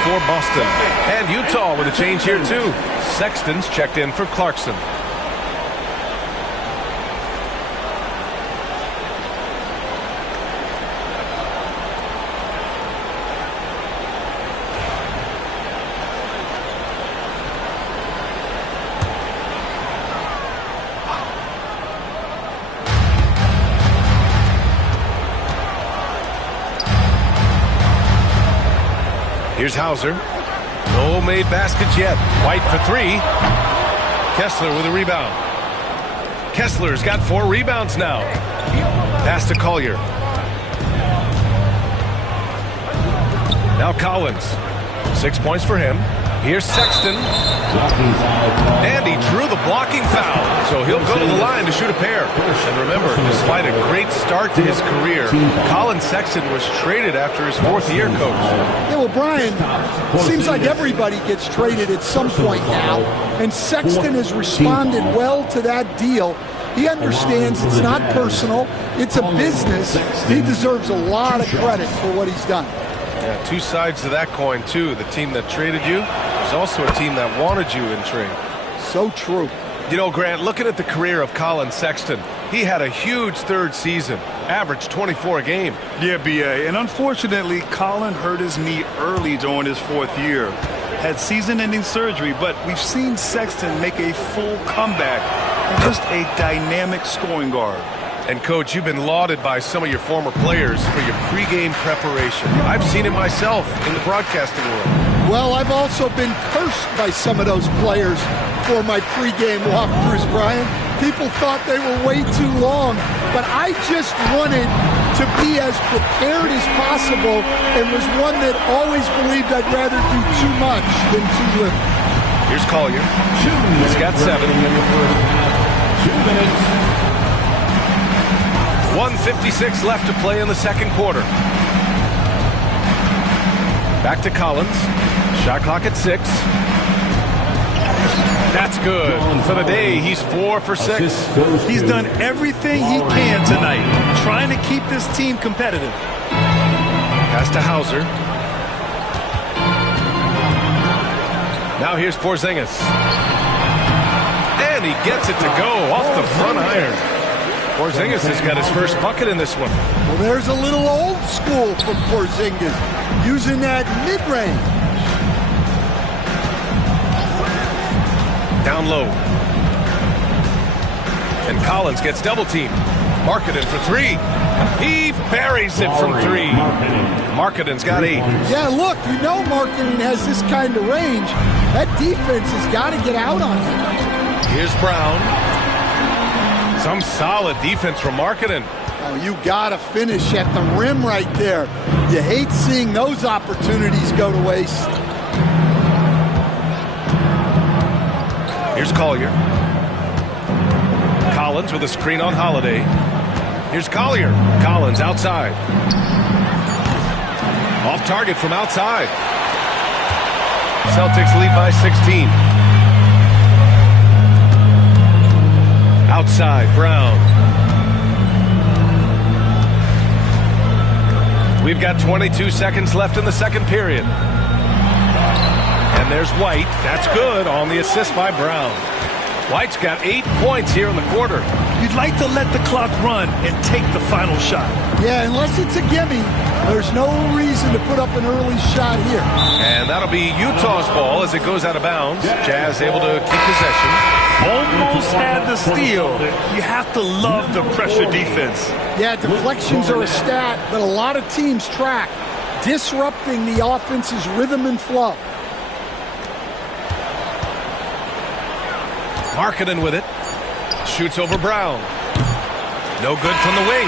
For Boston. And Utah with a change here too. Sexton's checked in for Clarkson. Here's Hauser. No made baskets yet. White for 3. Kessler with a rebound. Kessler's got 4 rebounds now. Pass to Collier. Now Collins. 6 points for him. Here's Sexton. And he drew the blocking foul. So he'll go to the line to shoot a pair. And remember, despite a great start to his career, Colin Sexton was traded after his 4th year, Coach. Yeah, well, Brian, it seems like everybody gets traded at some point now. And Sexton has responded well to that deal. He understands it's not personal. It's a business. He deserves a lot of credit for what he's done. Yeah, 2 sides to that coin, too. The team that traded you is also a team that wanted you in trade. So true. You know, Grant, looking at the career of Colin Sexton, he had a huge 3rd season, averaged 24 a game. Yeah, B.A., and unfortunately, Colin hurt his knee early during his 4th year. Had season-ending surgery, but we've seen Sexton make a full comeback and just a dynamic scoring guard. And, Coach, you've been lauded by some of your former players for your pregame preparation. I've seen it myself in the broadcasting world. Well, I've also been cursed by some of those players for my pregame walkthroughs, Brian. People thought they were way too long, but I just wanted to be as prepared as possible and was one that always believed I'd rather do too much than too little. Here's Collier. He's got 7. 2 minutes. 1:56 left to play in the second quarter. Back to Collins. Shot clock at 6. That's good. For the day, he's 4 for 6. He's done everything he can tonight, trying to keep this team competitive. Pass to Hauser. Now here's Porzingis. And he gets it to go off the front iron. Porzingis has got his first bucket in this one. Well, there's a little old school from Porzingis, using that mid-range. Down low. And Collins gets double-teamed. Markkanen for 3. He buries it from 3. Markkanen's got 8. Yeah, look, you know Markkanen has this kind of range. That defense has got to get out on him. Here's Brown. Some solid defense from Markkanen. Oh, you got to finish at the rim right there. You hate seeing those opportunities go to waste. Here's Collier. Collins with a screen on Holiday. Here's Collier. Collins outside. Off target from outside. Celtics lead by 16. Outside, Brown. We've got 22 seconds left in the second period. And there's White. That's good on the assist by Brown. White's got 8 points here in the quarter. You'd like to let the clock run and take the final shot. Yeah, unless it's a gimme, there's no reason to put up an early shot here. And that'll be Utah's ball as it goes out of bounds. Jazz able to keep possession. Almost had the steal. You have to love the pressure defense. Yeah, deflections are a stat, but a lot of teams track, disrupting the offense's rhythm and flow. Markkanen with it. Shoots over Brown. No good from the wing.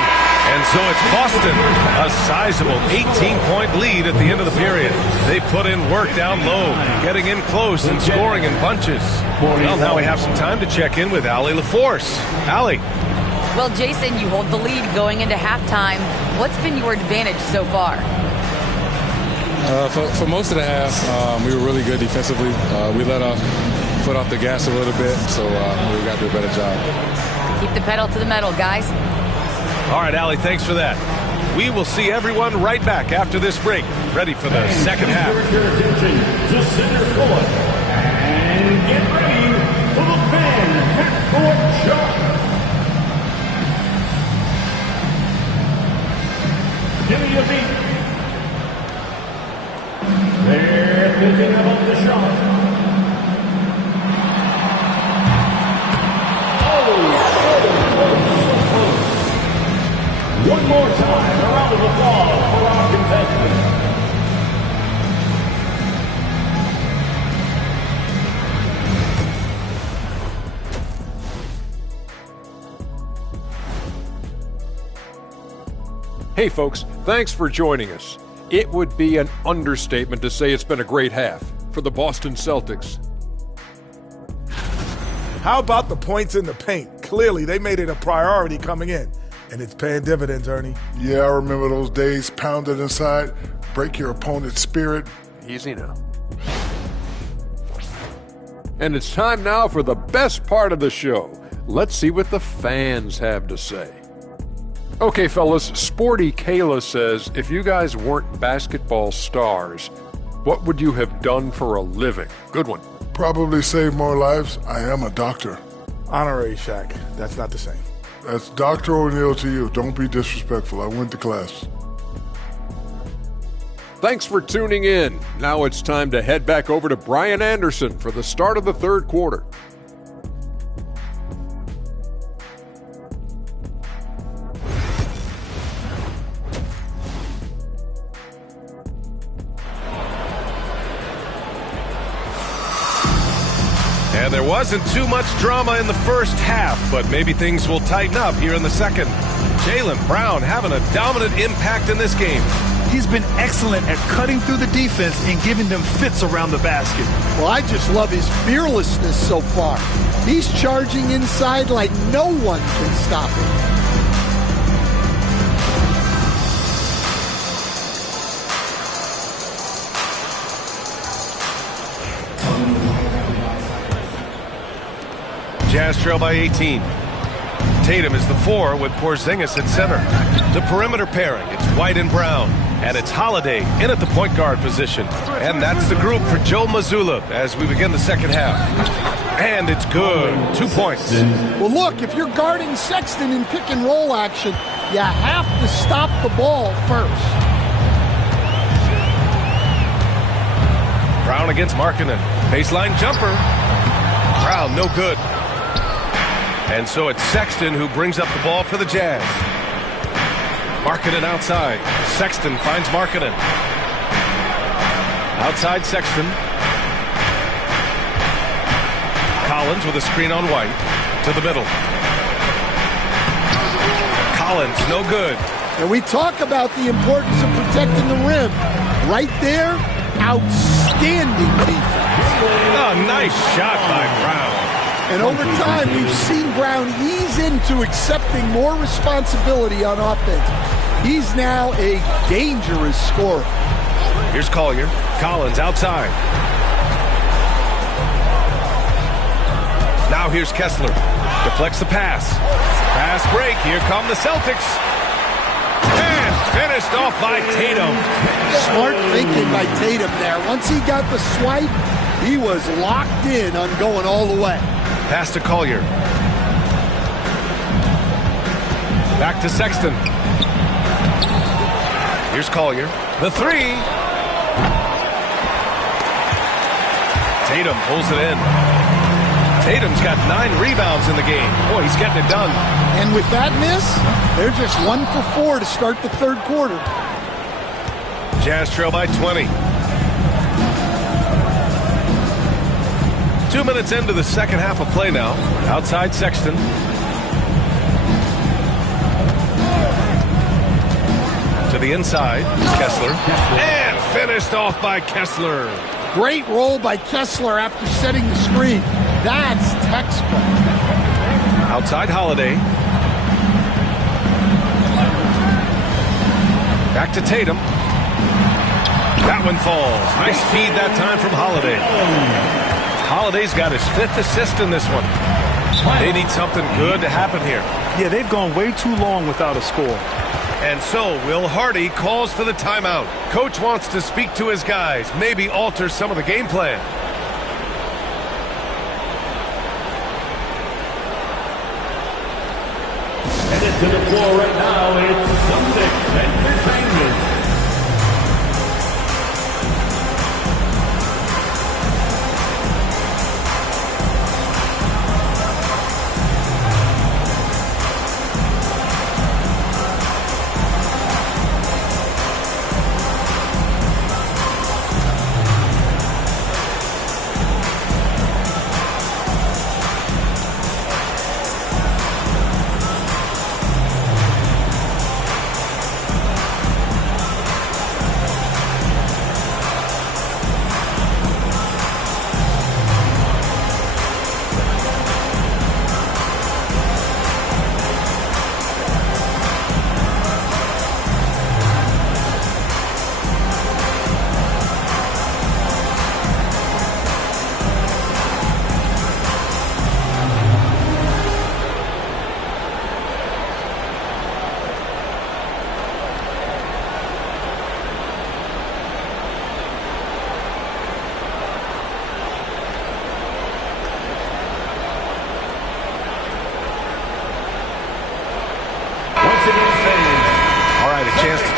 And so it's Boston. A sizable 18-point lead at the end of the period. They put in work down low, getting in close and scoring in bunches. Well, now we have some time to check in with Allie LaForce. Allie. Well, Jason, you hold the lead going into halftime. What's been your advantage so far? For most of the half, we were really good defensively. We let our foot off the gas a little bit, so we got to do a better job. Keep the pedal to the metal, guys. All right, Allie, thanks for that. We will see everyone right back after this break, ready for the second half. Your attention to center court and get ready for the fan half-court shot. Give me a beat. They're thinking about the shot. One more time, a round of applause for our contestants. Hey folks, thanks for joining us. It would be an understatement to say it's been a great half for the Boston Celtics. How about the points in the paint? Clearly, they made it a priority coming in. And it's paying dividends, Ernie. Yeah, I remember those days pounded inside. Break your opponent's spirit. Easy now. And it's time now for the best part of the show. Let's see what the fans have to say. Okay, fellas, Sporty Kayla says, if you guys weren't basketball stars, what would you have done for a living? Good one. Probably save more lives. I am a doctor. Honorary, Shaq. That's not the same. That's Dr. O'Neill to you. Don't be disrespectful. I went to class. Thanks for tuning in. Now it's time to head back over to Brian Anderson for the start of the third quarter. And there wasn't too much drama in the first half, but maybe things will tighten up here in the second. Jaylen Brown having a dominant impact in this game. He's been excellent at cutting through the defense and giving them fits around the basket. Well, I just love his fearlessness so far. He's charging inside like no one can stop him. Jazz trail by 18. Tatum is the 4 with Porzingis at center. The perimeter pairing, it's White and Brown. And it's Holiday in at the point guard position. And that's the group for Joe Mazzulla as we begin the second half. And it's good. 2 points. Well, look, if you're guarding Sexton in pick and roll action, you have to stop the ball first. Brown against Markkanen. Baseline jumper. Brown, no good. And so it's Sexton who brings up the ball for the Jazz. Markkanen outside. Sexton finds Markkanen. Outside Sexton. Collins with a screen on White. To the middle. Collins, no good. And we talk about the importance of protecting the rim. Right there, outstanding defense. Oh, nice shot by Brown. And over time, we've seen Brown ease into accepting more responsibility on offense. He's now a dangerous scorer. Here's Collier. Collins outside. Now here's Kessler. Deflects the pass. Pass break. Here come the Celtics. And finished off by Tatum. Smart thinking by Tatum there. Once he got the swipe, he was locked in on going all the way. Pass to Collier. Back to Sexton. Here's Collier. The three. Tatum pulls it in. Tatum's got 9 rebounds in the game. Boy, he's getting it done. And with that miss, they're just 1 for 4 to start the third quarter. Jazz trail by 20. 2 minutes into the second half of play now. Outside Sexton. To the inside, Kessler. And finished off by Kessler. Great roll by Kessler after setting the screen. That's textbook. Outside Holiday. Back to Tatum. That one falls. Nice feed that time from Holiday. Holiday's got his 5th assist in this one. They need something good to happen here. Yeah, they've gone way too long without a score. And so Will Hardy calls for the timeout. Coach wants to speak to his guys, maybe alter some of the game plan. Headed to the floor right now, it's Celtics Entertainment.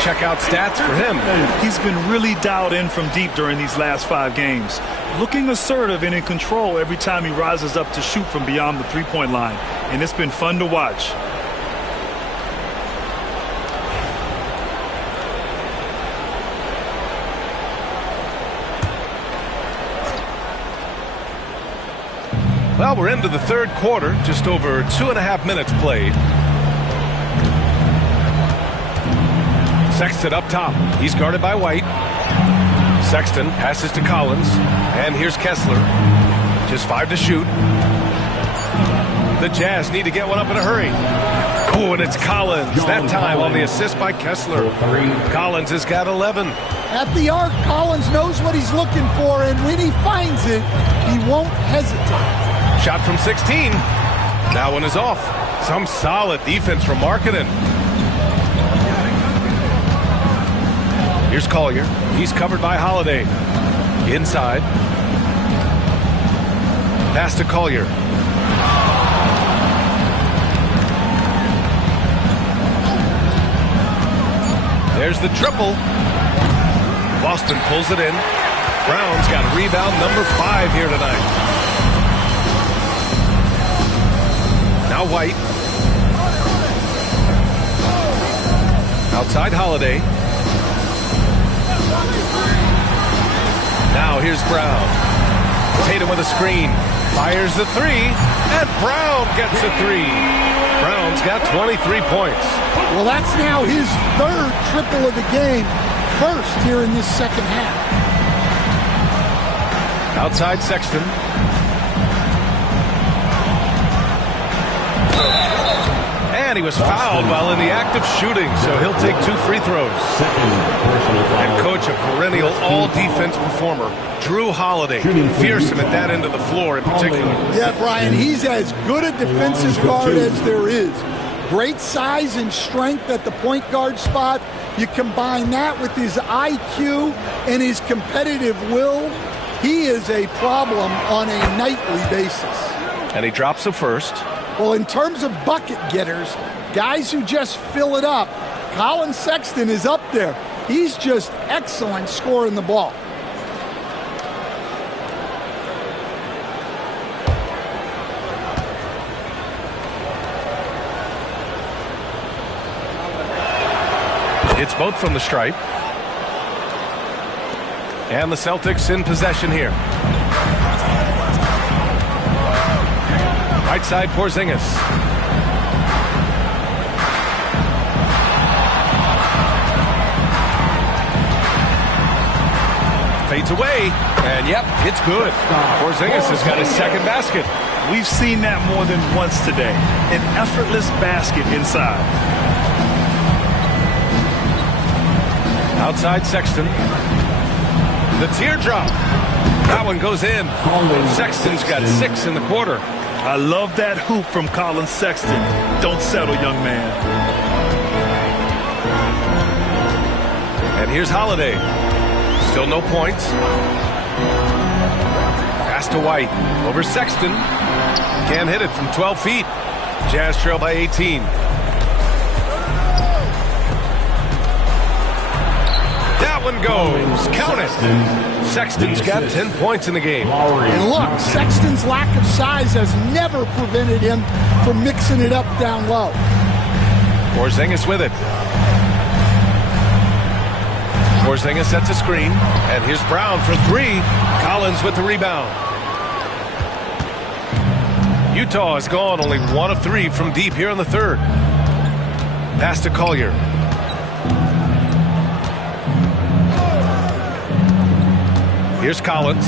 Check out stats for him. He's been really dialed in from deep during these last 5 games. Looking assertive and in control every time he rises up to shoot from beyond the three-point line. And it's been fun to watch. Well, we're into the third quarter. Just over 2.5 minutes played. Sexton up top. He's guarded by White. Sexton passes to Collins. And here's Kessler. Just 5 to shoot. The Jazz need to get one up in a hurry. Oh, and it's Collins. That time on the assist by Kessler. Collins has got 11. At the arc, Collins knows what he's looking for, and when he finds it, he won't hesitate. Shot from 16. That one is off. Some solid defense from Markkanen. Here's Collier. He's covered by Holiday. Inside. Pass to Collier. There's the triple. Boston pulls it in. Brown's got rebound number 5 here tonight. Now White. Outside Holiday. Now here's Brown. Tatum with a screen. Fires the 3. And Brown gets a 3. Brown Brown's got 23 points. Well, that's now his third triple of the game, first here in this second half. Outside Sexton. And he was fouled while in the act of shooting, so he'll take 2 free throws. And coach, a perennial all-defense performer, Drew Holiday, fearsome at that end of the floor in particular. Yeah, Brian, he's as good a defensive guard as there is. Great size and strength at the point guard spot. You combine that with his IQ and his competitive will, he is a problem on a nightly basis. And he drops the first. Well, in terms of bucket getters, guys who just fill it up, Colin Sexton is up there. He's just excellent scoring the ball. It's both from the stripe. And the Celtics in possession here. Right side, Porzingis. Fades away, and yep, it's good. Porzingis has got his second basket. We've seen that more than once today. An effortless basket inside. Outside Sexton. The teardrop. That one goes in. Sexton's got 6 in the quarter. I love that hoop from Colin Sexton. Don't settle, young man. And here's Holiday. Still no points. Pass to White. Over Sexton. Can't hit it from 12 feet. Jazz trail by 18. That one goes. Count it. Sexton's got 10 points in the game. And look, Sexton's lack of size has never prevented him from mixing it up down low. Porzingis with it. Porzingis sets a screen. And here's Brown for 3. Collins with the rebound. Utah has gone only 1 of 3 from deep here in the third. Pass to Collier. Here's Collins.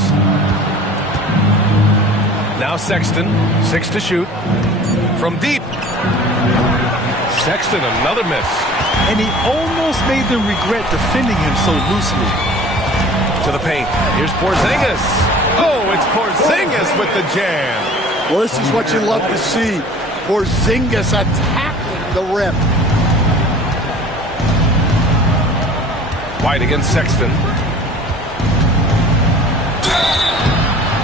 Now Sexton, 6 to shoot. From deep. Sexton, another miss. And he almost made them regret defending him so loosely. To the paint. Here's Porzingis. Oh, it's Porzingis with the jam. Well, this is what you love to see. Porzingis attacking the rim. White against Sexton.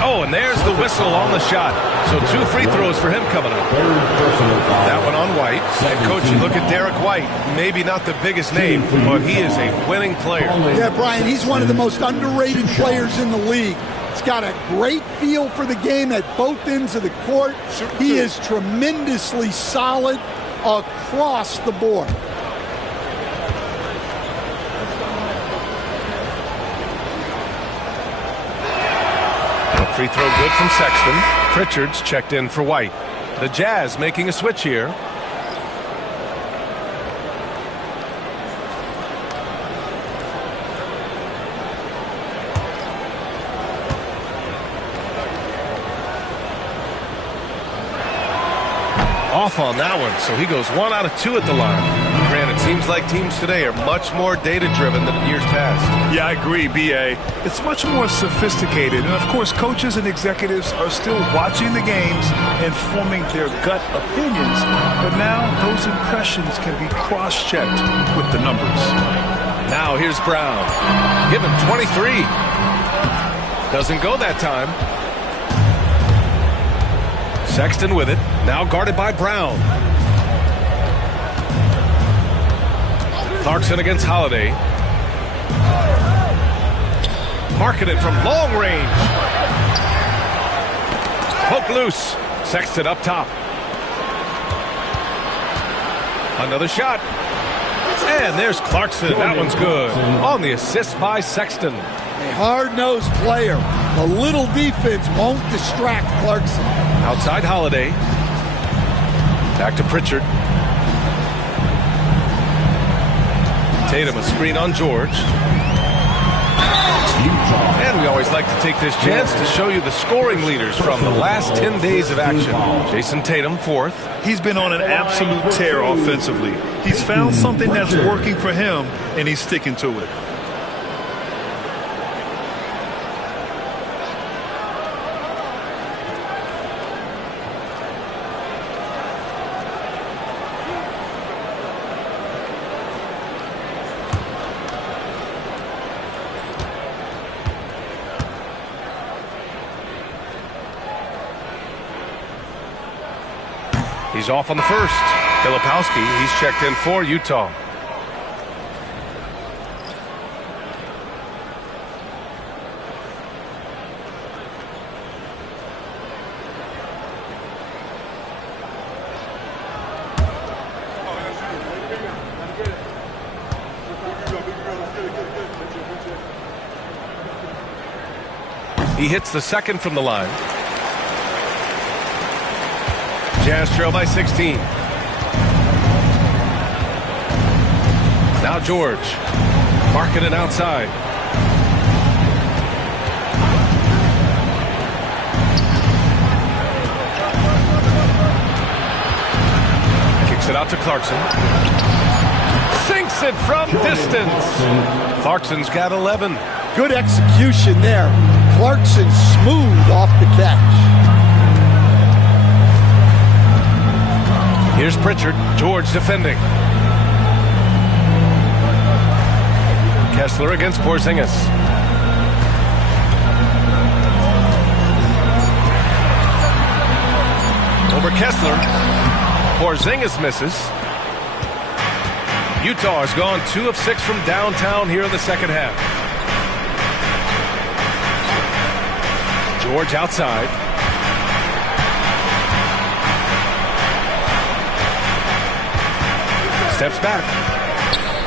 Oh, and there's the whistle on the shot. So 2 free throws for him coming up. That one on White. And coach, you look at Derek White. Maybe not the biggest name, but he is a winning player. Yeah, Brian, he's one of the most underrated players in the league. He's got a great feel for the game at both ends of the court. He is tremendously solid across the board. Free throw good from Sexton. Pritchard's checked in for White. The Jazz making a switch here. Off on that one, so he goes 1 out of 2 at the line. Granted, seems like teams today are much more data-driven than in years past. Yeah, I agree, B.A. It's much more sophisticated. And, of course, coaches and executives are still watching the games and forming their gut opinions. But now those impressions can be cross-checked with the numbers. Now here's Brown. Give him 23. Doesn't go that time. Sexton with it. Now guarded by Brown. Clarkson against Holiday. Marking it from long range. Poke loose. Sexton up top. Another shot. And there's Clarkson. That one's good. On the assist by Sexton. A hard-nosed player. A little defense won't distract Clarkson. Outside Holiday. Back to Pritchard. Tatum, a screen on George. And we always like to take this chance to show you the scoring leaders from the last 10 days of action. Jason Tatum, 4th. He's been on an absolute tear offensively. He's found something that's working for him, and he's sticking to it. He's off on the first. Filipowski, he's checked in for Utah. He hits the second from the line. Jazz trail by 16. Now George. Marking it outside. Kicks it out to Clarkson. Sinks it from distance. Clarkson's got 11. Good execution there. Clarkson smooth off the catch. Here's Pritchard. George defending. Kessler against Porzingis. Over Kessler. Porzingis misses. Utah has gone 2 of 6 from downtown here in the second half. George outside. Steps back.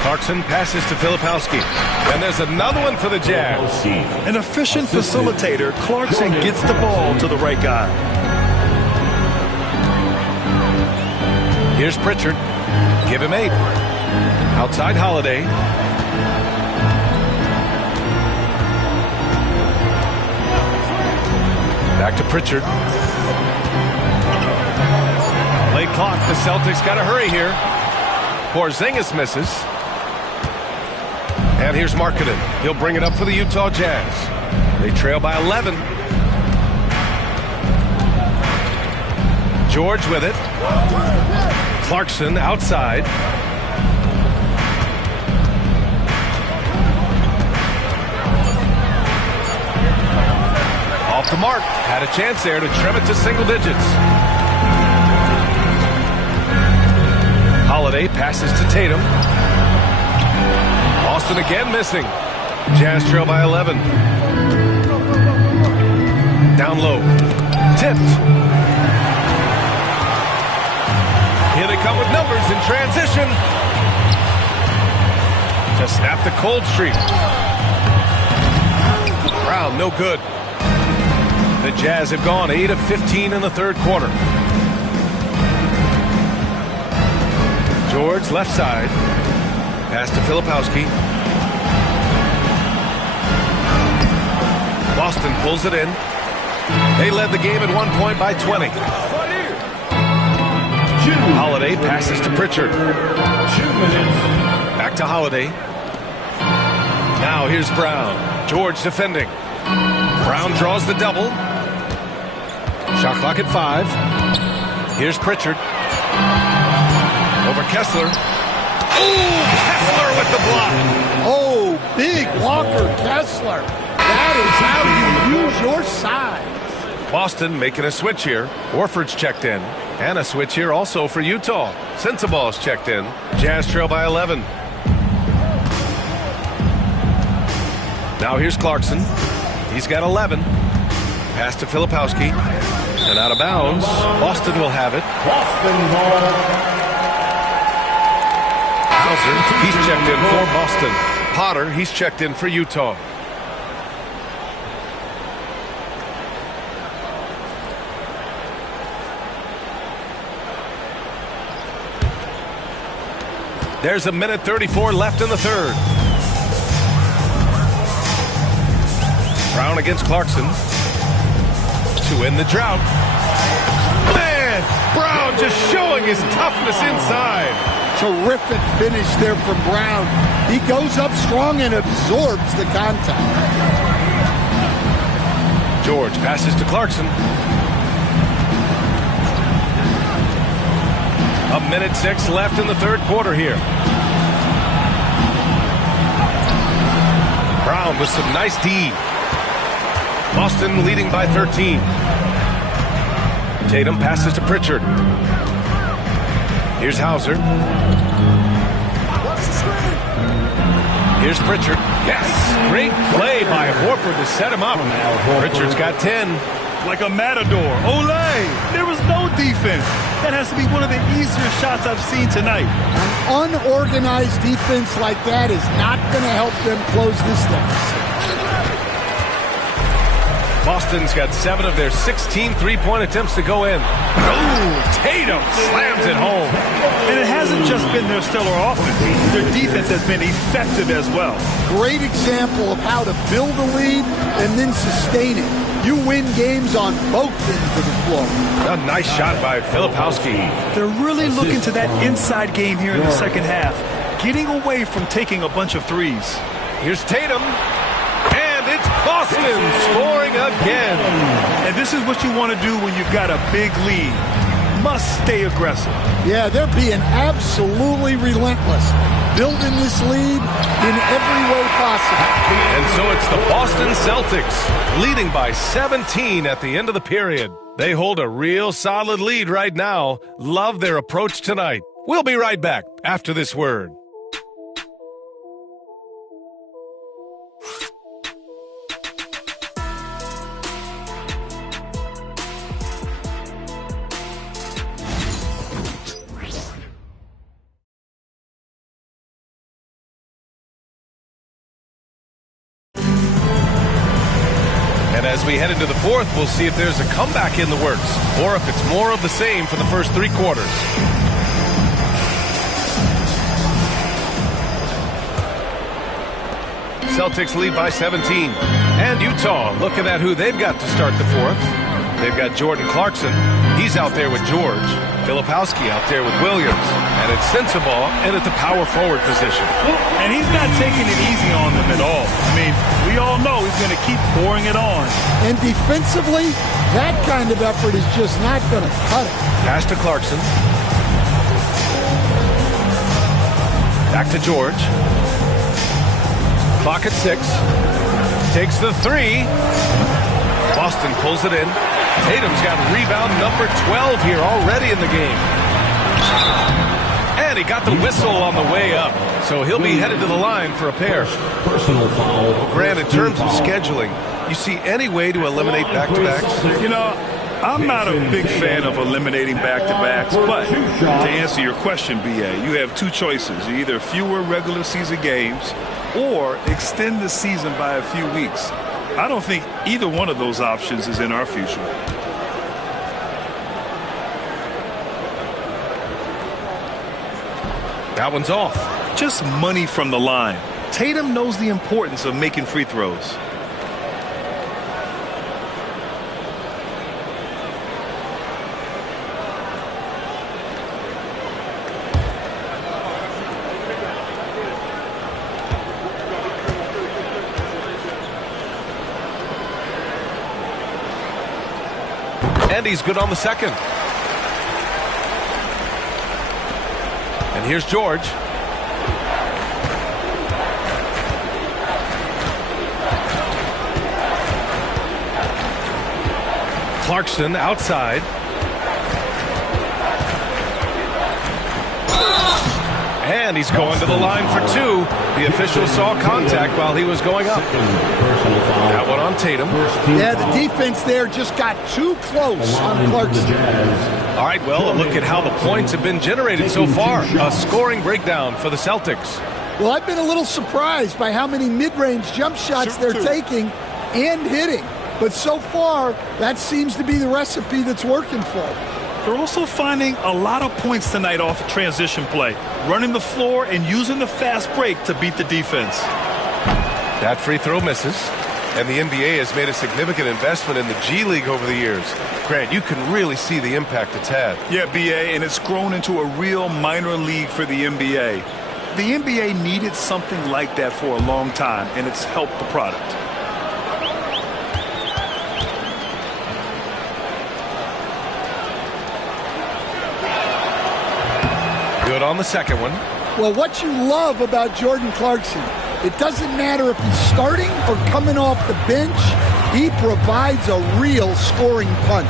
Clarkson passes to Filipowski. And there's another one for the Jazz. An efficient facilitator, Clarkson gets the ball to the right guy. Here's Pritchard. Give him 8. Outside Holiday. Back to Pritchard. Late clock. The Celtics got to hurry here. Porzingis misses. And here's Markkanen. He'll bring it up for the Utah Jazz. They trail by 11. George with it. Clarkson outside. Off the mark. Had a chance there to trim it to single digits. Holiday passes to Tatum. Austin again missing. Jazz trail by 11. Down low. Tipped. Here they come with numbers in transition. To snap the cold streak. Brown, no good. The Jazz have gone 8 of 15 in the third quarter. George, left side. Pass to Filipowski. Boston pulls it in. They led the game at 1 point by 20. Holiday passes to Pritchard. Back to Holiday. Now here's Brown. George defending. Brown draws the double. Shot clock at 5. Here's Pritchard. Over Kessler. Ooh, Kessler with the block. Oh, big Walker Kessler. That is how you use your size. Boston making a switch here. Orford's checked in. And a switch here also for Utah. Sensabaugh's checked in. Jazz trail by 11. Now here's Clarkson. He's got 11. Pass to Filipowski. And out of bounds. Boston will have it. Boston ball. Hauser, he's checked in for Boston. Potter, he's checked in for Utah. There's 1:34 left in the third. Brown against Clarkson to end the drought. Man, Brown just showing his toughness inside. Terrific finish there from Brown. He goes up strong and absorbs the contact. George passes to Clarkson. 1:06 left in the third quarter here. Brown with some nice D. Boston leading by 13. Tatum passes to Pritchard. Here's Hauser. Here's Pritchard. Yes! Great play by Horford to set him up. Pritchard's got 10. Like a matador. Olay! There was no defense. That has to be one of the easier shots I've seen tonight. An unorganized defense like that is not going to help them close this deficit. Boston's got 7 of their 16 three-point attempts to go in. Oh, Tatum slams it home. And it hasn't just been their stellar offense. Their defense has been effective as well. Great example of how to build a lead and then sustain it. You win games on both ends of the floor. A nice shot by Filipowski. They're really looking to that inside game here in the second half, getting away from taking a bunch of threes. Here's Tatum. And it's Boston scoring again. And this is what you want to do when you've got a big lead. Must stay aggressive. Yeah, they're being absolutely relentless, building this lead in every way possible. And so it's the Boston Celtics leading by 17 at the end of the period. They hold a real solid lead right now. Love their approach tonight. We'll be right back after this word. As we head into the fourth, we'll see if there's a comeback in the works or if it's more of the same for the first 3 quarters. Celtics lead by 17. And Utah looking at who they've got to start the fourth. They've got Jordan Clarkson. He's out there with George. Filipowski out there with Williams. And it's Sensabaugh in at the power forward position. And he's not taking it easy on them at all. I mean, we all know he's going to keep pouring it on. And defensively, that kind of effort is just not going to cut it. Pass to Clarkson. Back to George. Clock at 6. Takes the 3. Boston pulls it in. Tatum's got rebound number 12 here already in the game. And he got the whistle on the way up. So he'll be headed to the line for a pair. Personal foul. Well, Grant, in terms of scheduling, you see any way to eliminate back-to-backs? You know, I'm not a big fan of eliminating back-to-backs, but to answer your question, B.A., you have 2 choices. Either fewer regular season games or extend the season by a few weeks. I don't think either one of those options is in our future. That one's off. Just money from the line. Tatum knows the importance of making free throws. And he's good on the second. And here's George. Clarkson outside. And he's going to the line for 2. The official saw contact while he was going up. That one on Tatum. Yeah, the defense there just got too close on Clarkson. All right, well, a look at how the points have been generated so far. A scoring breakdown for the Celtics. Well, I've been a little surprised by how many mid-range jump shots they're taking and hitting. But so far, that seems to be the recipe that's working for them. They're also finding a lot of points tonight off of transition play, running the floor and using the fast break to beat the defense. That free throw misses, and the NBA has made a significant investment in the G League over the years. Grant, you can really see the impact it's had. Yeah, BA, and it's grown into a real minor league for the NBA. The NBA needed something like that for a long time, and it's helped the product. Good on the second one. Well, what you love about Jordan Clarkson, it doesn't matter if he's starting or coming off the bench, he provides a real scoring punch.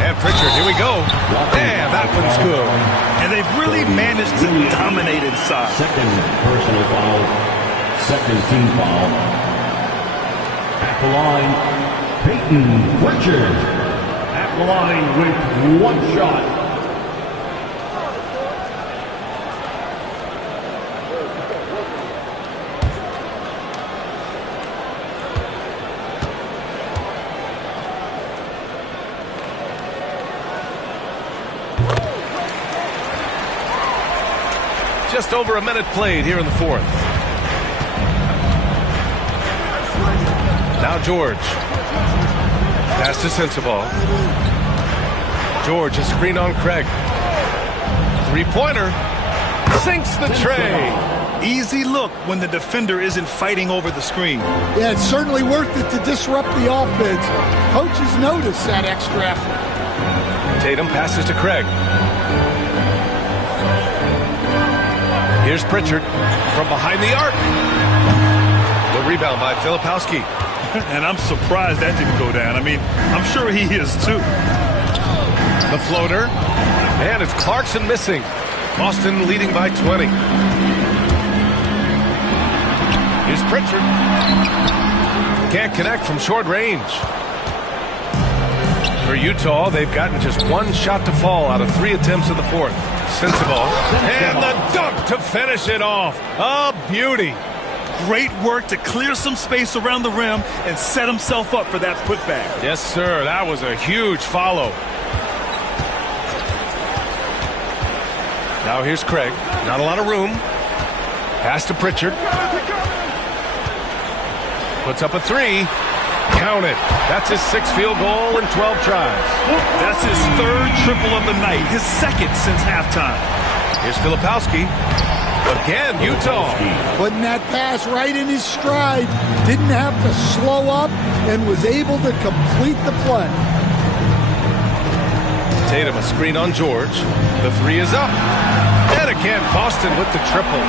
And Pritchard, here we go. And that one's good. And they've really managed to dominate inside. Second personal foul, second team foul. At the line, Peyton Pritchard. At the line with one shot. Just over a minute played here in the fourth. Now George. Pass to Sensabaugh. George, a screen on Craig. Three-pointer. Sinks the tray. Easy look when the defender isn't fighting over the screen. Yeah, it's certainly worth it to disrupt the offense. Coaches notice that extra effort. Tatum passes to Craig. Here's Pritchard from behind the arc. The rebound by Filipowski. And I'm surprised that didn't go down. I mean, I'm sure he is too. The floater. And it's Clarkson missing. Boston leading by 20. Here's Pritchard. Can't connect from short range. For Utah, they've gotten just one shot to fall out of 3 attempts in the fourth. Sensabaugh. And the dunk to finish it off. A beauty. Great work to clear some space around the rim and set himself up for that putback. Yes, sir. That was a huge follow. Now here's Craig. Not a lot of room. Pass to Pritchard. Puts up a three. Count it. That's his 6th field goal in 12 tries. That's his 3rd triple of the night, his 2nd since halftime. Here's Filipowski. Again, Utah. Putting that pass right in his stride. Didn't have to slow up and was able to complete the play. Tatum, a screen on George. The 3 is up. And again, Boston with the triple.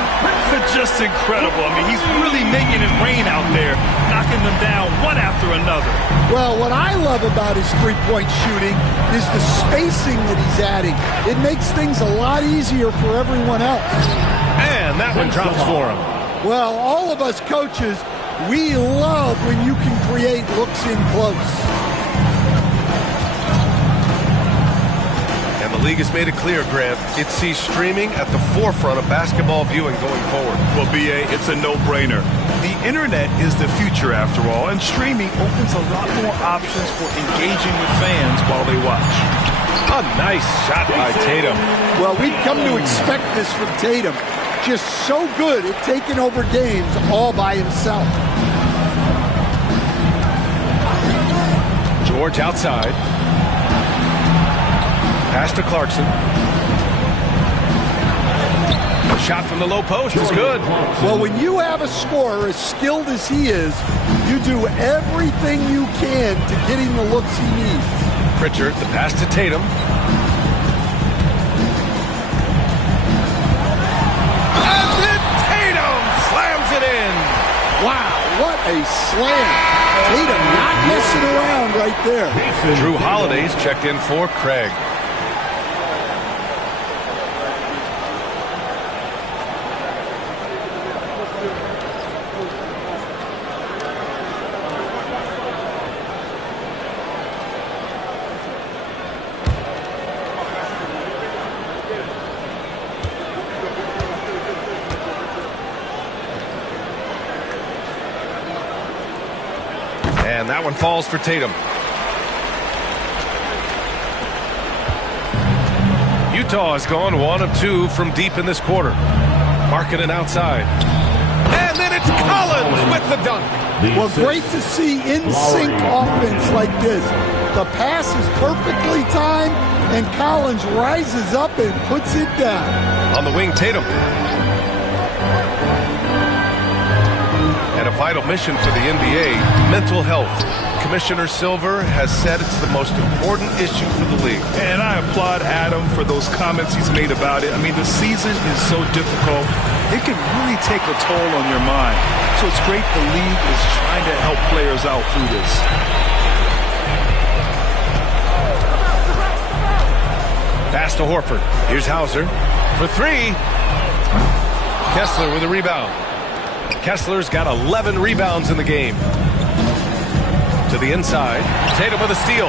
Just incredible. I mean, he's really making it rain out there, knocking them down one after another. Well, what I love about his three-point shooting is the spacing that he's adding. It makes things a lot easier for everyone else. And that one drops for him. Well, all of us coaches, we love when you can create looks in close. And the league has made it clear, Grant, it sees streaming at the forefront of basketball viewing going forward. Well, BA, it's a no-brainer. The internet is the future, after all, and streaming opens a lot more options for engaging with fans while they watch. A nice shot by Tatum. Well, we've come to expect this from Tatum. Just so good at taking over games all by himself. George outside. Pass to Clarkson. A shot from the low post is good. Well, when you have a scorer as skilled as he is, you do everything you can to get him the looks he needs. Pritchard, the pass to Tatum. And then Tatum slams it in. Wow, what a slam. Tatum not messing around right there. Drew Holiday's checked in for Craig. And that one falls for Tatum. Utah has gone 1 of 2 from deep in this quarter. Marking it outside. And then it's Collins with the dunk. Well, great to see in-sync offense like this. The pass is perfectly timed, and Collins rises up and puts it down. On the wing, Tatum. And a vital mission for the NBA, mental health. Commissioner Silver has said it's the most important issue for the league. And I applaud Adam for those comments he's made about it. I mean, the season is so difficult. It can really take a toll on your mind. So it's great the league is trying to help players out through this. Pass to Horford. Here's Hauser for 3. Kessler with a rebound. Kessler's got 11 rebounds in the game. To the inside. Tatum with a steal.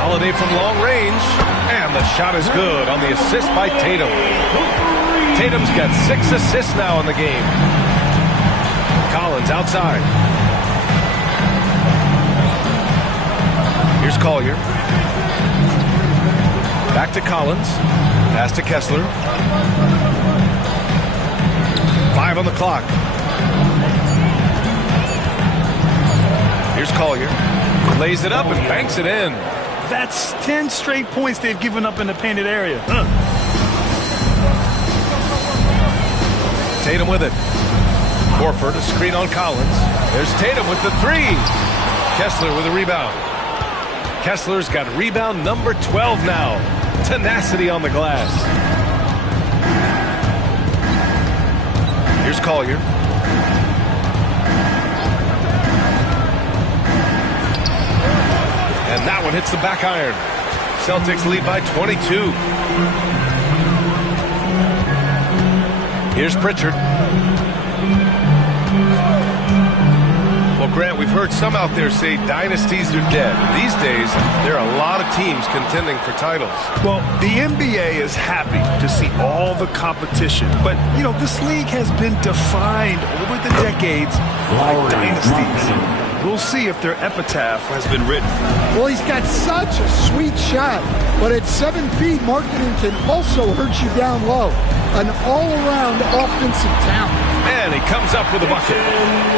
Holiday from long range. And the shot is good on the assist by Tatum. Tatum's got 6 assists now in the game. Collins outside. Here's Collier. Back to Collins. Pass to Kessler. 5 on the clock. Here's Collier. Lays it up and banks it in. That's 10 straight points they've given up in the painted area. Tatum with it. Horford, a screen on Collins. There's Tatum with the 3. Kessler with a rebound. Kessler's got rebound number 12 now. Tenacity on the glass. Here's Collier. And that one hits the back iron. Celtics lead by 22. Here's Pritchard. Well, Grant, we've heard some out there say dynasties are dead. These days, there are a lot of teams contending for titles. Well, the NBA is happy to see all the competition. But, you know, this league has been defined over the decades by dynasties. We'll see if their epitaph has been written. Well, he's got such a sweet shot, but at 7 feet, marketing can also hurt you down low. An all-around offensive talent. And he comes up with a bucket.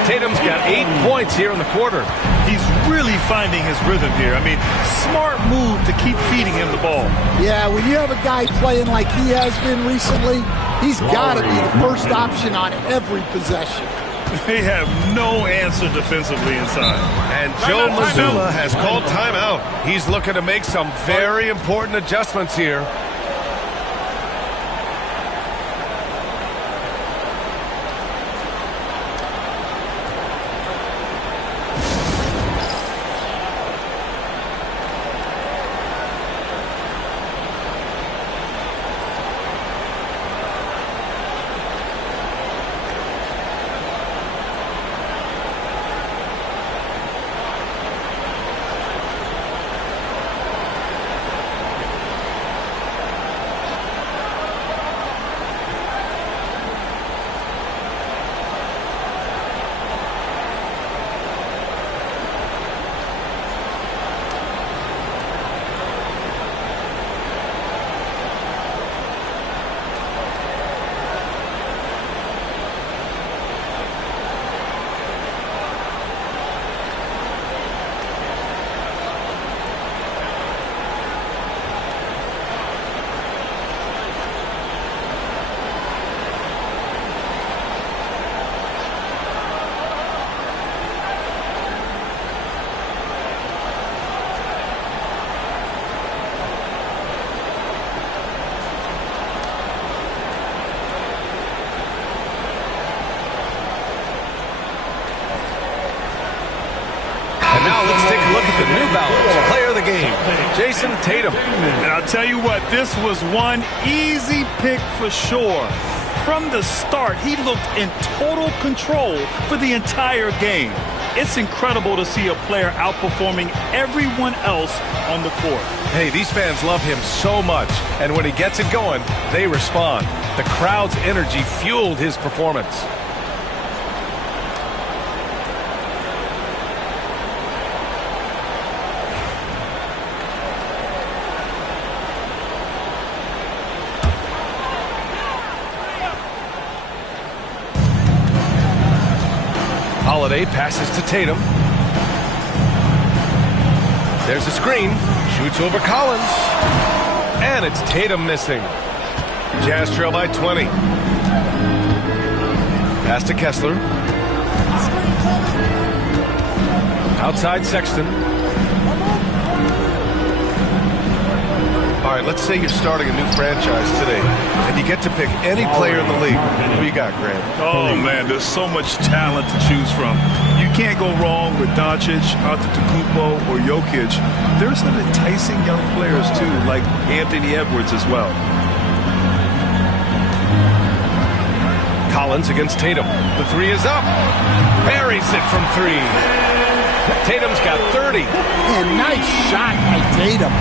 Tatum's got 8 points here in the quarter. He's really finding his rhythm here. I mean, smart move to keep feeding him the ball. Yeah, when you have a guy playing like he has been recently, he's got to be the first option on every possession. They have no answer defensively inside. And Joe Mazzulla has called timeout. He's looking to make some very important adjustments here. Let's take a look at the New Balance player of the game, Jason Tatum. And I'll tell you what, this was one easy pick for sure. From the start, he looked in total control for the entire game. It's incredible to see a player outperforming everyone else on the court. Hey, these fans love him so much, and when he gets it going, they respond. The crowd's energy fueled his performance. Holiday passes to Tatum. There's a screen. Shoots over Collins. And it's Tatum missing. Jazz trail by 20. Pass to Kessler. Outside Sexton. All right, let's say you're starting a new franchise today, and you get to pick any player in the league. Who you got, Grant? Oh, man, there's so much talent to choose from. You can't go wrong with Doncic, Antetokounmpo, or Jokic. There's some enticing young players, too, like Anthony Edwards as well. Collins against Tatum. The three is up. Buries it from three. Tatum's got 30. And nice shot by Tatum,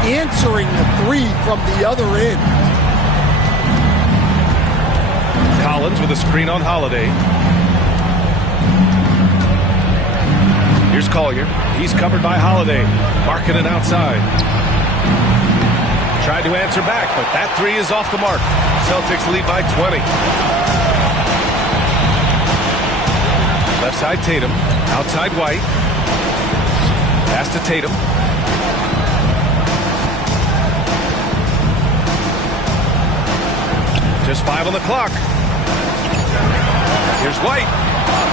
answering the three from the other end. Collins with a screen on Holiday. Here's Collier. He's covered by Holiday. Marking it outside. Tried to answer back, but that three is off the mark. Celtics lead by 20. Left side Tatum. Outside White. Pass to Tatum. Just 5 on the clock. Here's White.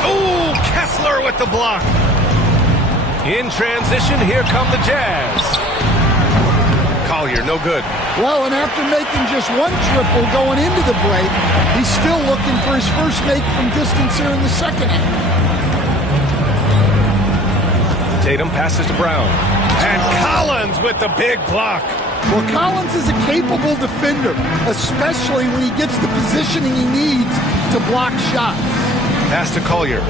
Oh, Kessler with the block. In transition, here come the Jazz. Collier, no good. Well, and after making just one triple going into the break, he's still looking for his first make from distance here in the second half. Tatum passes to Brown. And Collins with the big block. Well, Collins is a capable defender, especially when he gets the positioning he needs to block shots. Pass to Collier.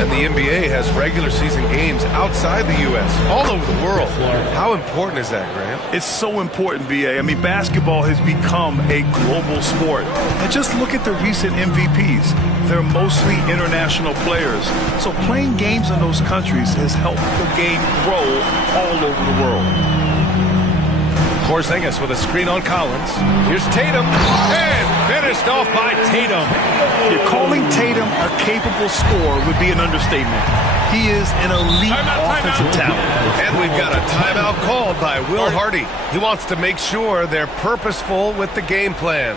And the NBA has regular season games outside the U.S., all over the world. How important is that, Grant? It's so important, B.A. I mean, basketball has become a global sport. And just look at the recent MVPs. They're mostly international players. So playing games in those countries has helped the game grow all over the world. Porzingis with a screen on Collins. Here's Tatum. And finished off by Tatum. You're calling Tatum a capable scorer would be an understatement. He is an elite offensive talent. And we've got a timeout called by Will Hardy. He wants to make sure they're purposeful with the game plan.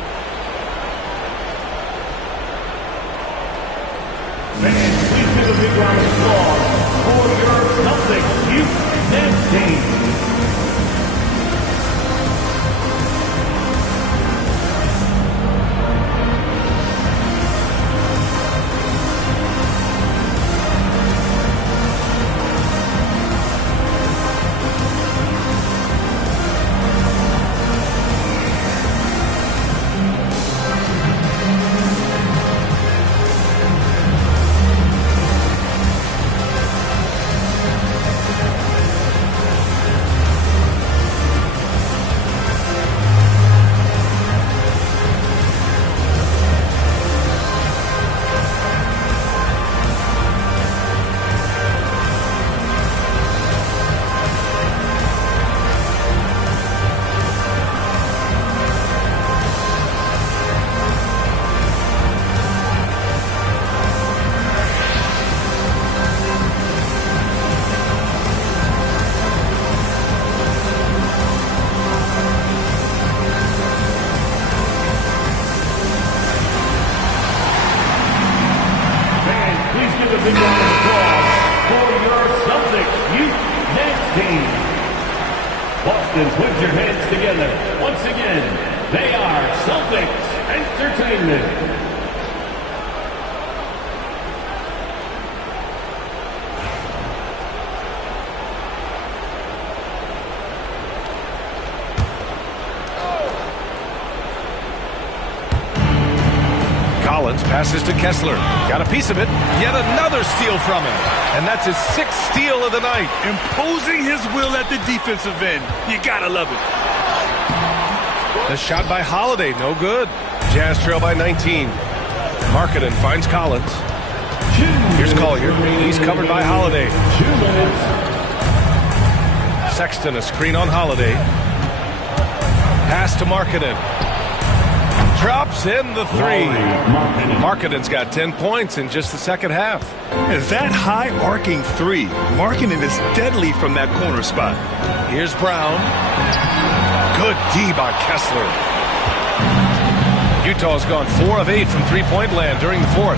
Fans, please give a big round of applause for your Celtics youth dance team. Boston, put your hands together. Once again, they are Celtics Entertainment. Collins passes to Kessler. Got a piece of it. Yet another steal from him. And that's his 6th steal of the night. Imposing his will at the defensive end. You gotta love it. The shot by Holiday, no good. Jazz trail by 19. Markkanen finds Collins. Here's Collier. He's covered by Holiday. 2 minutes. Sexton, a screen on Holiday. Pass to Markkanen. drops in the three. Markkanen's got 10 points in just the second half. And that high arcing three, Markkanen is deadly from that corner spot. Here's Brown. Good D by Kessler. Utah's gone 4 of 8 from three-point land during the fourth.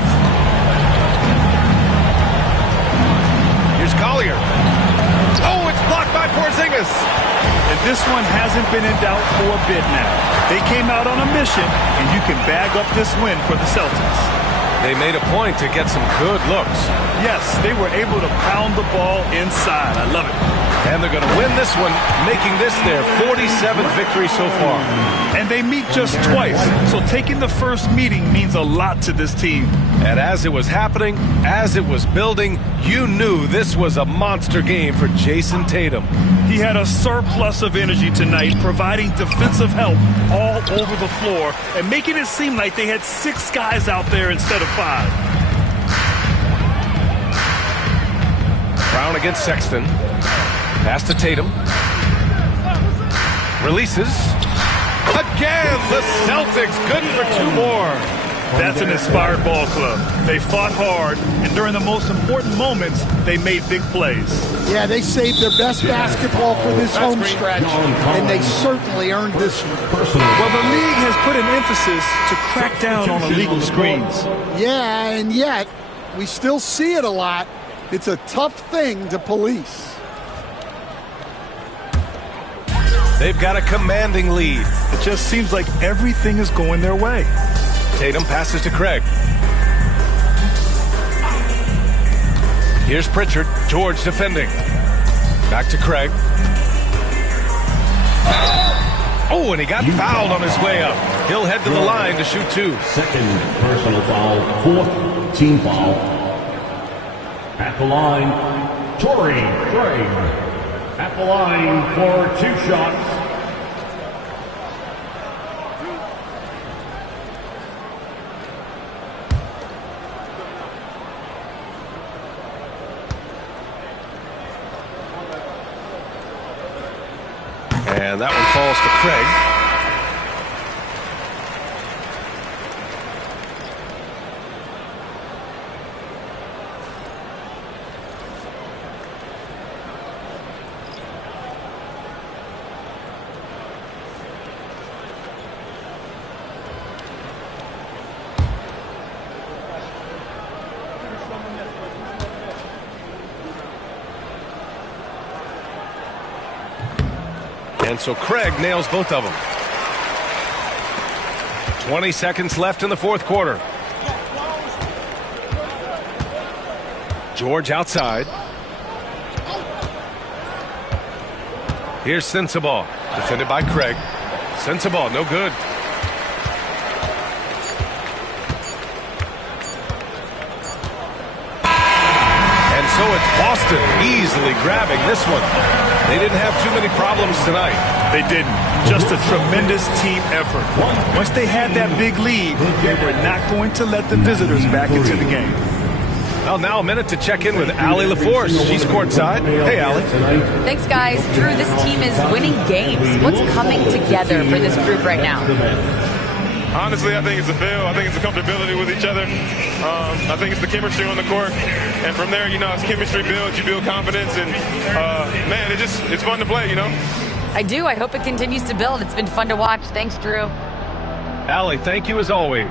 Here's Collier. Oh, it's blocked by Porzingis. And this one hasn't been in doubt for a bit now. They came out on a mission, and you can bag up this win for the Celtics. They made a point to get some good looks. Yes, they were able to pound the ball inside. I love it. And they're going to win this one, making this their 47th victory so far. And they meet just twice, so taking the first meeting means a lot to this team. And as it was happening, as it was building, you knew this was a monster game for Jason Tatum. He had a surplus of energy tonight, providing defensive help all over the floor and making it seem like they had 6 guys out there instead of 5. Brown against Sexton. Pass to Tatum. Releases. Again, the Celtics good for 2 more. That's an inspired ball club. They fought hard, and during the most important moments, they made big plays. Yeah, they saved their best basketball for this home stretch, and they certainly earned this one. Well, the league has put an emphasis to crack down on illegal screens. Yeah, and yet, we still see it a lot. It's a tough thing to police. They've got a commanding lead. It just seems like everything is going their way. Tatum passes to Craig. Here's Pritchard. George defending. Back to Craig. Oh, and he got fouled on his way up. He'll head to the line to shoot 2. Second personal foul, 4th team foul. At the line, Torrey Craig. At the line for 2 shots. And that one falls to Craig. And so Craig nails both of them. 20 seconds left in the fourth quarter. George outside. Here's Sensabaugh, defended by Craig. Sensabaugh, no good. And so it's Boston easily grabbing this one. They didn't have too many problems tonight. They didn't. Just a tremendous team effort. Once they had that big lead, they were not going to let the visitors back into the game. Well, now a minute to check in with Allie LaForce. She's courtside. Hey, Allie. Thanks, guys. Drew, this team is winning games. What's coming together for this group right now? Honestly, I think it's the feel. I think it's the comfortability with each other. I think it's the chemistry on the court. And from there, you know, as chemistry builds, you build confidence. And, man, it's fun to play, you know? I do. I hope it continues to build. It's been fun to watch. Thanks, Drew. Allie, thank you as always.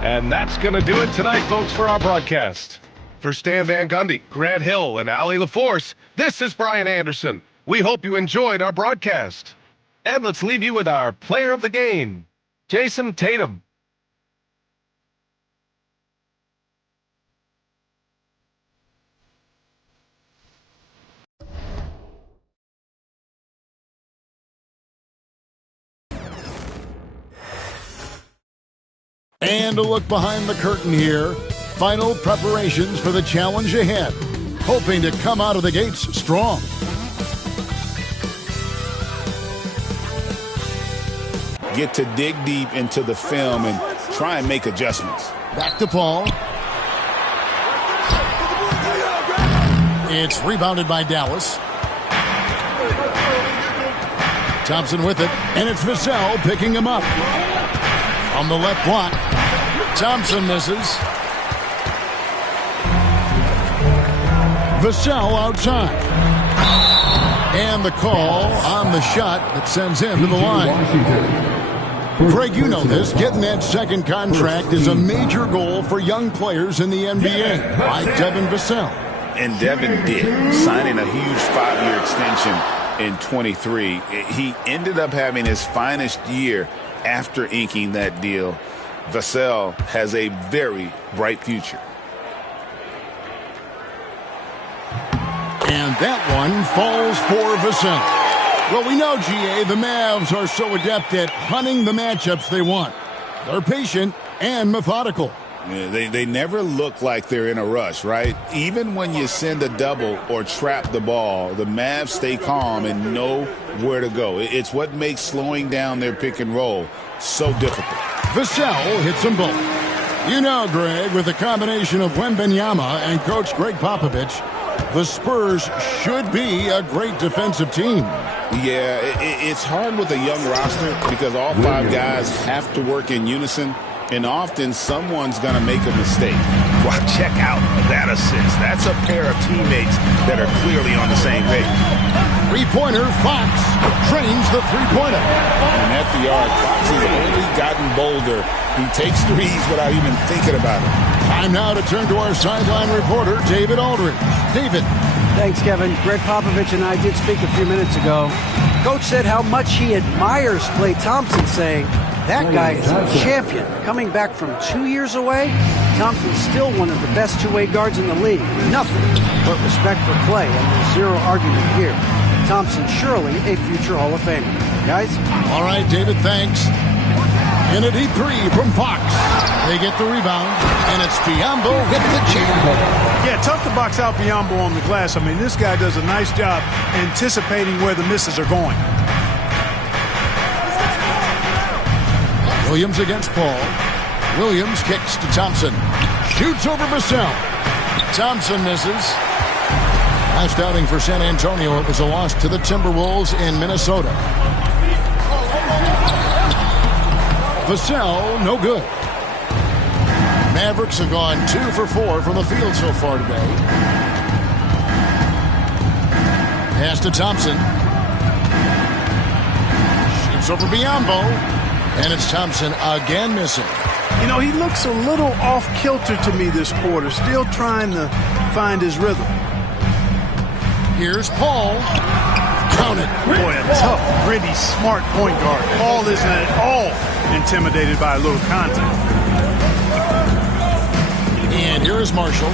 And that's going to do it tonight, folks, for our broadcast. For Stan Van Gundy, Grant Hill, and Allie LaForce, this is Brian Anderson. We hope you enjoyed our broadcast. And let's leave you with our player of the game, Jason Tatum. And a look behind the curtain here. Final preparations for the challenge ahead. Hoping to come out of the gates strong. Get to dig deep into the film and try and make adjustments. Back to Paul. It's rebounded by Dallas. Thompson with it, and it's Vassell picking him up. On the left block, Thompson misses. Vassell outside. And the call on the shot that sends him to the line. Greg, you know this. Getting that second contract is a major goal for young players in the NBA, like Devin Vassell. And Devin did, signing a huge 5-year extension in 23. He ended up having his finest year after inking that deal. Vassell has a very bright future. And that one falls for Vassell. Well, we know, GA, the Mavs are so adept at hunting the matchups they want. They're patient and methodical. Yeah, they never look like they're in a rush, right? Even when you send a double or trap the ball, the Mavs stay calm and know where to go. It's what makes slowing down their pick and roll so difficult. Vassell hits them both. You know, Greg, with the combination of Wembanyama and Coach Greg Popovich, the Spurs should be a great defensive team. Yeah, it's hard with a young roster because all 5 guys have to work in unison, and often someone's going to make a mistake. Well, check out that assist. That's a pair of teammates that are clearly on the same page. Three-pointer, Fox trains the three-pointer. And at the arc, Fox has only gotten bolder. He takes threes without even thinking about it. Time now to turn to our sideline reporter, David Aldridge. David. Thanks, Kevin. Greg Popovich and I did speak a few minutes ago. Coach said how much he admires Klay Thompson, saying, that guy is a champion. Coming back from 2 years away, Thompson's still one of the best two-way guards in the league. Nothing but respect for Klay, and there's zero argument here. Thompson surely a future Hall of Famer. Guys? All right, David, thanks. In a deep three from Fox. They get the rebound, and it's Biyombo with the jam. Yeah, tough to box out Biyombo on the glass. I mean, this guy does a nice job anticipating where the misses are going. Williams against Paul. Williams kicks to Thompson. Shoots over Vassell. Thompson misses. Last outing for San Antonio, it was a loss to the Timberwolves in Minnesota. Vassell, no good. Mavericks have gone 2 for 4 from the field so far today. Pass to Thompson. Shoots over Biyombo. And it's Thompson again missing. You know, he looks a little off-kilter to me this quarter, still trying to find his rhythm. Here's Paul. Count it. Boy, a tough, gritty, smart point guard. Paul isn't at all intimidated by a little contact. And here is Marshall.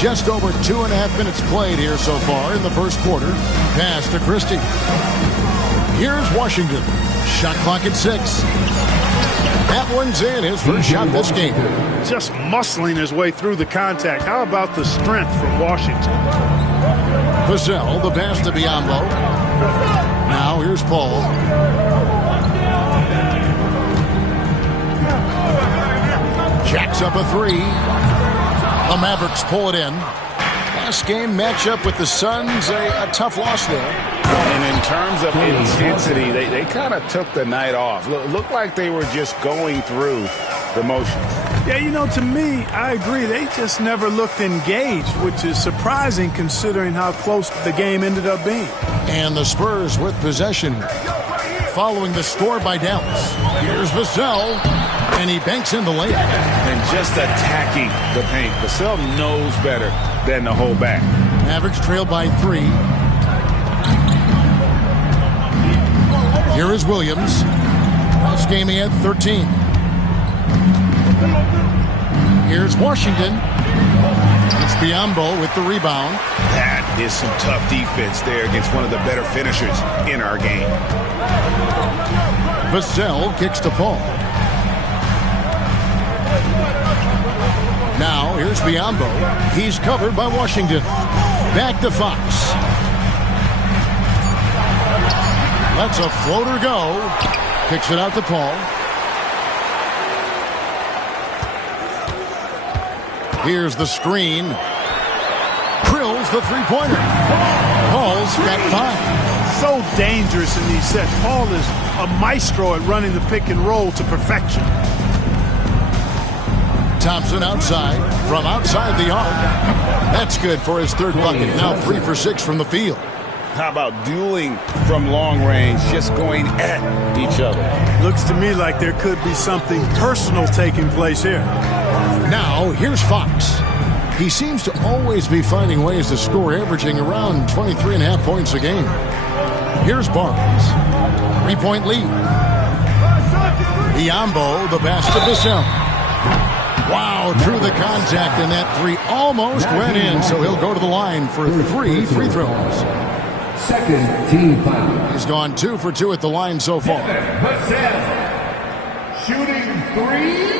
Just over 2.5 minutes played here so far in the first quarter. Pass to Christie. Here's Washington. Shot clock at 6. That one's in, his first shot this game. Just muscling his way through the contact. How about the strength from Washington? Vassell, the pass to Biyombo. Now here's Paul. Jacks up a 3. The Mavericks pull it in. Last game matchup with the Suns, a tough loss there. And in terms of intensity, they kind of took the night off. Looked like they were just going through the motions. Yeah, you know, to me, I agree. They just never looked engaged, which is surprising considering how close the game ended up being. And the Spurs with possession here. Following the score by Dallas. Here's Vassell, and he banks in the layup. And just attacking the paint. Vassell knows better than to hold back. Mavericks trail by 3. Here is Williams. Last game he had 13. Here's Washington. It's Biyombo with the rebound. That is some tough defense there against one of the better finishers in our game. Vassell kicks to Paul. Now here's Biyombo. He's covered by Washington. Back to Fox. Lets a floater go. Kicks it out to Paul. Here's the screen. Drills the three-pointer. Paul's got 5. so dangerous in these sets. Paul is a maestro at running the pick and roll to perfection. Thompson outside, from outside the arc. That's good for his third bucket. Now 3 for 6 from the field. How about dueling from long range, just going at each other? Looks to me like there could be something personal taking place here. Now, here's Fox. He seems to always be finding ways to score, averaging around 23.5 points a game. Here's Barnes. 3-point lead. Biombo, the pass to Vassell. Wow, drew the contact, and that 3 almost went in, so he'll go to the line for 3 free throws. Second team foul. He's gone 2 for 2 at the line so far. Shooting 3.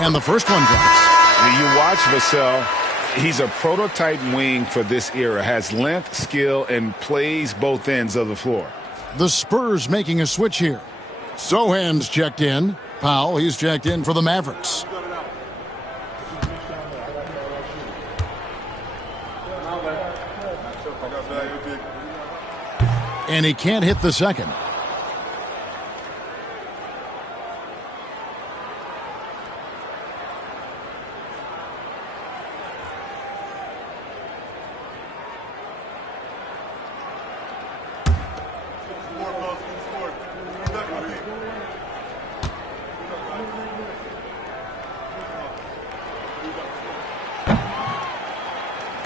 And the first one drops. When you watch Vassell, he's a prototype wing for this era. Has length, skill, and plays both ends of the floor. The Spurs making a switch here. Sohan's checked in. Powell, he's checked in for the Mavericks. And he can't hit the second.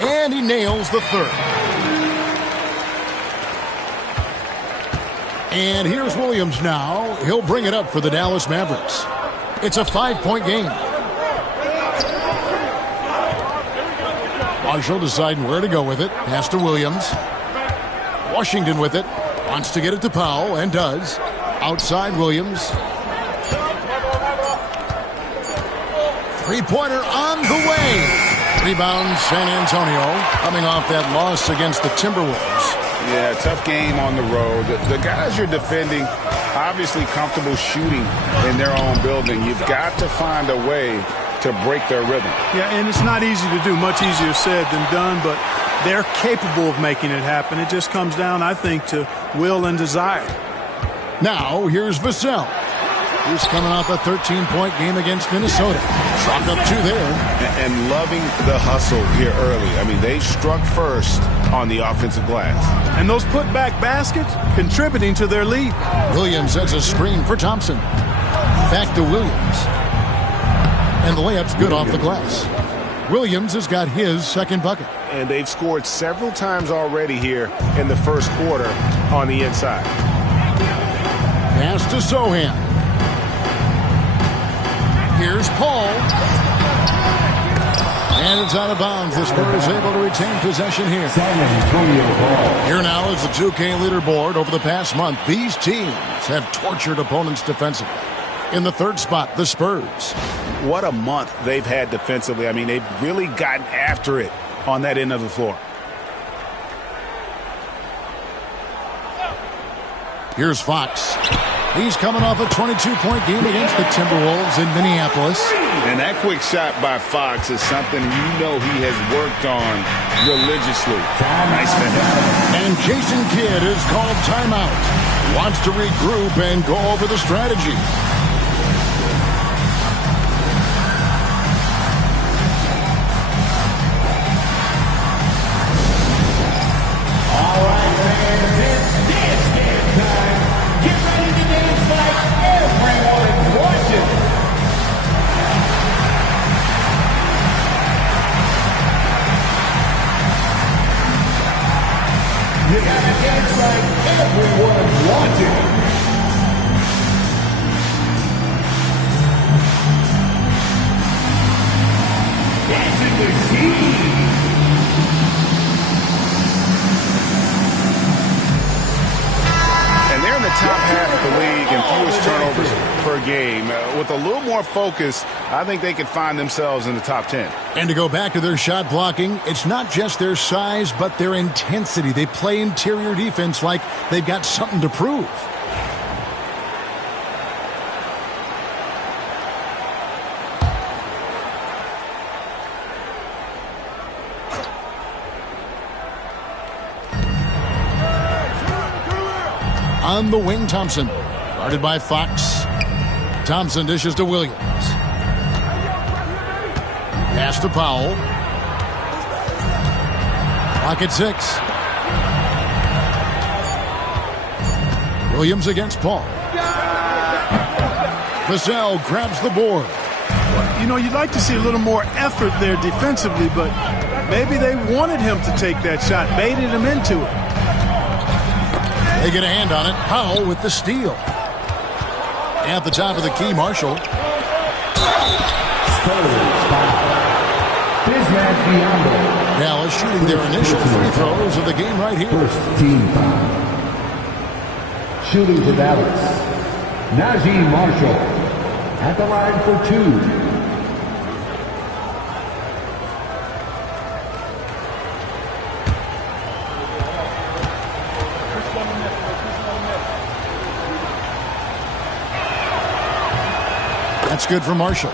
And he nails the third. And here's Williams now. He'll bring it up for the Dallas Mavericks. It's a 5-point game. Marshall deciding where to go with it. Pass to Williams. Washington with it. Wants to get it to Powell, and does. Outside Williams. Three-pointer on the way. Rebound San Antonio, coming off that loss against the Timberwolves. Yeah, tough game on the road. The guys you're defending, obviously comfortable shooting in their own building. You've got to find a way to break their rhythm. Yeah, and it's not easy to do. Much easier said than done, but they're capable of making it happen. It just comes down, I think, to will and desire. Now, here's Vassell. He's coming off a 13-point game against Minnesota. Chalk up 2 there. And loving the hustle here early. I mean, they struck first on the offensive glass. And those putback baskets contributing to their lead. Williams sets a screen for Thompson. Back to Williams. And the layup's good off the glass. Williams has got his second bucket. And they've scored several times already here in the first quarter on the inside. Pass to Sohan. Here's Paul. And it's out of bounds. The Spurs able to retain possession here. Here now is the 2K leaderboard. Over the past month, these teams have tortured opponents defensively. In the third spot, the Spurs. What a month they've had defensively. I mean, they've really gotten after it on that end of the floor. Here's Fox. He's coming off a 22-point game against the Timberwolves in Minneapolis. And that quick shot by Fox is something you know he has worked on religiously. Nice finish. And Jason Kidd is called timeout. Wants to regroup and go over the strategy. All right, fans, it's dance time. Get ready to dance like everyone's watching. You gotta dance like everyone's watching. Dancing machine. And they're in the top half of the league in fewest turnovers per game. With a little more focus, I think they could find themselves in the top 10. And to go back to their shot blocking, it's not just their size, but their intensity. They play interior defense like they've got something to prove. On the wing, Thompson. Guarded by Fox. Thompson dishes to Williams. Pass to Powell. Clock at 6. Williams against Paul. Vassell grabs the board. You know, you'd like to see a little more effort there defensively, but maybe they wanted him to take that shot, baited him into it. They get a hand on it. Powell with the steal. At the top of the key, Marshall. Dallas shooting their initial free throws of the game right here. First team foul. Shooting to Dallas. Najee Marshall at the line for 2. That's good for Marshall.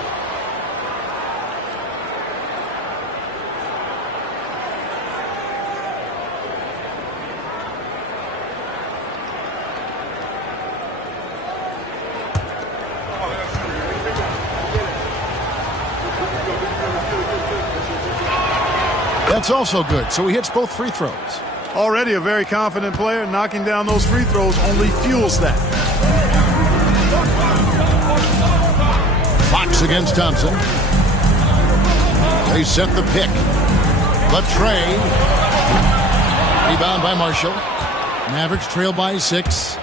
That's also good, so he hits both free throws. Already a very confident player. Knocking down those free throws only fuels that. Fox against Thompson. They set the pick. But Trey. Rebound by Marshall. Mavericks trail by 6.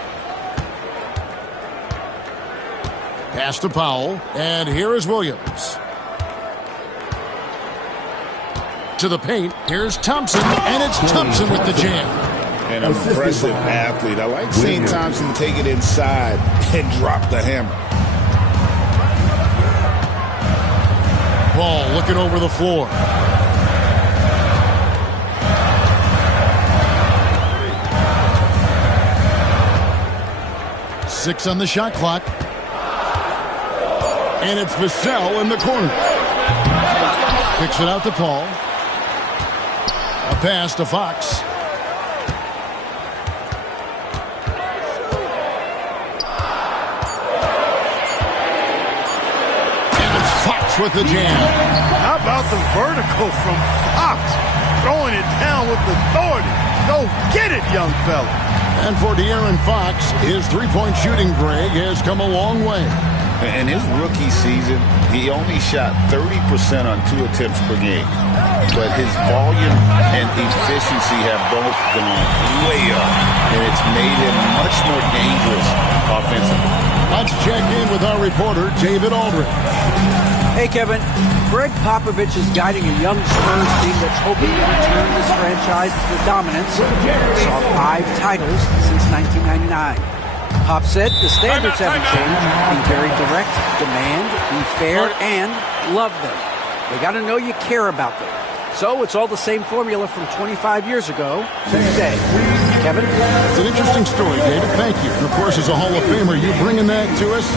Pass to Powell. And here is Williams. To the paint. Here's Thompson. And it's Thompson with the jam. An impressive athlete. I like seeing Thompson take it inside and drop the hammer. Ball looking over the floor. Six on the shot clock. And it's Vassell in the corner. Kicks it out to Paul. A pass to Fox. With the jam. How about the vertical from Fox? Throwing it down with authority. Go get it, young fella. And for De'Aaron Fox, his three-point shooting, Greg, has come a long way. In his rookie season, he only shot 30% on 2 attempts per game. But his volume and efficiency have both gone way up. And it's made him much more dangerous offensively. Let's check in with our reporter, David Aldridge. Hey, Kevin. Greg Popovich is guiding a young Spurs team that's hoping to return this franchise to dominance. Saw 5 titles since 1999. Pop said the standards haven't changed. Be very direct, demand, be fair, and love them. They got to know you care about them. So it's all the same formula from 25 years ago to today. Kevin? It's an interesting story, David. Thank you. And, of course, as a Hall of Famer, you bringing that to us?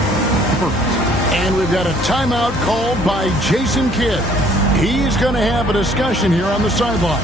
Perfect. And we've got a timeout called by Jason Kidd. He's going to have a discussion here on the sideline.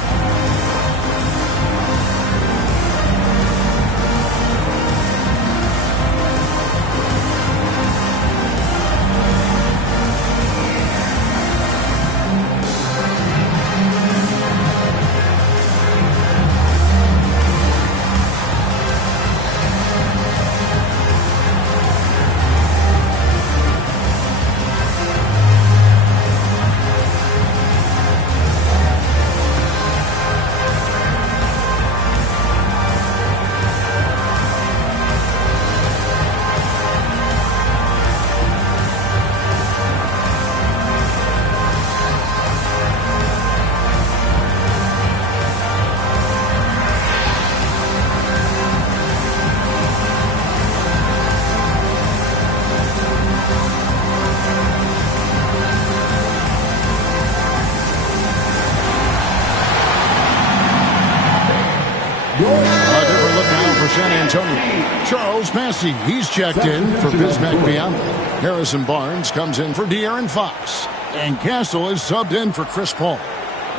A different look now for San Antonio. Charles Maxey, he's checked in for Bismack Biyombo. Harrison Barnes comes in for De'Aaron Fox. And Castle is subbed in for Chris Paul.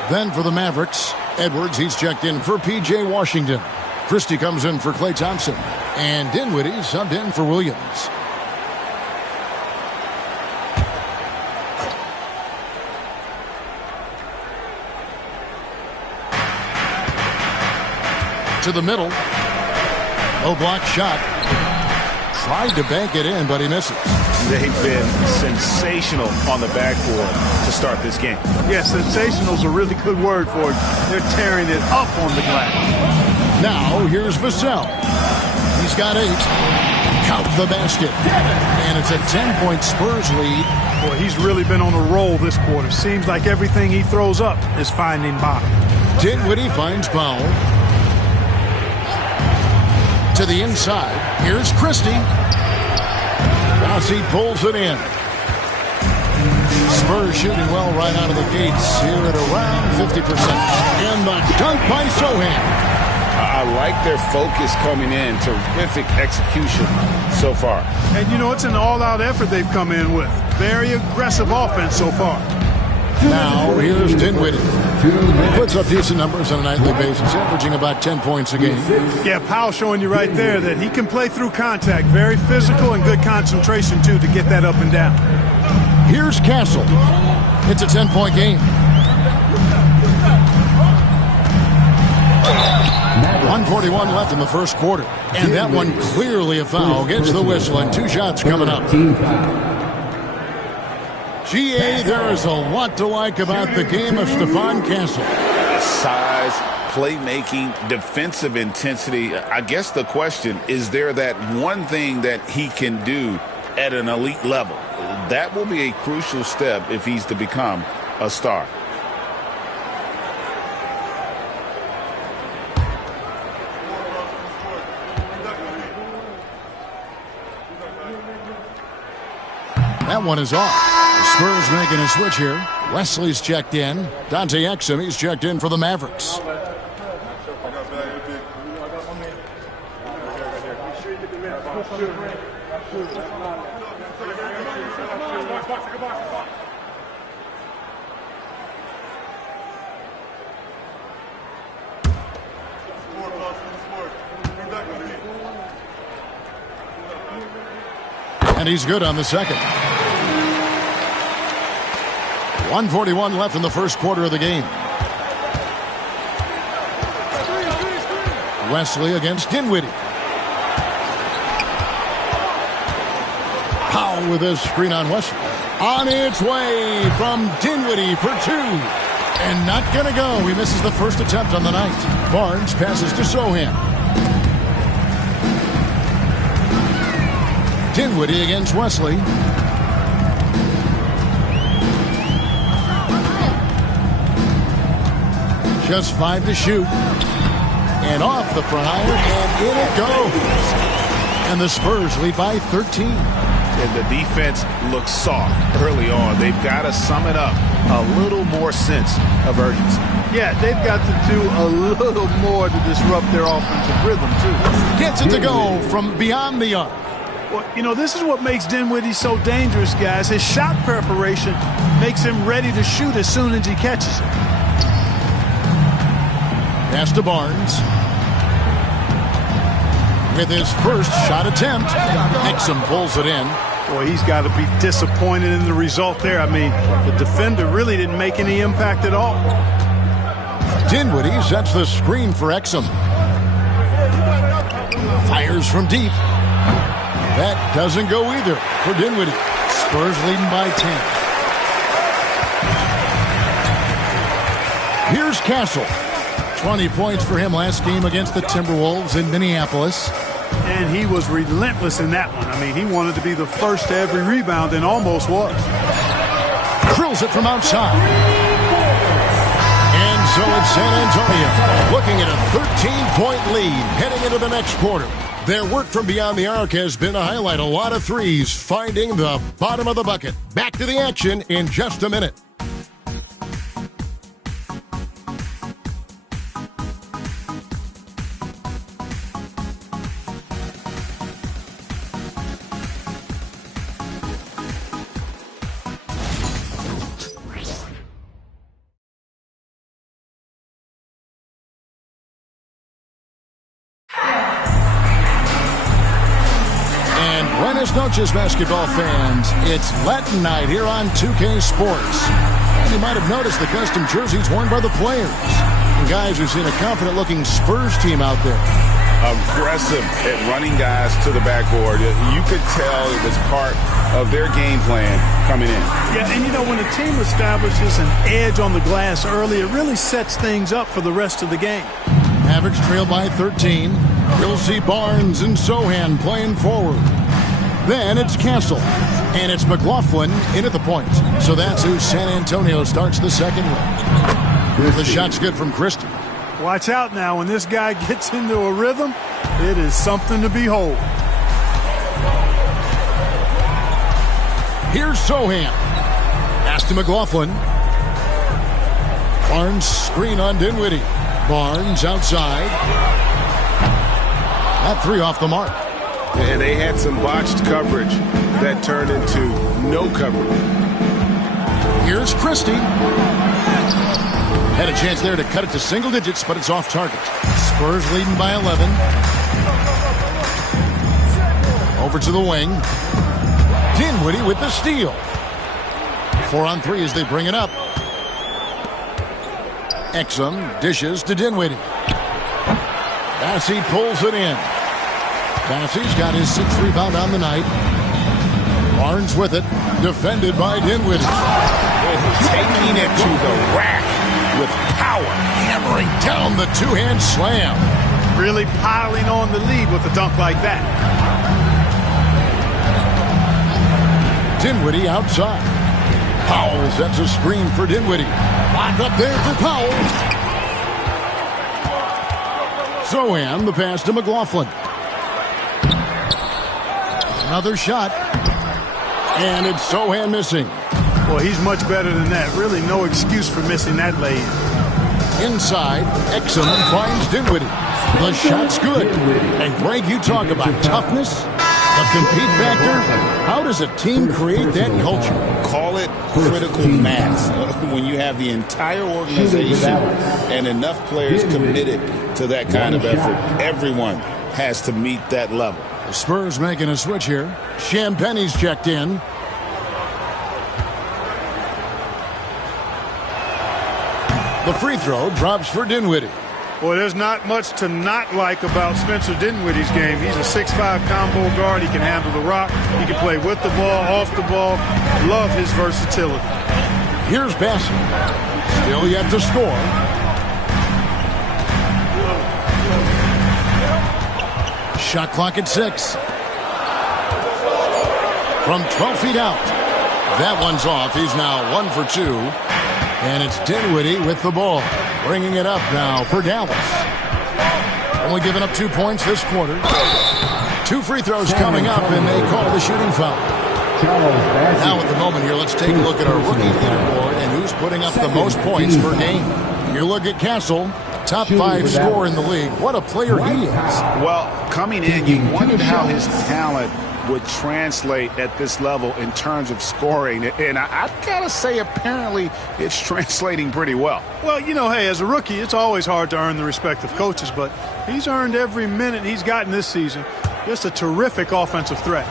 Then for the Mavericks, Edwards, he's checked in for P.J. Washington. Christie comes in for Klay Thompson. And Dinwiddie subbed in for Williams. To the middle. Low block shot. Tried to bank it in, but he misses. They've been sensational on the backboard to start this game. Yeah, sensational is a really good word for it. They're tearing it up on the glass. Now, here's Vassell. He's got 8. Count the basket. And it's a 10-point Spurs lead. Boy, he's really been on a roll this quarter. Seems like everything he throws up is finding bottom. Dinwiddie finds Powell. To the inside. Here's Christie. Rossi pulls it in. Spurs shooting well right out of the gates here at around 50%. And the dunk by Sohan. I like their focus coming in. Terrific execution so far. And, you know, it's an all-out effort they've come in with. Very aggressive offense so far. Now, here's Dinwiddie. He puts up decent numbers on a nightly basis, averaging about 10 points a game. Yeah, Powell showing you right there that he can play through contact. Very physical and good concentration, too, to get that up and down. Here's Castle. It's a 10-point game. 1:41 left in the first quarter. And that one clearly a foul. Gets the whistle and 2 shots coming up. GA, there is a lot to like about the game of Stephon Castle. Size, playmaking, defensive intensity. I guess the question, is there that one thing that he can do at an elite level? That will be a crucial step if he's to become a star. That one is off. The Spurs making a switch here. Wesley's checked in. Dante Exum, he's checked in for the Mavericks. And he's good on the second. 1:41 left in the first quarter of the game. Wesley against Dinwiddie. Powell with his screen on Wesley. On its way from Dinwiddie for 2. And not going to go. He misses the first attempt on the night. Barnes passes to Sohan. Dinwiddie against Wesley. Just 5 to shoot. And off the front iron, and in it goes. And the Spurs lead by 13. And the defense looks soft early on. They've got to sum it up. A little more sense of urgency. Yeah, they've got to do a little more to disrupt their offensive rhythm, too. Gets it to go from beyond the arc. Well, you know, this is what makes Dinwiddie so dangerous, guys. His shot preparation makes him ready to shoot as soon as he catches it. Pass to Barnes. With his first shot attempt, Exum pulls it in. Boy, he's got to be disappointed in the result there. I mean, the defender really didn't make any impact at all. Dinwiddie sets the screen for Exum. Fires from deep. That doesn't go either for Dinwiddie. Spurs leading by 10. Here's Castle. 20 points for him last game against the Timberwolves in Minneapolis. And he was relentless in that one. I mean, he wanted to be the first to every rebound and almost was. Drills it from outside. And so it's San Antonio looking at a 13-point lead heading into the next quarter. Their work from beyond the arc has been to highlight a lot of threes, finding the bottom of the bucket. Back to the action in just a minute. Buenas noches, basketball fans. It's Latin night here on 2K Sports. And you might have noticed the custom jerseys worn by the players. And guys, we've seen a confident-looking Spurs team out there. Aggressive at running guys to the backboard. You could tell it was part of their game plan coming in. Yeah, and you know, when a team establishes an edge on the glass early, it really sets things up for the rest of the game. Mavericks trail by 13. You'll see Barnes and Sohan playing forward. Then it's Castle. And it's McLaughlin in at the point. So that's who San Antonio starts the second with. The shot's good from Christie. Watch out now. When this guy gets into a rhythm, it is something to behold. Here's Sohan. Pass to McLaughlin. Barnes screen on Dinwiddie. Barnes outside. That three off the mark. And they had some botched coverage that turned into no coverage. Here's Christie. Had a chance there to cut it to single digits, but it's off target. Spurs leading by 11. Over to the wing. Dinwiddie with the steal. 4 on 3 as they bring it up. Exum dishes to Dinwiddie. Maxey pulls it in. Maxey's got his 6th rebound on the night. Barnes with it. Defended by Dinwiddie. Taking it to the rack with power. Hammering down the two-hand slam. Really piling on the lead with a dunk like that. Dinwiddie outside. Powell sets a screen for Dinwiddie. Locked up there for Powell. Sohan, the pass to McLaughlin. Another shot. And it's Sohan missing. Well, he's much better than that. Really no excuse for missing that lane. Inside, Exum finds Dinwiddie. The shot's good. And Greg, you talk about toughness, the compete factor. How does a team create that culture? Call it critical mass. When you have the entire organization and enough players committed to that kind of effort, everyone has to meet that level. The Spurs making a switch here. Champagne's checked in. The free throw drops for Dinwiddie. Well, there's not much to not like about Spencer Dinwiddie's game. He's a 6'5" combo guard. He can handle the rock. He can play with the ball, off the ball. Love his versatility. Here's Bassett. Still yet to score. Shot clock at 6. From 12 feet out. That one's off. He's now 1 for 2. And it's Dinwiddie with the ball. Bringing it up now for Dallas. Only giving up 2 points this quarter. 2 free throws coming up, and they call the shooting foul. Now at the moment here, let's take a look at our rookie leaderboard and who's putting up the most points per game. You look at Castle, top 5 scorer in the league. What a player he is. Well, coming in, you wondered how his talent would translate at this level in terms of scoring. And I've got to say, apparently, it's translating pretty well. Well, you know, hey, as a rookie, it's always hard to earn the respect of coaches, but he's earned every minute he's gotten this season. Just a terrific offensive threat.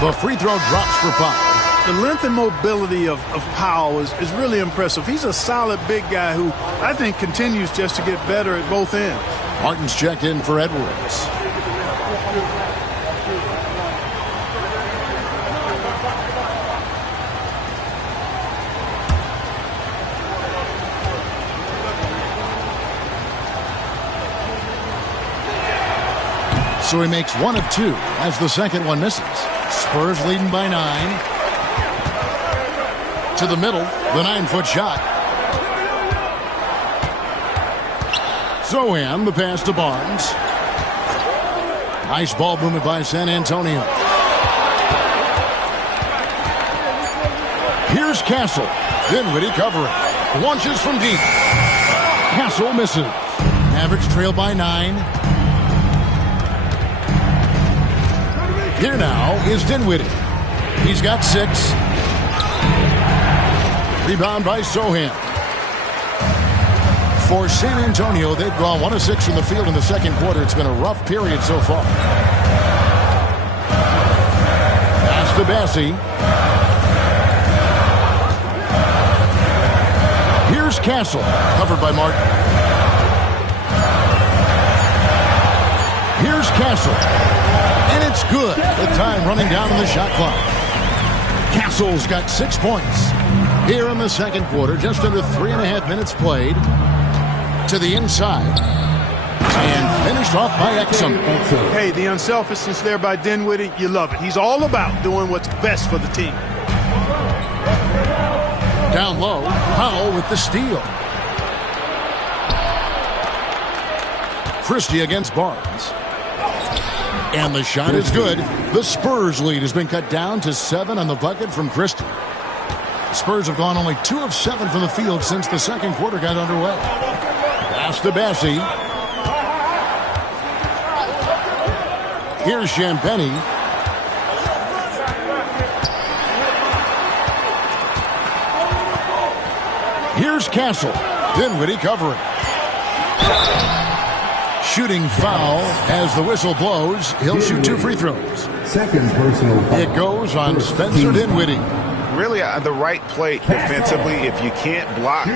The free throw drops for Powell. The length and mobility of Powell is really impressive. He's a solid big guy who I think continues just to get better at both ends. Martin's checked in for Edwards. So he makes 1 of 2 as the second one misses. Spurs leading by 9. To the middle, the 9-foot shot. Sohan, the pass to Barnes. Nice ball movement by San Antonio. Here's Castle. Dinwiddie covering. Launches from deep. Castle misses. Mavericks trail by 9. Here now is Dinwiddie. He's got 6. Rebound by Sohan. For San Antonio, they've gone 1 of 6 from the field in the second quarter. It's been a rough period so far. Pass to Maxey. Here's Castle, covered by Martin. Here's Castle. And it's good. With time running down on the shot clock. Castle's got 6 points. Here in the second quarter, just under 3.5 minutes played. To the inside. And finished off by Exum. Hey, the unselfishness there by Dinwiddie, you love it. He's all about doing what's best for the team. Down low, Powell with the steal. Christie against Barnes. And the shot is good. The Spurs lead has been cut down to 7 on the bucket from Christie. Spurs have gone only 2 of 7 from the field since the second quarter got underway. Pass to Maxey. Here's Champagny. Here's Castle. Dinwiddie covering. Shooting foul as the whistle blows. He'll shoot 2 free throws. Second personal foul. It goes on Spencer Dinwiddie. Really the right play defensively. If you can't block,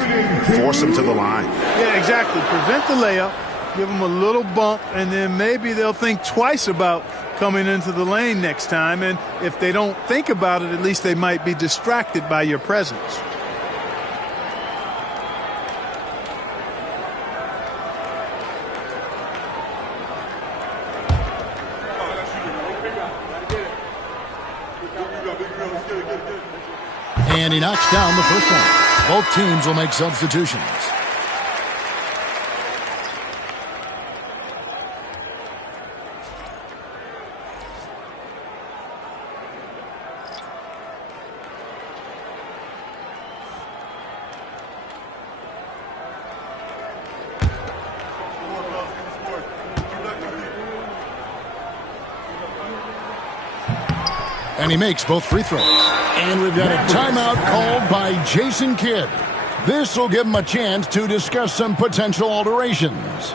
force them to the line. Yeah, exactly. Prevent the layup, give them a little bump, and then maybe they'll think twice about coming into the lane next time. And if they don't think about it, at least they might be distracted by your presence. And he knocks down the first one. Both teams will make substitutions. And he makes both free throws. And we've got a timeout called by Jason Kidd. This will give him a chance to discuss some potential alterations.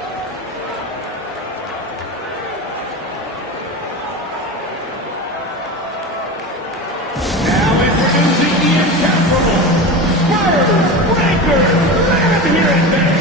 Now introducing the incomparable Spurs Breakers live here in Vegas.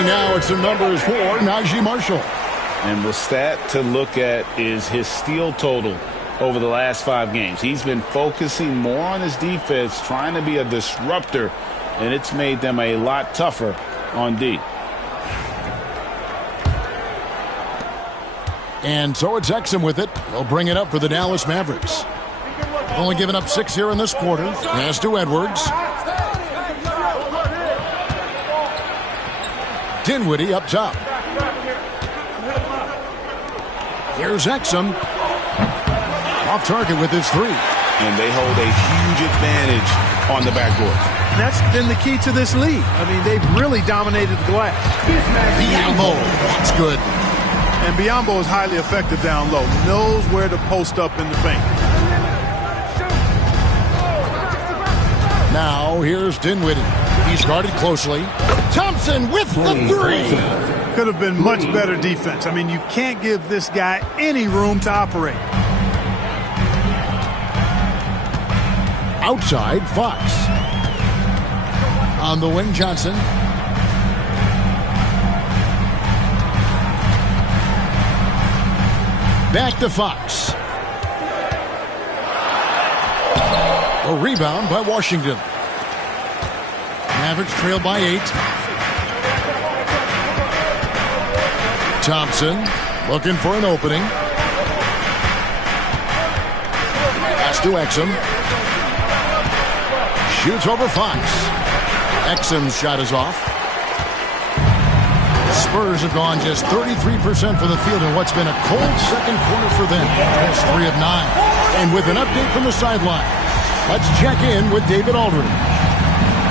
Now it's the numbers for Najee Marshall. And the stat to look at is his steal total over the last 5 games. He's been focusing more on his defense, trying to be a disruptor, and it's made them a lot tougher on D. And so it's Exum with it. He'll bring it up for the Dallas Mavericks. Only given up 6 here in this quarter. Pass to Edwards. Dinwiddie up top. Here's Exum. Off target with his 3. And they hold a huge advantage on the backboard. That's been the key to this league. I mean, they've really dominated the glass. Biyombo. That's good. And Biyombo is highly effective down low. Knows where to post up in the paint. Now here's Dinwiddie. He's guarded closely. Thompson with the 3. Could have been much better defense. I mean, you can't give this guy any room to operate. Outside, Fox. On the wing, Johnson. Back to Fox. A rebound by Washington. Mavericks trail by 8. Thompson looking for an opening. Pass to Exum. Shoots over Fox. Exum's shot is off. Spurs have gone just 33% from the field in what's been a cold second quarter for them. That's 3 of 9. And with an update from the sideline, let's check in with David Aldridge.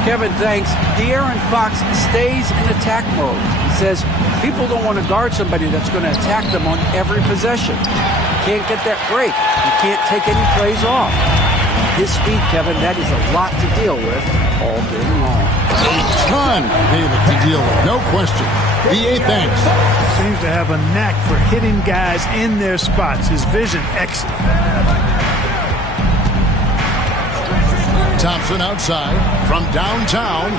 Kevin, thanks. De'Aaron Fox stays in attack mode. He says people don't want to guard somebody that's going to attack them on every possession. You can't get that break. You can't take any plays off. His speed, Kevin, that is a lot to deal with all day long. A ton, David, to deal with. No question. BA, thanks. Seems to have a knack for hitting guys in their spots. His vision, excellent. Thompson outside from downtown.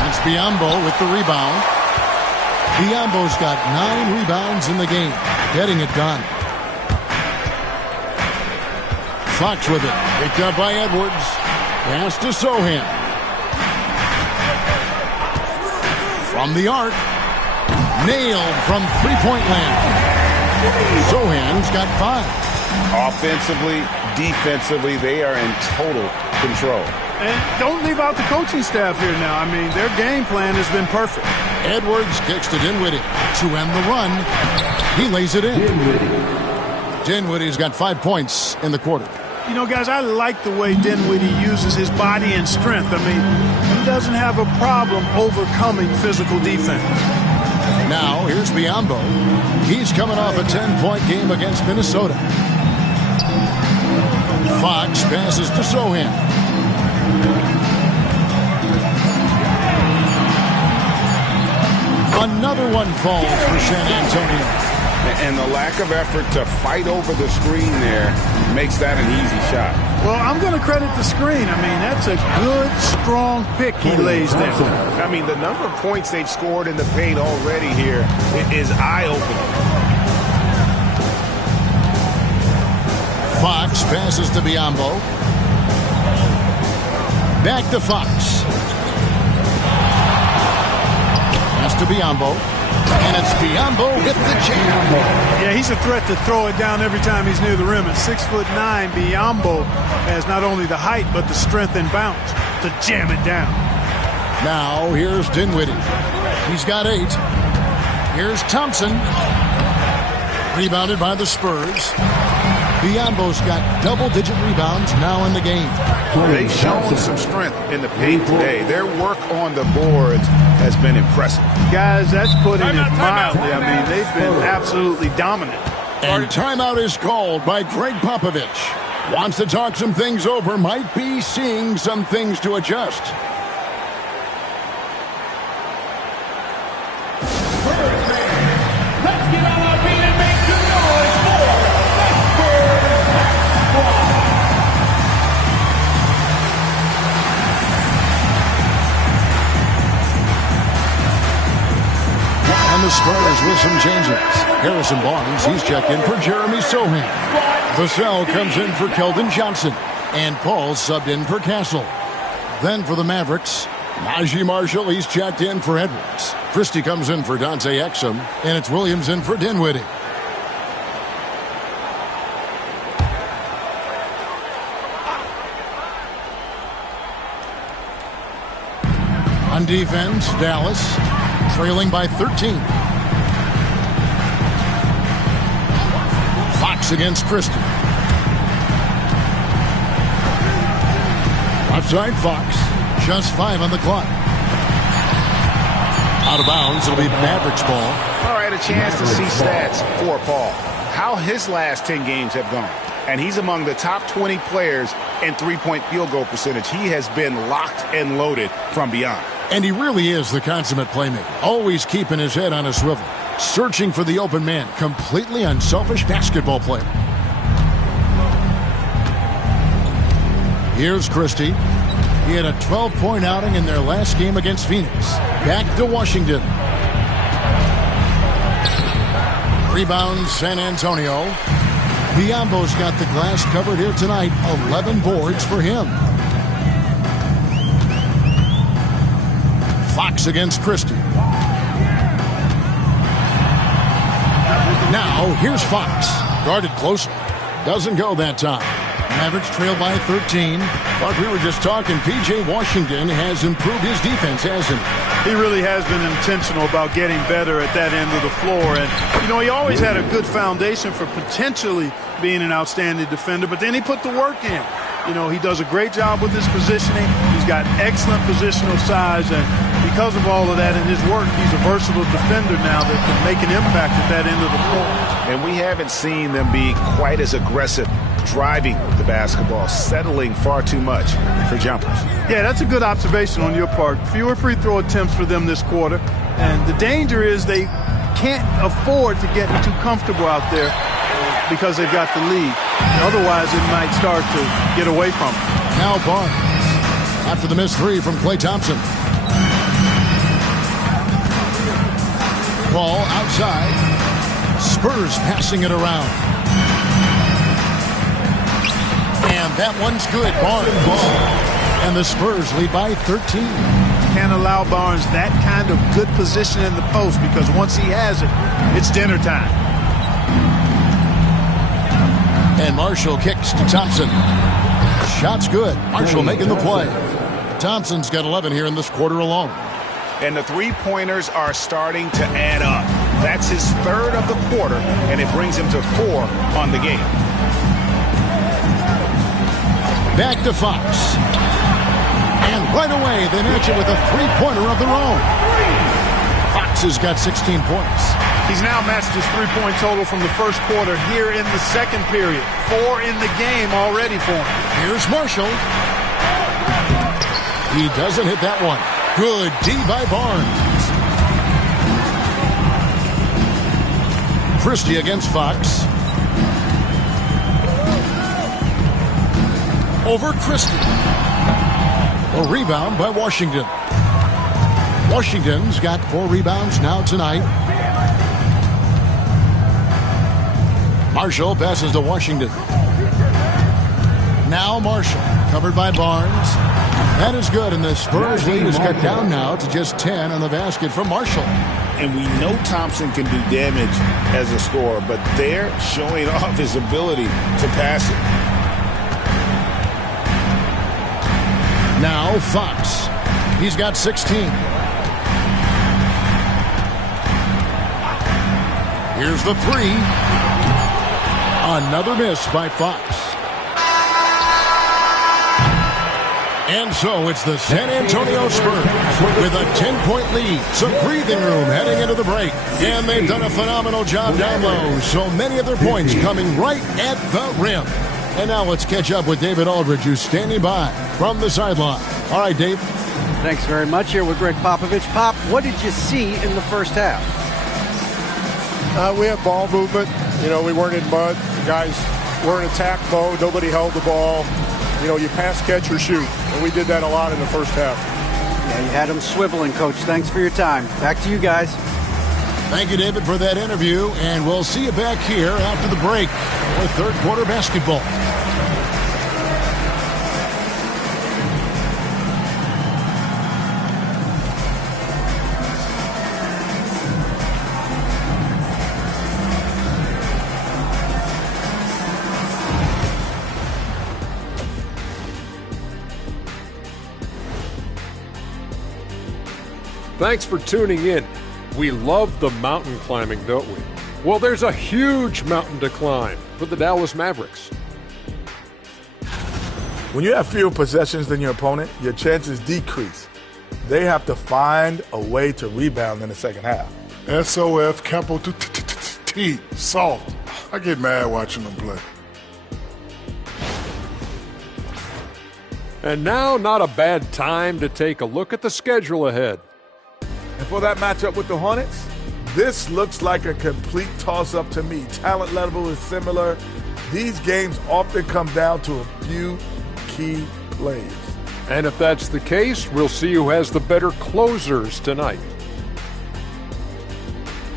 That's Biyombo with the rebound. Biyombo's got 9 rebounds in the game, getting it done. Fox with it, picked up by Edwards. Pass to Sohan. From the arc, nailed from three-point land. Sohan's got 5. Offensively, defensively, they are in total control. And don't leave out the coaching staff here now. I mean, their game plan has been perfect. Edwards kicks to Dinwiddie to end the run. He lays it in. Dinwiddie's got 5 points in the quarter. You know, guys, I like the way Dinwiddie uses his body and strength. I mean, he doesn't have a problem overcoming physical defense. Now, here's Biyombo. He's coming off a 10-point game against Minnesota. Fox passes to Sohan. Another one falls for San Antonio. And the lack of effort to fight over the screen there makes that an easy shot. Well, I'm going to credit the screen. I mean, that's a good, strong pick he lays there. I mean, the number of points they've scored in the paint already here is eye-opening. Fox passes to Biyombo. Back to Fox. Pass to Biyombo. And it's Biyombo with the jam. Yeah, he's a threat to throw it down every time he's near the rim. At 6'9", Biyombo has not only the height but the strength and bounce to jam it down. Now here's Dinwiddie. He's got 8. Here's Thompson. Rebounded by the Spurs. Biyombo's got double-digit rebounds now in the game. They've shown some strength in the paint today. Their work on the boards has been impressive. Guys, that's putting it mildly. I mean, they've been absolutely dominant. And timeout is called by Greg Popovich. Wants to talk some things over, might be seeing some things to adjust. Let's get on our feet and make some noise for the Spurs basketball. And the Spurs with some changes. Harrison Barnes, he's checked in for Jeremy Sohan. Vassell comes in for Keldon Johnson. And Paul subbed in for Castle. Then for the Mavericks, Najee Marshall, he's checked in for Edwards. Christie comes in for Dante Exum. And it's Williams in for Dinwiddie. On defense, Dallas trailing by 13. Fox against Christie. Outside Fox. Just 5 on the clock. Out of bounds. It'll be Mavericks ball. All right, a chance to see stats for Paul. How his last 10 games have gone. and he's among the top 20 players in three-point field goal percentage. He has been locked and loaded from beyond. And he really is the consummate playmaker, always keeping his head on a swivel, searching for the open man, completely unselfish basketball player. Here's Christie. He had a 12-point outing in their last game against Phoenix. Back to Washington. Rebound, San Antonio. Biombo's got the glass covered here tonight. 11 boards for him. Fox against Christie. Now, here's Fox. Guarded closely. Doesn't go that time. Mavericks trail by 13. But we were just talking, P.J. Washington has improved his defense, hasn't he? He really has been intentional about getting better at that end of the floor. And, you know, he always had a good foundation for potentially being an outstanding defender, but then he put the work in. You know, he does a great job with his positioning. He's got excellent positional size, and because of all of that in his work, he's a versatile defender now that can make an impact at that end of the floor. And we haven't seen them be quite as aggressive driving the basketball, settling far too much for jumpers. Yeah, that's a good observation on your part. Fewer free throw attempts for them this quarter, and the danger is they can't afford to get too comfortable out there because they've got the lead. Otherwise, it might start to get away from them. Now Barnes, after the missed three from Klay Thompson. Ball outside. Spurs passing it around. And that one's good. Barnes. And the Spurs lead by 13. Can't allow Barnes that kind of good position in the post, because once he has it, it's dinner time. And Marshall kicks to Thompson. Shot's good. Marshall making the play. Thompson's got 11 here in this quarter alone. And the three-pointers are starting to add up. That's his third of the quarter, and it brings him to 4 on the game. Back to Fox. And right away, they match it with a three-pointer of their own. Fox has got 16 points. He's now matched his three-point total from the first quarter here in the second period. 4 in the game already for him. Here's Marshall. He doesn't hit that one. Good D by Barnes. Christie against Fox. Over Christie. A rebound by Washington. Washington's got 4 rebounds now tonight. Marshall passes to Washington. Now Marshall, covered by Barnes. That is good, and the Spurs lead is cut down now to just 10 on the basket from Marshall. And we know Thompson can do damage as a scorer, but they're showing off his ability to pass it. Now Fox. He's got 16. Here's the three. Another miss by Fox. And so it's the San Antonio Spurs with a 10-point lead. Some breathing room heading into the break. And they've done a phenomenal job down low. So many of their points coming right at the rim. And now let's catch up with David Aldridge, who's standing by from the sideline. All right, Dave. Thanks very much. Here with Greg Popovich. Pop, what did you see in the first half? We had ball movement. You know, we weren't in mud. The guys were in attack mode. Nobody held the ball. You know, you pass, catch, or shoot. And we did that a lot in the first half. Yeah, you had them swiveling, Coach. Thanks for your time. Back to you guys. Thank you, David, for that interview. And we'll see you back here after the break for third quarter basketball. Thanks for tuning in. We love the mountain climbing, don't we? Well, there's a huge mountain to climb for the Dallas Mavericks. When you have fewer possessions than your opponent, your chances decrease. They have to find a way to rebound in the second half. SOF, capital T, salt. I get mad watching them play. And now, not a bad time to take a look at the schedule ahead. And for that matchup with the Hornets, this looks like a complete toss-up to me. Talent level is similar. These games often come down to a few key plays. And if that's the case, we'll see who has the better closers tonight.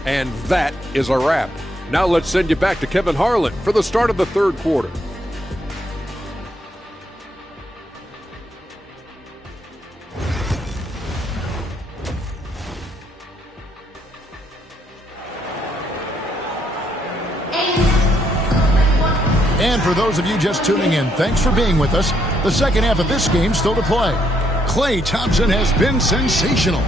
And that is a wrap. Now let's send you back to Kevin Harlan for the start of the third quarter. And for those of you just tuning in, thanks for being with us. The second half of this game still to play. Klay Thompson has been sensational.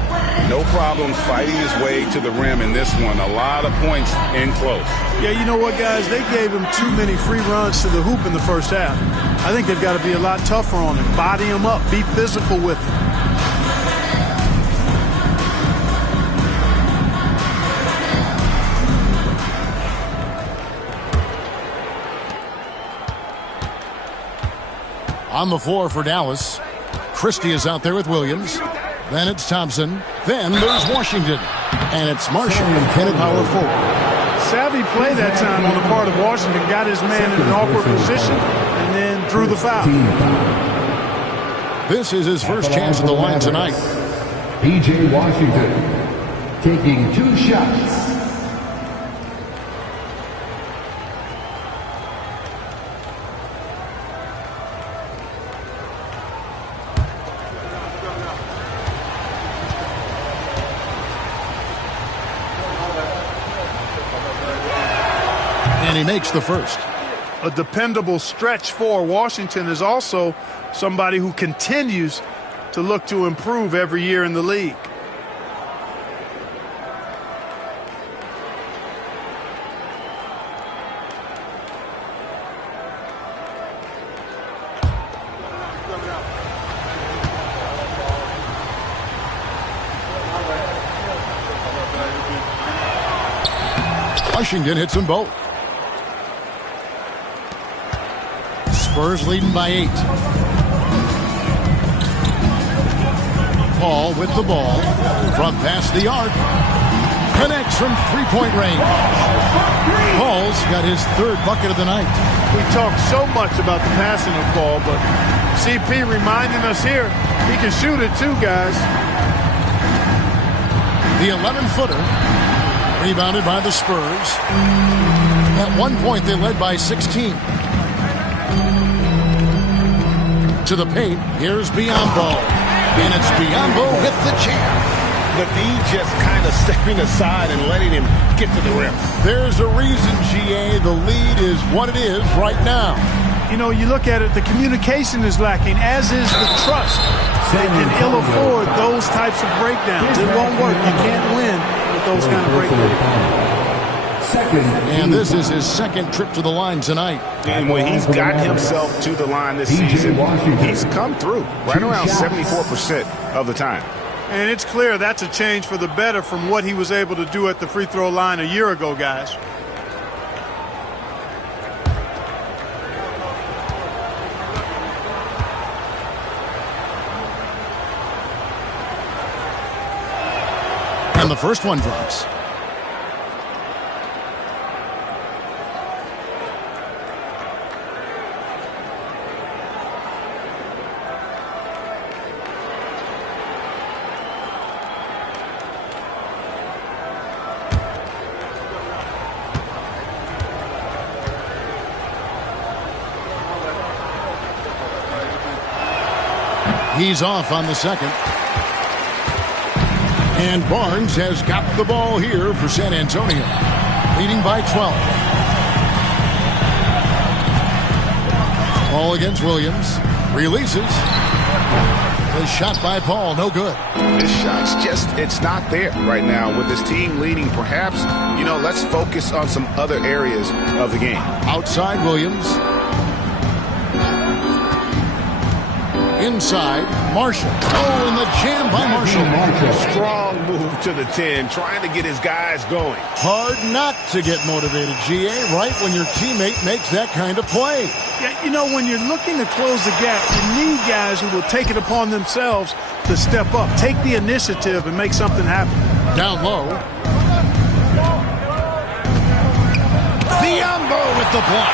No problem fighting his way to the rim in this one. A lot of points in close. Yeah, you know what, guys? They gave him too many free runs to the hoop in the first half. I think they've got to be a lot tougher on him. Body him up. Be physical with him. On the floor for Dallas, Christie is out there with Williams. Then it's Thompson. Then there's Washington. And it's Marshall in a power forward. Savvy play that time on the part of Washington. Got his man in an awkward position and then drew the foul. This is his first chance at the line tonight. P.J. Washington taking 2 shots. He makes the first. A dependable stretch for Washington is also somebody who continues to look to improve every year in the league. Washington hits them both. Spurs leading by 8. Paul with the ball from past the arc. Connects from three-point range. Paul's got his third bucket of the night. We talk so much about the passing of Paul, but CP reminding us here, he can shoot it too, guys. The 11-footer rebounded by the Spurs. At one point, they led by 16. To the paint, here's Biyombo. And it's Biyombo with the jam. Naveed just kind of stepping aside and letting him get to the rim. There's a reason, GA, the lead is what it is right now. You know, you look at it, the communication is lacking, as is the trust. They can ill afford those types of breakdowns. It won't work. You can't win with those kind of breakdowns. And this is his second trip to the line tonight. And when he's got himself to the line this season, he's come through right around 74% of the time. And it's clear that's a change for the better from what he was able to do at the free throw line a year ago, guys. And the first one drops. He's off on the second. And Barnes has got the ball here for San Antonio, leading by 12. Ball against Williams. Releases. The shot by Paul, no good. This shot's just, it's not there right now with this team leading. Perhaps, you know, let's focus on some other areas of the game. Outside Williams. Inside, Marshall. Oh, and the jam by Marshall. Strong move to the 10, trying to get his guys going. Hard not to get motivated, GA, right when your teammate makes that kind of play. Yeah, you know, when you're looking to close the gap, you need guys who will take it upon themselves to step up, take the initiative, and make something happen. Down low. Biombo with the block.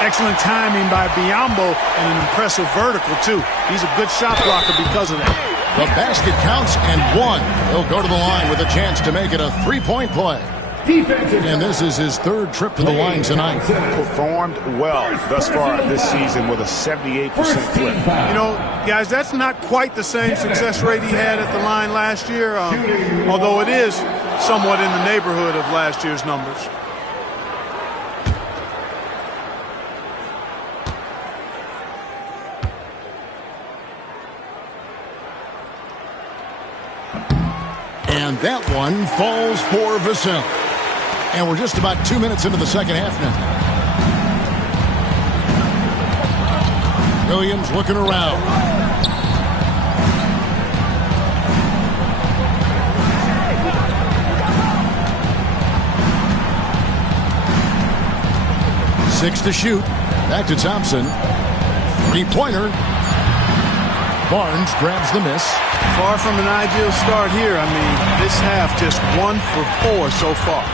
Excellent timing by Biombo and an impressive vertical, too. He's a good shot blocker because of that. The basket counts and one. He'll go to the line with a chance to make it a three-point play. And this is his third trip to the line tonight. Performed well thus far this season with a 78% clip. You know, guys, that's not quite the same success rate he had at the line last year, although it is somewhat in the neighborhood of last year's numbers. And that one falls for Vassell. And we're just about 2 minutes into the second half now. Williams looking around. Six to shoot. Back to Thompson. Three-pointer. Barnes grabs the miss. Far from an ideal start here. I mean, this half just 1 for 4 so far.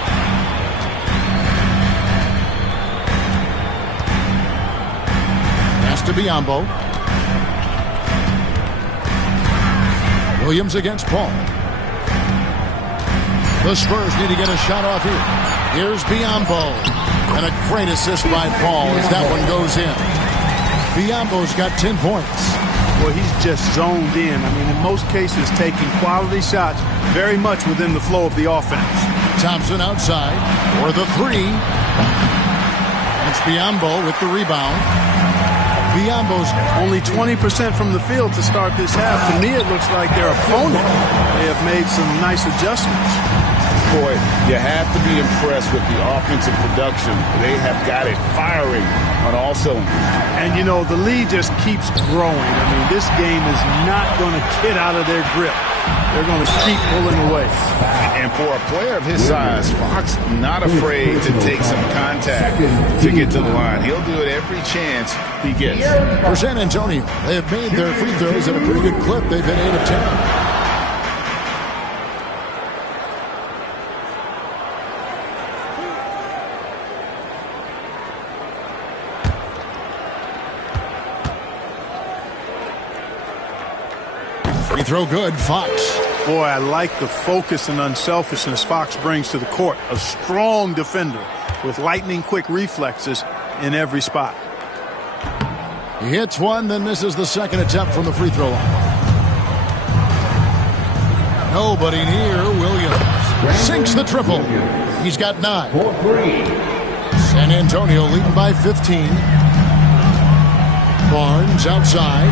Pass to Biombo. Williams against Paul. The Spurs need to get a shot off here. Here's Biombo. And a great assist by Paul as that one goes in. Biombo's got 10 points. Well, he's just zoned in. I mean, in most cases, taking quality shots very much within the flow of the offense. Thompson outside for the three. It's Biombo with the rebound. Biombo's only 20% from the field to start this half. To me, it looks like their opponent may have made some nice adjustments. Boy, you have to be impressed with the offensive production. They have got it firing on all cylinders. And, you know, the lead just keeps growing. I mean, this game is not going to get out of their grip. They're going to keep pulling away. And for a player of his size, Fox not afraid to take some contact to get to the line. He'll do it every chance he gets. For San Antonio, they have made their free throws at a pretty good clip. They've hit 8 of 10. Free throw good, Fox. Boy, I like the focus and unselfishness Fox brings to the court. A strong defender with lightning-quick reflexes in every spot. He hits one, then misses the second attempt from the free throw line. Nobody near Williams. Sinks the triple. He's got 9. San Antonio leading by 15. Barnes outside.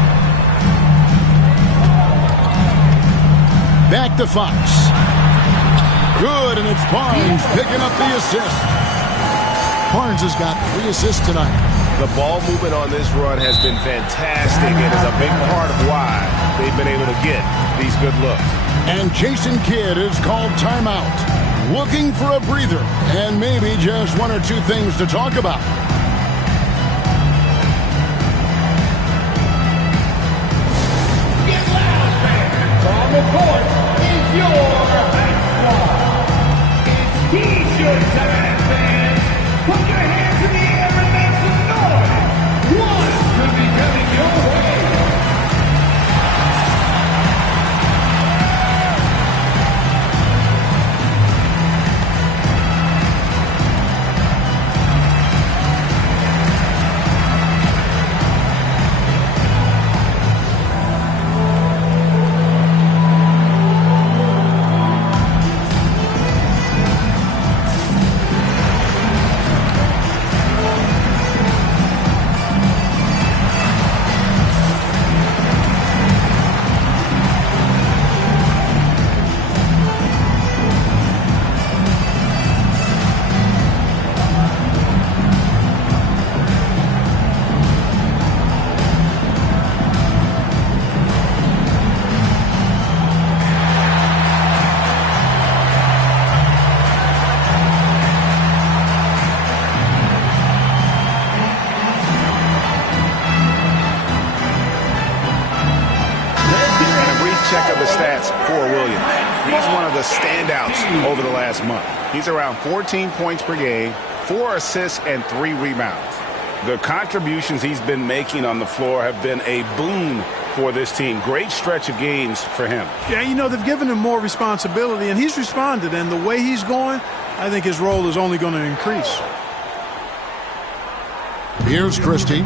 Back to Fox. Good, and it's Barnes picking up the assist. Barnes has got 3 assists tonight. The ball movement on this run has been fantastic and is a big part of why they've been able to get these good looks. And Jason Kidd is called timeout. Looking for a breather and maybe just 1 or 2 things to talk about. Get loud, fans. On the court is your high squad. It's T-shirt time, fans. Put your hands in the air and make some noise. One could be coming your way. stats for Williams. He's one of the standouts over the last month. He's around 14 points per game, 4 assists, and 3 rebounds. The contributions he's been making on the floor have been a boon for this team. Great stretch of games for him. Yeah, you know, they've given him more responsibility, and he's responded. And the way he's going, I think his role is only going to increase. Here's Christie.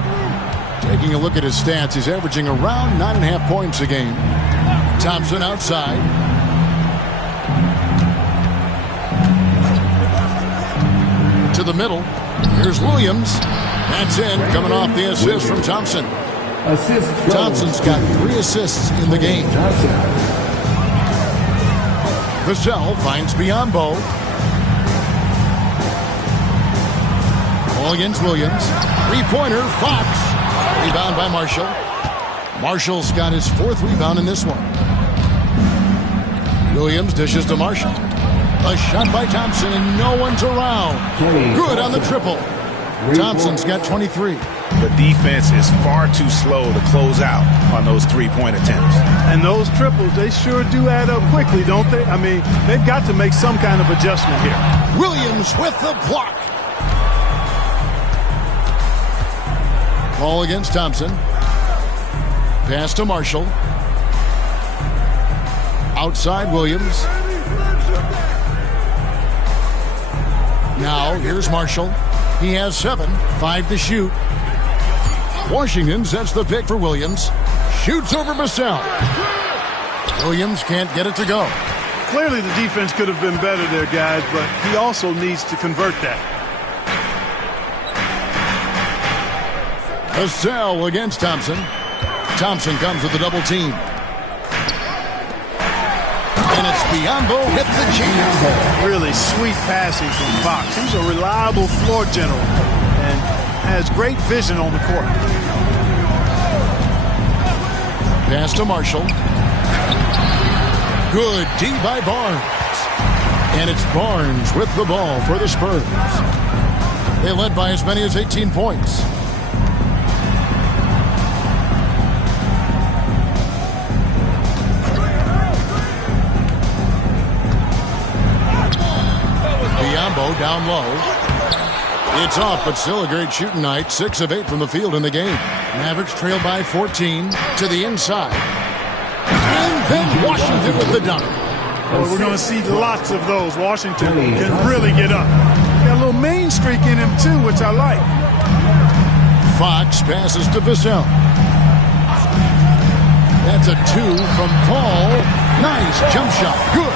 Taking a look at his stats, he's averaging around 9.5 points a game. Thompson outside. To the middle. Here's Williams. That's in, coming off the assist from Thompson. Thompson's got 3 assists in the game. Vassell finds Biyombo. Ball against Williams. 3-pointer, Fox. Rebound by Marshall. Marshall's got his 4th rebound in this one. Williams dishes to Marshall. A shot by Thompson, and no one's around. Good on the triple. Thompson's got 23. The defense is far too slow to close out on those 3-point attempts. And those triples, they sure do add up quickly, don't they? I mean, they've got to make some kind of adjustment here. Williams with the block. Ball against Thompson. Pass to Marshall. Outside Williams. Now here's Marshall. He has 7, 5 to shoot. Washington sets the pick for Williams. Shoots over Vassell. Williams can't get it to go. Clearly the defense could have been better there, guys, but he also needs to convert that. Vassell against Thompson. Thompson comes with a double team. And it's Biyombo with the jam. Really sweet passing from Fox. He's a reliable floor general and has great vision on the court. Pass to Marshall. Good D by Barnes. And it's Barnes with the ball for the Spurs. They led by as many as 18 points. Biyombo down low. It's off, but still a great shooting night. 6 of 8 from the field in the game. Mavericks trail by 14 to the inside. And then Washington with the dunk. Well, we're going to see lots of those. Washington can really get up. Got a little main streak in him, too, which I like. Fox passes to Vassell. That's a 2 from Paul. Nice jump shot. Good.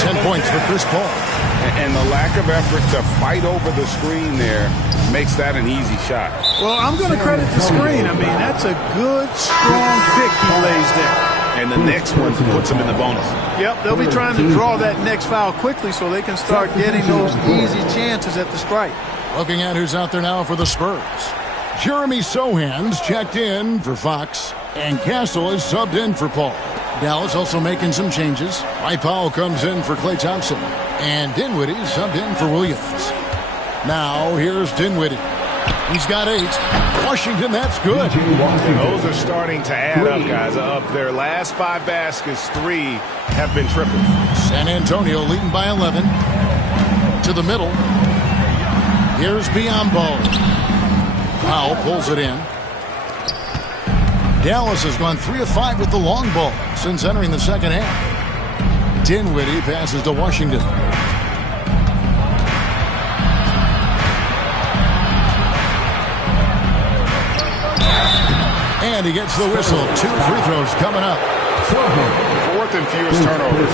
10 points for Chris Paul. And the lack of effort to fight over the screen there makes that an easy shot. Well, I'm going to credit the screen. I mean, that's a good, strong pick he lays there. And the next one puts him in the bonus. Yep, they'll be trying to draw that next foul quickly so they can start getting those easy chances at the strike. Looking at who's out there now for the Spurs. Jeremy Sohan's checked in for Fox. And Castle is subbed in for Paul. Dallas also making some changes. Mike Powell comes in for Klay Thompson. And Dinwiddie subbed in for Williams. Now here's Dinwiddie. He's got 8. Washington, that's good. Those are starting to add up, guys. Of their last 5 baskets, 3 have been triples. San Antonio leading by 11. To the middle. Here's Biyombo. Powell pulls it in. Dallas has gone 3 of 5 with the long ball since entering the second half. Dinwiddie passes to Washington. And he gets the whistle. 2 free throws coming up. 4th and fewest turnovers.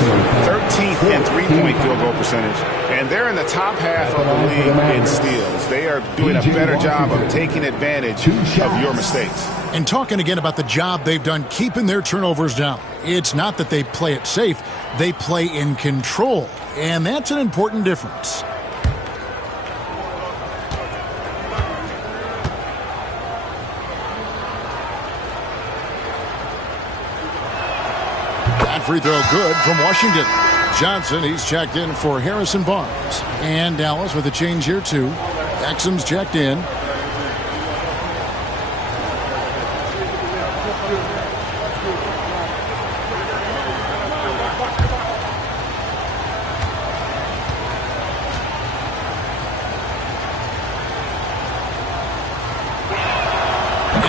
13th in 3-point field goal percentage. And they're in the top half of the league in steals. They are doing a better job of taking advantage of your mistakes. And talking again about the job they've done keeping their turnovers down. It's not that they play it safe. They play in control. And that's an important difference. That free throw good from Washington. Johnson, he's checked in for Harrison Barnes. And Dallas with a change here too. Exum's checked in.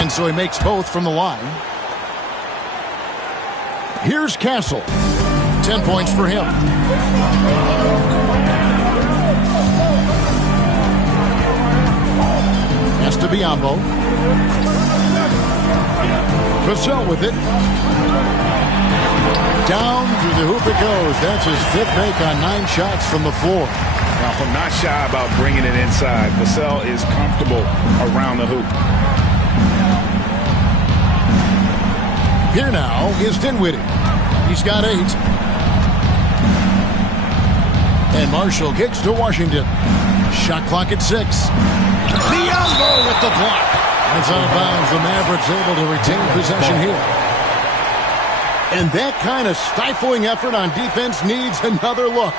And so he makes both from the line. Here's Castle. 10 points for him. Estebiambo. Vassell with it. Down through the hoop it goes. That's his 5th make on 9 shots from the floor. Now, I'm not shy about bringing it inside. Vassell is comfortable around the hoop. Here now is Dinwiddie. He's got 8. And Marshall kicks to Washington. Shot clock at 6. Biombo with the block. It's out of bounds. The Mavericks able to retain possession here. And that kind of stifling effort on defense needs another look.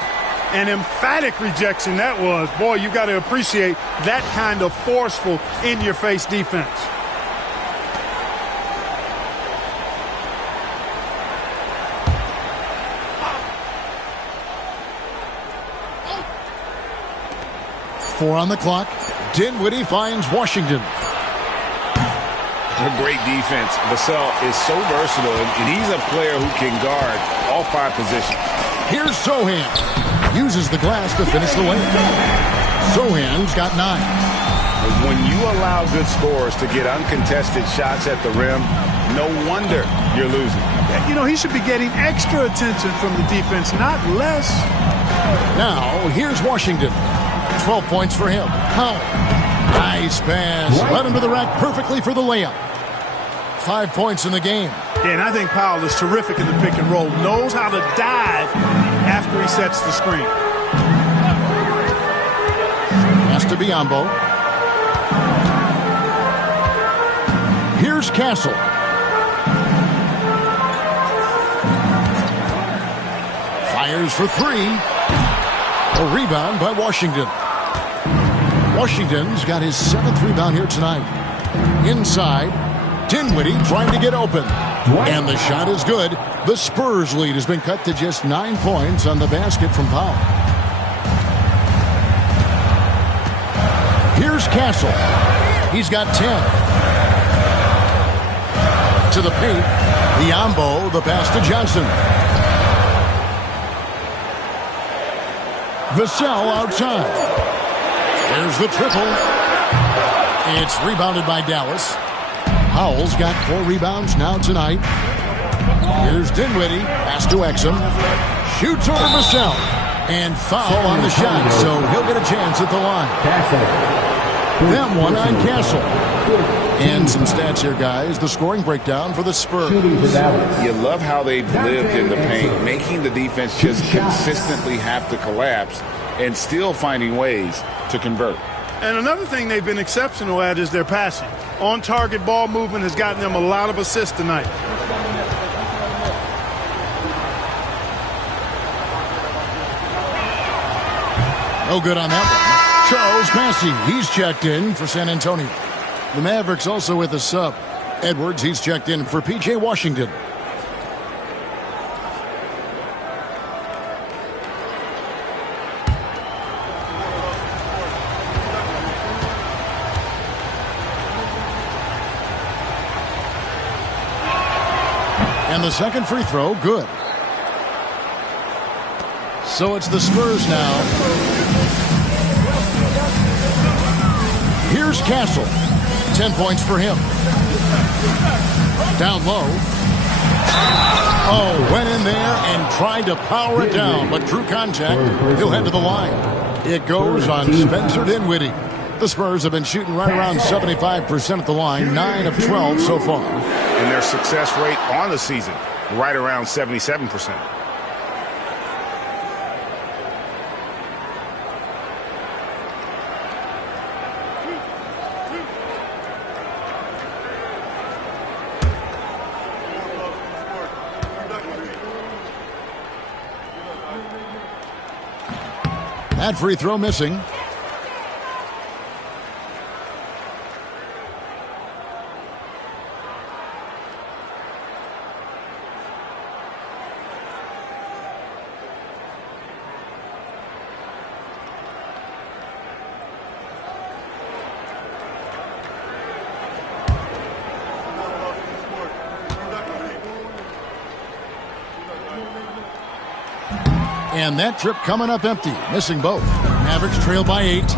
An emphatic rejection that was. Boy, you got to appreciate that kind of forceful, in-your-face defense. Four on the clock. Dinwiddie finds Washington. A great defense. Vassell is so versatile, and he's a player who can guard all 5 positions. Here's Sohan. Uses the glass to finish the layup. Sohan's got 9. When you allow good scorers to get uncontested shots at the rim, no wonder you're losing. You know, he should be getting extra attention from the defense, not less. Now, here's Washington. 12 points for him. Powell. Nice pass. Led him to the rack perfectly for the layup. 5 points in the game. Yeah, and I think Powell is terrific in the pick and roll. Knows how to dive after he sets the screen. Estebiambo. Here's Castle. Fires for 3. A rebound by Washington. Washington's got his 7th rebound here tonight. Inside, Dinwiddie trying to get open. And the shot is good. The Spurs lead has been cut to just 9 points on the basket from Powell. Here's Castle. He's got 10. To the paint. Biombo, the pass to Johnson. Vassell outside. There's the triple. It's rebounded by Dallas. Howell's got 4 rebounds now tonight. Here's Dinwiddie. Pass to Exum. Shoots over Vassell. And foul on the shot, so he'll get a chance at the line. That one on Castle. And some stats here, guys. The scoring breakdown for the Spurs. You love how they've lived in the paint, making the defense just consistently have to collapse and still finding ways to convert. And another thing they've been exceptional at is their passing. On-target ball movement has gotten them a lot of assists tonight. No good on that one. Charles Maxey, he's checked in for San Antonio. The Mavericks also with a sub. Edwards, he's checked in for P.J. Washington. And the second free throw, good. So it's the Spurs now. Here's Castle. 10 points for him. Down low. Oh, went in there and tried to power it down, but drew contact. He'll head to the line. It goes on Spencer Dinwiddie. The Spurs have been shooting right around 75% at the line, 9 of 12 so far. And their success rate on the season, right around 77%. That free throw missing. And that trip coming up empty, missing both. Mavericks trail by 8.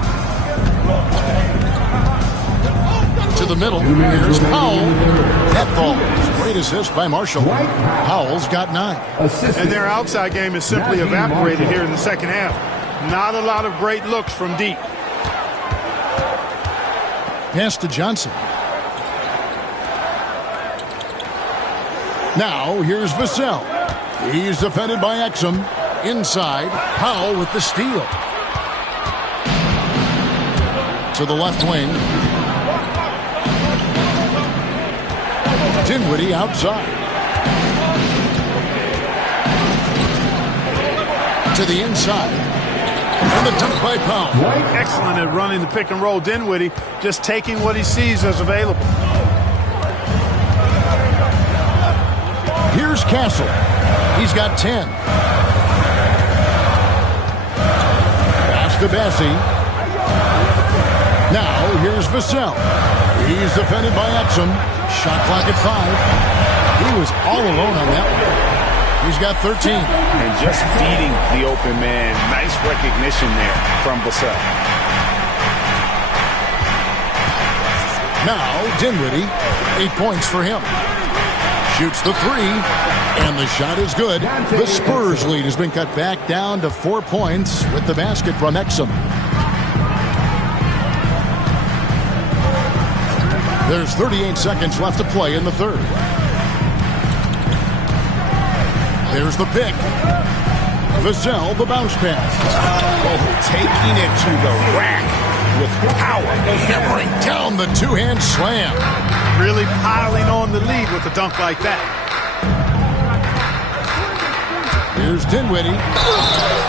To the middle, here's Powell. That ball. Great assist by Marshall. Powell's got 9. And their outside game is simply evaporated here in the second half. Not a lot of great looks from deep. Pass to Johnson. Now here's Vassell. He's defended by Exum. Inside, Powell with the steal. To the left wing. Dinwiddie outside. To the inside. And the dunk by Powell. Excellent at running the pick and roll. Dinwiddie just taking what he sees as available. Here's Castle. He's got 10. Pass to Bessie. Now here's Vassell. He's defended by Exum. Shot clock at 5. He was all alone on that one. He's got 13. And just feeding the open man. Nice recognition there from Vassell. Now Dinwiddie. 8 points for him. Shoots the 3. And the shot is good. The Spurs lead has been cut back down to 4 points with the basket from Exum. There's 38 seconds left to play in the third. There's the pick. Vassell, the bounce pass. Oh, taking it to the rack with power. Hammering down the two-hand slam. Really piling on the lead with a dunk like that. Here's Dinwiddie.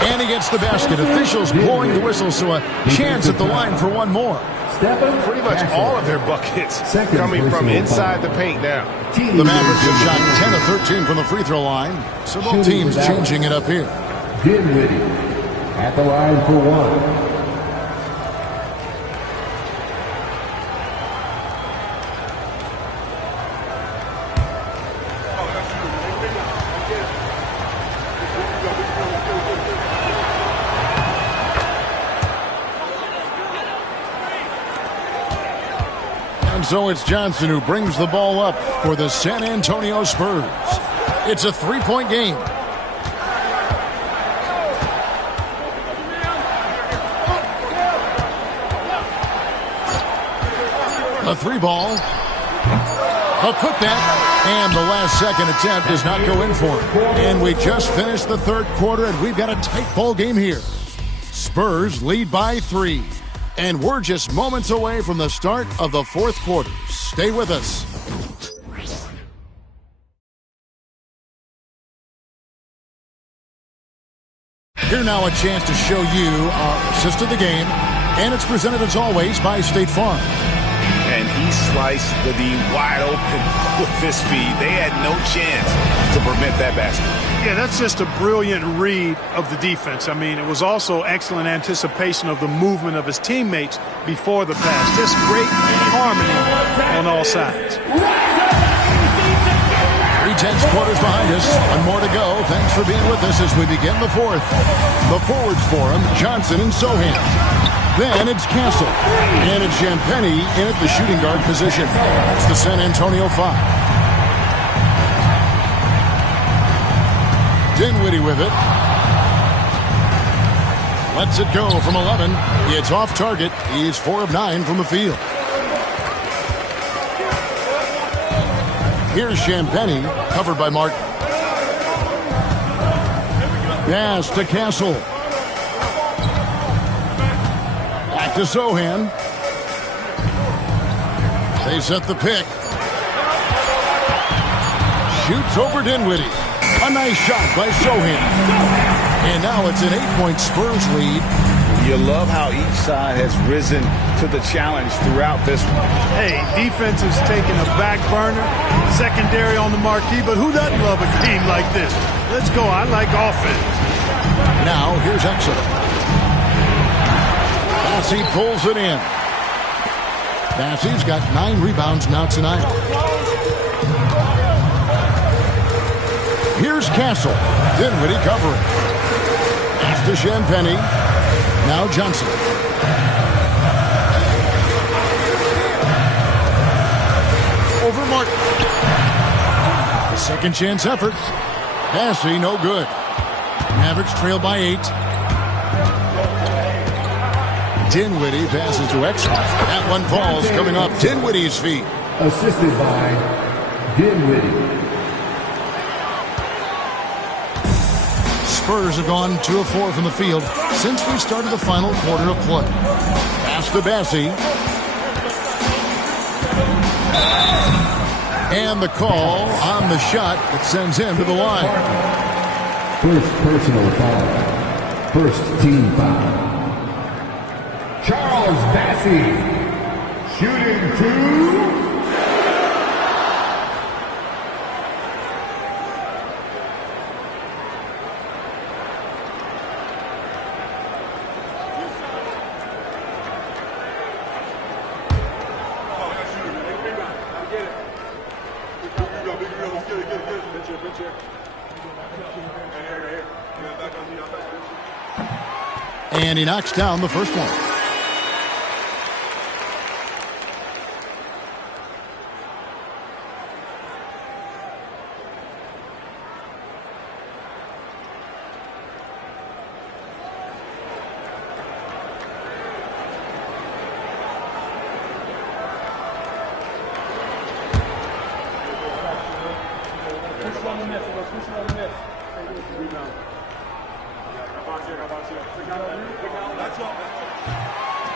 And he gets the basket. Officials blowing the whistle, so a chance at the line for one more. Pretty much all of their buckets coming from inside the paint now. The Mavericks have shot 10 of 13 from the free throw line. So both teams changing it up here. Dinwiddie at the line for 1. So it's Johnson who brings the ball up for the San Antonio Spurs. It's a 3-point game. A 3-ball. A putback. And the last second attempt does not go in for him. And we just finished the third quarter, and we've got a tight ball game here. Spurs lead by 3. And we're just moments away from the start of the fourth quarter. Stay with us. Here now a chance to show you our assist of the game. And it's presented as always by State Farm. And he sliced the D wide open with this feed. They had no chance to prevent that basket. Yeah, that's just a brilliant read of the defense. I mean, it was also excellent anticipation of the movement of his teammates before the pass. Just great harmony on all sides. 3/10 quarters behind us. One more to go. Thanks for being with us as we begin the fourth. The forwards for him, Johnson and Sohan. Then it's Castle. And it's Champagnie in at the shooting guard position. It's the San Antonio 5. Dinwiddie with it. Lets it go from 11. It's off target. He's 4 of 9 from the field. Here's Champagnie, covered by Martin. Pass to Castle. Back to Sohan. They set the pick. Shoots over Dinwiddie. A nice shot by Sohan. And now it's an 8-point Spurs lead. You love how each side has risen to the challenge throughout this one. Hey, defense is taking a back burner, secondary on the marquee, but who doesn't love a game like this? Let's go. I like offense. Now, here's Exum. Maxey pulls it in. Maxey's got 9 rebounds now tonight. Here's Castle. Dinwiddie covering. Pass to Champagny. Now Johnson. Over Martin. A second chance effort. Passing, no good. Mavericks trail by 8. Dinwiddie passes to X. That one falls coming off Dinwiddie's feet. Assisted by Dinwiddie. Spurs have gone 2 of 4 from the field since we started the final quarter of play. Pass to Bassey. And the call on the shot that sends him to the line. First personal foul. First team foul. Charles Bassey. Shooting 2. And he knocks down the first one.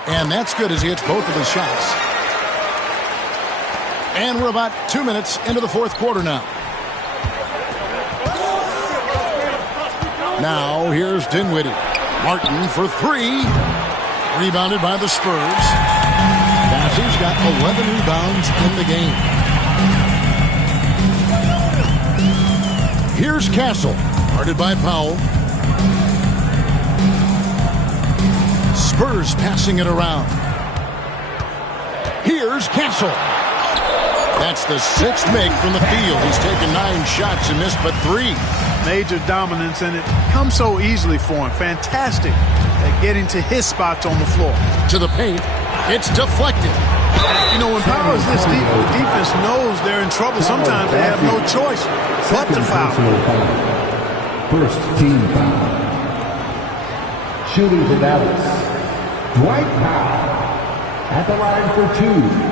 And that's good as he hits both of his shots. And we're about 2 minutes into the fourth quarter now. Now here's Dinwiddie. Martin for 3. Rebounded by the Spurs. Bassey's got 11 rebounds in the game. Here's Castle. Guarded by Powell. Spurs passing it around. Here's Castle. That's the 6th make from the field. He's taken 9 shots and missed but 3. Major dominance, and it comes so easily for him. Fantastic at getting to his spots on the floor. To the paint. It's deflected. You know, when Powell is this deep, the defense knows they're in trouble. Sometimes they have no choice but to foul. First team foul. Shooting for Dallas. Dwight Powell at the line for 2.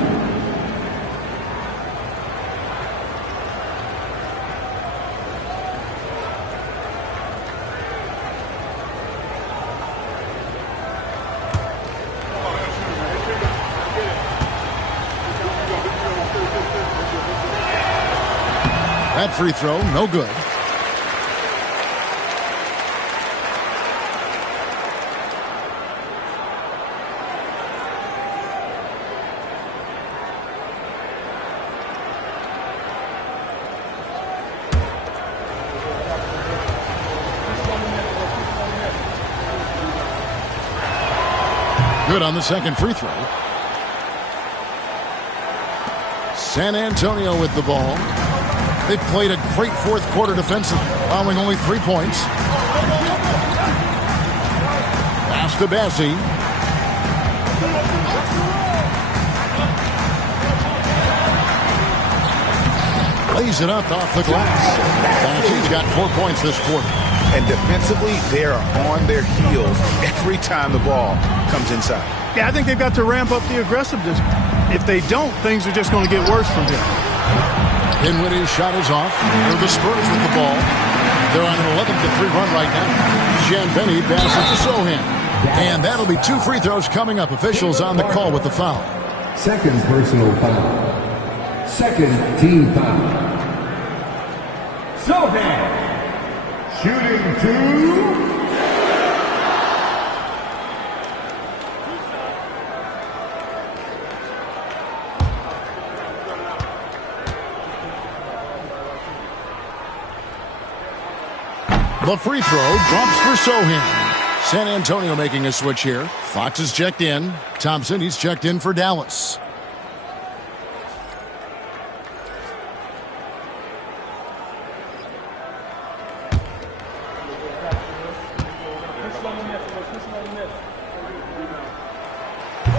That free throw, no good. Good on the second free throw. San Antonio with the ball. They've played a great fourth quarter defensive, allowing only 3 points. Pass to Bassey. Lays it up off the glass. Bassey's got 4 points this quarter. And defensively, they are on their heels every time the ball comes inside. Yeah, I think they've got to ramp up the aggressiveness. If they don't, things are just going to get worse from here. Dinwiddie's shot is off. They're the Spurs with the ball. They're on an 11-3 run right now. Champagny passes to Sohan. And that'll be 2 free throws coming up. Officials on the call with the foul. Second personal foul. Second team foul. Sohan. Shooting 2. The free throw drops for Sohan. San Antonio making a switch here. Fox is checked in. Thompson, he's checked in for Dallas.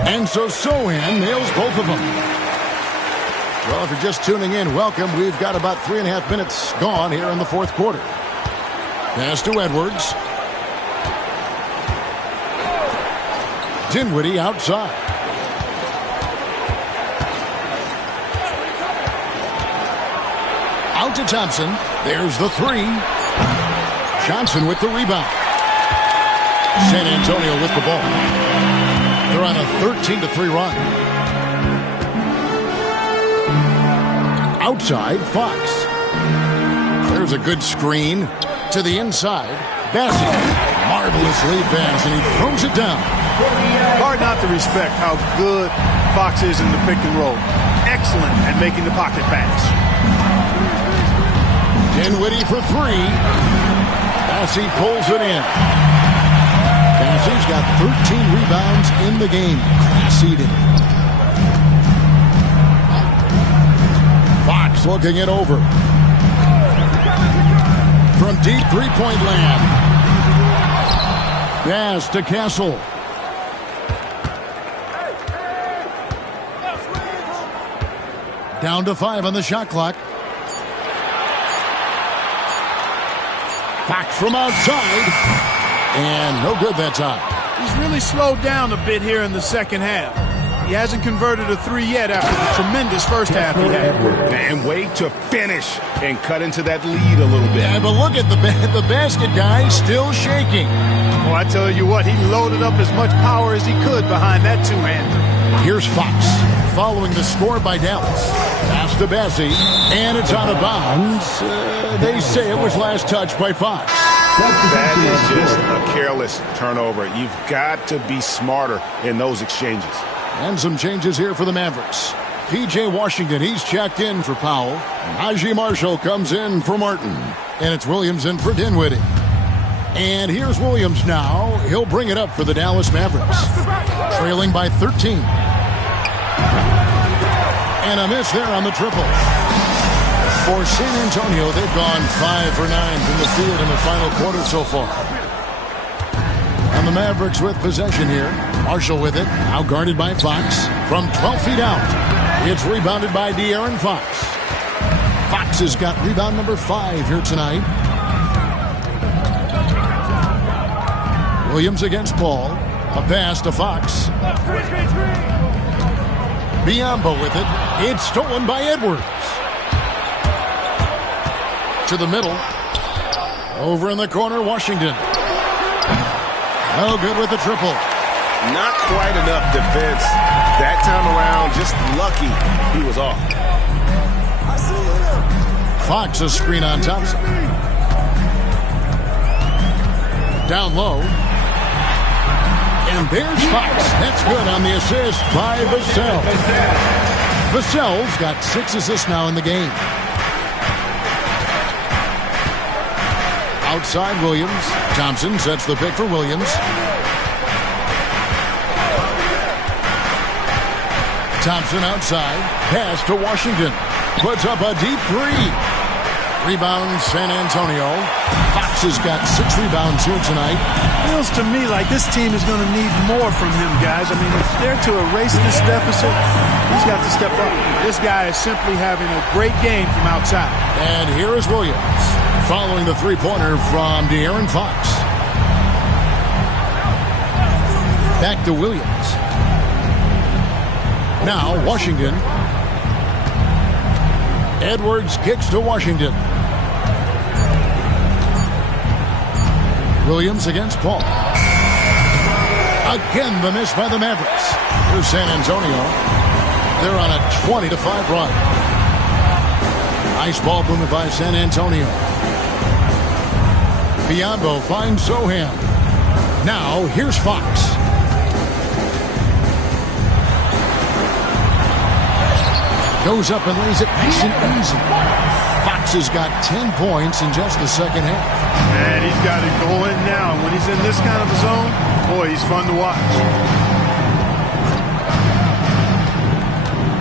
And so Sohan nails both of them. Well, if you're just tuning in, welcome. We've got about 3.5 minutes gone here in the fourth quarter. Pass to Edwards. Dinwiddie outside. Out to Thompson. There's the three. Johnson with the rebound. San Antonio with the ball. They're on a 13-3 run. Outside, Fox. There's a good screen to the inside. Bassett, marvelous lead pass, and he throws it down. Hard not to respect how good Fox is in the pick and roll. Excellent at making the pocket pass. Dinwiddie for three. Bassey pulls it in. Bassey's got 13 rebounds in the game. Conceded. Fox looking it over. From deep three-point land. Pass to Castle. Down to 5 on the shot clock. Fox from outside. And no good that time. He's really slowed down a bit here in the second half. He hasn't converted a three yet after the tremendous first half he had. And wait to finish and cut into that lead a little bit. Yeah, but look at the basket guy still shaking. Well, I tell you what, he loaded up as much power as he could behind that two-hander. Here's Fox following the score by Dallas. Pass to Bassey, and it's out of bounds. They say it was last touched by Fox. That is just a careless turnover. You've got to be smarter in those exchanges. And some changes here for the Mavericks. P.J. Washington, he's checked in for Powell. Najee Marshall comes in for Martin. And it's Williams in for Dinwiddie. And here's Williams now. He'll bring it up for the Dallas Mavericks. Trailing by 13. And a miss there on the triple. For San Antonio, they've gone 5 for 9 from the field in the final quarter so far. And the Mavericks with possession here. Marshall with it, now guarded by Fox. From 12 feet out, it's rebounded by De'Aaron Fox. Fox has got rebound number 5 here tonight. Williams against Paul. A pass to Fox. Biyombo with it. It's stolen by Edwards. To the middle. Over in the corner, Washington. No good with the triple. Not quite enough defense. That time around, just lucky he was off. Fox a screen on Thompson. Down low. And there's Fox. That's good on the assist by Vassell. Vassell's got 6 assists now in the game. Outside Williams. Thompson sets the pick for Williams. Thompson outside. Pass to Washington. Puts up a deep three. Rebound San Antonio. Fox has got 6 rebounds here tonight. Feels to me like this team is going to need more from him, guys. I mean, if they're to erase this deficit, he's got to step up. This guy is simply having a great game from outside. And here is Williams following the three-pointer from De'Aaron Fox. Back to Williams. Now Washington. Edwards kicks to Washington. Williams against Paul. Again, the miss by the Mavericks. Here's San Antonio. They're on a 20-5 run. Nice ball movement by San Antonio. Biyombo finds Sohan. Now, here's Fox. Goes up and lays it nice and easy. Fox has got 10 points in just the second half. And he's got it going now. When he's in this kind of a zone, boy, he's fun to watch.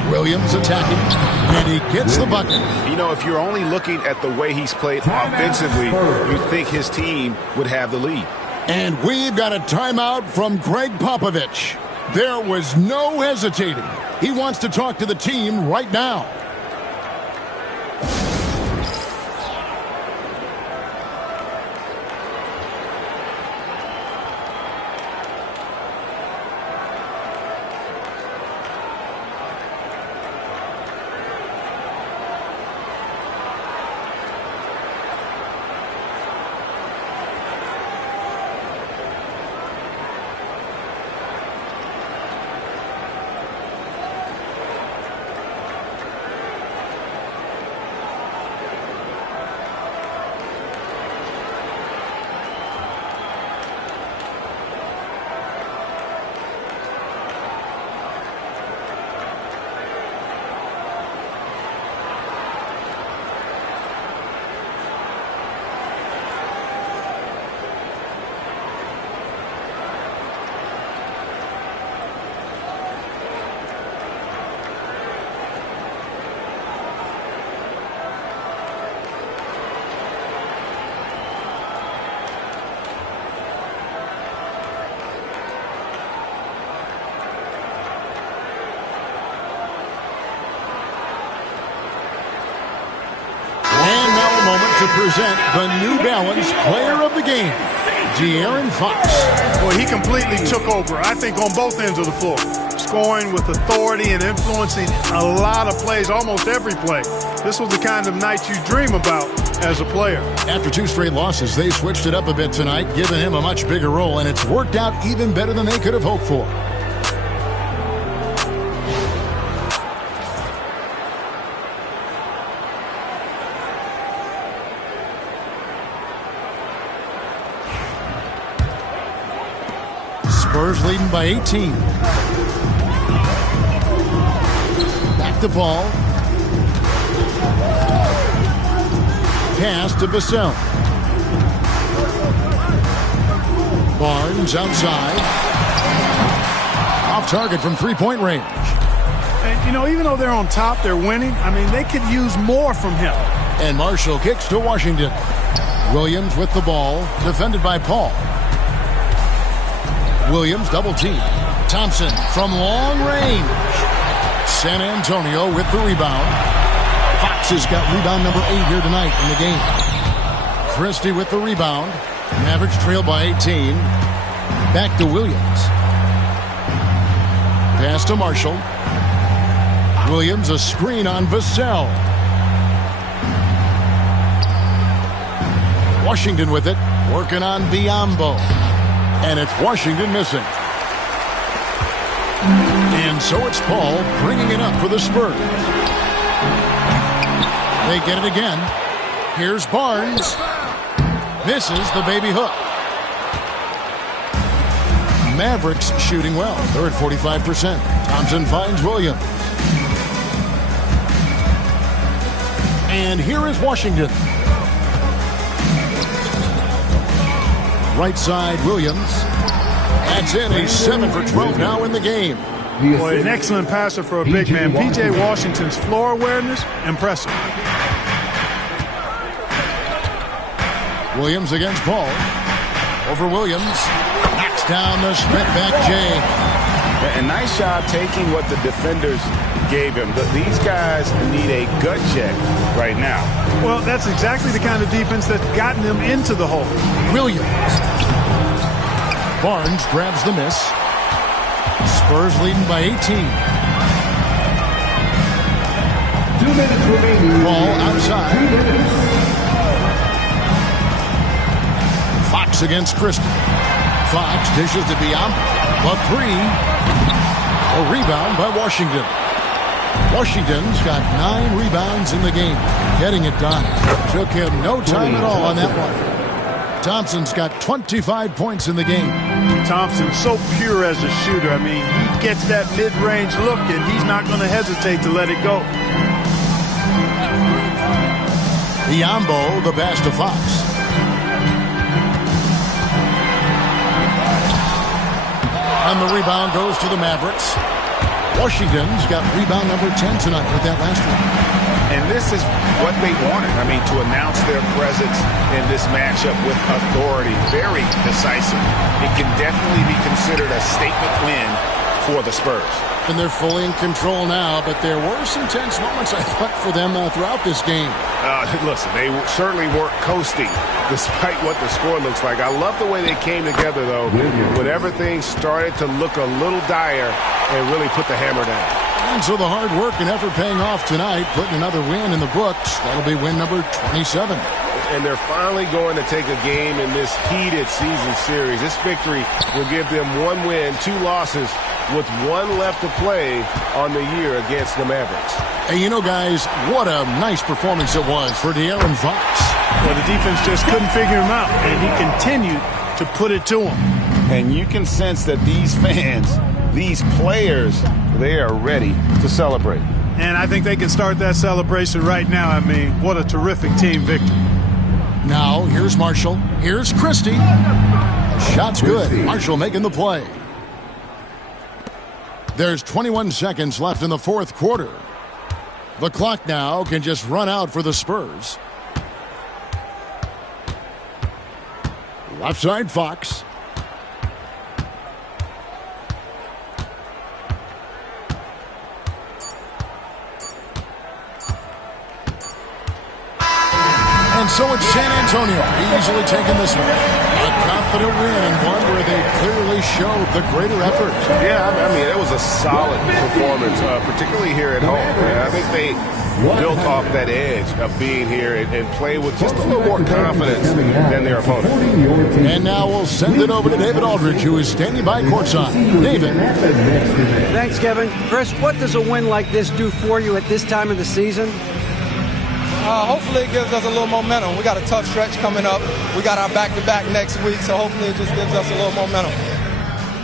Williams attacking, and he gets the bucket. You know, if you're only looking at the way he's played offensively, you think his team would have the lead. And we've got a timeout from Greg Popovich. There was no hesitating. He wants to talk to the team right now. To present the New Balance Player of the Game, De'Aaron Fox. Well, he completely took over, I think, on both ends of the floor. Scoring with authority and influencing a lot of plays, almost every play. This was the kind of night you dream about as a player. After 2 straight losses, they switched it up a bit tonight, giving him a much bigger role, and it's worked out even better than they could have hoped for. Spurs leading by 18. Back the ball. Pass to Vassell. Barnes outside. Off target from three-point range. And, you know, even though they're on top, they're winning. I mean, they could use more from him. And Marshall kicks to Washington. Williams with the ball, defended by Paul. Williams double team. Thompson from long range. San Antonio with the rebound. Fox has got rebound number 8 here tonight in the game. Christie with the rebound. Mavericks trail by 18. Back to Williams. Pass to Marshall. Williams a screen on Vassell. Washington with it. Working on Biyombo. And it's Washington missing. And so it's Paul bringing it up for the Spurs. They get it again. Here's Barnes. Misses the baby hook. Mavericks shooting well. They're at 45%. Thompson finds Williams. And here is Washington. Right side, Williams. That's in. He's 7 for 12 now in the game. Boy, an excellent passer for a big man. P.J. Washington's floor awareness, impressive. Williams against Paul. Over Williams. Knocks down the step back Jay. A nice job taking what the defenders gave him. But these guys need a gut check right now. Well, that's exactly the kind of defense that's gotten them into the hole. Williams. Barnes grabs the miss. Spurs leading by 18. 2 minutes remaining. Ball outside. 2 minutes. Fox against Christie. Fox dishes to Biyombo. The 3. A rebound by Washington. Washington's got 9 rebounds in the game. Getting it done. Took him no time at all on that one. Thompson's got 25 points in the game. Thompson's so pure as a shooter. I mean, he gets that mid-range look, and he's not going to hesitate to let it go. Biyombo, the pass to Fox. And the rebound goes to the Mavericks. Washington's got rebound number 10 tonight with that last one. And this is what they wanted. I mean, to announce their presence in this matchup with authority, very decisive. It can definitely be considered a statement win for the Spurs. And they're fully in control now, but there were some tense moments, I thought, for them throughout this game. Listen, they certainly weren't coasting despite what the score looks like. I love the way they came together, though, when everything started to look a little dire and really put the hammer down. And so the hard work and effort paying off tonight, putting another win in the books. That'll be win number 27. And they're finally going to take a game in this heated season series. This victory will give them 1 win, 2 losses, with 1 left to play on the year against the Mavericks. And you know, guys, what a nice performance it was for De'Aaron Fox. Well, the defense just couldn't figure him out, and he continued to put it to him. And you can sense that these fans, these players, they are ready to celebrate. And I think they can start that celebration right now. I mean, what a terrific team victory. Now, here's Marshall. Here's Christie. Shot's good. Marshall making the play. There's 21 seconds left in the fourth quarter. The clock now can just run out for the Spurs. Left side, Fox. And so it's San Antonio easily taking this one. A confident win and one where they clearly showed the greater effort. Yeah, I mean, it was a solid performance, particularly here at home. I think they built off that edge of being here and play with just a little more confidence than their opponent. And now we'll send it over to David Aldridge, who is standing by courtside. David. Thanks, Kevin. Chris, what does a win like this do for you at this time of the season? Hopefully it gives us a little momentum. We got a tough stretch coming up. We got our back-to-back next week, so hopefully it just gives us a little momentum.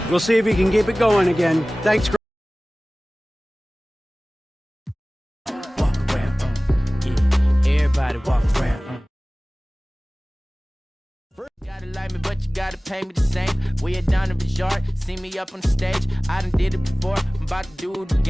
We'll see if he can keep it going again. Thanks, Chris. Everybody walk around. You gotta like me, but you gotta pay me the same. We are down in the yard, see me up on the stage. I done did it before, I'm about to do it again.